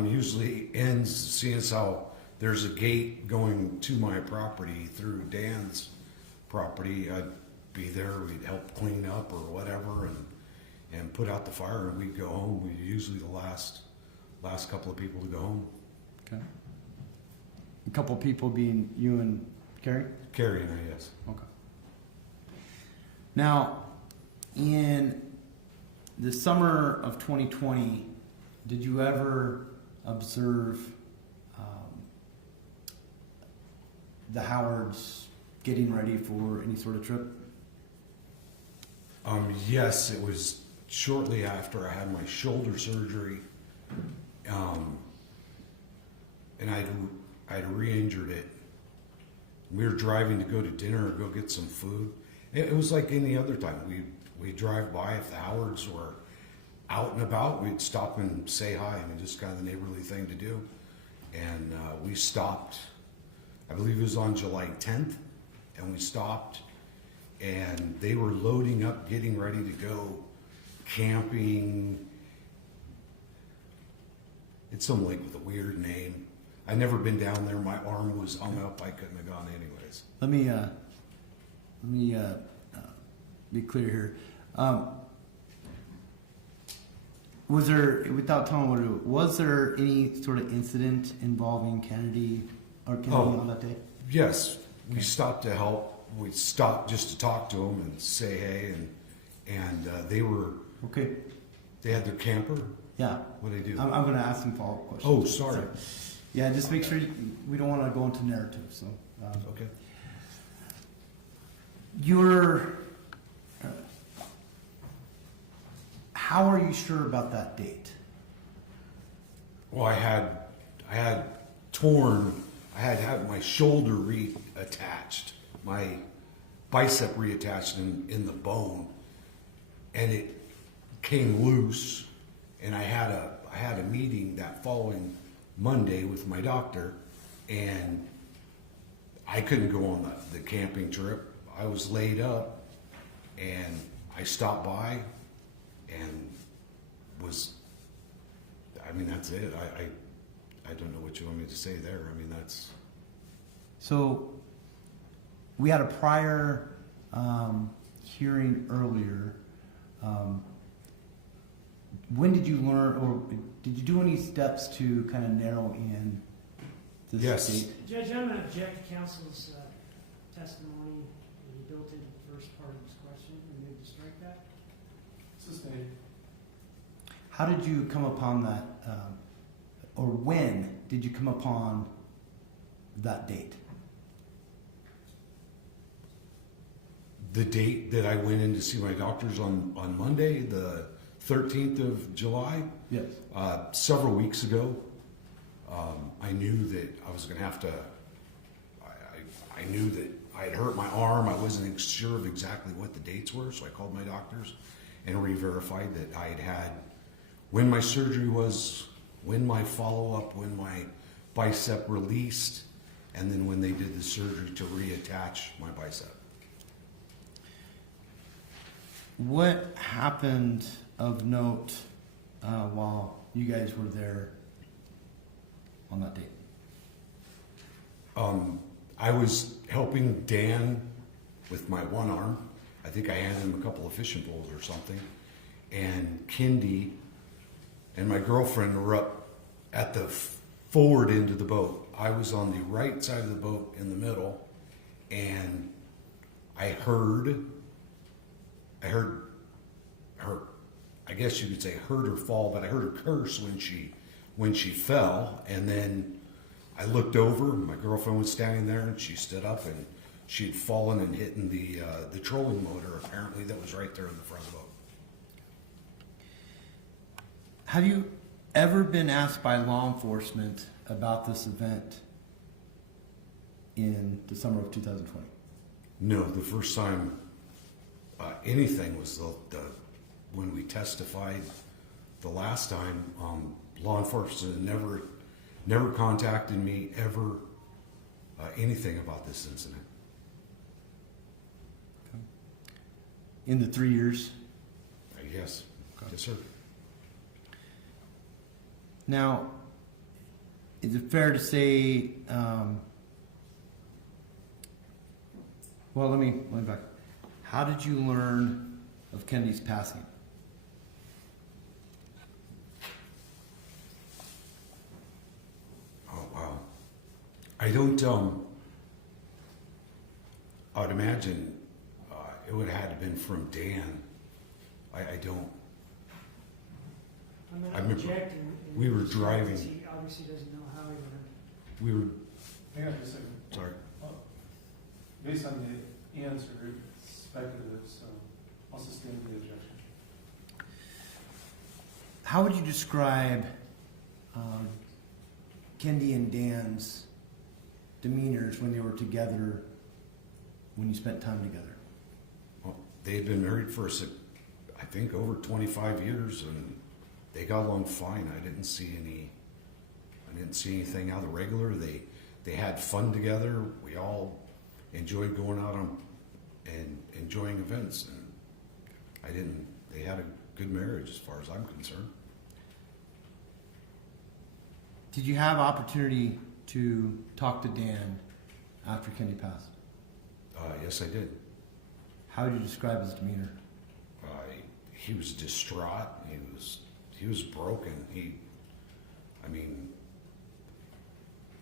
Usually ends, seeing as how there's a gate going to my property through Dan's property. I'd be there. We'd help clean up or whatever, and put out the fire, and we'd go home. We'd usually the last couple of people to go home. Okay. A couple of people being you and Carrie? Carrie and I, yes. Okay. Now, in the summer of 2020, did you ever observe the Howards getting ready for any sort of trip? Yes, it was shortly after I had my shoulder surgery, and I'd re-injured it. We were driving to go to dinner or go get some food. It was like any other time. We'd drive by. If the Howards were out and about, we'd stop and say hi. I mean, just kind of the neighborly thing to do. And we stopped, I believe it was on July 10th, and we stopped, and they were loading up, getting ready to go camping. It's some lake with a weird name. I've never been down there. My arm was hung up. I couldn't have gone anyways. Let me be clear here. Was there, without telling what it was there any sort of incident involving Kendy on that day? Yes, we stopped to help. We stopped just to talk to them and say hey, and they were okay. They had their camper. Yeah. What did they do? I'm going to ask some follow-up questions. Oh, sorry. Yeah, just make sure we don't want to go into narrative. So Okay. How are you sure about that date? Well, I had my shoulder reattached, my bicep reattached in the bone, and it came loose. And I had a meeting that following Monday with my doctor, and I couldn't go on the camping trip. I was laid up, and I stopped by, and that's it. I don't know what you want me to say there. I mean, that's... So we had a prior hearing earlier. When did you learn, or did you do any steps to kind of narrow in this Yes. date? Judge, I'm going to object to counsel's testimony that he built into the first part of his question and move to strike that. Sustained. How did you come upon that, or when did you come upon that date? The date that I went in to see my doctors on Monday, the 13th of July, Yes. several weeks ago, I knew that I was going to have to, I knew that I had hurt my arm. I wasn't sure of exactly what the dates were, so I called my doctors and re-verified that I had when my surgery was, when my follow-up, when my bicep released, and then when they did the surgery to reattach my bicep. What happened of note while you guys were there on that date? I was helping Dan with my one arm. I think I handed him a couple of fishing poles or something. And Kendy and my girlfriend were up at the forward end of the boat. I was on the right side of the boat in the middle, and I heard her, I guess you could say heard her fall, but I heard her curse when she fell. And then I looked over, my girlfriend was standing there, and she stood up, and she'd fallen and hit in the trolling motor, apparently, that was right there in the front of the boat. Have you ever been asked by law enforcement about this event in the summer of 2020? No, the first time anything was when we testified the last time. Law enforcement never contacted me ever anything about this incident. Okay. In the 3 years? Yes, yes, sir. Now, is it fair to say? Well, let me back. How did you learn of Kendy's passing? Oh, wow. I don't, I would imagine it would have had to have been from Dan. I don't. I'm I going to remember object. we were driving. He obviously doesn't know how he learned. We were, Hang on just a second. sorry. Based on the answer, it's speculative, so I'll sustain the objection. How would you describe Kendy and Dan's demeanors when they were together, when you spent time together? Well, they had been married for, I think, over 25 years, and they got along fine. I didn't see anything out of the regular. They had fun together. We all enjoyed going out and enjoying events, and they had a good marriage as far as I'm concerned. Did you have opportunity to talk to Dan after Kendy passed? Yes, I did. How would you describe his demeanor? He was distraught. He was broken.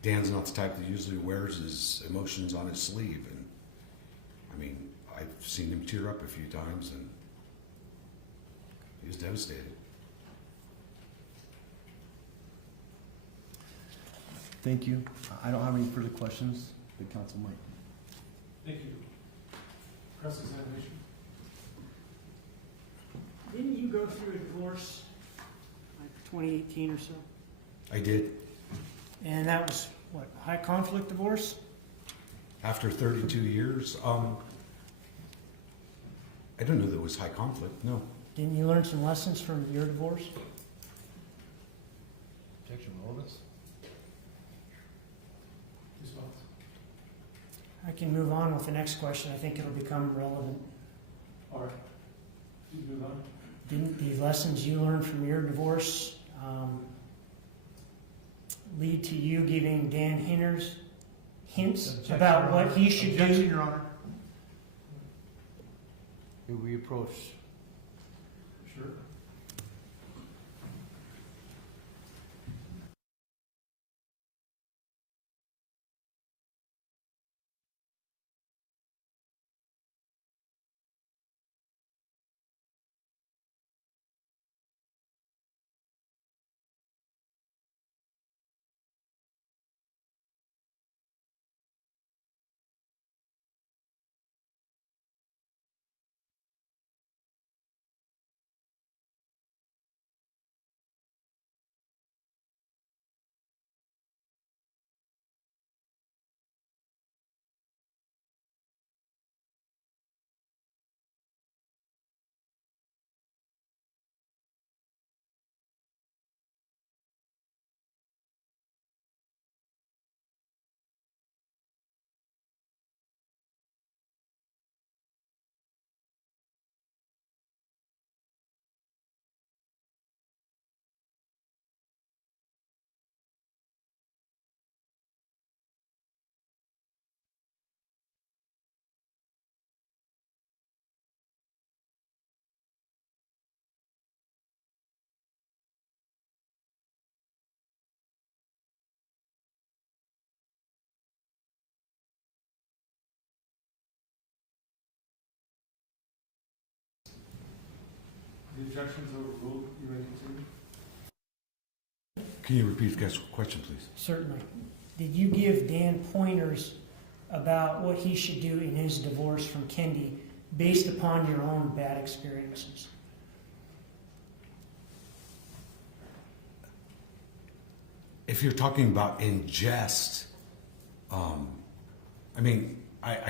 Dan's not the type that usually wears his emotions on his sleeve, and I've seen him tear up a few times, and he was devastated. Thank you. I don't have any further questions. The council might. Thank you. Cross-examination. Didn't you go through a divorce, like 2018 or so? I did. And that was, what, high conflict divorce? After 32 years, I don't know that it was high conflict, no. Didn't you learn some lessons from your divorce? Objection, relevance? Response. I can move on with the next question. I think it'll become relevant. All right. You move on. Didn't the lessons you learned from your divorce lead to you giving Dan hints Objection, about Your what Honor. he should Objection, do? Your Honor. May we approach? Sure. The objection's overruled. You may continue. Can you repeat the question, please? Certainly. Did you give Dan pointers about what he should do in his divorce from Kendy based upon your own bad experiences? If you're talking about in jest, I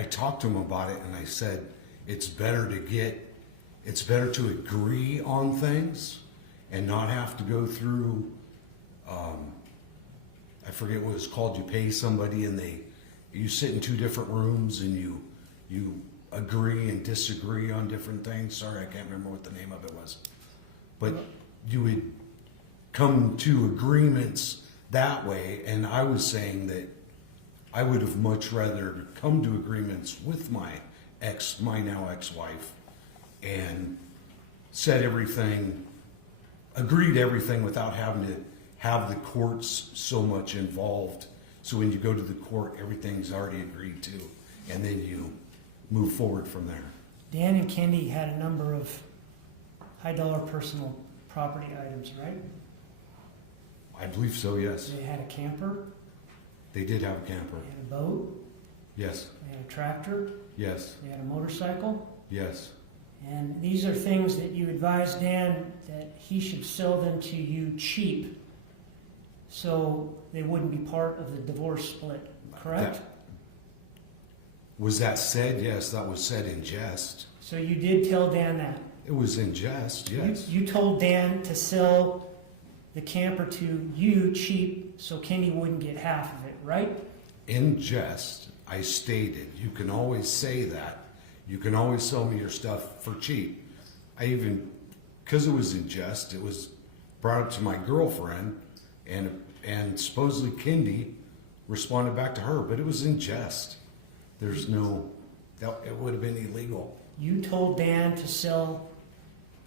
talked to him about it and I said it's better to agree on things and not have to go through, I forget what it's called, you pay somebody and you sit in two different rooms and you agree and disagree on different things. Sorry, I can't remember what the name of it was. But you would come to agreements that way, and I was saying that I would have much rather come to agreements with my now ex-wife, and agreed to everything without having to have the courts so much involved. So when you go to the court, everything's already agreed to, and then you move forward from there. Dan and Kendy had a number of high-dollar personal property items, right? I believe so, yes. They had a camper, They did have a camper. they had a boat, Yes, they had a tractor, yes, they had a motorcycle. yes. And these are things that you advised Dan that he should sell them to you cheap so they wouldn't be part of the divorce split, correct? Was that said? Yes, that was said in jest. So you did tell Dan that? It was in jest, yes. You told Dan to sell the camper to you cheap so Kenny wouldn't get half of it, right? In jest, I stated, you can always say that. You can always sell me your stuff for cheap. Because it was in jest, it was brought up to my girlfriend, and supposedly Kendy responded back to her, but it was in jest. It would have been illegal. You told Dan to sell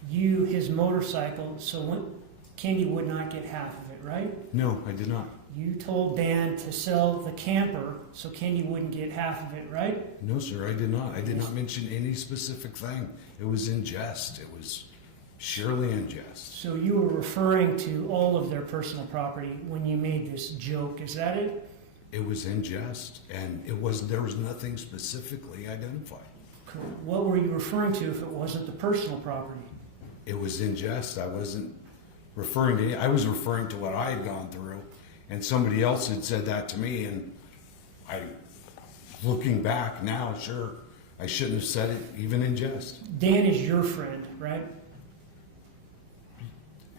you his motorcycle so Kenny would not get half of it, right? No, I did not. You told Dan to sell the camper so Kenny wouldn't get half of it, right? No, sir, I did not. I did not mention any specific thing. It was in jest. It was surely in jest. So you were referring to all of their personal property when you made this joke, is that it? It was in jest, and there was nothing specifically identified. What were you referring to if it wasn't the personal property? It was in jest. I wasn't referring to, I was referring to what I had gone through, and somebody else had said that to me, and looking back now, sure, I shouldn't have said it even in jest. Dan is your friend, right?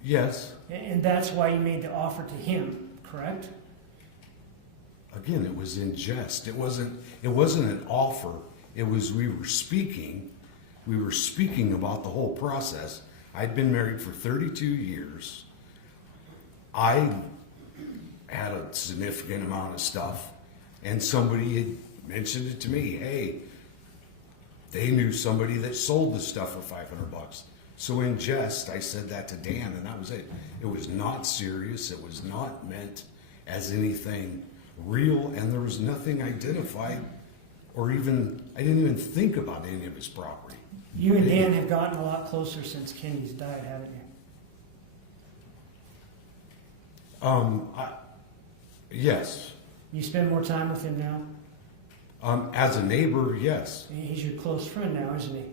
Yes. And that's why you made the offer to him, correct? Again, it was in jest. It wasn't an offer. It was, we were speaking about the whole process. I'd been married for 32 years. I had a significant amount of stuff, and somebody had mentioned it to me. Hey, they knew somebody that sold the stuff for $500. So in jest, I said that to Dan, and that was it. It was not serious. It was not meant as anything real, and there was nothing identified, or even, I didn't even think about any of his property. You and Dan have gotten a lot closer since Kendy's died, haven't you? Yes. You spend more time with him now? As a neighbor, yes. He's your close friend now, isn't he?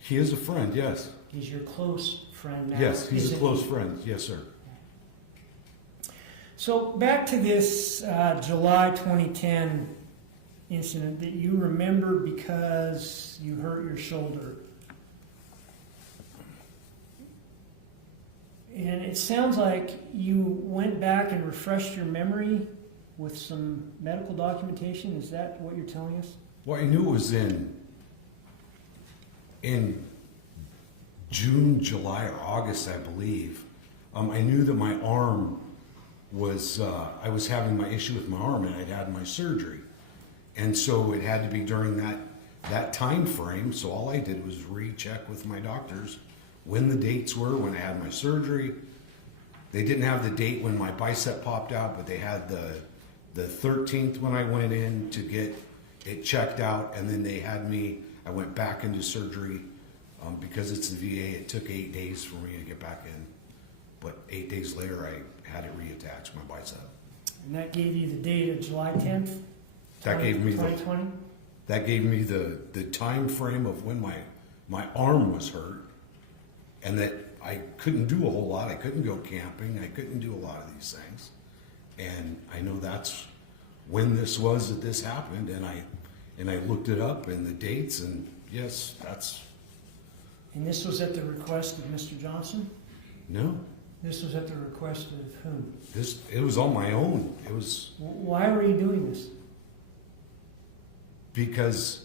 He is a friend, yes. He's your close friend now. Yes, he's a isn't close he? friend, yes, sir. So back to this July 2010 incident that you remember because you hurt your shoulder. And it sounds like you went back and refreshed your memory with some medical documentation. Is that what you're telling us? Well, I knew it was in June, July, or August, I believe. I knew that my arm was, I was having my issue with my arm, and I'd had my surgery. And so it had to be during that time frame. So all I did was recheck with my doctors when the dates were, when I had my surgery. They didn't have the date when my bicep popped out, but they had the 13th when I went in to get it checked out, and then they had me, I went back into surgery. Because it's the VA, it took 8 days for me to get back in. But 8 days later, I had it reattached, my bicep. And that gave you the date of July 10th? That gave me 2020? That gave me the time frame of when my arm was hurt, and that I couldn't do a whole lot. I couldn't go camping. I couldn't do a lot of these things. And I know that's when this was that this happened, and I looked it up and the dates, and yes, that's... And this was at the request of Mr. Johnson? No. This was at the request of whom? It was on my own. It was... Why were you doing this? Because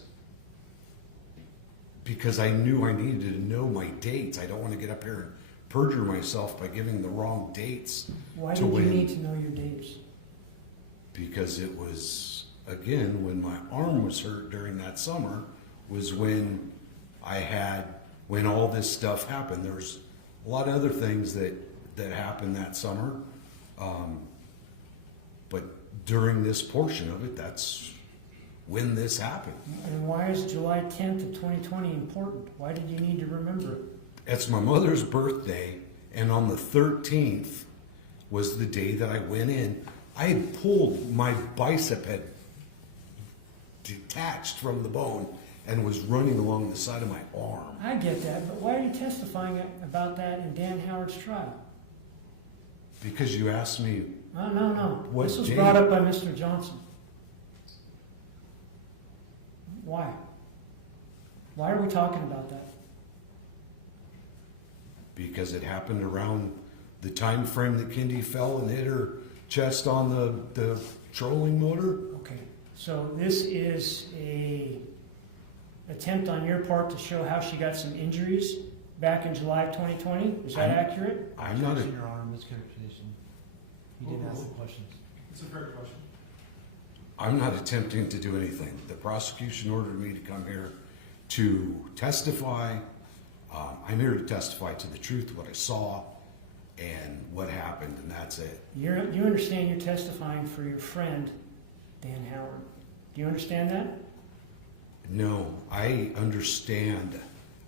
I knew I needed to know my dates. I don't want to get up here and perjure myself by giving the wrong dates. Why did you need to know your dates? Because it was, again, when my arm was hurt during that summer, was when when all this stuff happened. There was a lot of other things that happened that summer. But during this portion of it, that's when this happened. And why is July 10th of 2020 important? Why did you need to remember it? It's my mother's birthday, and on the 13th was the day that I went in. I had pulled, my bicep had detached from the bone and was running along the side of my arm. I get that, but why are you testifying about that in Dan Howard's trial? Because you asked me. No. What this was date? brought up by Mr. Johnson. Why? Why are we talking about that? Because it happened around the time frame that Kendy fell and hit her chest on the trolling motor. Okay, so this is a attempt on your part to show how she got some injuries back in July of 2020. Is that accurate? I'm not. Your Honor, mischaracterization. He didn't ask the questions. It's a fair question. I'm not attempting to do anything. The prosecution ordered me to come here to testify. I'm here to testify to the truth, what I saw, and what happened, and that's it. You understand you're testifying for your friend, Dan Howard. Do you understand that? No, I understand.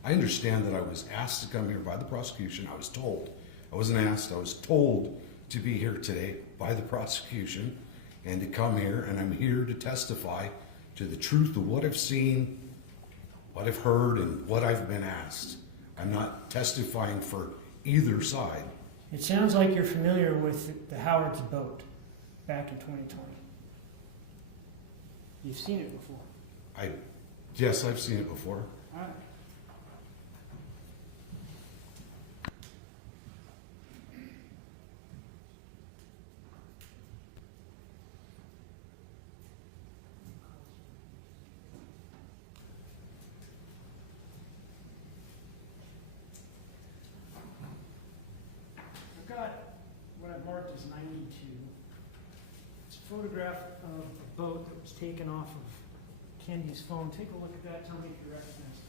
I understand that I was asked to come here by the prosecution. I was told. I wasn't asked. I was told to be here today by the prosecution and to come here, and I'm here to testify to the truth of what I've seen, what I've heard, and what I've been asked. I'm not testifying for either side. It sounds like you're familiar with the Howard's boat back in 2020. You've seen it before. Yes, I've seen it before. All right. I've got what I've marked as 92. It's a photograph of a boat that was taken off of Kendy's phone. Take a look at that. Tell me if you recognize it.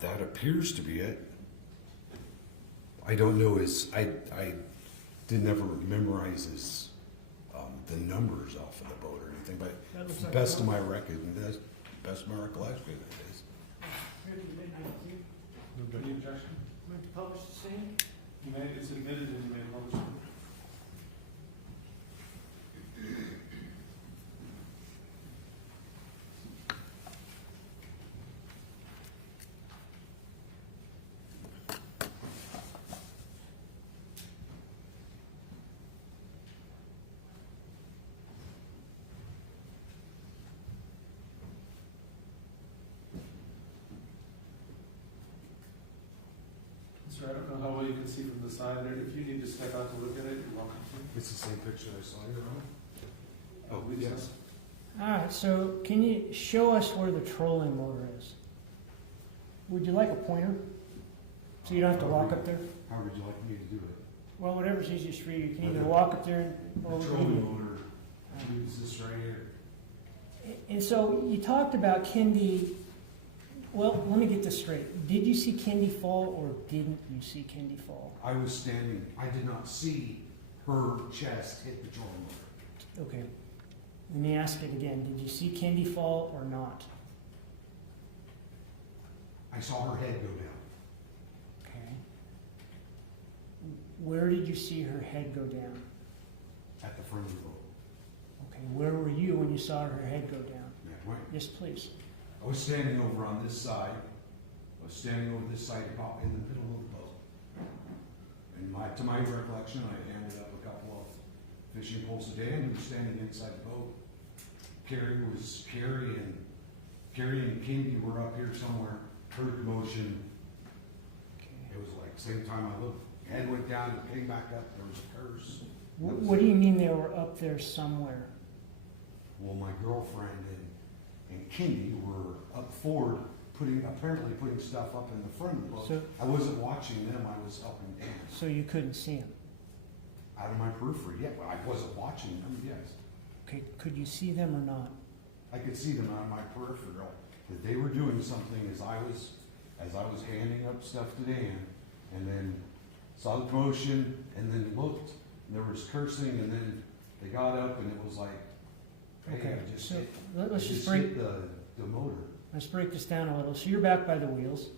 That appears to be it. I don't know I didn't ever memorize the numbers off of the boat or anything, but That looks like best a of boat. my recollection, it is. Here to admit 92. Any objection? Move to publish the same. You may, it's admitted and you may publish it. Sir, I don't know how well you can see from the side there. If you need to step out to look at it, you're welcome to. It's the same picture I saw, Your Honor. I believe so. All right, so can you show us where the trolling motor is? Would you like a pointer? So you don't have to walk up there? How would you like me to do it? Well, whatever's easiest for you. You can either walk up there or The trolling motor, use this right here. And so you talked about Kendy. Well, let me get this straight. Did you see Kendy fall or didn't you see Kendy fall? I was standing, I did not see her chest hit the trolling motor. Okay. Let me ask it again. Did you see Kendy fall or not? I saw her head go down. Okay. Where did you see her head go down? At the front of the boat. Okay. Where were you when you saw her head go down? Yeah, right. Yes, please. I was standing over on this side. I was standing over this side about in the middle of the boat. And to my recollection, I handed up a couple of fishing poles to Dan, who was standing inside the boat. Carrie and Kendy were up here somewhere, heard commotion. It was like same time I looked, head went down and came back up, there was a curse. What do you mean they were up there somewhere? Well, my girlfriend and Kendy were up forward, apparently putting stuff up in the front of the boat. So- I wasn't watching them, I was helping Dan. So you couldn't see him? Out of my periphery, yeah, but I wasn't watching them, yes. Okay, could you see them or not? I could see them out of my peripheral, that they were doing something as I was handing up stuff to Dan, and then saw the commotion, and then looked, and there was cursing, and then they got up, and it was like, hey, Okay, I just so hit, let's I just break hit the motor. let's break this down a little. So you're back by the wheels,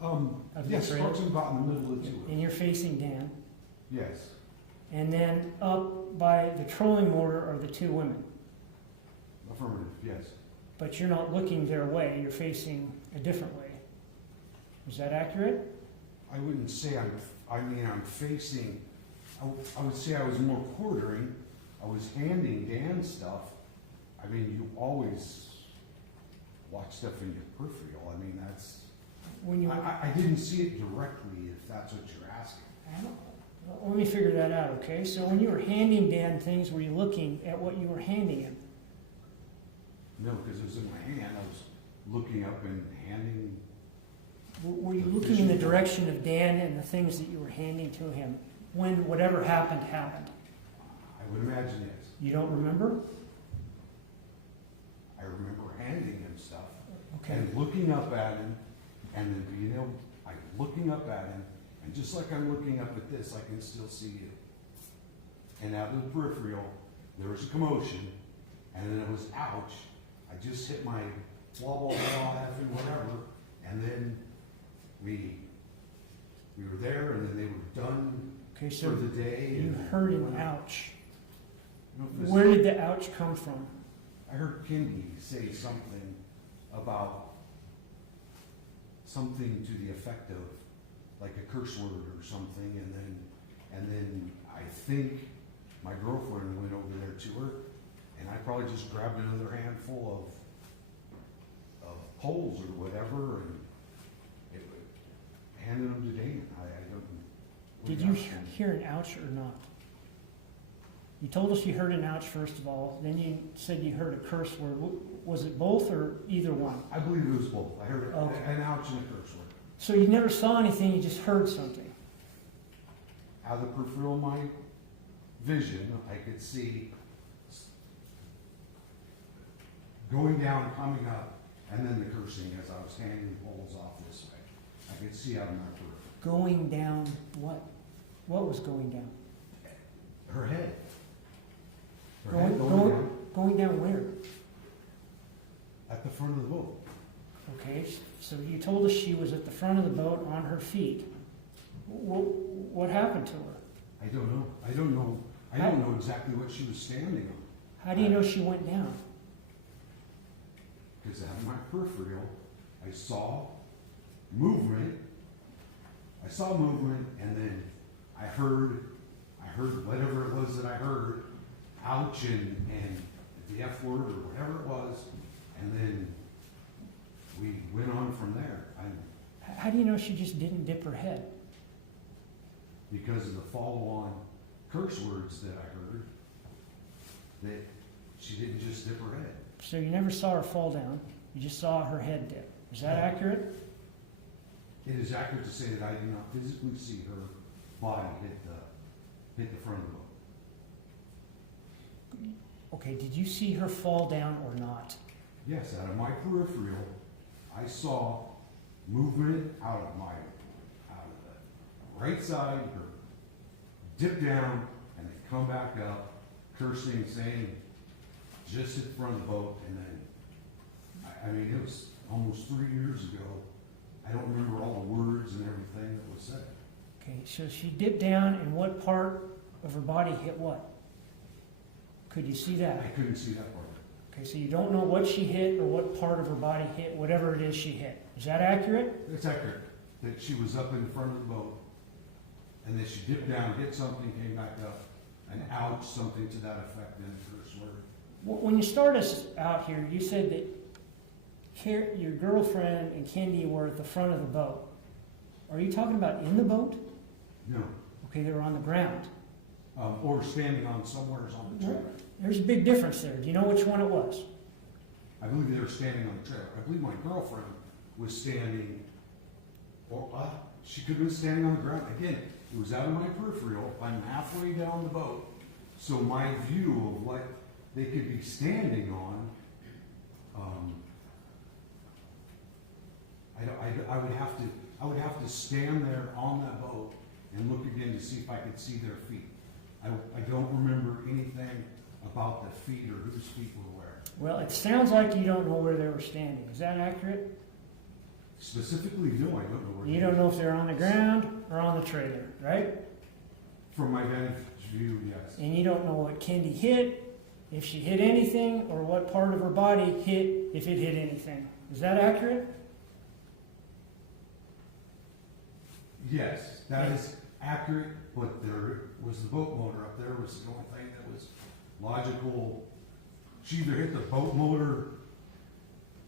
Of the Yes, trailer? approximately about in the middle of the two. and you're facing Dan, Yes, and then up by the trolling motor are the two women. affirmative, yes. But you're not looking their way, you're facing a different way. Is that accurate? I wouldn't say I'm facing, I would say I was more quartering. I was handing Dan stuff. I mean, you always watch stuff in your peripheral. I mean, that's, When you, I didn't see it directly, if that's what you're asking. well, let me figure that out, okay? So when you were handing Dan things, were you looking at what you were handing him? No, because it was in my hand. I was looking up and handing. Were you looking in the direction of Dan and the things that you were handing to him when whatever happened happened? I would imagine yes. You don't remember? I remember handing him stuff. Okay. And looking up at him, and then looking up at him, and just like I'm looking up at this, I can still see you. And out of the peripheral, there was a commotion, and then it was ouch. I just hit my blah blah blah effing whatever, and then we we were there, and then they were done Okay, so for the day. you and heard an went out. ouch. I don't know if it was- Where did the ouch come from? I heard Kendy say something about something to the effect of like a curse word or something, and then I think my girlfriend went over there to her, and I probably just grabbed another handful of poles or whatever, and handed them to Dana. I don't. Did you hear an ouch or not? You told us you heard an ouch first of all, then you said you heard a curse word. Was it both or either one? I believe it was both. I heard Okay. an ouch and a curse word. So you never saw anything, you just heard something. Out of the peripheral of my vision, I could see going down, coming up, and then the cursing as I was handing the poles off this way. I could see out of my peripheral. Going down what? What was going down? Her head. Her head going down Going down where? at the front of the boat. Okay, so you told us she was at the front of the boat on her feet. What happened to her? I don't know. I don't know. I don't know exactly what she was standing on. How do you know she went down? Because out of my peripheral, I saw movement. And then I heard whatever it was that I heard, ouch, and the F word or whatever it was, and then we went on from there. How do you know she just didn't dip her head? Because of the follow-on curse words that I heard, that she didn't just dip her head. So you never saw her fall down, you just saw her head dip. Is that accurate? It is accurate to say that I did not physically see her body hit the front of the boat. Okay, did you see her fall down or not? Yes, out of my peripheral, I saw movement out of the right side, her dip down, and then come back up, cursing, saying, just in front of the boat, and then, I mean, it was almost 3 years ago. I don't remember all the words and everything that was said. Okay, so she dipped down, and what part of her body hit what? Could you see I that? couldn't see that part. Okay, so you don't know what she hit or what part of her body hit, whatever it is she hit. Is that accurate? It's accurate that she was up in the front of the boat, and then she dipped down, hit something, came back up, and ouch, something to that effect, and a curse word. When you start us out here, you said that here, your girlfriend and Kendy were at the front of the boat. Are you talking about in the boat? No. Okay, they were on the ground. Or standing on somewheres on the trailer. There's a big difference there. Do you know which one it was? I believe they were standing on the trailer. I believe my girlfriend was standing, or she could have been standing on the ground. Again, it was out of my peripheral. I'm halfway down the boat, so my view of what they could be standing on, I would have to stand there on that boat and look again to see if I could see their feet. I don't remember anything about the feet or whose feet were where. Well, it sounds like you don't know where they were standing. Is that accurate? Specifically, no, I don't know where. You don't know if they're on the ground or on the trailer, right? From my vantage view, yes. And you don't know what Kendy hit, if she hit anything, or what part of her body hit, if it hit anything. Is that accurate? Yes, that is accurate, but there was the boat motor up there was the only thing that was logical. She either hit the boat motor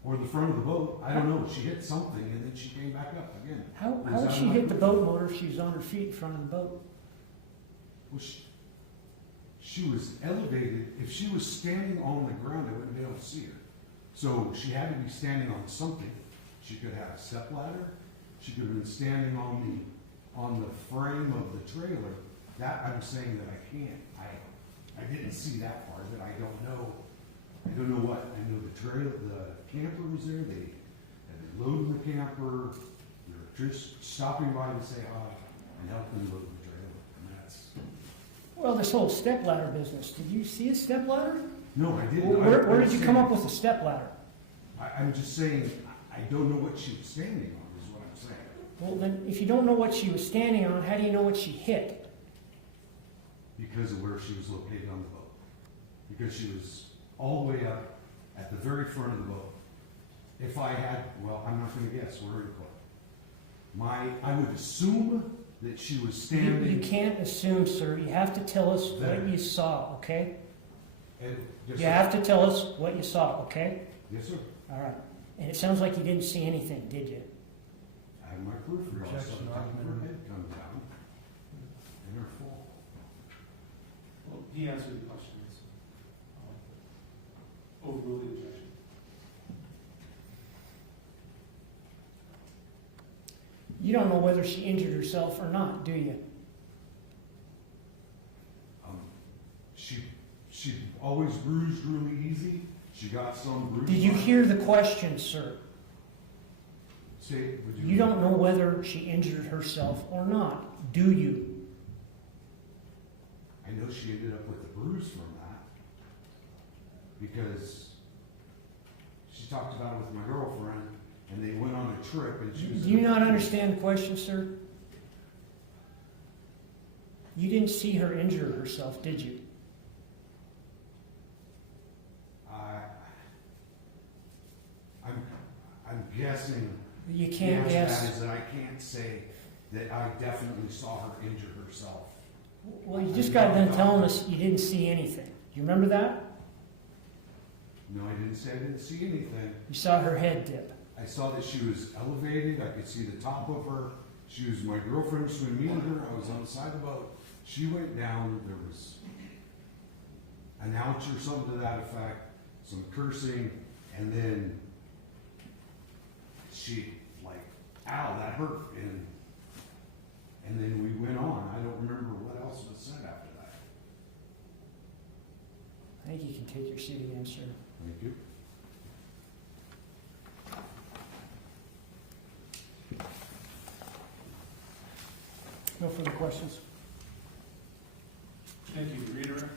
or the front of the boat. I don't know. She hit something and then she came back up again. How would she hit the boat motor if she was on her feet in front of the boat? Well, she was elevated. If she was standing on the ground, I wouldn't be able to see her. So she had to be standing on something. She could have a step ladder. She could have been standing on the frame of the trailer. That I'm saying that I can't. I didn't see that part. That I don't know. I don't know what. I know the camper was there. They had loaded the camper. They were just stopping by to say hi and help them load the trailer. And that's. Well, this whole stepladder business. Did you see a stepladder? No, I didn't. Where did you come up with a stepladder? I'm just saying I don't know what she was standing on. Is what I'm saying. Well, then, if you don't know what she was standing on, how do you know what she hit? Because of where she was located on the boat. Because she was all the way up at the very front of the boat. If I had, well, I'm not gonna guess, we're in court. I would assume that she was standing. You can't assume, sir. You have to tell us what you saw, okay? You have to tell us what you saw, okay? Yes, sir. All right. And it sounds like you didn't see anything, did you? I have my proof for all Objection, the time her argument. head come down and her fall. Well, he answered the questions. Overrule the objection. You don't know whether she injured herself or not, do you? She always bruised really easy. She got some bruised. Did you hear the question, sir? Say, would You don't know whether she injured herself or not, do you? I know she ended up with a bruise from that because she talked about it with my girlfriend, and they went on a trip, and she was. Do you not understand the question, sir? You didn't see her injure herself, did you? I'm guessing. You can't the answer to guess. that is that I can't say that I definitely saw her injure herself. Well, you just got done telling us you didn't see anything. Do you remember that? No, I didn't say I didn't see anything. You saw her head dip. I saw that she was elevated. I could see the top of her. She was my girlfriend swimming in her. I was on the side of the boat. She went down. There was an ouch or something to that effect, some cursing, and then she like, ow, that hurt, and then we went on. I don't remember what else was said after that. I think you can take your seat again, sir. Thank you. No further questions? Thank you, Reader.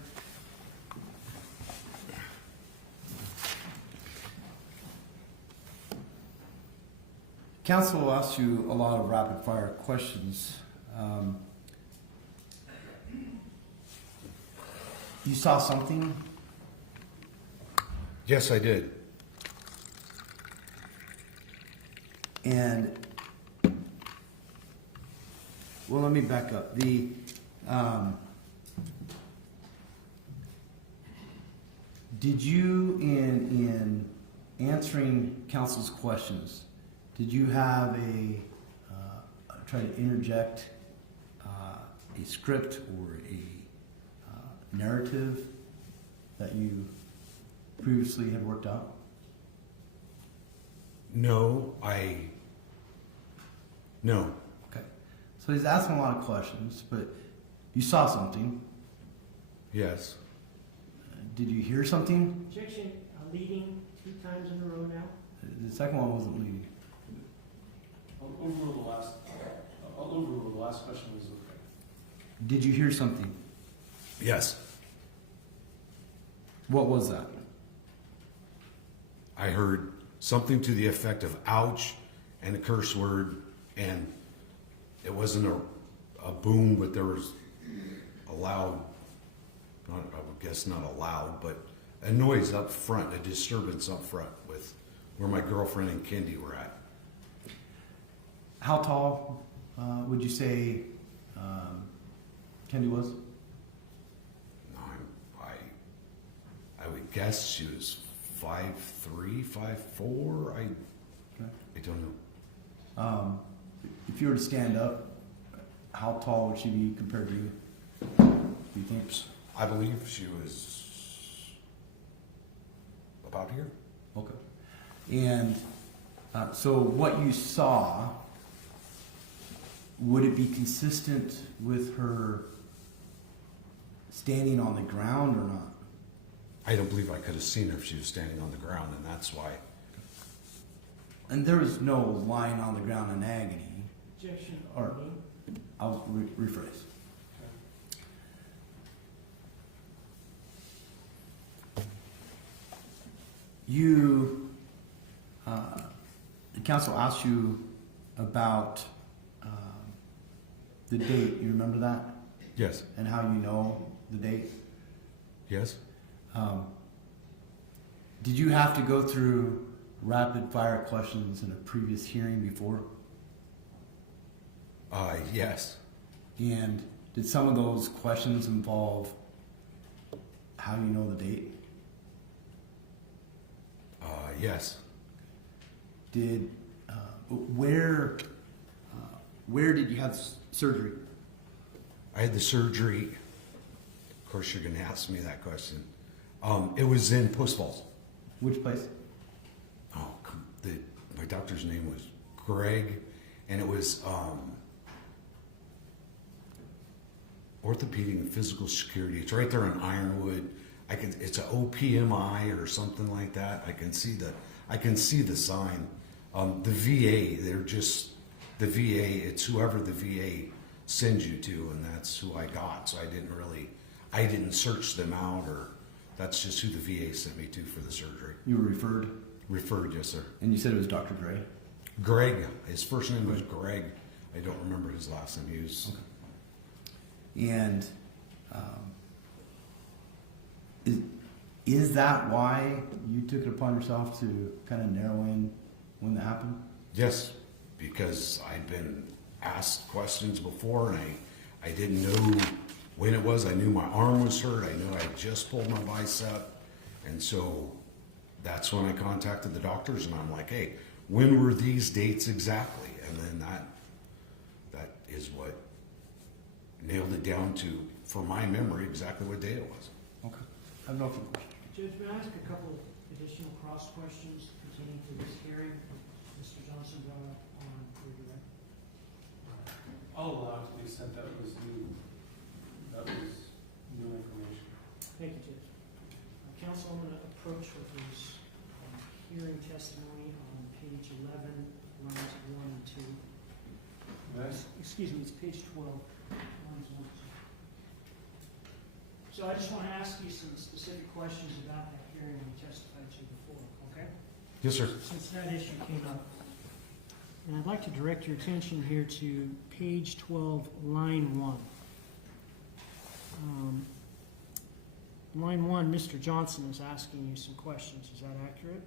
Council will ask you a lot of rapid fire questions. You saw something? Yes, I did. And, well, let me back up. Did you, in answering council's questions, did you have try to interject a script or a narrative that you previously had worked out? No. Okay. So he's asking a lot of questions, but you saw something. Yes. Did you hear something? Objection, leading 2 times in a row now. The second one wasn't leading. I'll overrule the last question was okay. Did you hear something? Yes. What was that? I heard something to the effect of ouch and a curse word, and it wasn't a boom, but there was a loud, I would guess not a loud, but a noise up front, a disturbance up front with where my girlfriend and Kendy were at. How tall would you say Kendy was? I would guess she was 5'3", 5'4". I don't know. If you were to stand up, how tall would she be compared to you? Do you think? I believe she was about here. Okay. And so what you saw, would it be consistent with her standing on the ground or not? I don't believe I could have seen her if she was standing on the ground, and that's why. And there was no lying on the ground in agony. Objection, Or, I'll rephrase. The council asked you about The date, you remember that? Yes. And how you know the date? Yes. Did you have to go through rapid fire questions in a previous hearing before? Yes. And did some of those questions involve how you know the date? Yes. Did where did you have surgery? I had the surgery. Of course, you're going to ask me that question. It was in Post Falls. Which place? Oh, my doctor's name was Greg, and it was Orthopedic and Physical Security. It's right there in Ironwood. It's an OPMI or something like that. I can see the sign. The VA, the VA. It's whoever the VA sends you to, and that's who I got. So I didn't search them out, or that's just who the VA sent me to for the surgery. You were referred? Referred, yes, sir. And you said it was Dr. Gray? Greg. His first name was Greg. I don't remember his last name. He was. Okay. And is that why you took it upon yourself to kind of narrow in when that happened? Yes, because I'd been asked questions before, and I didn't know when it was. I knew my arm was hurt. I knew I had just pulled my bicep, and so that's when I contacted the doctors, and I'm like, hey, when were these dates exactly? And then that is what nailed it down to, for my memory, exactly what day it was. Okay. I have no further questions. Judge, may I ask a couple of additional cross questions pertaining to this hearing? Mr. Johnson brought up on your direct. I'll allow it to the extent that was new information. Thank you, Judge. Counsel, I'm going to approach what was hearing testimony on page 11, lines 1 and 2. Yes. Excuse me, it's page 12, lines 1 and 2. So I just want to ask you some specific questions about that hearing we testified to before, okay? Yes, sir. Since that issue came up. And I'd like to direct your attention here to page 12, line 1. Line 1, Mr. Johnson is asking you some questions. Is that accurate?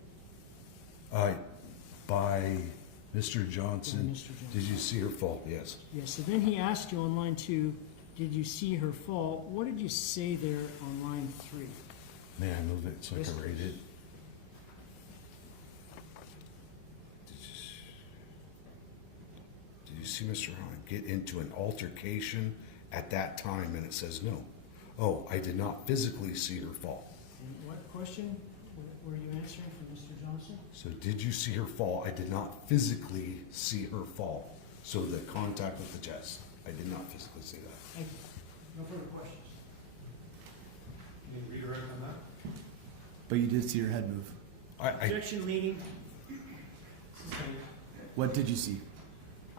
By Mr. Johnson, By Mr. Johnson. Did you see her fall? Yes. Yes, so then he asked you on line 2, did you see her fall? What did you say there on line 3? May I move it so I Yes, can read it? Did you see Mr. Hunt get into an altercation at that time? And it says no. Oh, I did not physically see her fall. And what question were you answering from Mr. Johnson? So did you see her fall? I did not physically see her fall. So the contact with the chest, I did not physically see that. Thank you. No further questions. You need to redirect on that? But you did see her head move. Objection leading. What did you see?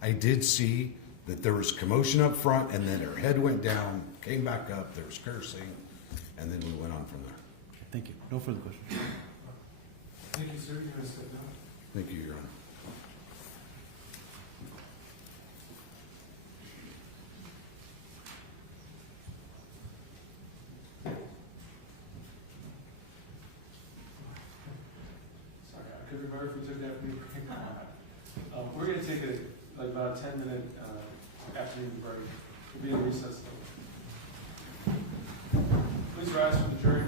I did see that there was commotion up front, and then her head went down, came back up, there was cursing, and then we went on from there. Thank you. No further questions. Thank you, sir. You guys sit down. Thank you, Your Honor. Sorry, I couldn't remember if we took that break. We're going to take about a 10-minute afternoon break. We'll be in recess though. Please rise for the jury.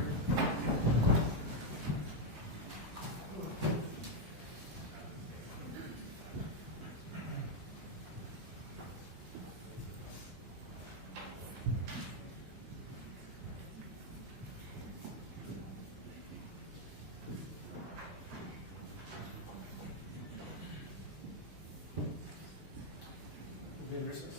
We'll be in recess.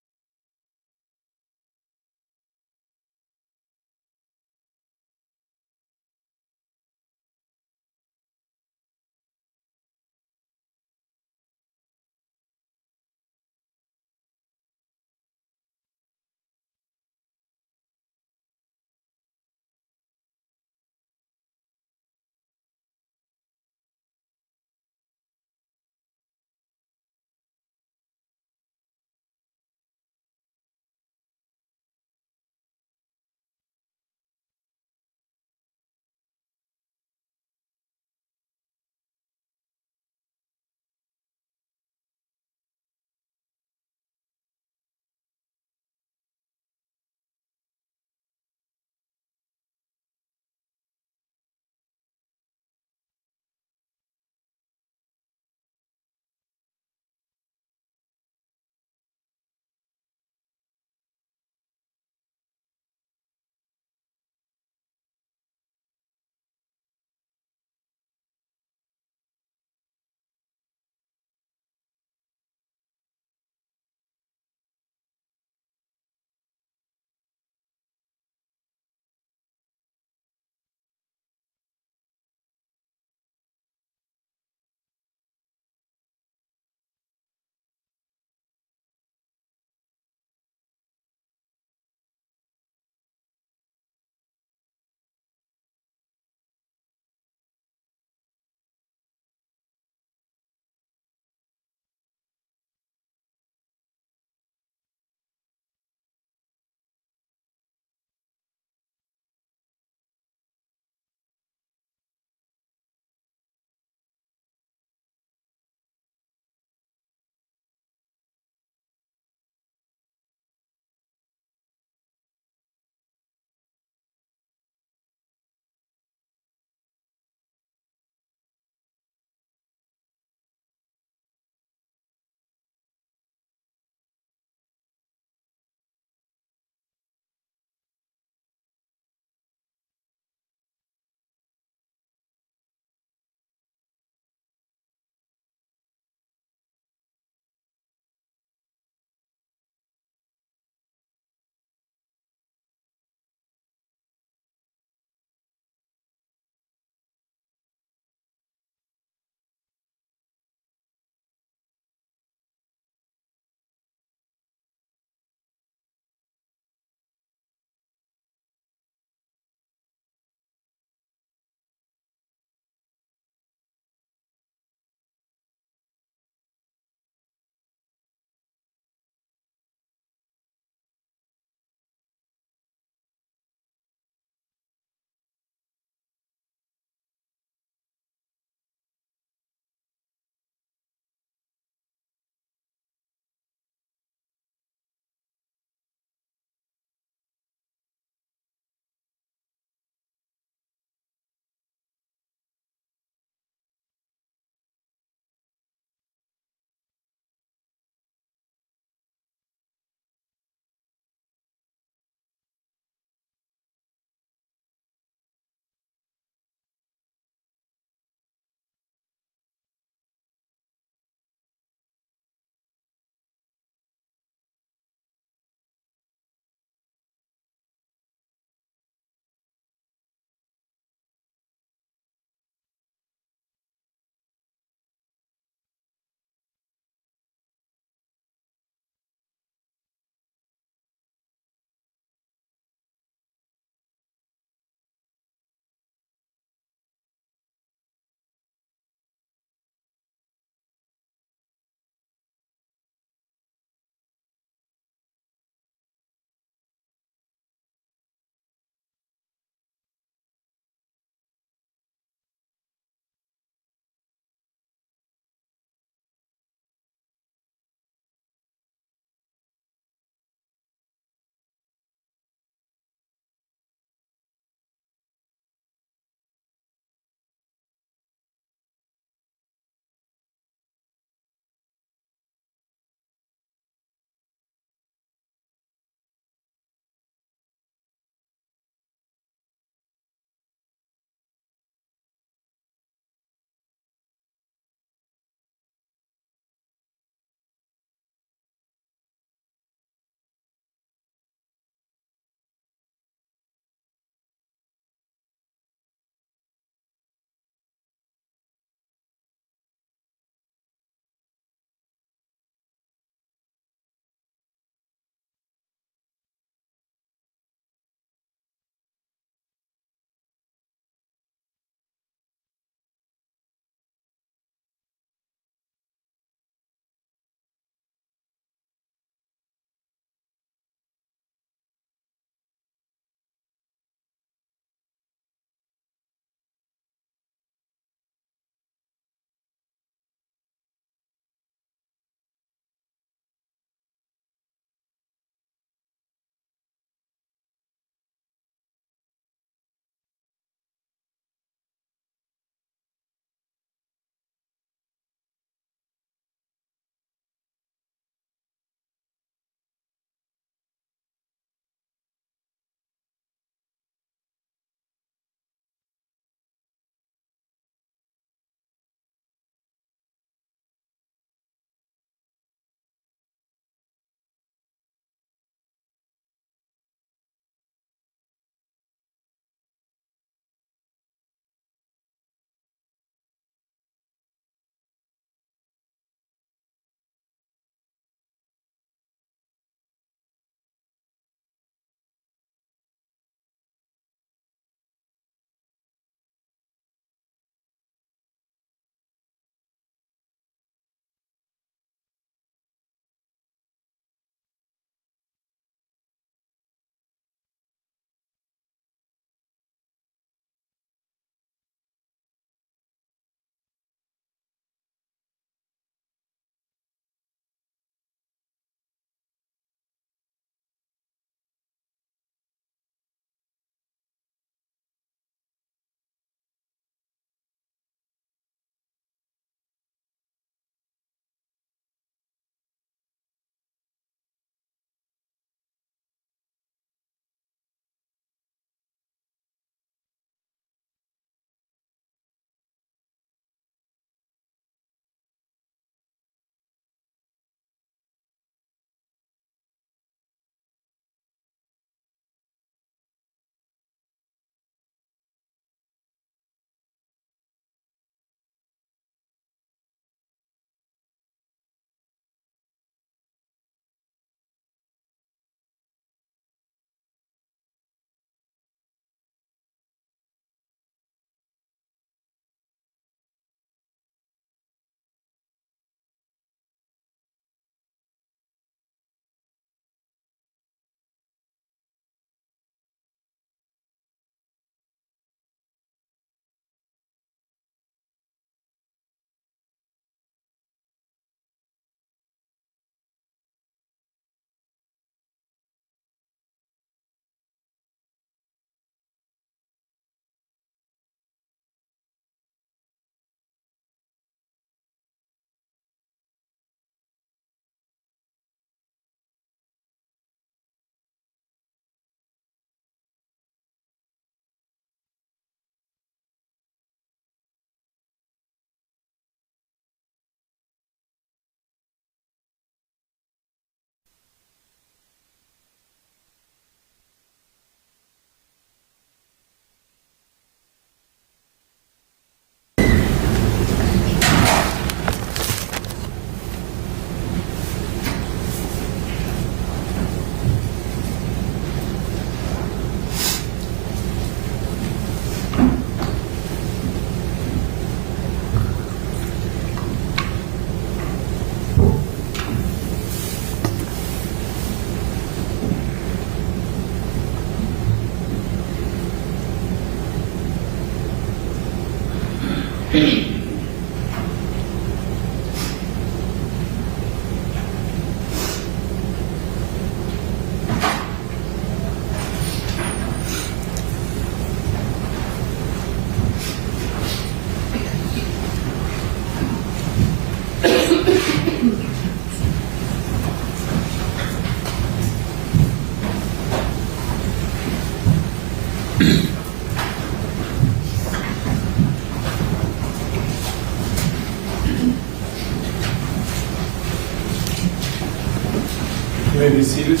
You may be seated.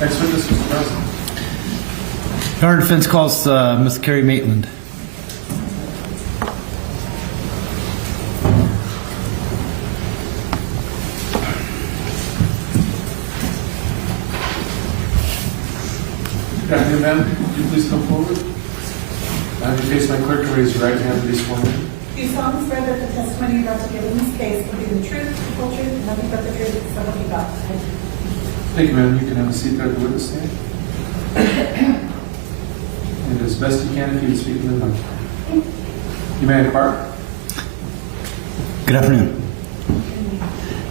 Next witness, Mr. President. Your Honor, defense calls Ms. Carrie Maitland. Good afternoon, ma'am. Could you please come forward? Have you face my clerk and raise your right hand and be sworn in? Do you solemnly swear that the testimony you're about to give in this case will be the truth, the whole truth, and nothing but the truth, so help you God? Thank you, ma'am. You can have a seat there at the witness stand. And as best you can, if you would speak in the microphone. You may depart. Good afternoon.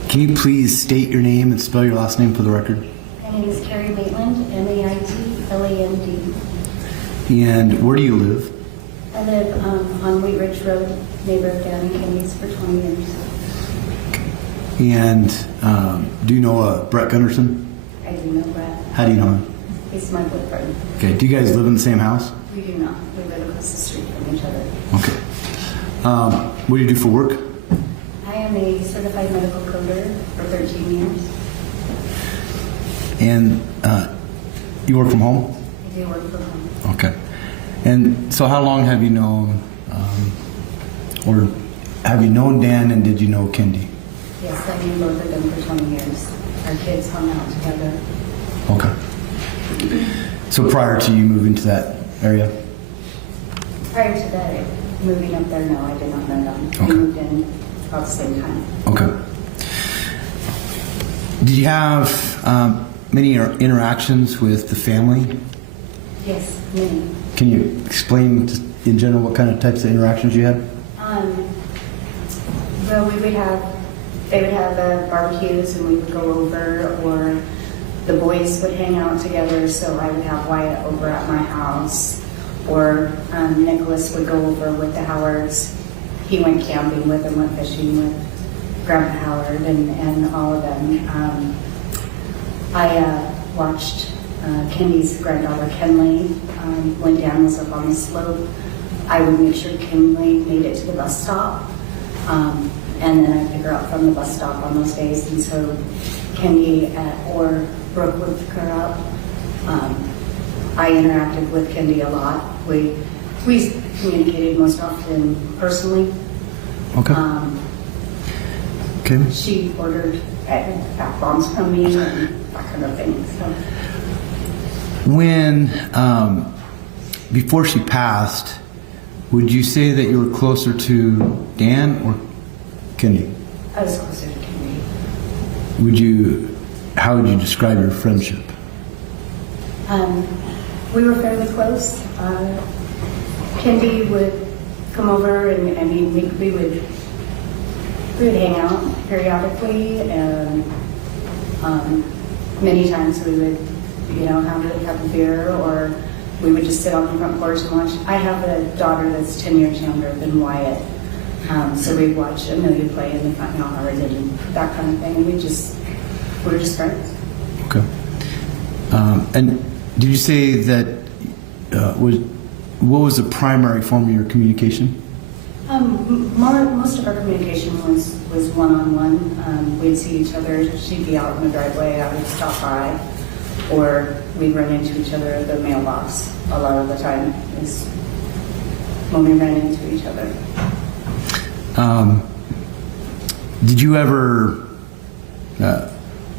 Can you please state your name and spell your last name for the record? My name is Carrie Maitland, Maitland. And where do you live? I live on Wheat Ridge Road, neighbor of Dan and Kendy's for 20 years. And do you know Brett Gunderson? I do know Brett. How do you know him? He's my boyfriend. Okay. Do you guys live in the same house? We do not. We live across the street from each other. Okay. What do you do for work? I am a certified medical coder for 13 years. And you work from home? I do work from home. Okay. And so how long have you known, or have you known Dan and did you know Kendy? Yes, I knew both of them for 20 years. Our kids hung out together. Okay. So prior to you moving to that area? Prior to that, moving up there, no, I did not know them. Okay. We moved in about the same time. Okay. Did you have many interactions with the family? Yes, many. Can you explain just in general what kind of types of interactions you had? Well, they would have barbecues and we would go over, or the boys would hang out together, so I would have Wyatt over at my house, or Nicholas would go over with the Howards. He went camping with them, went fishing with Grandpa Howard and all of them. I watched Kendy's granddaughter, Kenley, when Dan was up on the slope. I would make sure Kenley made it to the bus stop, and then I'd pick her up from the bus stop on those days, and so Kendy or Brooke would pick her up. I interacted with Kendy a lot. We communicated most often personally. Okay. Okay. She ordered bath bombs from me and that kind of thing. So. When, before she passed, would you say that you were closer to Dan or Kendy? I was closer to Kendy. How would you describe your friendship? We were fairly close. Kendy would come over and we would hang out periodically, and many times we would, have a beer, or we would just sit on the front porch and watch. I have a daughter that's 10 years younger than Wyatt, so we'd watch Amelia play in the front yard and that kind of thing. We were just friends. Okay. And did you say that what was the primary form of your communication? Most of our communication was one-on-one. We'd see each other. She'd be out in the driveway. I would stop by, or we'd run into each other at the mailbox. A lot of the time is when we ran into each other. Did you ever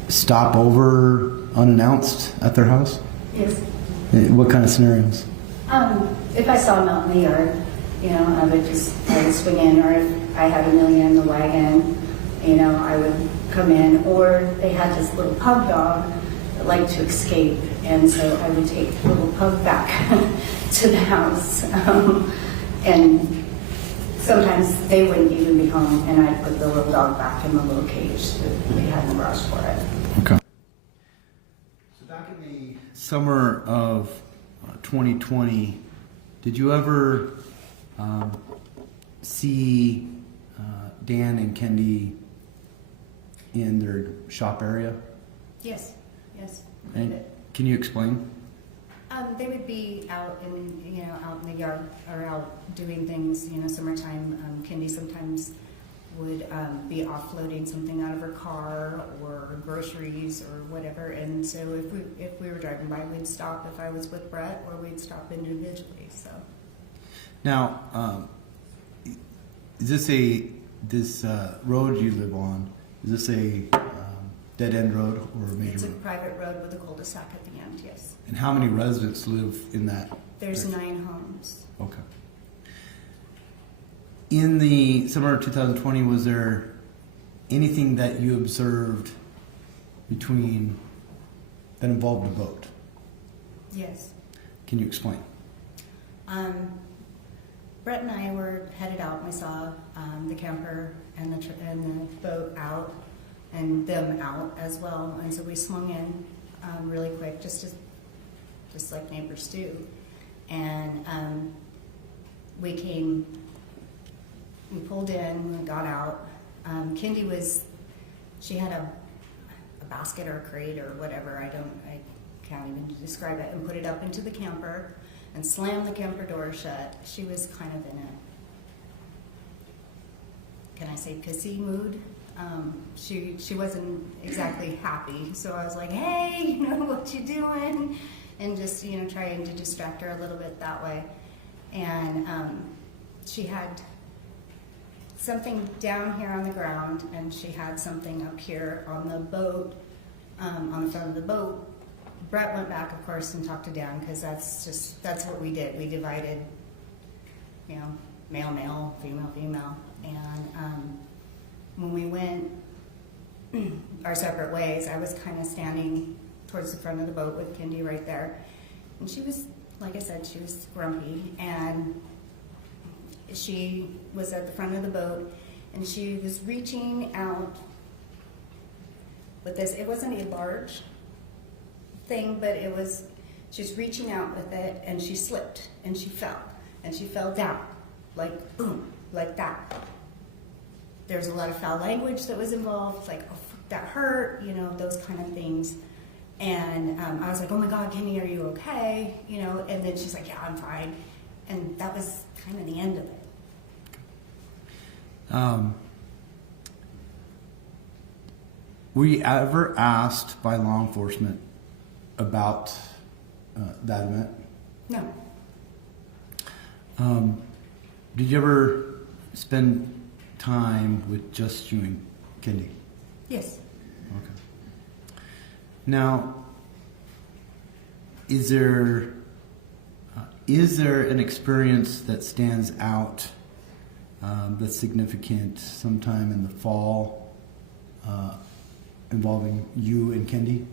stop over unannounced at their house? Yes. What kind of scenarios? If I saw them out in the yard, I would swing in, or if I had Amelia in the wagon, I would come in, or they had this little pug dog that liked to escape, and so I would take the little pug back to the house, and sometimes they wouldn't even be home, and I'd put the little dog back in the little cage that they had in the garage for it. Okay. So back in the summer of 2020, did you ever see Dan and Kendy in their shop area? Yes. And can you explain? They would be out out in the yard, or out doing things. Summertime. Kendy sometimes would be offloading something out of her car or groceries or whatever. And so if we were driving by, we'd stop if I was with Brett, or we'd stop individually. So Now, is this road you live on? Is this a dead end road or a major it's a road? private road with a cul-de-sac at the end. Yes. And how many residents live in that? There's 9 homes. Okay. In the summer of 2020, was there anything that you observed between that involved a boat? Yes. Can you explain? Brett and I were headed out, and we saw the camper and the boat out, and them out as well. And so we swung in really quick, just like neighbors do. And we pulled in, we got out. Kendy she had a basket or a crate or whatever, I can't even describe it, and put it up into the camper and slammed the camper door shut. She was kind of in a, can I say, pissy mood. She wasn't exactly happy, so I was like, hey, what you doing? And just, trying to distract her a little bit that way. And she had something down here on the ground, and she had something up here on the boat, on the front of the boat. Brett went back, of course, and talked to Dan, because that's what we did. We divided, male, male, female, female. And when we went our separate ways, I was kind of standing towards the front of the boat with Kendy right there. And she was, like I said, she was grumpy, and she was at the front of the boat, and she was reaching out with this. It wasn't a large thing, but she was reaching out with it, and she slipped, and she fell down, like boom, like that. There's a lot of foul language that was involved, like, oh, that hurt, those kind of things. And I was like, oh my God, Kenny, are you okay? And then she's like, yeah, I'm fine. And that was kind of the end of it. Were you ever asked by law enforcement about that event? No. Did you ever spend time with just you and Kendy? Yes. Okay. Now, is there an experience that stands out that's significant sometime in the fall involving you and Kendy?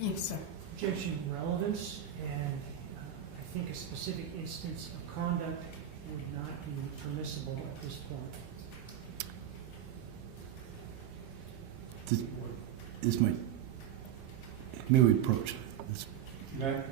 Yes, sir. Objection relevance, and I think a specific instance of conduct would not be permissible at this point. This might, maybe we approach this. Okay.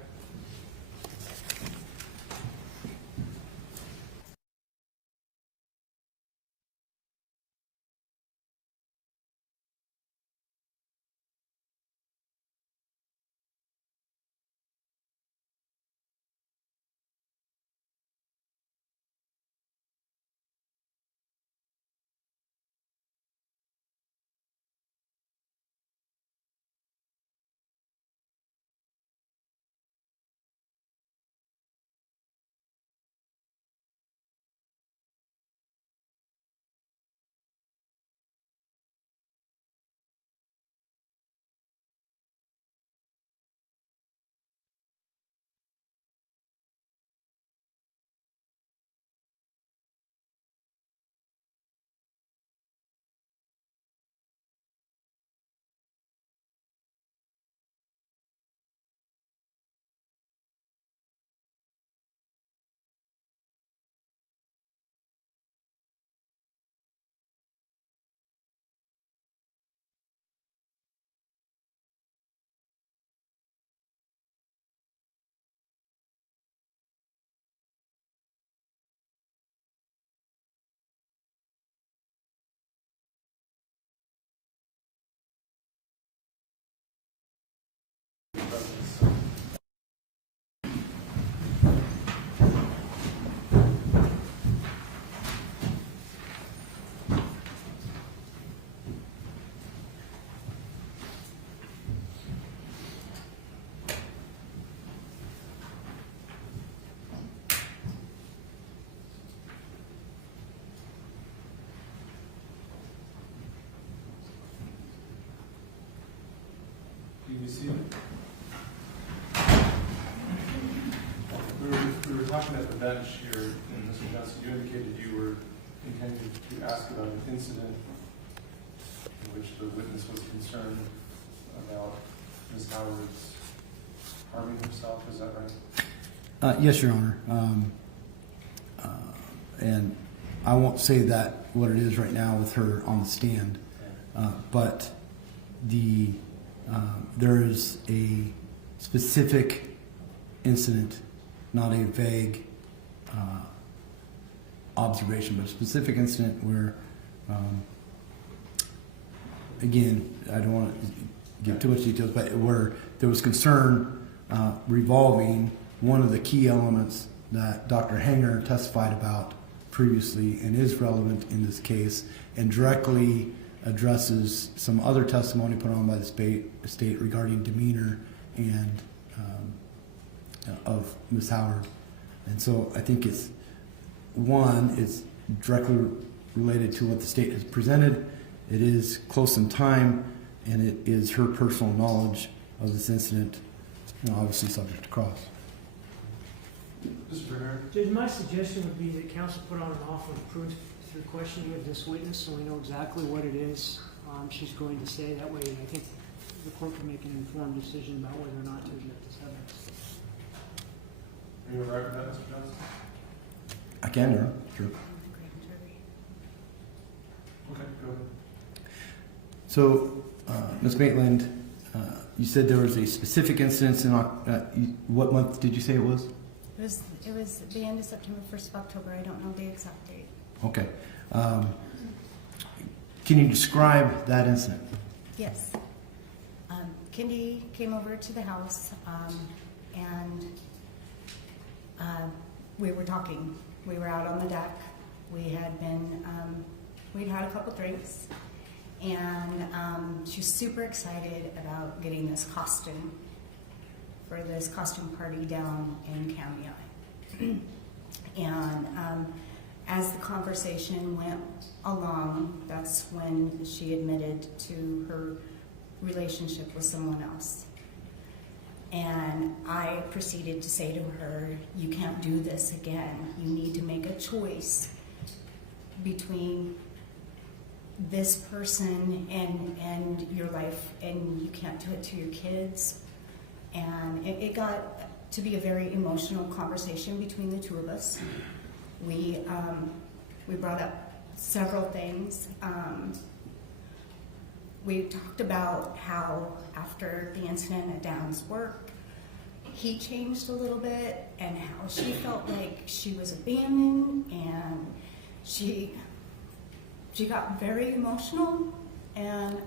seated. We were talking at the bench here, and Mr. Johnson, you indicated you were intending to ask about an incident in which the witness was concerned about Ms. Howard's harming herself. Is that right? Yes, Your Honor. And I won't say that what it is right now with her on the stand, but there is a specific incident, not a vague observation, but a specific incident where, again, I don't want to give too much details, but where there was concern revolving one of the key elements that Dr. Hanger testified about previously and is relevant in this case, and directly addresses some other testimony put on by the state regarding demeanor and of Ms. Howard. And so I think it's directly related to what the state has presented. It is close in time, and it is her personal knowledge of this incident, obviously subject to cross. Mr. Herr? Judge, my suggestion would be that counsel put on an offer of proof through questioning of this witness so we know exactly what it is she's going to say. That way, I think the court can make an informed decision about whether or not to admit this evidence. Are you all right with that, Mr. Johnson? I can, Your Honor. Sure. Okay, go ahead. So, Ms. Maitland, you said there was a specific incident in what month did you say it was? It was the end of September, 1st of October. I don't know the exact date. Okay. Can you describe that incident? Yes. Kendy came over to the house, and we were talking. We were out on the deck. We had been, we'd had a couple drinks, and she was super excited about getting this costume for this costume party down in County. And as the conversation went along, that's when she admitted to her relationship with someone else. And I proceeded to say to her, you can't do this again. You need to make a choice between this person and your life, and you can't do it to your kids. And it got to be a very emotional conversation between the two of us. We brought up several things. We talked about how after the incident at Down's work, he changed a little bit, and how she felt like she was abandoned, and she got very emotional, and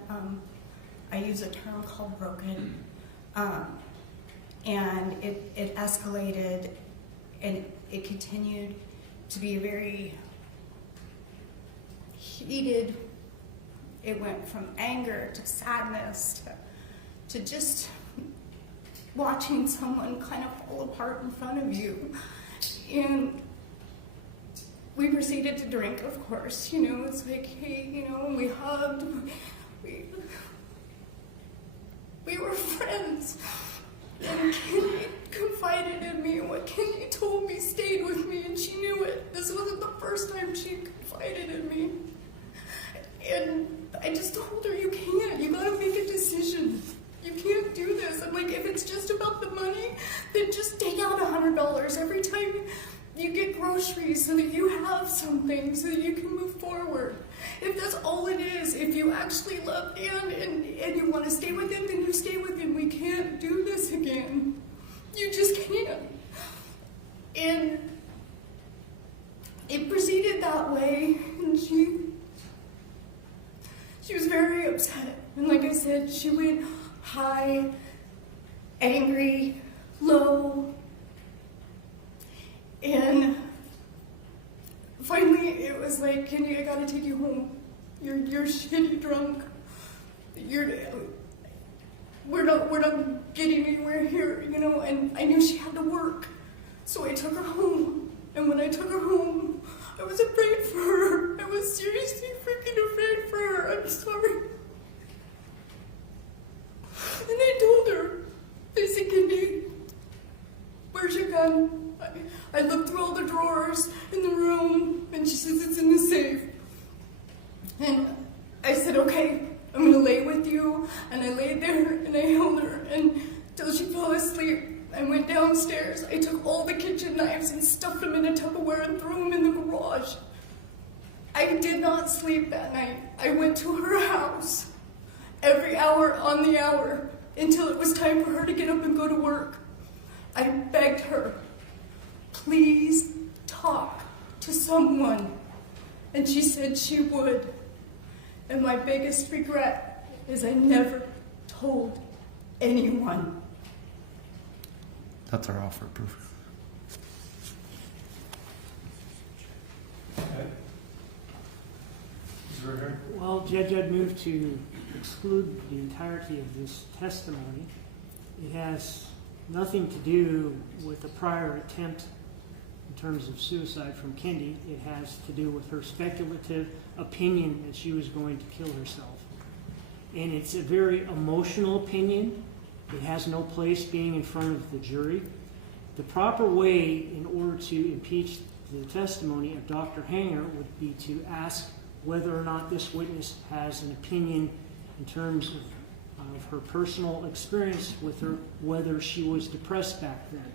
I use a term called broken. And it escalated, and it continued to be a very heated. It went from anger to sadness to just watching someone kind of fall apart in front of you. And we proceeded to drink, of course. It's like, hey, we hugged. We were friends. And Kenny confided in me, and what Kenny told me stayed with me, and she knew it. This wasn't the first time she confided in me. And I just told her, you gotta make a decision. You can't do this. I'm like, if it's just about the money, then just take out $100 every time you get groceries so that you have something, so that you can move forward. If that's all it is, if you actually love Dan and you want to stay with him, then you stay with him. We can't do this again. You just can't. And it proceeded that way, and she was very upset. And like I said, she went high, angry, low, and finally it was like, Kenny, I gotta take you home. You're shitty drunk. We're not getting anywhere here, and I knew she had to work. So I took her home. And when I took her home, I was afraid for her. I was seriously freaking afraid for her. I'm sorry. And I told her, gosh. I did not sleep that night. I went to her house every hour on the hour until it was time for her to get up and go to work. I begged her, please talk to someone. And she said she would. And my biggest regret is I never told anyone. That's our offer of proof. Okay. Is there here? Well, Judge, I'd move to exclude the entirety of this testimony. It has nothing to do with a prior attempt in terms of suicide from Kendy. It has to do with her speculative opinion that she was going to kill herself. And it's a very emotional opinion. It has no place being in front of the jury. The proper way in order to impeach the testimony of Dr. Hanger would be to ask whether or not this witness has an opinion in terms of her personal experience with her, whether she was depressed back then.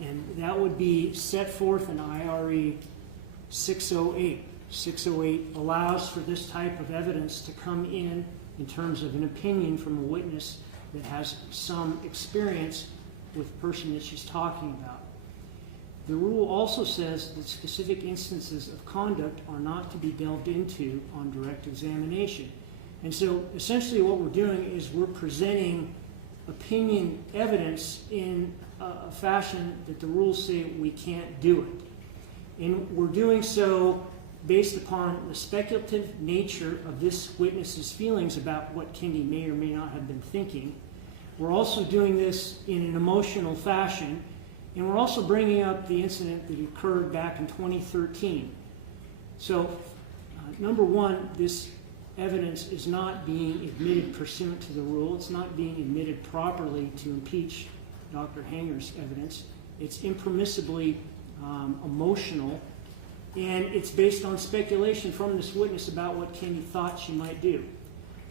And that would be set forth in IRE 608. 608 allows for this type of evidence to come in terms of an opinion from a witness that has some experience with the person that she's talking about. The rule also says that specific instances of conduct are not to be delved into on direct examination. And so essentially what we're doing is we're presenting opinion evidence in a fashion that the rules say we can't do it. And we're doing so based upon the speculative nature of this witness's feelings about what Kendy may or may not have been thinking. We're also doing this in an emotional fashion, and we're also bringing up the incident that occurred back in 2013. So, number one, this evidence is not being admitted pursuant to the rule. It's not being admitted properly to impeach Dr. Hanger's evidence. It's impermissibly emotional, and it's based on speculation from this witness about what Kendy thought she might do.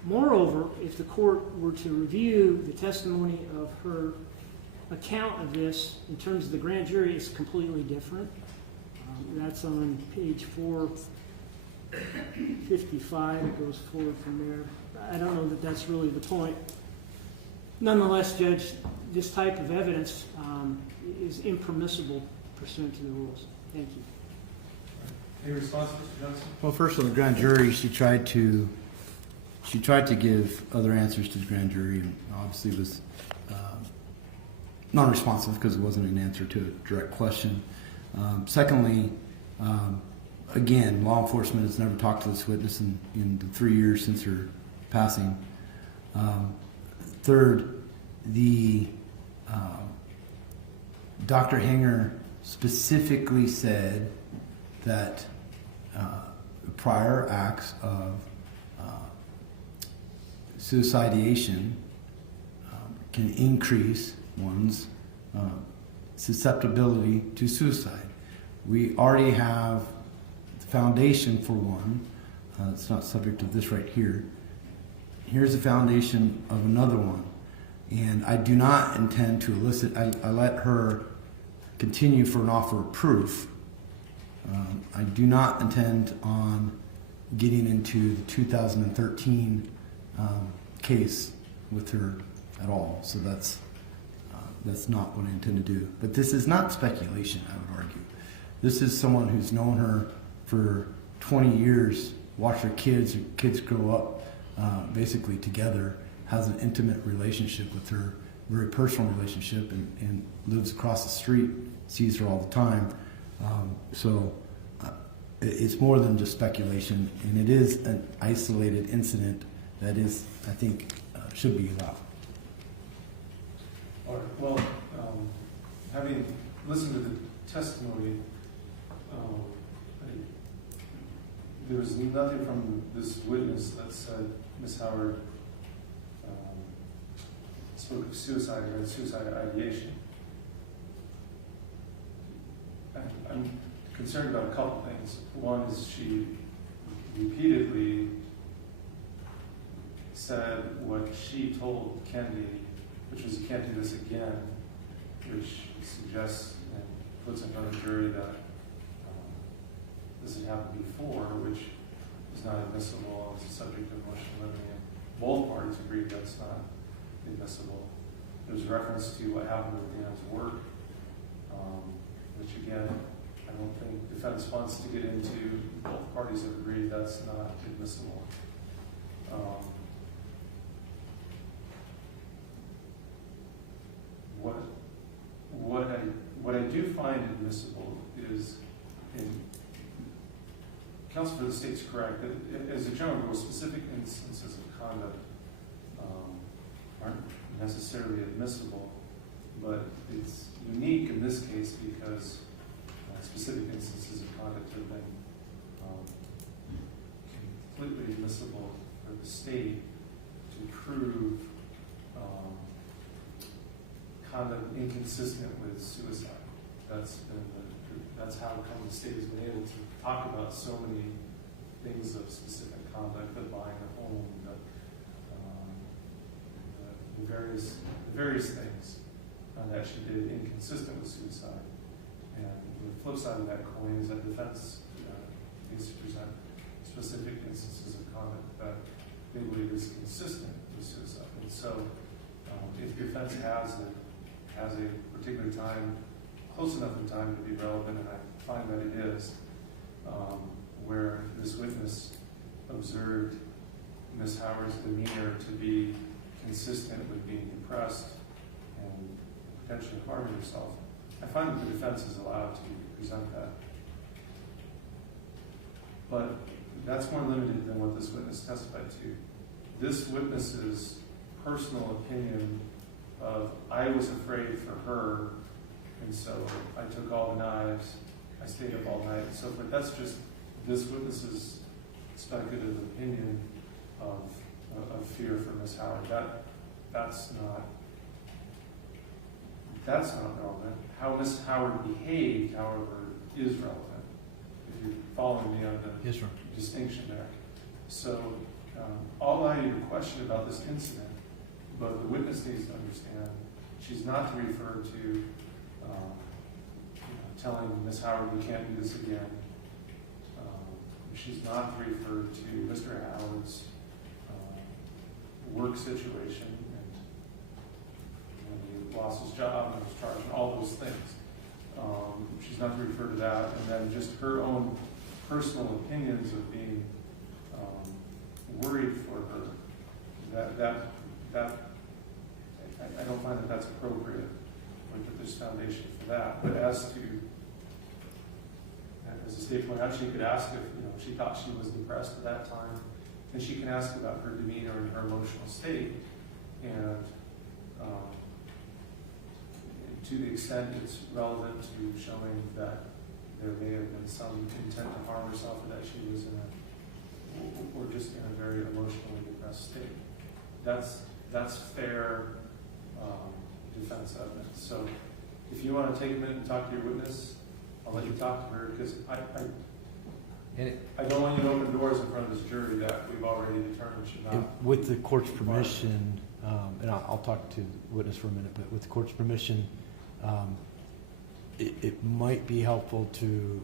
Moreover, if the court were to review the testimony of her account of this in terms of the grand jury, it's completely different. That's on page 455. It goes forward from there. I don't know that that's really the point. Nonetheless, Judge, this type of evidence is impermissible pursuant to the rules. Thank you. Any response, Mr. Johnson? Well, first on the grand jury, she tried to give other answers to the grand jury, and obviously was non-responsive because it wasn't an answer to a direct question. Secondly, again, law enforcement has never talked to this witness in the 3 years since her passing. Third, Dr. Hanger specifically said that prior acts of suicidation can increase one's susceptibility to suicide. We already have the foundation for one. It's not subject to this right here. Here's the foundation of another one. And I do not intend to elicit, I let her continue for an offer of proof. I do not intend on getting into the 2013 case with her at all. So that's not what I intend to do. But this is not speculation, I would argue. This is someone who's known her for 20 years, watched her kids grow up basically together, has an intimate relationship with her, very personal relationship, and lives across the street, sees her all the time. It's more than just speculation, and it is an isolated incident that is, I think, should be allowed. All right. Well, having listened to the testimony, there was nothing from this witness that said Ms. Howard spoke of suicide or had suicide ideation. I'm concerned about a couple things. One is she repeatedly said what she told Kendy, which was, "Can't do this again," which suggests and puts in front of the jury that this had happened before, which is not admissible as a subject of motion limiting. Both parties agreed that's not admissible. There's reference to what happened with Dan's work, which again, I don't think defense wants to get into. Both parties have agreed that's not admissible. What I do find admissible is, in counsel for the state's correct, that as a general rule, specific instances of conduct aren't necessarily admissible, but it's unique in this case because specific instances of conduct have been completely admissible for the state to prove conduct inconsistent with suicide. That's how come the state has been able to talk about so many things of specific conduct, the buying a home, the various things that she did inconsistent with suicide. And the flip side of that coin is that defense needs to present specific instances of conduct that they believe is consistent with suicide. And so, if defense has a particular time, close enough in time to be relevant, and I find that it is, where this witness observed Ms. Howard's demeanor to be consistent with being depressed and potentially harming herself, I find that the defense is allowed to present that. But that's more limited than what this witness testified to. This witness's personal opinion of, I was afraid for her, and so I took all the knives, I stayed up all night, and so forth. That's just this witness's speculative opinion of fear for Ms. Howard. That's not relevant. How Ms. Howard behaved, however, is relevant. If you're following me on the distinction there. So I'll allow you to question about this incident, but the witness needs to understand she's not to refer to telling Ms. Howard we can't do this again. She's not to refer to Mr. Howard's work situation and when he lost his job and was charged and all those things. She's not to refer to that, and then just her own personal opinions of being worried for her. I don't find that that's appropriate. Like there's foundation for that. But as the state pointed out, she could ask if she thought she was depressed at that time, and she can ask about her demeanor and her emotional state. And to the extent it's relevant to showing that there may have been some intent to harm herself, or that she was or just in a very emotionally depressed state. That's fair defense evidence. So if you want to take a minute and talk to your witness, I'll let you talk to her, because I don't want you to open doors in front of this jury that we've already determined should not. With the court's permission, and I'll talk to the witness for a minute, but with the court's permission, it might be helpful to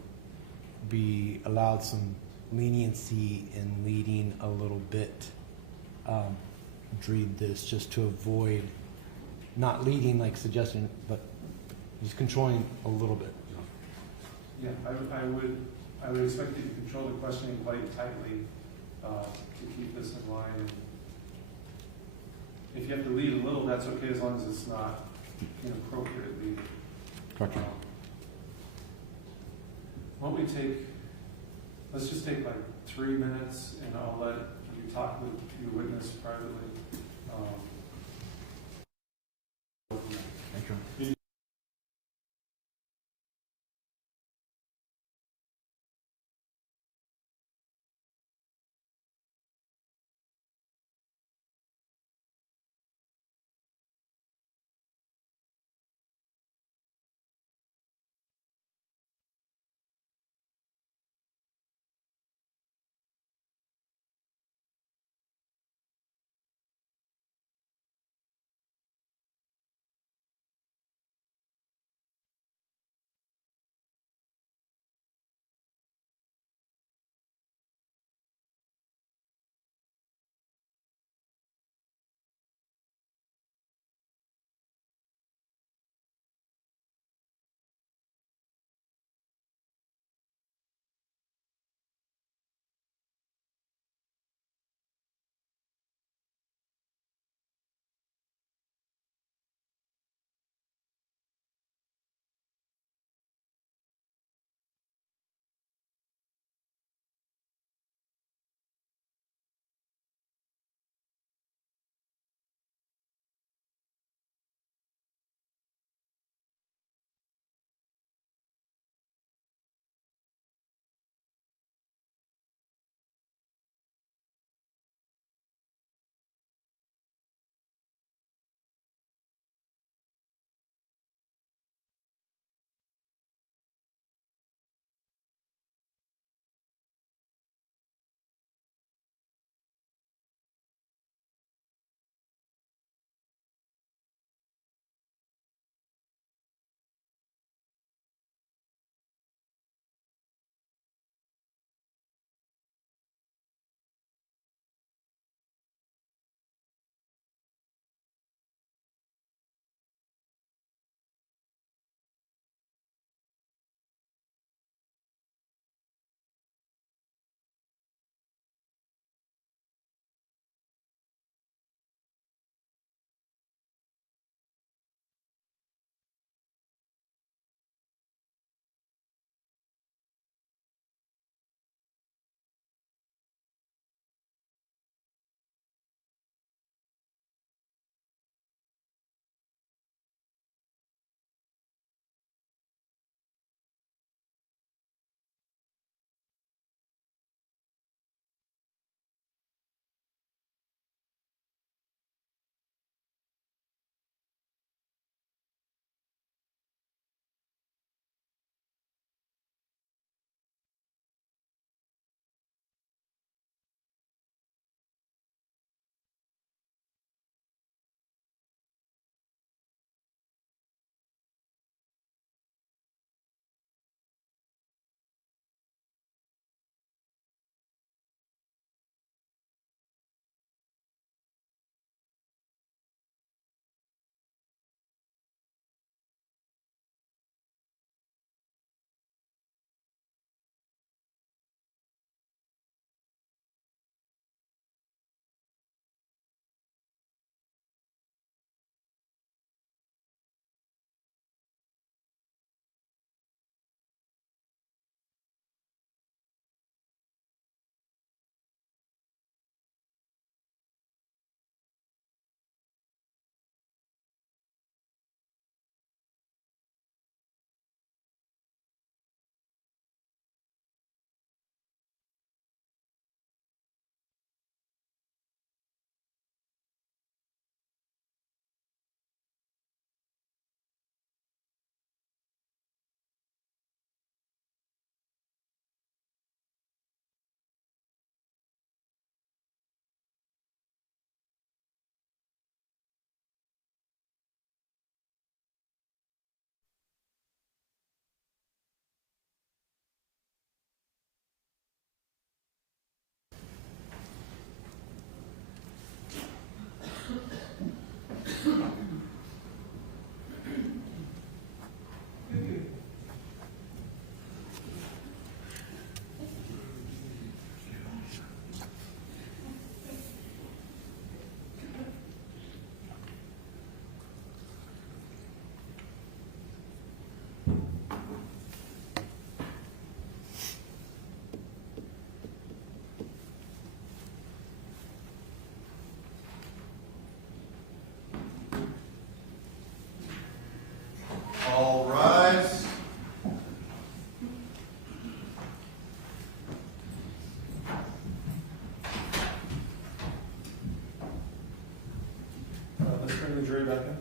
be allowed some leniency in leading a little bit. Read this just to avoid not leading like suggesting, but just controlling a little bit. Yeah, I would expect you to control the questioning quite tightly to keep this in line. And if you have to lead a little, that's okay, as long as it's not inappropriate leading. Gotcha. Why don't we let's just take like 3 minutes, and I'll let you talk with your witness privately. Thank you. bring the jury back in?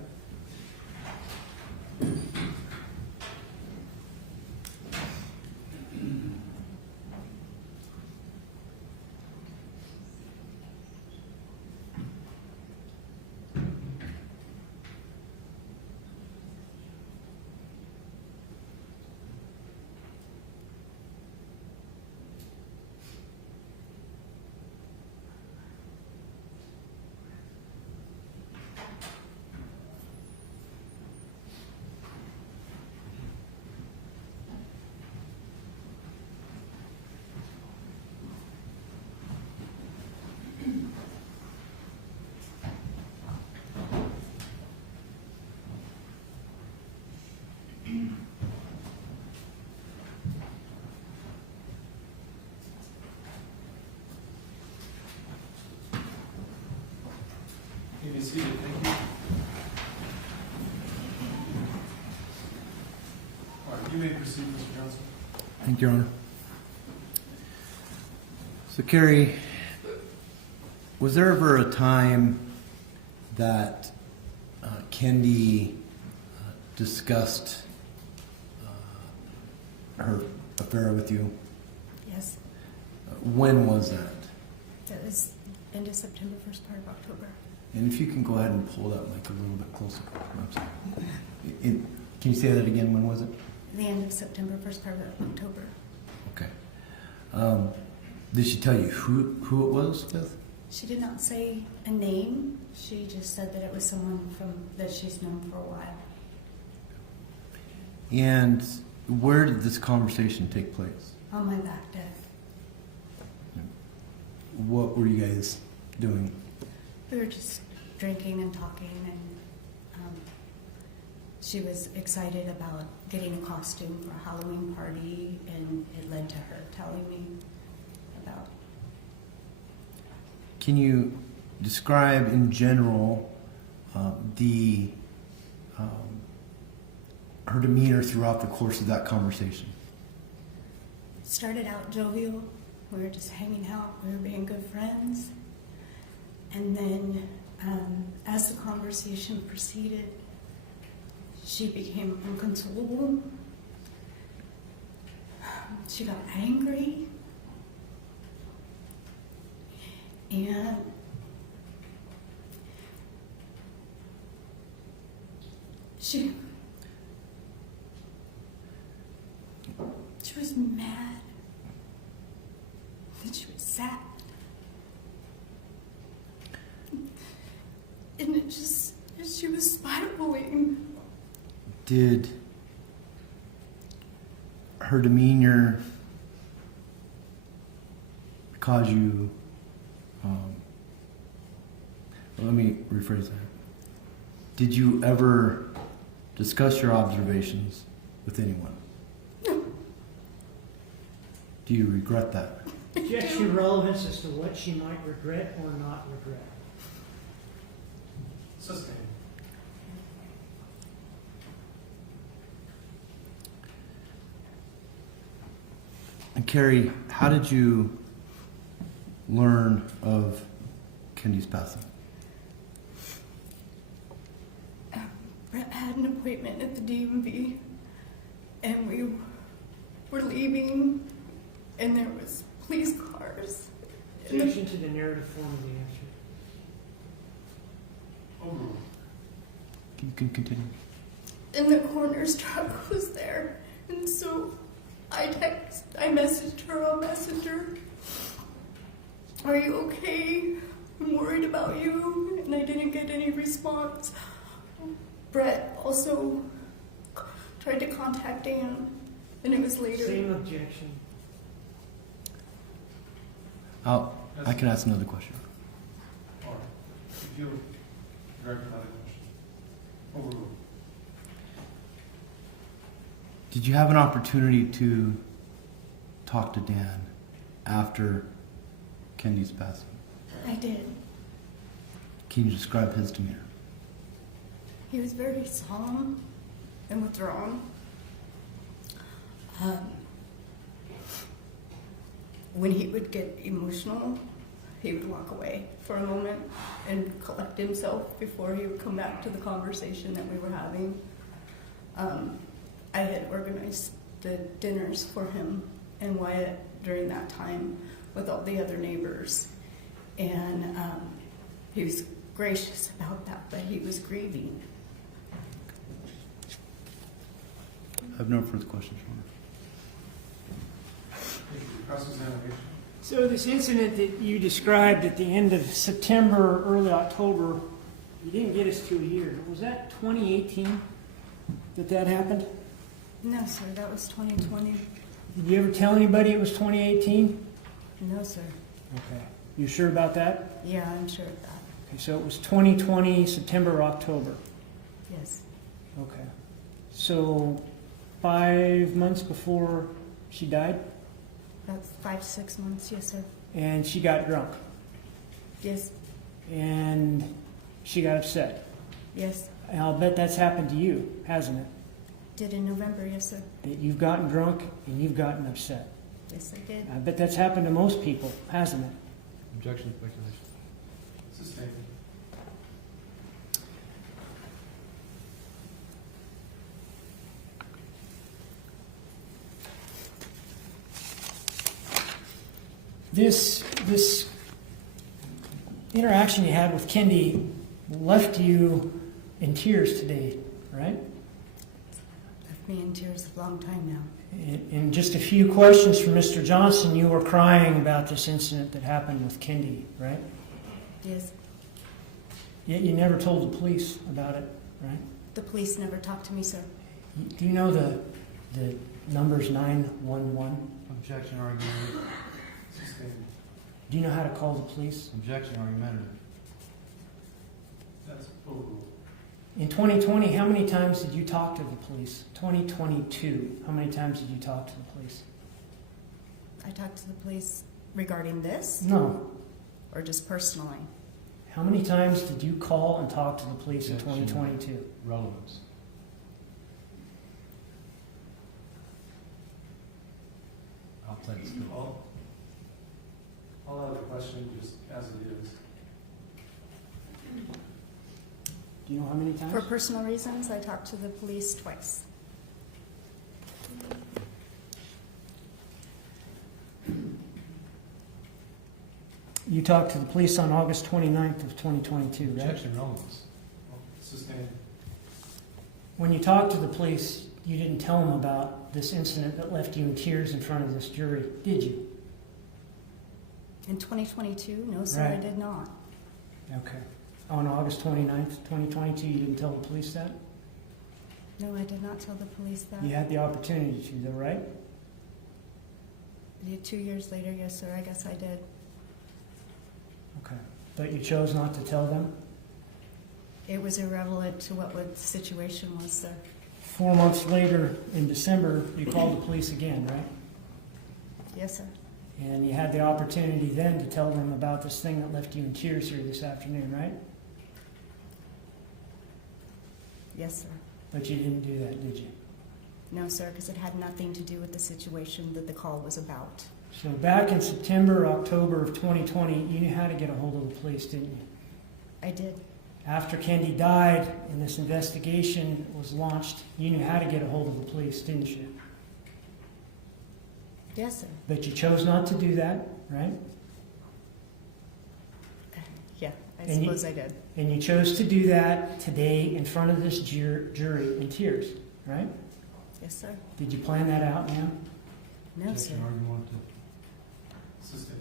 You may be seated. Thank you. All right, you may proceed, Mr. Johnson. Thank you, Your Honor. So, Carrie, was there ever a time that Kendy discussed her affair with you? Yes, When was that? that was end of September, first part of October. And if you can go ahead and pull that mic a little bit closer. I'm sorry. Can you say that again? When was it? The end of September, first part of October. Okay. Did she tell you who it was with? She did not say a name. She just said that it was someone that she's known for a while. And where did this conversation take place? On my back deck. What were you guys doing? We were just drinking and talking, and she was excited about getting a costume for a Halloween party, and it led to her telling me about. Can you describe in general her demeanor throughout the course of that conversation? It started out jovial. We were just hanging out. We were being good friends. And then as the conversation proceeded, she became inconsolable. She got angry. And she was mad. And she was sad. And she was spiraling. Did her demeanor cause you, let me rephrase that. Did you ever discuss your observations with anyone? No. Do you regret that? Objects your relevance as to what she might regret or not regret. Sustained. And Carrie, how did you learn of Kendy's passing? Brett had an appointment at the DMV, and we were leaving, and there was police cars. Objection to the narrative form of the answer. Overruled. You can continue. And the coroner's truck was there, and so I messaged her on Messenger, "Are you okay? I'm worried about you," and I didn't get any response. Brett also tried to contact Dan, and it was later. Same objection. I can ask another question. All right. If you direct another question. Overruled. Did you have an opportunity to talk to Dan after Kendy's passing? I did. Can you describe his demeanor? He was very solemn and withdrawn. When he would get emotional, he would walk away for a moment and collect himself before he would come back to the conversation that we were having. I had organized the dinners for him and Wyatt during that time with all the other neighbors. And he was gracious about that, but he was grieving. I have no further questions, Your Honor. Thank you. Cross-examination. So this incident that you described at the end of September, early October, you didn't get us to a year. Was that 2018 that happened? No, sir, that was 2020. Did you ever tell anybody it was 2018? No, sir. Okay. You sure about that? Yeah, I'm sure of that. Okay, so it was 2020, September, October. Yes. Okay. So 5 months before she died? About 5 to 6 months, yes, sir. And she got drunk. Yes. And she got upset. Yes. And I'll bet that's happened to you, hasn't it? Did in November, yes, sir. That you've gotten drunk and you've gotten upset. Yes, I did. I bet that's happened to most people, hasn't it? Objection, speculation. Sustained. This interaction you had with Kendy left you in tears today, right? Left me in tears a long time now. In just a few questions from Mr. Johnson, you were crying about this incident that happened with Kendy, right? Yes. Yet you never told the police about it, right? The police never talked to me, sir. Do you know the numbers 911? Objection, argument. Sustained. Do you know how to call the police? Objection, argumentative. That's overruled. In 2020, how many times did you talk to the police? 2022, how many times did you talk to the police? I talked to the police regarding this, No. or just personally? How many times did you call and talk to the police in Objection. 2022? Relevance. I'll take it. I'll have a question just as it is. Do you know how many times? For personal reasons, I talked to the police twice. You talked to the police on August 29th of 2022, right? Objection, relevance. Sustained. When you talked to the police, you didn't tell them about this incident that left you in tears in front of this jury, did you? In 2022, no, sir, I Right. did not. Okay. On August 29th, 2022, you didn't tell the police that? No, I did not tell the police that. You had the opportunity to, though, right? 2 years later, yes, sir, I guess I did. Okay. But you chose not to tell them? It was irrelevant to what the situation was, sir. 4 months later, in December, you called the police again, right? Yes, sir. And you had the opportunity then to tell them about this thing that left you in tears here this afternoon, right? Yes, sir. But you didn't do that, did you? No, sir, because it had nothing to do with the situation that the call was about. So back in September, October of 2020, you knew how to get a hold of the police, didn't you? I did. After Kendy died and this investigation was launched, you knew how to get a hold of the police, didn't you? Yes, sir. But you chose not to do that, right? Yeah, I And you- suppose I did. And you chose to do that today in front of this jury in tears, right? Yes, sir. Did you plan that out, ma'am? No, sir. Objection, argument. Sustained.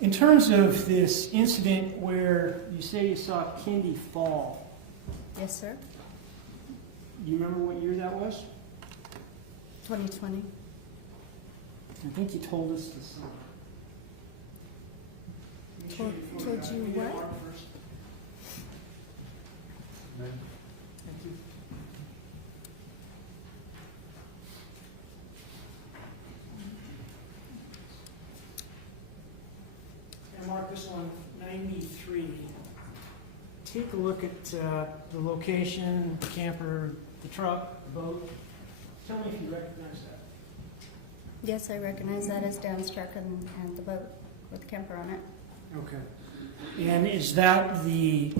In terms of this incident where you say you saw Kendy fall, Yes, sir. you remember what year that was? 2020. I think you told us this. Told you what? Thank you. And mark this one, 93. Take a look at the location, the camper, the truck, the boat. Tell me if you recognize that. Yes, I recognize that as Dan's truck and the boat with the camper on it. Okay. And is that the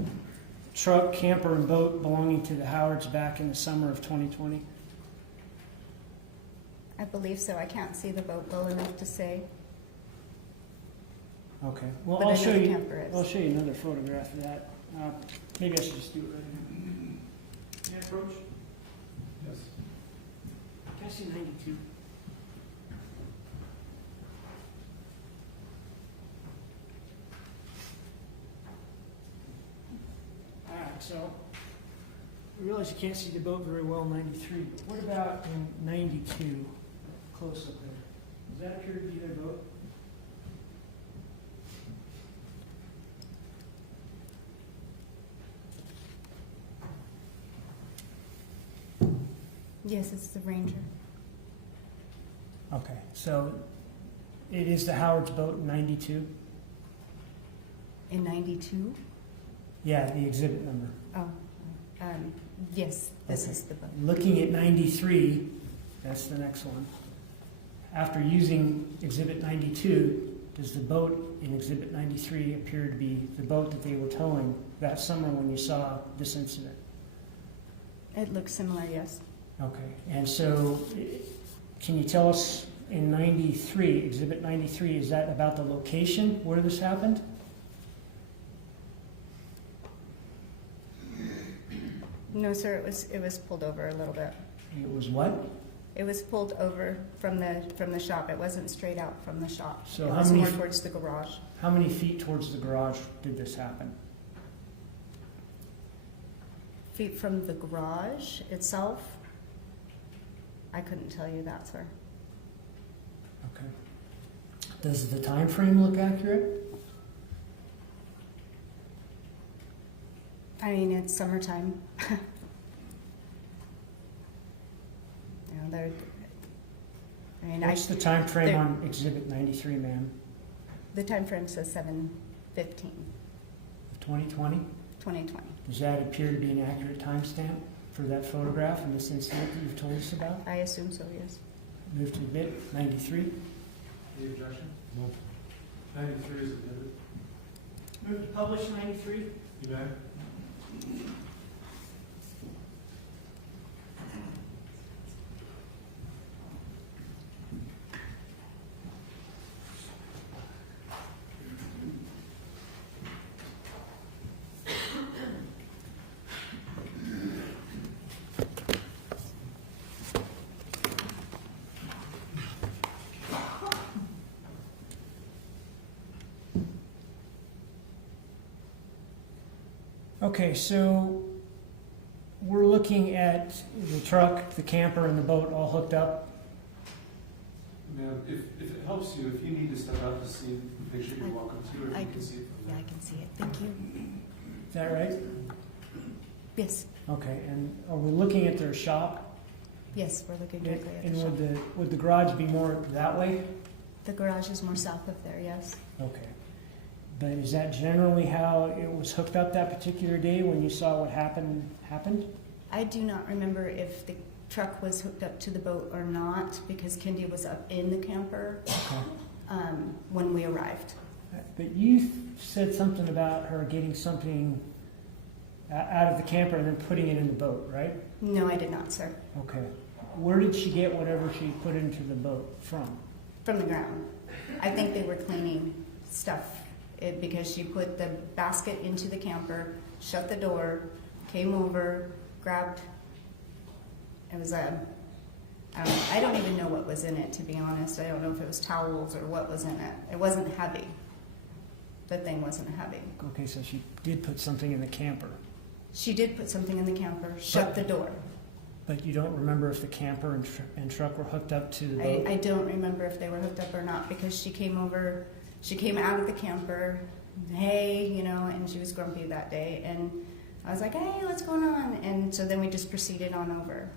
truck, camper, and boat belonging to the Howards back in the summer of 2020? I believe so. I can't see the boat well enough to say. Okay. Well, But I I'll know show the you. camper is. I'll show you another photograph of that. Maybe I should just do it right now. Can I approach? Yes. Can I see 92? All right. So I realize you can't see the boat very well in 93. But what about in 92? Close up there. Does that appear to be their boat? Yes, it's the Ranger. Okay, so it is the Howard's boat in 92? In 92? Yeah, the exhibit number. Oh, yes, this Okay. is the boat. Looking at 93, that's the next one. After using exhibit 92, does the boat in exhibit 93 appear to be the boat that they were towing that summer when you saw this incident? It looks similar, yes. Okay, and so can you tell us in 93, exhibit 93, is that about the location where this happened? No, sir, it was pulled over a little bit. It was what? It was pulled over from the shop. It wasn't straight out from the shop. So it how was many more towards the garage. How many feet towards the garage did this happen? Feet from the garage itself? I couldn't tell you that, sir. Okay. Does the time frame look accurate? I mean, it's summertime. What's the time frame on exhibit 93, ma'am? The time frame says 7/15, 2020? 2020. Does that appear to be an accurate timestamp for that photograph and this incident that you've told us about? I assume so, yes. Move to admit 93. Any objection? No. 93 is admitted. Move to publish 93. You may. Okay, so we're looking at the truck, the camper, and the boat all hooked up. Ma'am, if it helps you, if you need to step out to see the picture, you're welcome to, or I you can- can see it from Yeah, there. I can see it. Thank you. Is that right? Yes, Okay, and are we looking at their shop? yes, we're looking directly at And the shop. would the garage be more that way? The garage is more south of there, yes. Okay. But is that generally how it was hooked up that particular day when you saw what happened? I do not remember if the truck was hooked up to the boat or not because Kendy was up in the camper Okay. when we arrived. But you said something about her getting something out of the camper and then putting it in the boat, right? No, I did not, sir. Okay. Where did she get whatever she put into the boat from? From the ground. I think they were cleaning stuff because she put the basket into the camper, shut the door, came over, grabbed. It was I don't even know what was in it, to be honest. I don't know if it was towels or what was in it. It wasn't heavy. The thing wasn't heavy. Okay, so she did put something in the camper. She did put something in the camper, shut the door. But you don't remember if the camper and truck were hooked up to the boat? I don't remember if they were hooked up or not because she came out of the camper, hey, and she was grumpy that day. And I was like, hey, what's going on? And so then we just proceeded on over.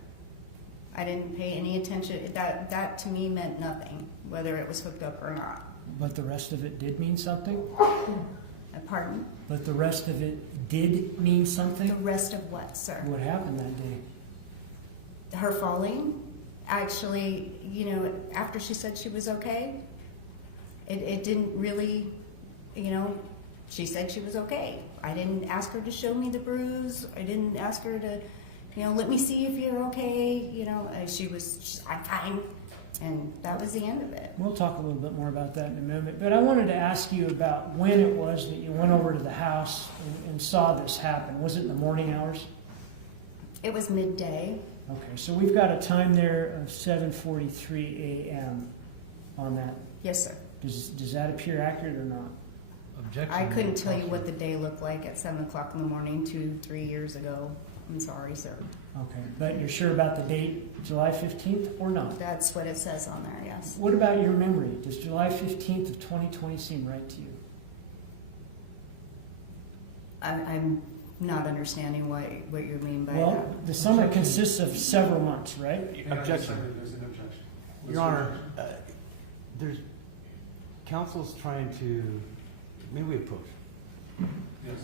I didn't pay any attention. That to me meant nothing, whether it was hooked up or not. But the rest of it did mean something? Pardon? But the rest of it did mean something? The rest of what, sir? What happened that day? Her falling? Actually, after she said she was okay, it didn't really you know, she said she was okay. I didn't ask her to show me the bruise. I didn't ask her to, you know, let me see if you're okay. You know, I'm fine. And that was the end of it. We'll talk a little bit more about that in a moment. But I wanted to ask you about when it was that you went over to the house and saw this happen. Was it in the morning hours? It was midday. Okay, so we've got a time there of 7:43 a.m. on that. Yes, sir. Does that appear accurate or not? Objection. I couldn't tell you what the day looked like at 7 o'clock in the morning 2-3 years ago. I'm sorry, sir. Okay, but you're sure about the date, July 15th, or not? That's what it says on there, yes. What about your memory? Does July 15th of 2020 seem right to you? I'm not understanding what you mean by Well, that. the summer consists of several months, right? Objection. There's an objection. Your Honor, there's, counsel's trying to, may we approach? Yes.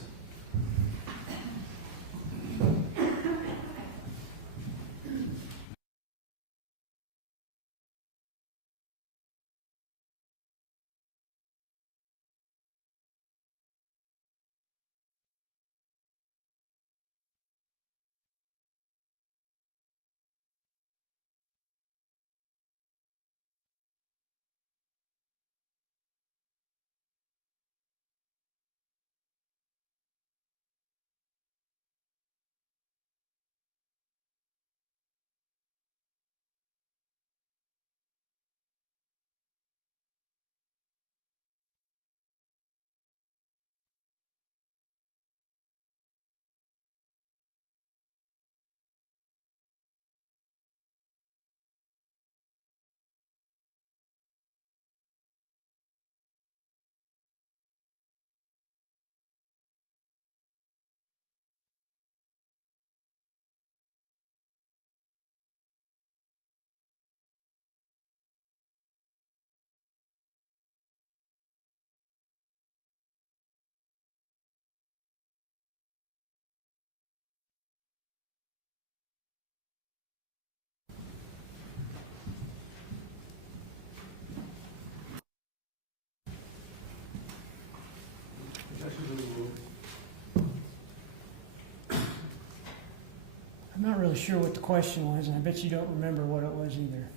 I'm not really sure what the question was, and I bet you don't remember what it was either.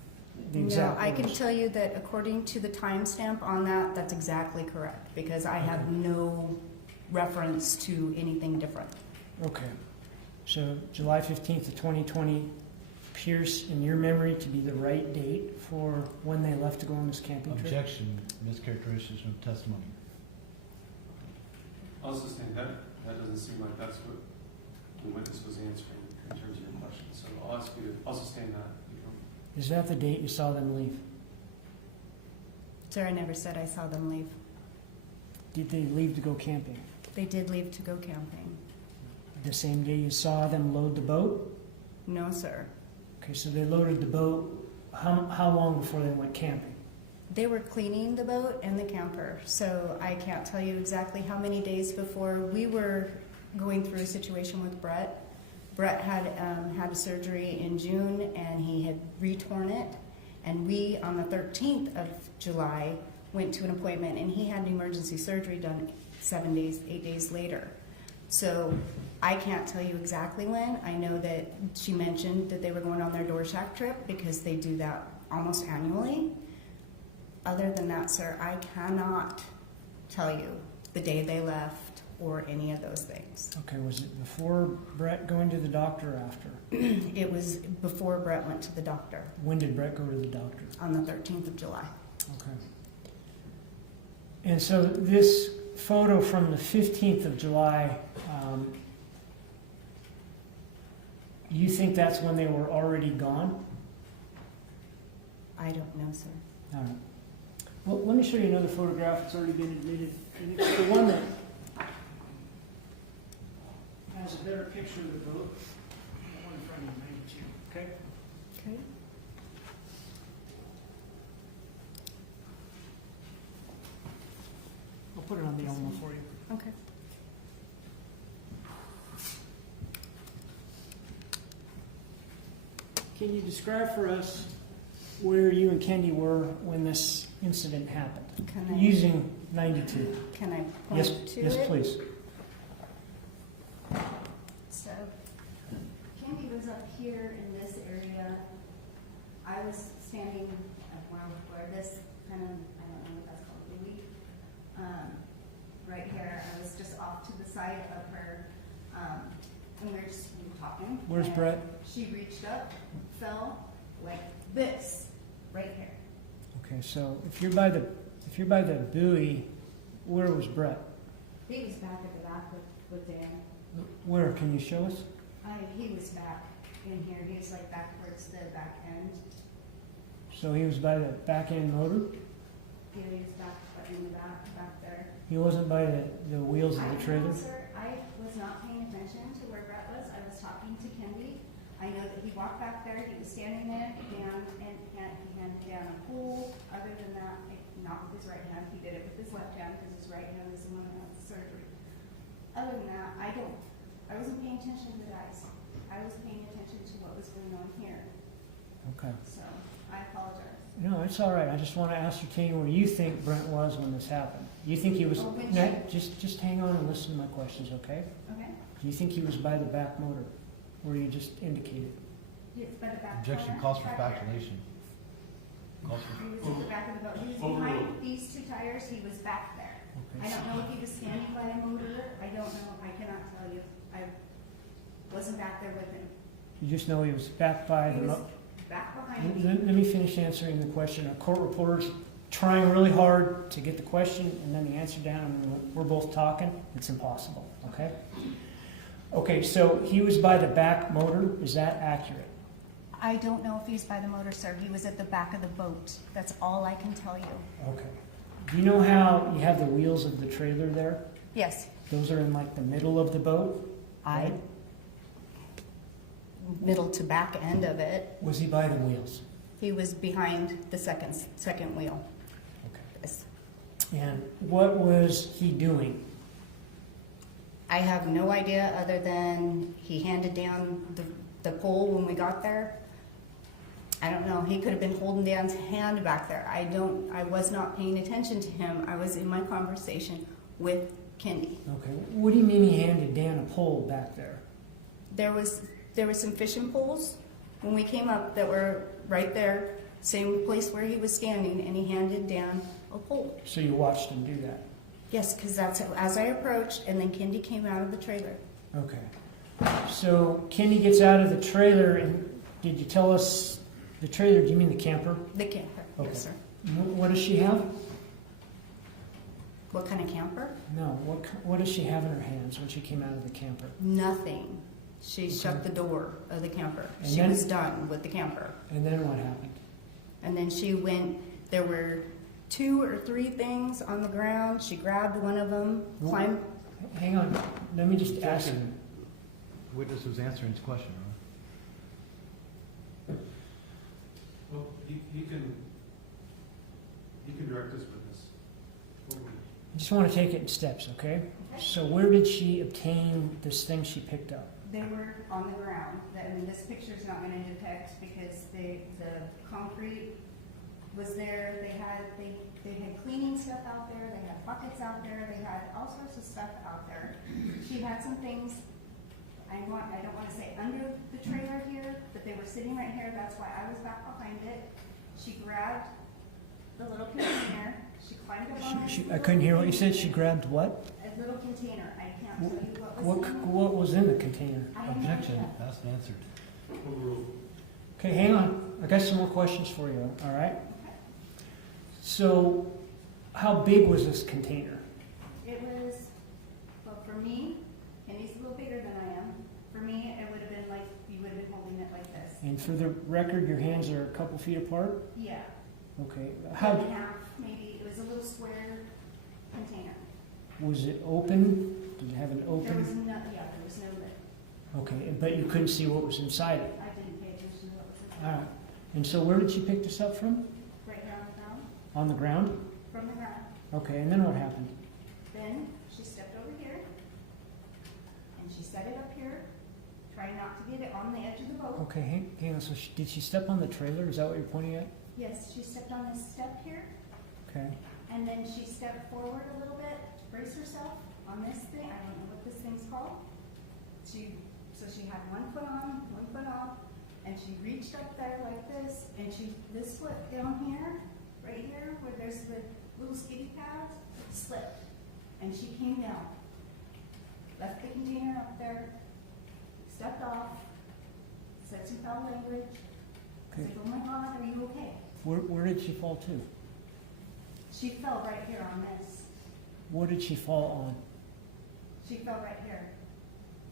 The No, exact I can words. tell you that according to the timestamp on that, that's exactly correct, because I have no reference to anything different. Okay. So July 15th of 2020 appears in your memory to be the right date for when they left to go on this camping trip? Objection, mischaracterization of testimony. I'll sustain that. That doesn't seem like that's what the witness was answering in terms of your question. So I'll ask you to, I'll sustain that. Is that the date you saw them leave? Sir, I never said I saw them leave. Did they leave to go camping? They did leave to go camping. The same day you saw them load the boat? No, sir. Okay, so they loaded the boat. How long before they went camping? They were cleaning the boat and the camper, so I can't tell you exactly how many days before. We were going through a situation with Brett. Brett had had a surgery in June, and he had retorn it. And we, on the 13th of July, went to an appointment, and he had an emergency surgery done 8 days later. So I can't tell you exactly when. I know that she mentioned that they were going on their door shack trip because they do that almost annually. Other than that, sir, I cannot tell you the day they left or any of those things. Okay, was it before Brett going to the doctor or after? It was before Brett went to the doctor. When did Brett go to the doctor? On the 13th of July. Okay. And so this photo from the 15th of July, you think that's when they were already gone? I don't know, sir. All right. Well, let me show you another photograph that's already been admitted. And it's the one that has a better picture of the boat. That one in front of you, 92. Okay? Okay. I'll put it on the Alma for you. Okay. Can you describe for us where you and Kendy were when this incident happened? Can I? Using 92. Can I Yes, point to yes, it? please. So, Kendy was up here in this area. I was standing where this kind of, I don't know what that's called, buoy. Right here, I was just off to the side of her, and we were talking. Where's and Brett? She reached up, fell like this, right here. Okay, so if you're by the buoy, where was Brett? He was back at the back with Dan. Where? Can you show us? He was back in here. He was like back towards the back end. So he was by the back end motor? Yeah, he was back in the back there. He wasn't by the wheels of the I trailer? know, sir, I was not paying attention to where Brett was. I was talking to Kendy. I know that he walked back there. He was standing there, and he handed down a pole. Other than that, not with his right hand. He did it with his left hand because his right hand is the one that had the surgery. Other than that, I wasn't paying attention to the guys. I was paying attention to what was going on here. Okay. So I apologize. No, it's all right. I just want to ascertain where you think Brent was when this happened. You think he was... Oh, when No, just hang on and listen to my questions, okay? Okay. Do you think he was by the back motor, where you just indicated? Yes, by the back Objection corner, calls for back there. factuation. Calls for He was at the back of the boat. He was behind these two tires. He was back there. Okay, I don't know if he was standing by a motor. I don't know. I cannot tell you. I wasn't back there with him. You just know he was back by He the... was back behind me. Let me finish answering the question. A court reporter's trying really hard to get the question and then the answer down, and we're both talking. It's impossible, okay? Okay, so he was by the back motor. Is that accurate? I don't know if he's by the motor, sir. He was at the back of the boat. That's all I can tell you. Okay. Do you know how you have the wheels of the trailer there? Yes. Those are in like the middle of the boat? right? Middle to back end of it. Was he by the wheels? He was behind the second wheel. Okay. Yes. And what was he doing? I have no idea other than he handed down the pole when we got there. I don't know. He could have been holding Dan's hand back there. I was not paying attention to him. I was in my conversation with Kendy. Okay. What do you mean he handed Dan a pole back there? There were some fishing poles when we came up that were right there, same place where he was standing, and he handed Dan a pole. So you watched him do that? Yes, because that's as I approached, and then Kendy came out of the trailer. Okay. So Kendy gets out of the trailer, and did you tell us the trailer? Do you mean the camper? The camper, Okay. yes, sir. What does she have? What kind of camper? No. What does she have in her hands when she came out of the camper? Nothing. She shut the door of the camper. And She then- was done with the camper. And then what happened? And then she went, there were 2 or 3 things on the ground. She grabbed one of them, climbed. Hang on. Let me just ask you. The witness was answering his question, right? Well, he can direct us with this. I just want to take it in steps, okay? So where did she obtain this thing she picked up? They were on the ground. I mean, this picture's not going to depict because the concrete was there. They had cleaning stuff out there. They had buckets out there. They had all sorts of stuff out there. She had some things. I don't want to say under the trailer here, but they were sitting right here. That's why I was back behind it. She grabbed the little container. She climbed up on it. I couldn't hear what you said. She grabbed what? A little container. I can't tell you what was in it. What was in the container? I have no Objection, idea. asked and answered. Okay, hang on. I got some more questions for you, all right? So, how big was this container? It was, well, for me, and he's a little bigger than I am. For me, it would have been like, you would have been holding it like this. And for the record, your hands are a couple feet apart? Yeah. Okay. Cut in half, maybe. It was a little square container. Was it open? Did it have an There open? was no, yeah, there was no lid. Okay, but you couldn't see what was inside it? I didn't pay attention to what was All inside. right. And so where did she pick this up from? Right here on the ground, On the ground? from the ground. Okay, and then what happened? Then she stepped over here, and she set it up here, trying not to get it on the edge of the boat. Okay, hang on. So did she step on the trailer? Is that what you're pointing at? Yes, she stepped on this step here, Okay. and then she stepped forward a little bit, brace herself on this thing. I don't know what this thing's called. So she had one foot on, one foot off, and she reached up there like this, and this foot down here, right here, where there's the little skiddy pads, slipped, and she came down, left the container up there, stepped off, said some foul language. I Okay. said, "Oh my God, are you okay?" Where did she fall to? She fell right here on this. What did she fall on? She fell right here,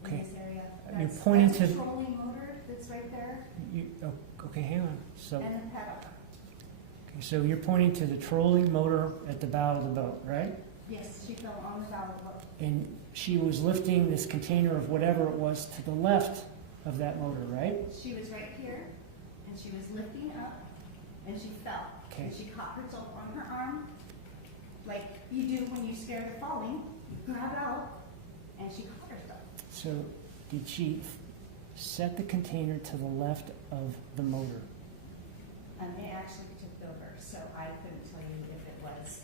in Okay. this area. You're That's pointing the to- trolling motor that's right there, Okay, hang on. So, and the pedal. okay, so you're pointing to the trolling motor at the bow of the boat, right? Yes, she fell on the bow of the boat. And she was lifting this container of whatever it was to the left of that motor, right? She was right here, and she was lifting up, and she fell. Okay. And she caught herself on her arm, like you do when you're scared of falling. You grab it out, and she caught herself. So did she set the container to the left of the motor? And it actually tipped over, so I couldn't tell you if it was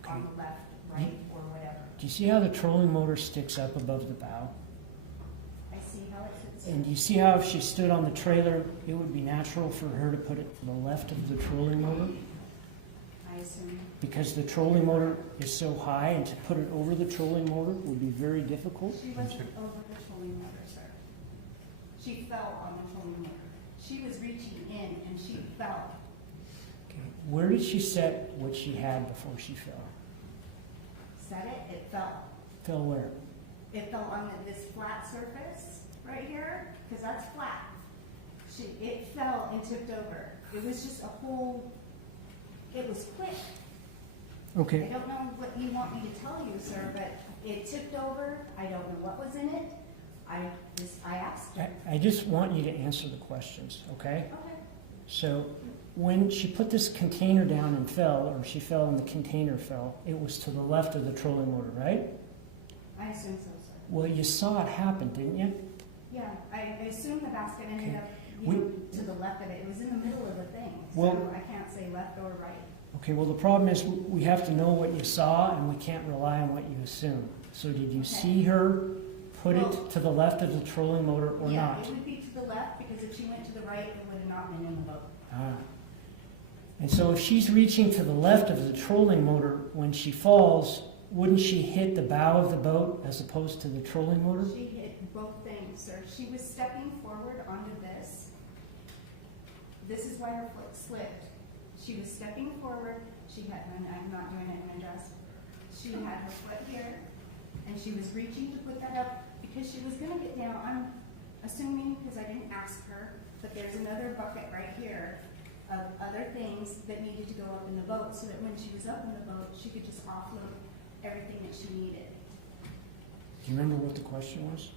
Okay. on the left, right, or whatever. Do you see how the trolling motor sticks up above the bow? I see how it fits. And do you see how if she stood on the trailer, it would be natural for her to put it to the left of the trolling motor? I assume. Because the trolling motor is so high, and to put it over the trolling motor would be very difficult. She wasn't over the trolling motor, sir. She fell on the trolling motor. She was reaching in and she fell. Okay. Where did she set what she had before she fell? Set it, it fell. Fell where? It fell on this flat surface right here, because that's flat. It fell and tipped over. It was just a whole, it was quick. I Okay. don't know what you want me to tell you, sir, but it tipped over. I don't know what was in it. I asked. I just want you to answer the questions, okay? Okay. So when she put this container down and fell, or she fell and the container fell, it was to the left of the trolling motor, right? I assume so, sir. Well, you saw it happen, didn't you? Yeah, I assume the basket ended Okay. up We- to the left of it. It was in the middle of the thing, Well- so I can't say left or right. Okay, well, the problem is we have to know what you saw, and we can't rely on what you assume. So did you Okay. see her put Well- it to the left of the trolling motor or Yeah, not? it would be to the left, because if she went to the right, it would have not been in the boat. Ah. And so if she's reaching to the left of the trolling motor when she falls, wouldn't she hit the bow of the boat as opposed to the trolling motor? She hit both things, sir. She was stepping forward onto this. This is why her foot slipped. She was stepping forward. She had, and I'm not doing it in a dress. She had her foot here, and she was reaching to put that up because she was going to get down. I'm assuming, because I didn't ask her, but there's another bucket right here of other things that needed to go up in the boat, so that when she was up in the boat, she could just offload everything that she needed. Do you remember what the question was?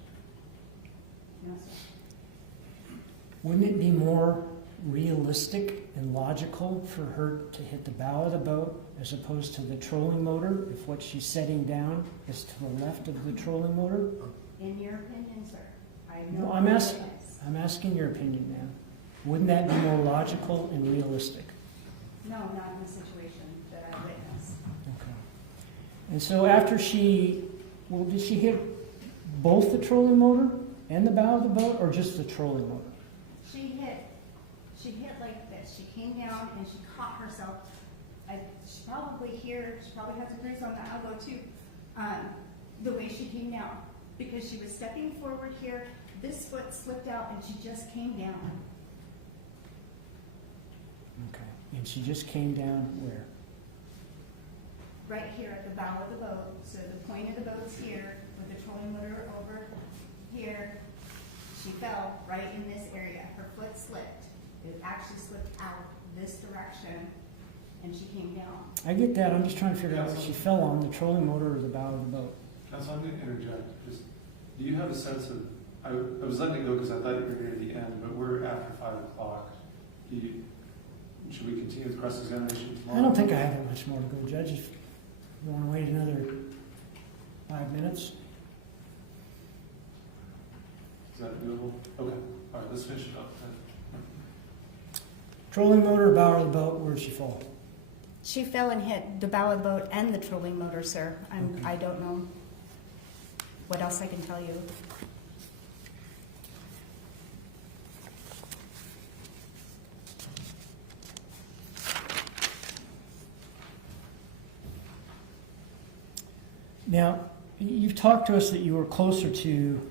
No, sir. Wouldn't it be more realistic and logical for her to hit the bow of the boat as opposed to the trolling motor if what she's setting down is to the left of the trolling motor? In your opinion, sir? I have no Well, I'm evidence. asking your opinion, ma'am. Wouldn't that be more logical and realistic? No, not in the situation that I witnessed. Okay. And so after did she hit both the trolling motor and the bow of the boat, or just the trolling motor? She hit like this. She came down and she caught herself. She probably has a bruise on the elbow too, the way she came down. Because she was stepping forward here, this foot slipped out and she just came down. Okay. And she just came down where? Right here at the bow of the boat. So the point of the boat's here, with the trolling motor over here. She fell right in this area. Her foot slipped. It actually slipped out this direction, and she came down. I get that. I'm just trying to figure out if she fell on the trolling motor or the bow of the boat. Counsel, I'm going to interject. Just, do you have a sense of, I was letting it go because I thought you were near the end, but we're after 5 o'clock. Should we continue with cross-examination tomorrow? I don't think I have that much more to go, Judge. If you want to wait another 5 minutes. Is that doable? Okay. All right, let's finish it up then. Trolling motor, bow of the boat, where'd she fall? She fell and hit the bow of the boat and the trolling motor, sir. I don't know what else I can tell you. Now, you've talked to us that you were closer to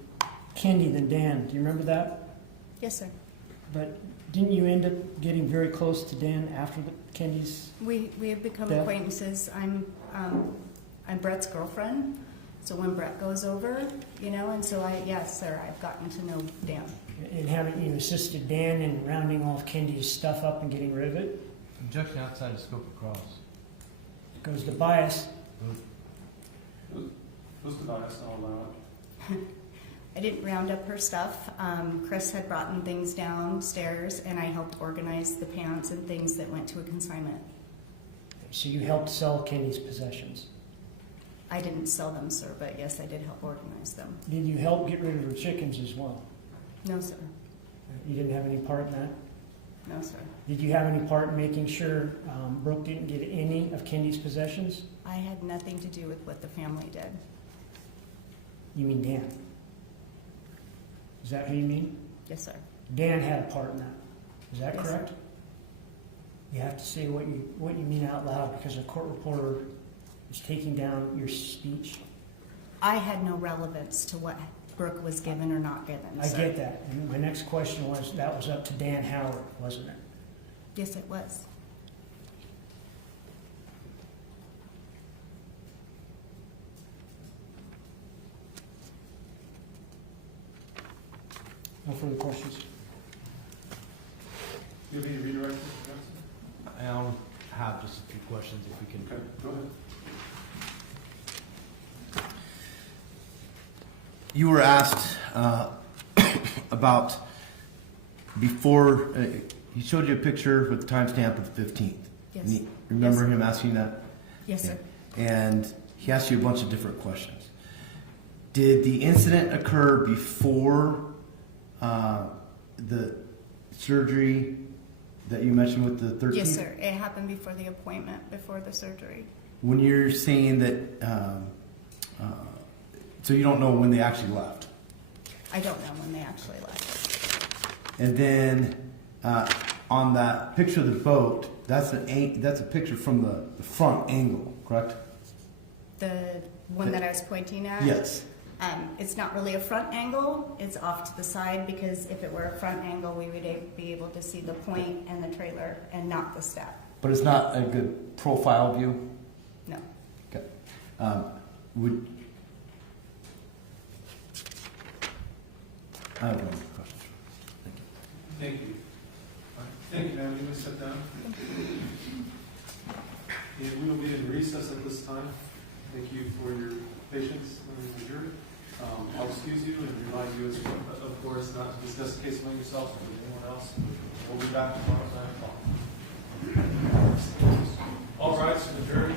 Kendy than Dan. Do you remember that? Yes, sir. But didn't you end up getting very close to Dan after Kendy's? We have become Death? acquaintances. I'm Brett's girlfriend, so when Brett goes over, and so yes, sir, I've gotten to know Dan. And haven't you assisted Dan in rounding off Kendy's stuff up and getting rid of it? Objection outside of scope of cross. Goes to bias. Who's the bias? I'll allow it. I didn't round up her stuff. Chris had brought things downstairs, and I helped organize the pants and things that went to a consignment. So you helped sell Kendy's possessions. I didn't sell them, sir, but yes, I did help organize them. Did you help get rid of her chickens as well? No, sir. You didn't have any part in that? No, sir. Did you have any part in making sure Brooke didn't get any of Kendy's possessions? I had nothing to do with what the family did. You mean Dan? Is that who you mean? Yes, sir. Dan had a part in that. Is that Yes, correct? sir. You have to say what you mean out loud because a court reporter is taking down your speech. I had no relevance to what Brooke was given or not given. I sir. get that. And my next question was, that was up to Dan Howard, wasn't it? Yes, it was. No further questions? You have any redirections, Johnson? I have just a few questions if we can. Okay, go ahead. You were asked about before, he showed you a picture with the timestamp of the 15th. Yes. And remember Yes. him asking that? Yes, sir. And he asked you a bunch of different questions. Did the incident occur before the surgery that you mentioned with the 13th? Yes, sir. It happened before the appointment, before the surgery. When you're saying that, so you don't know when they actually left? I don't know when they actually left. And then on that picture of the boat, that's a picture from the front angle, correct? The one that I was pointing at? Yes. It's not really a front angle. It's off to the side because if it were a front angle, we would be able to see the point and the trailer and not the step. But it's not a good profile view? No. Okay. I have no more questions. Thank you. Thank you. All right. Thank you, ma'am. You may sit down. And we will be in recess at this time. Thank you for your patience in the jury. I'll excuse you and remind you, of course, not to discuss the case among yourselves or with anyone else. We'll be back tomorrow at 9 o'clock. All rise for the jury.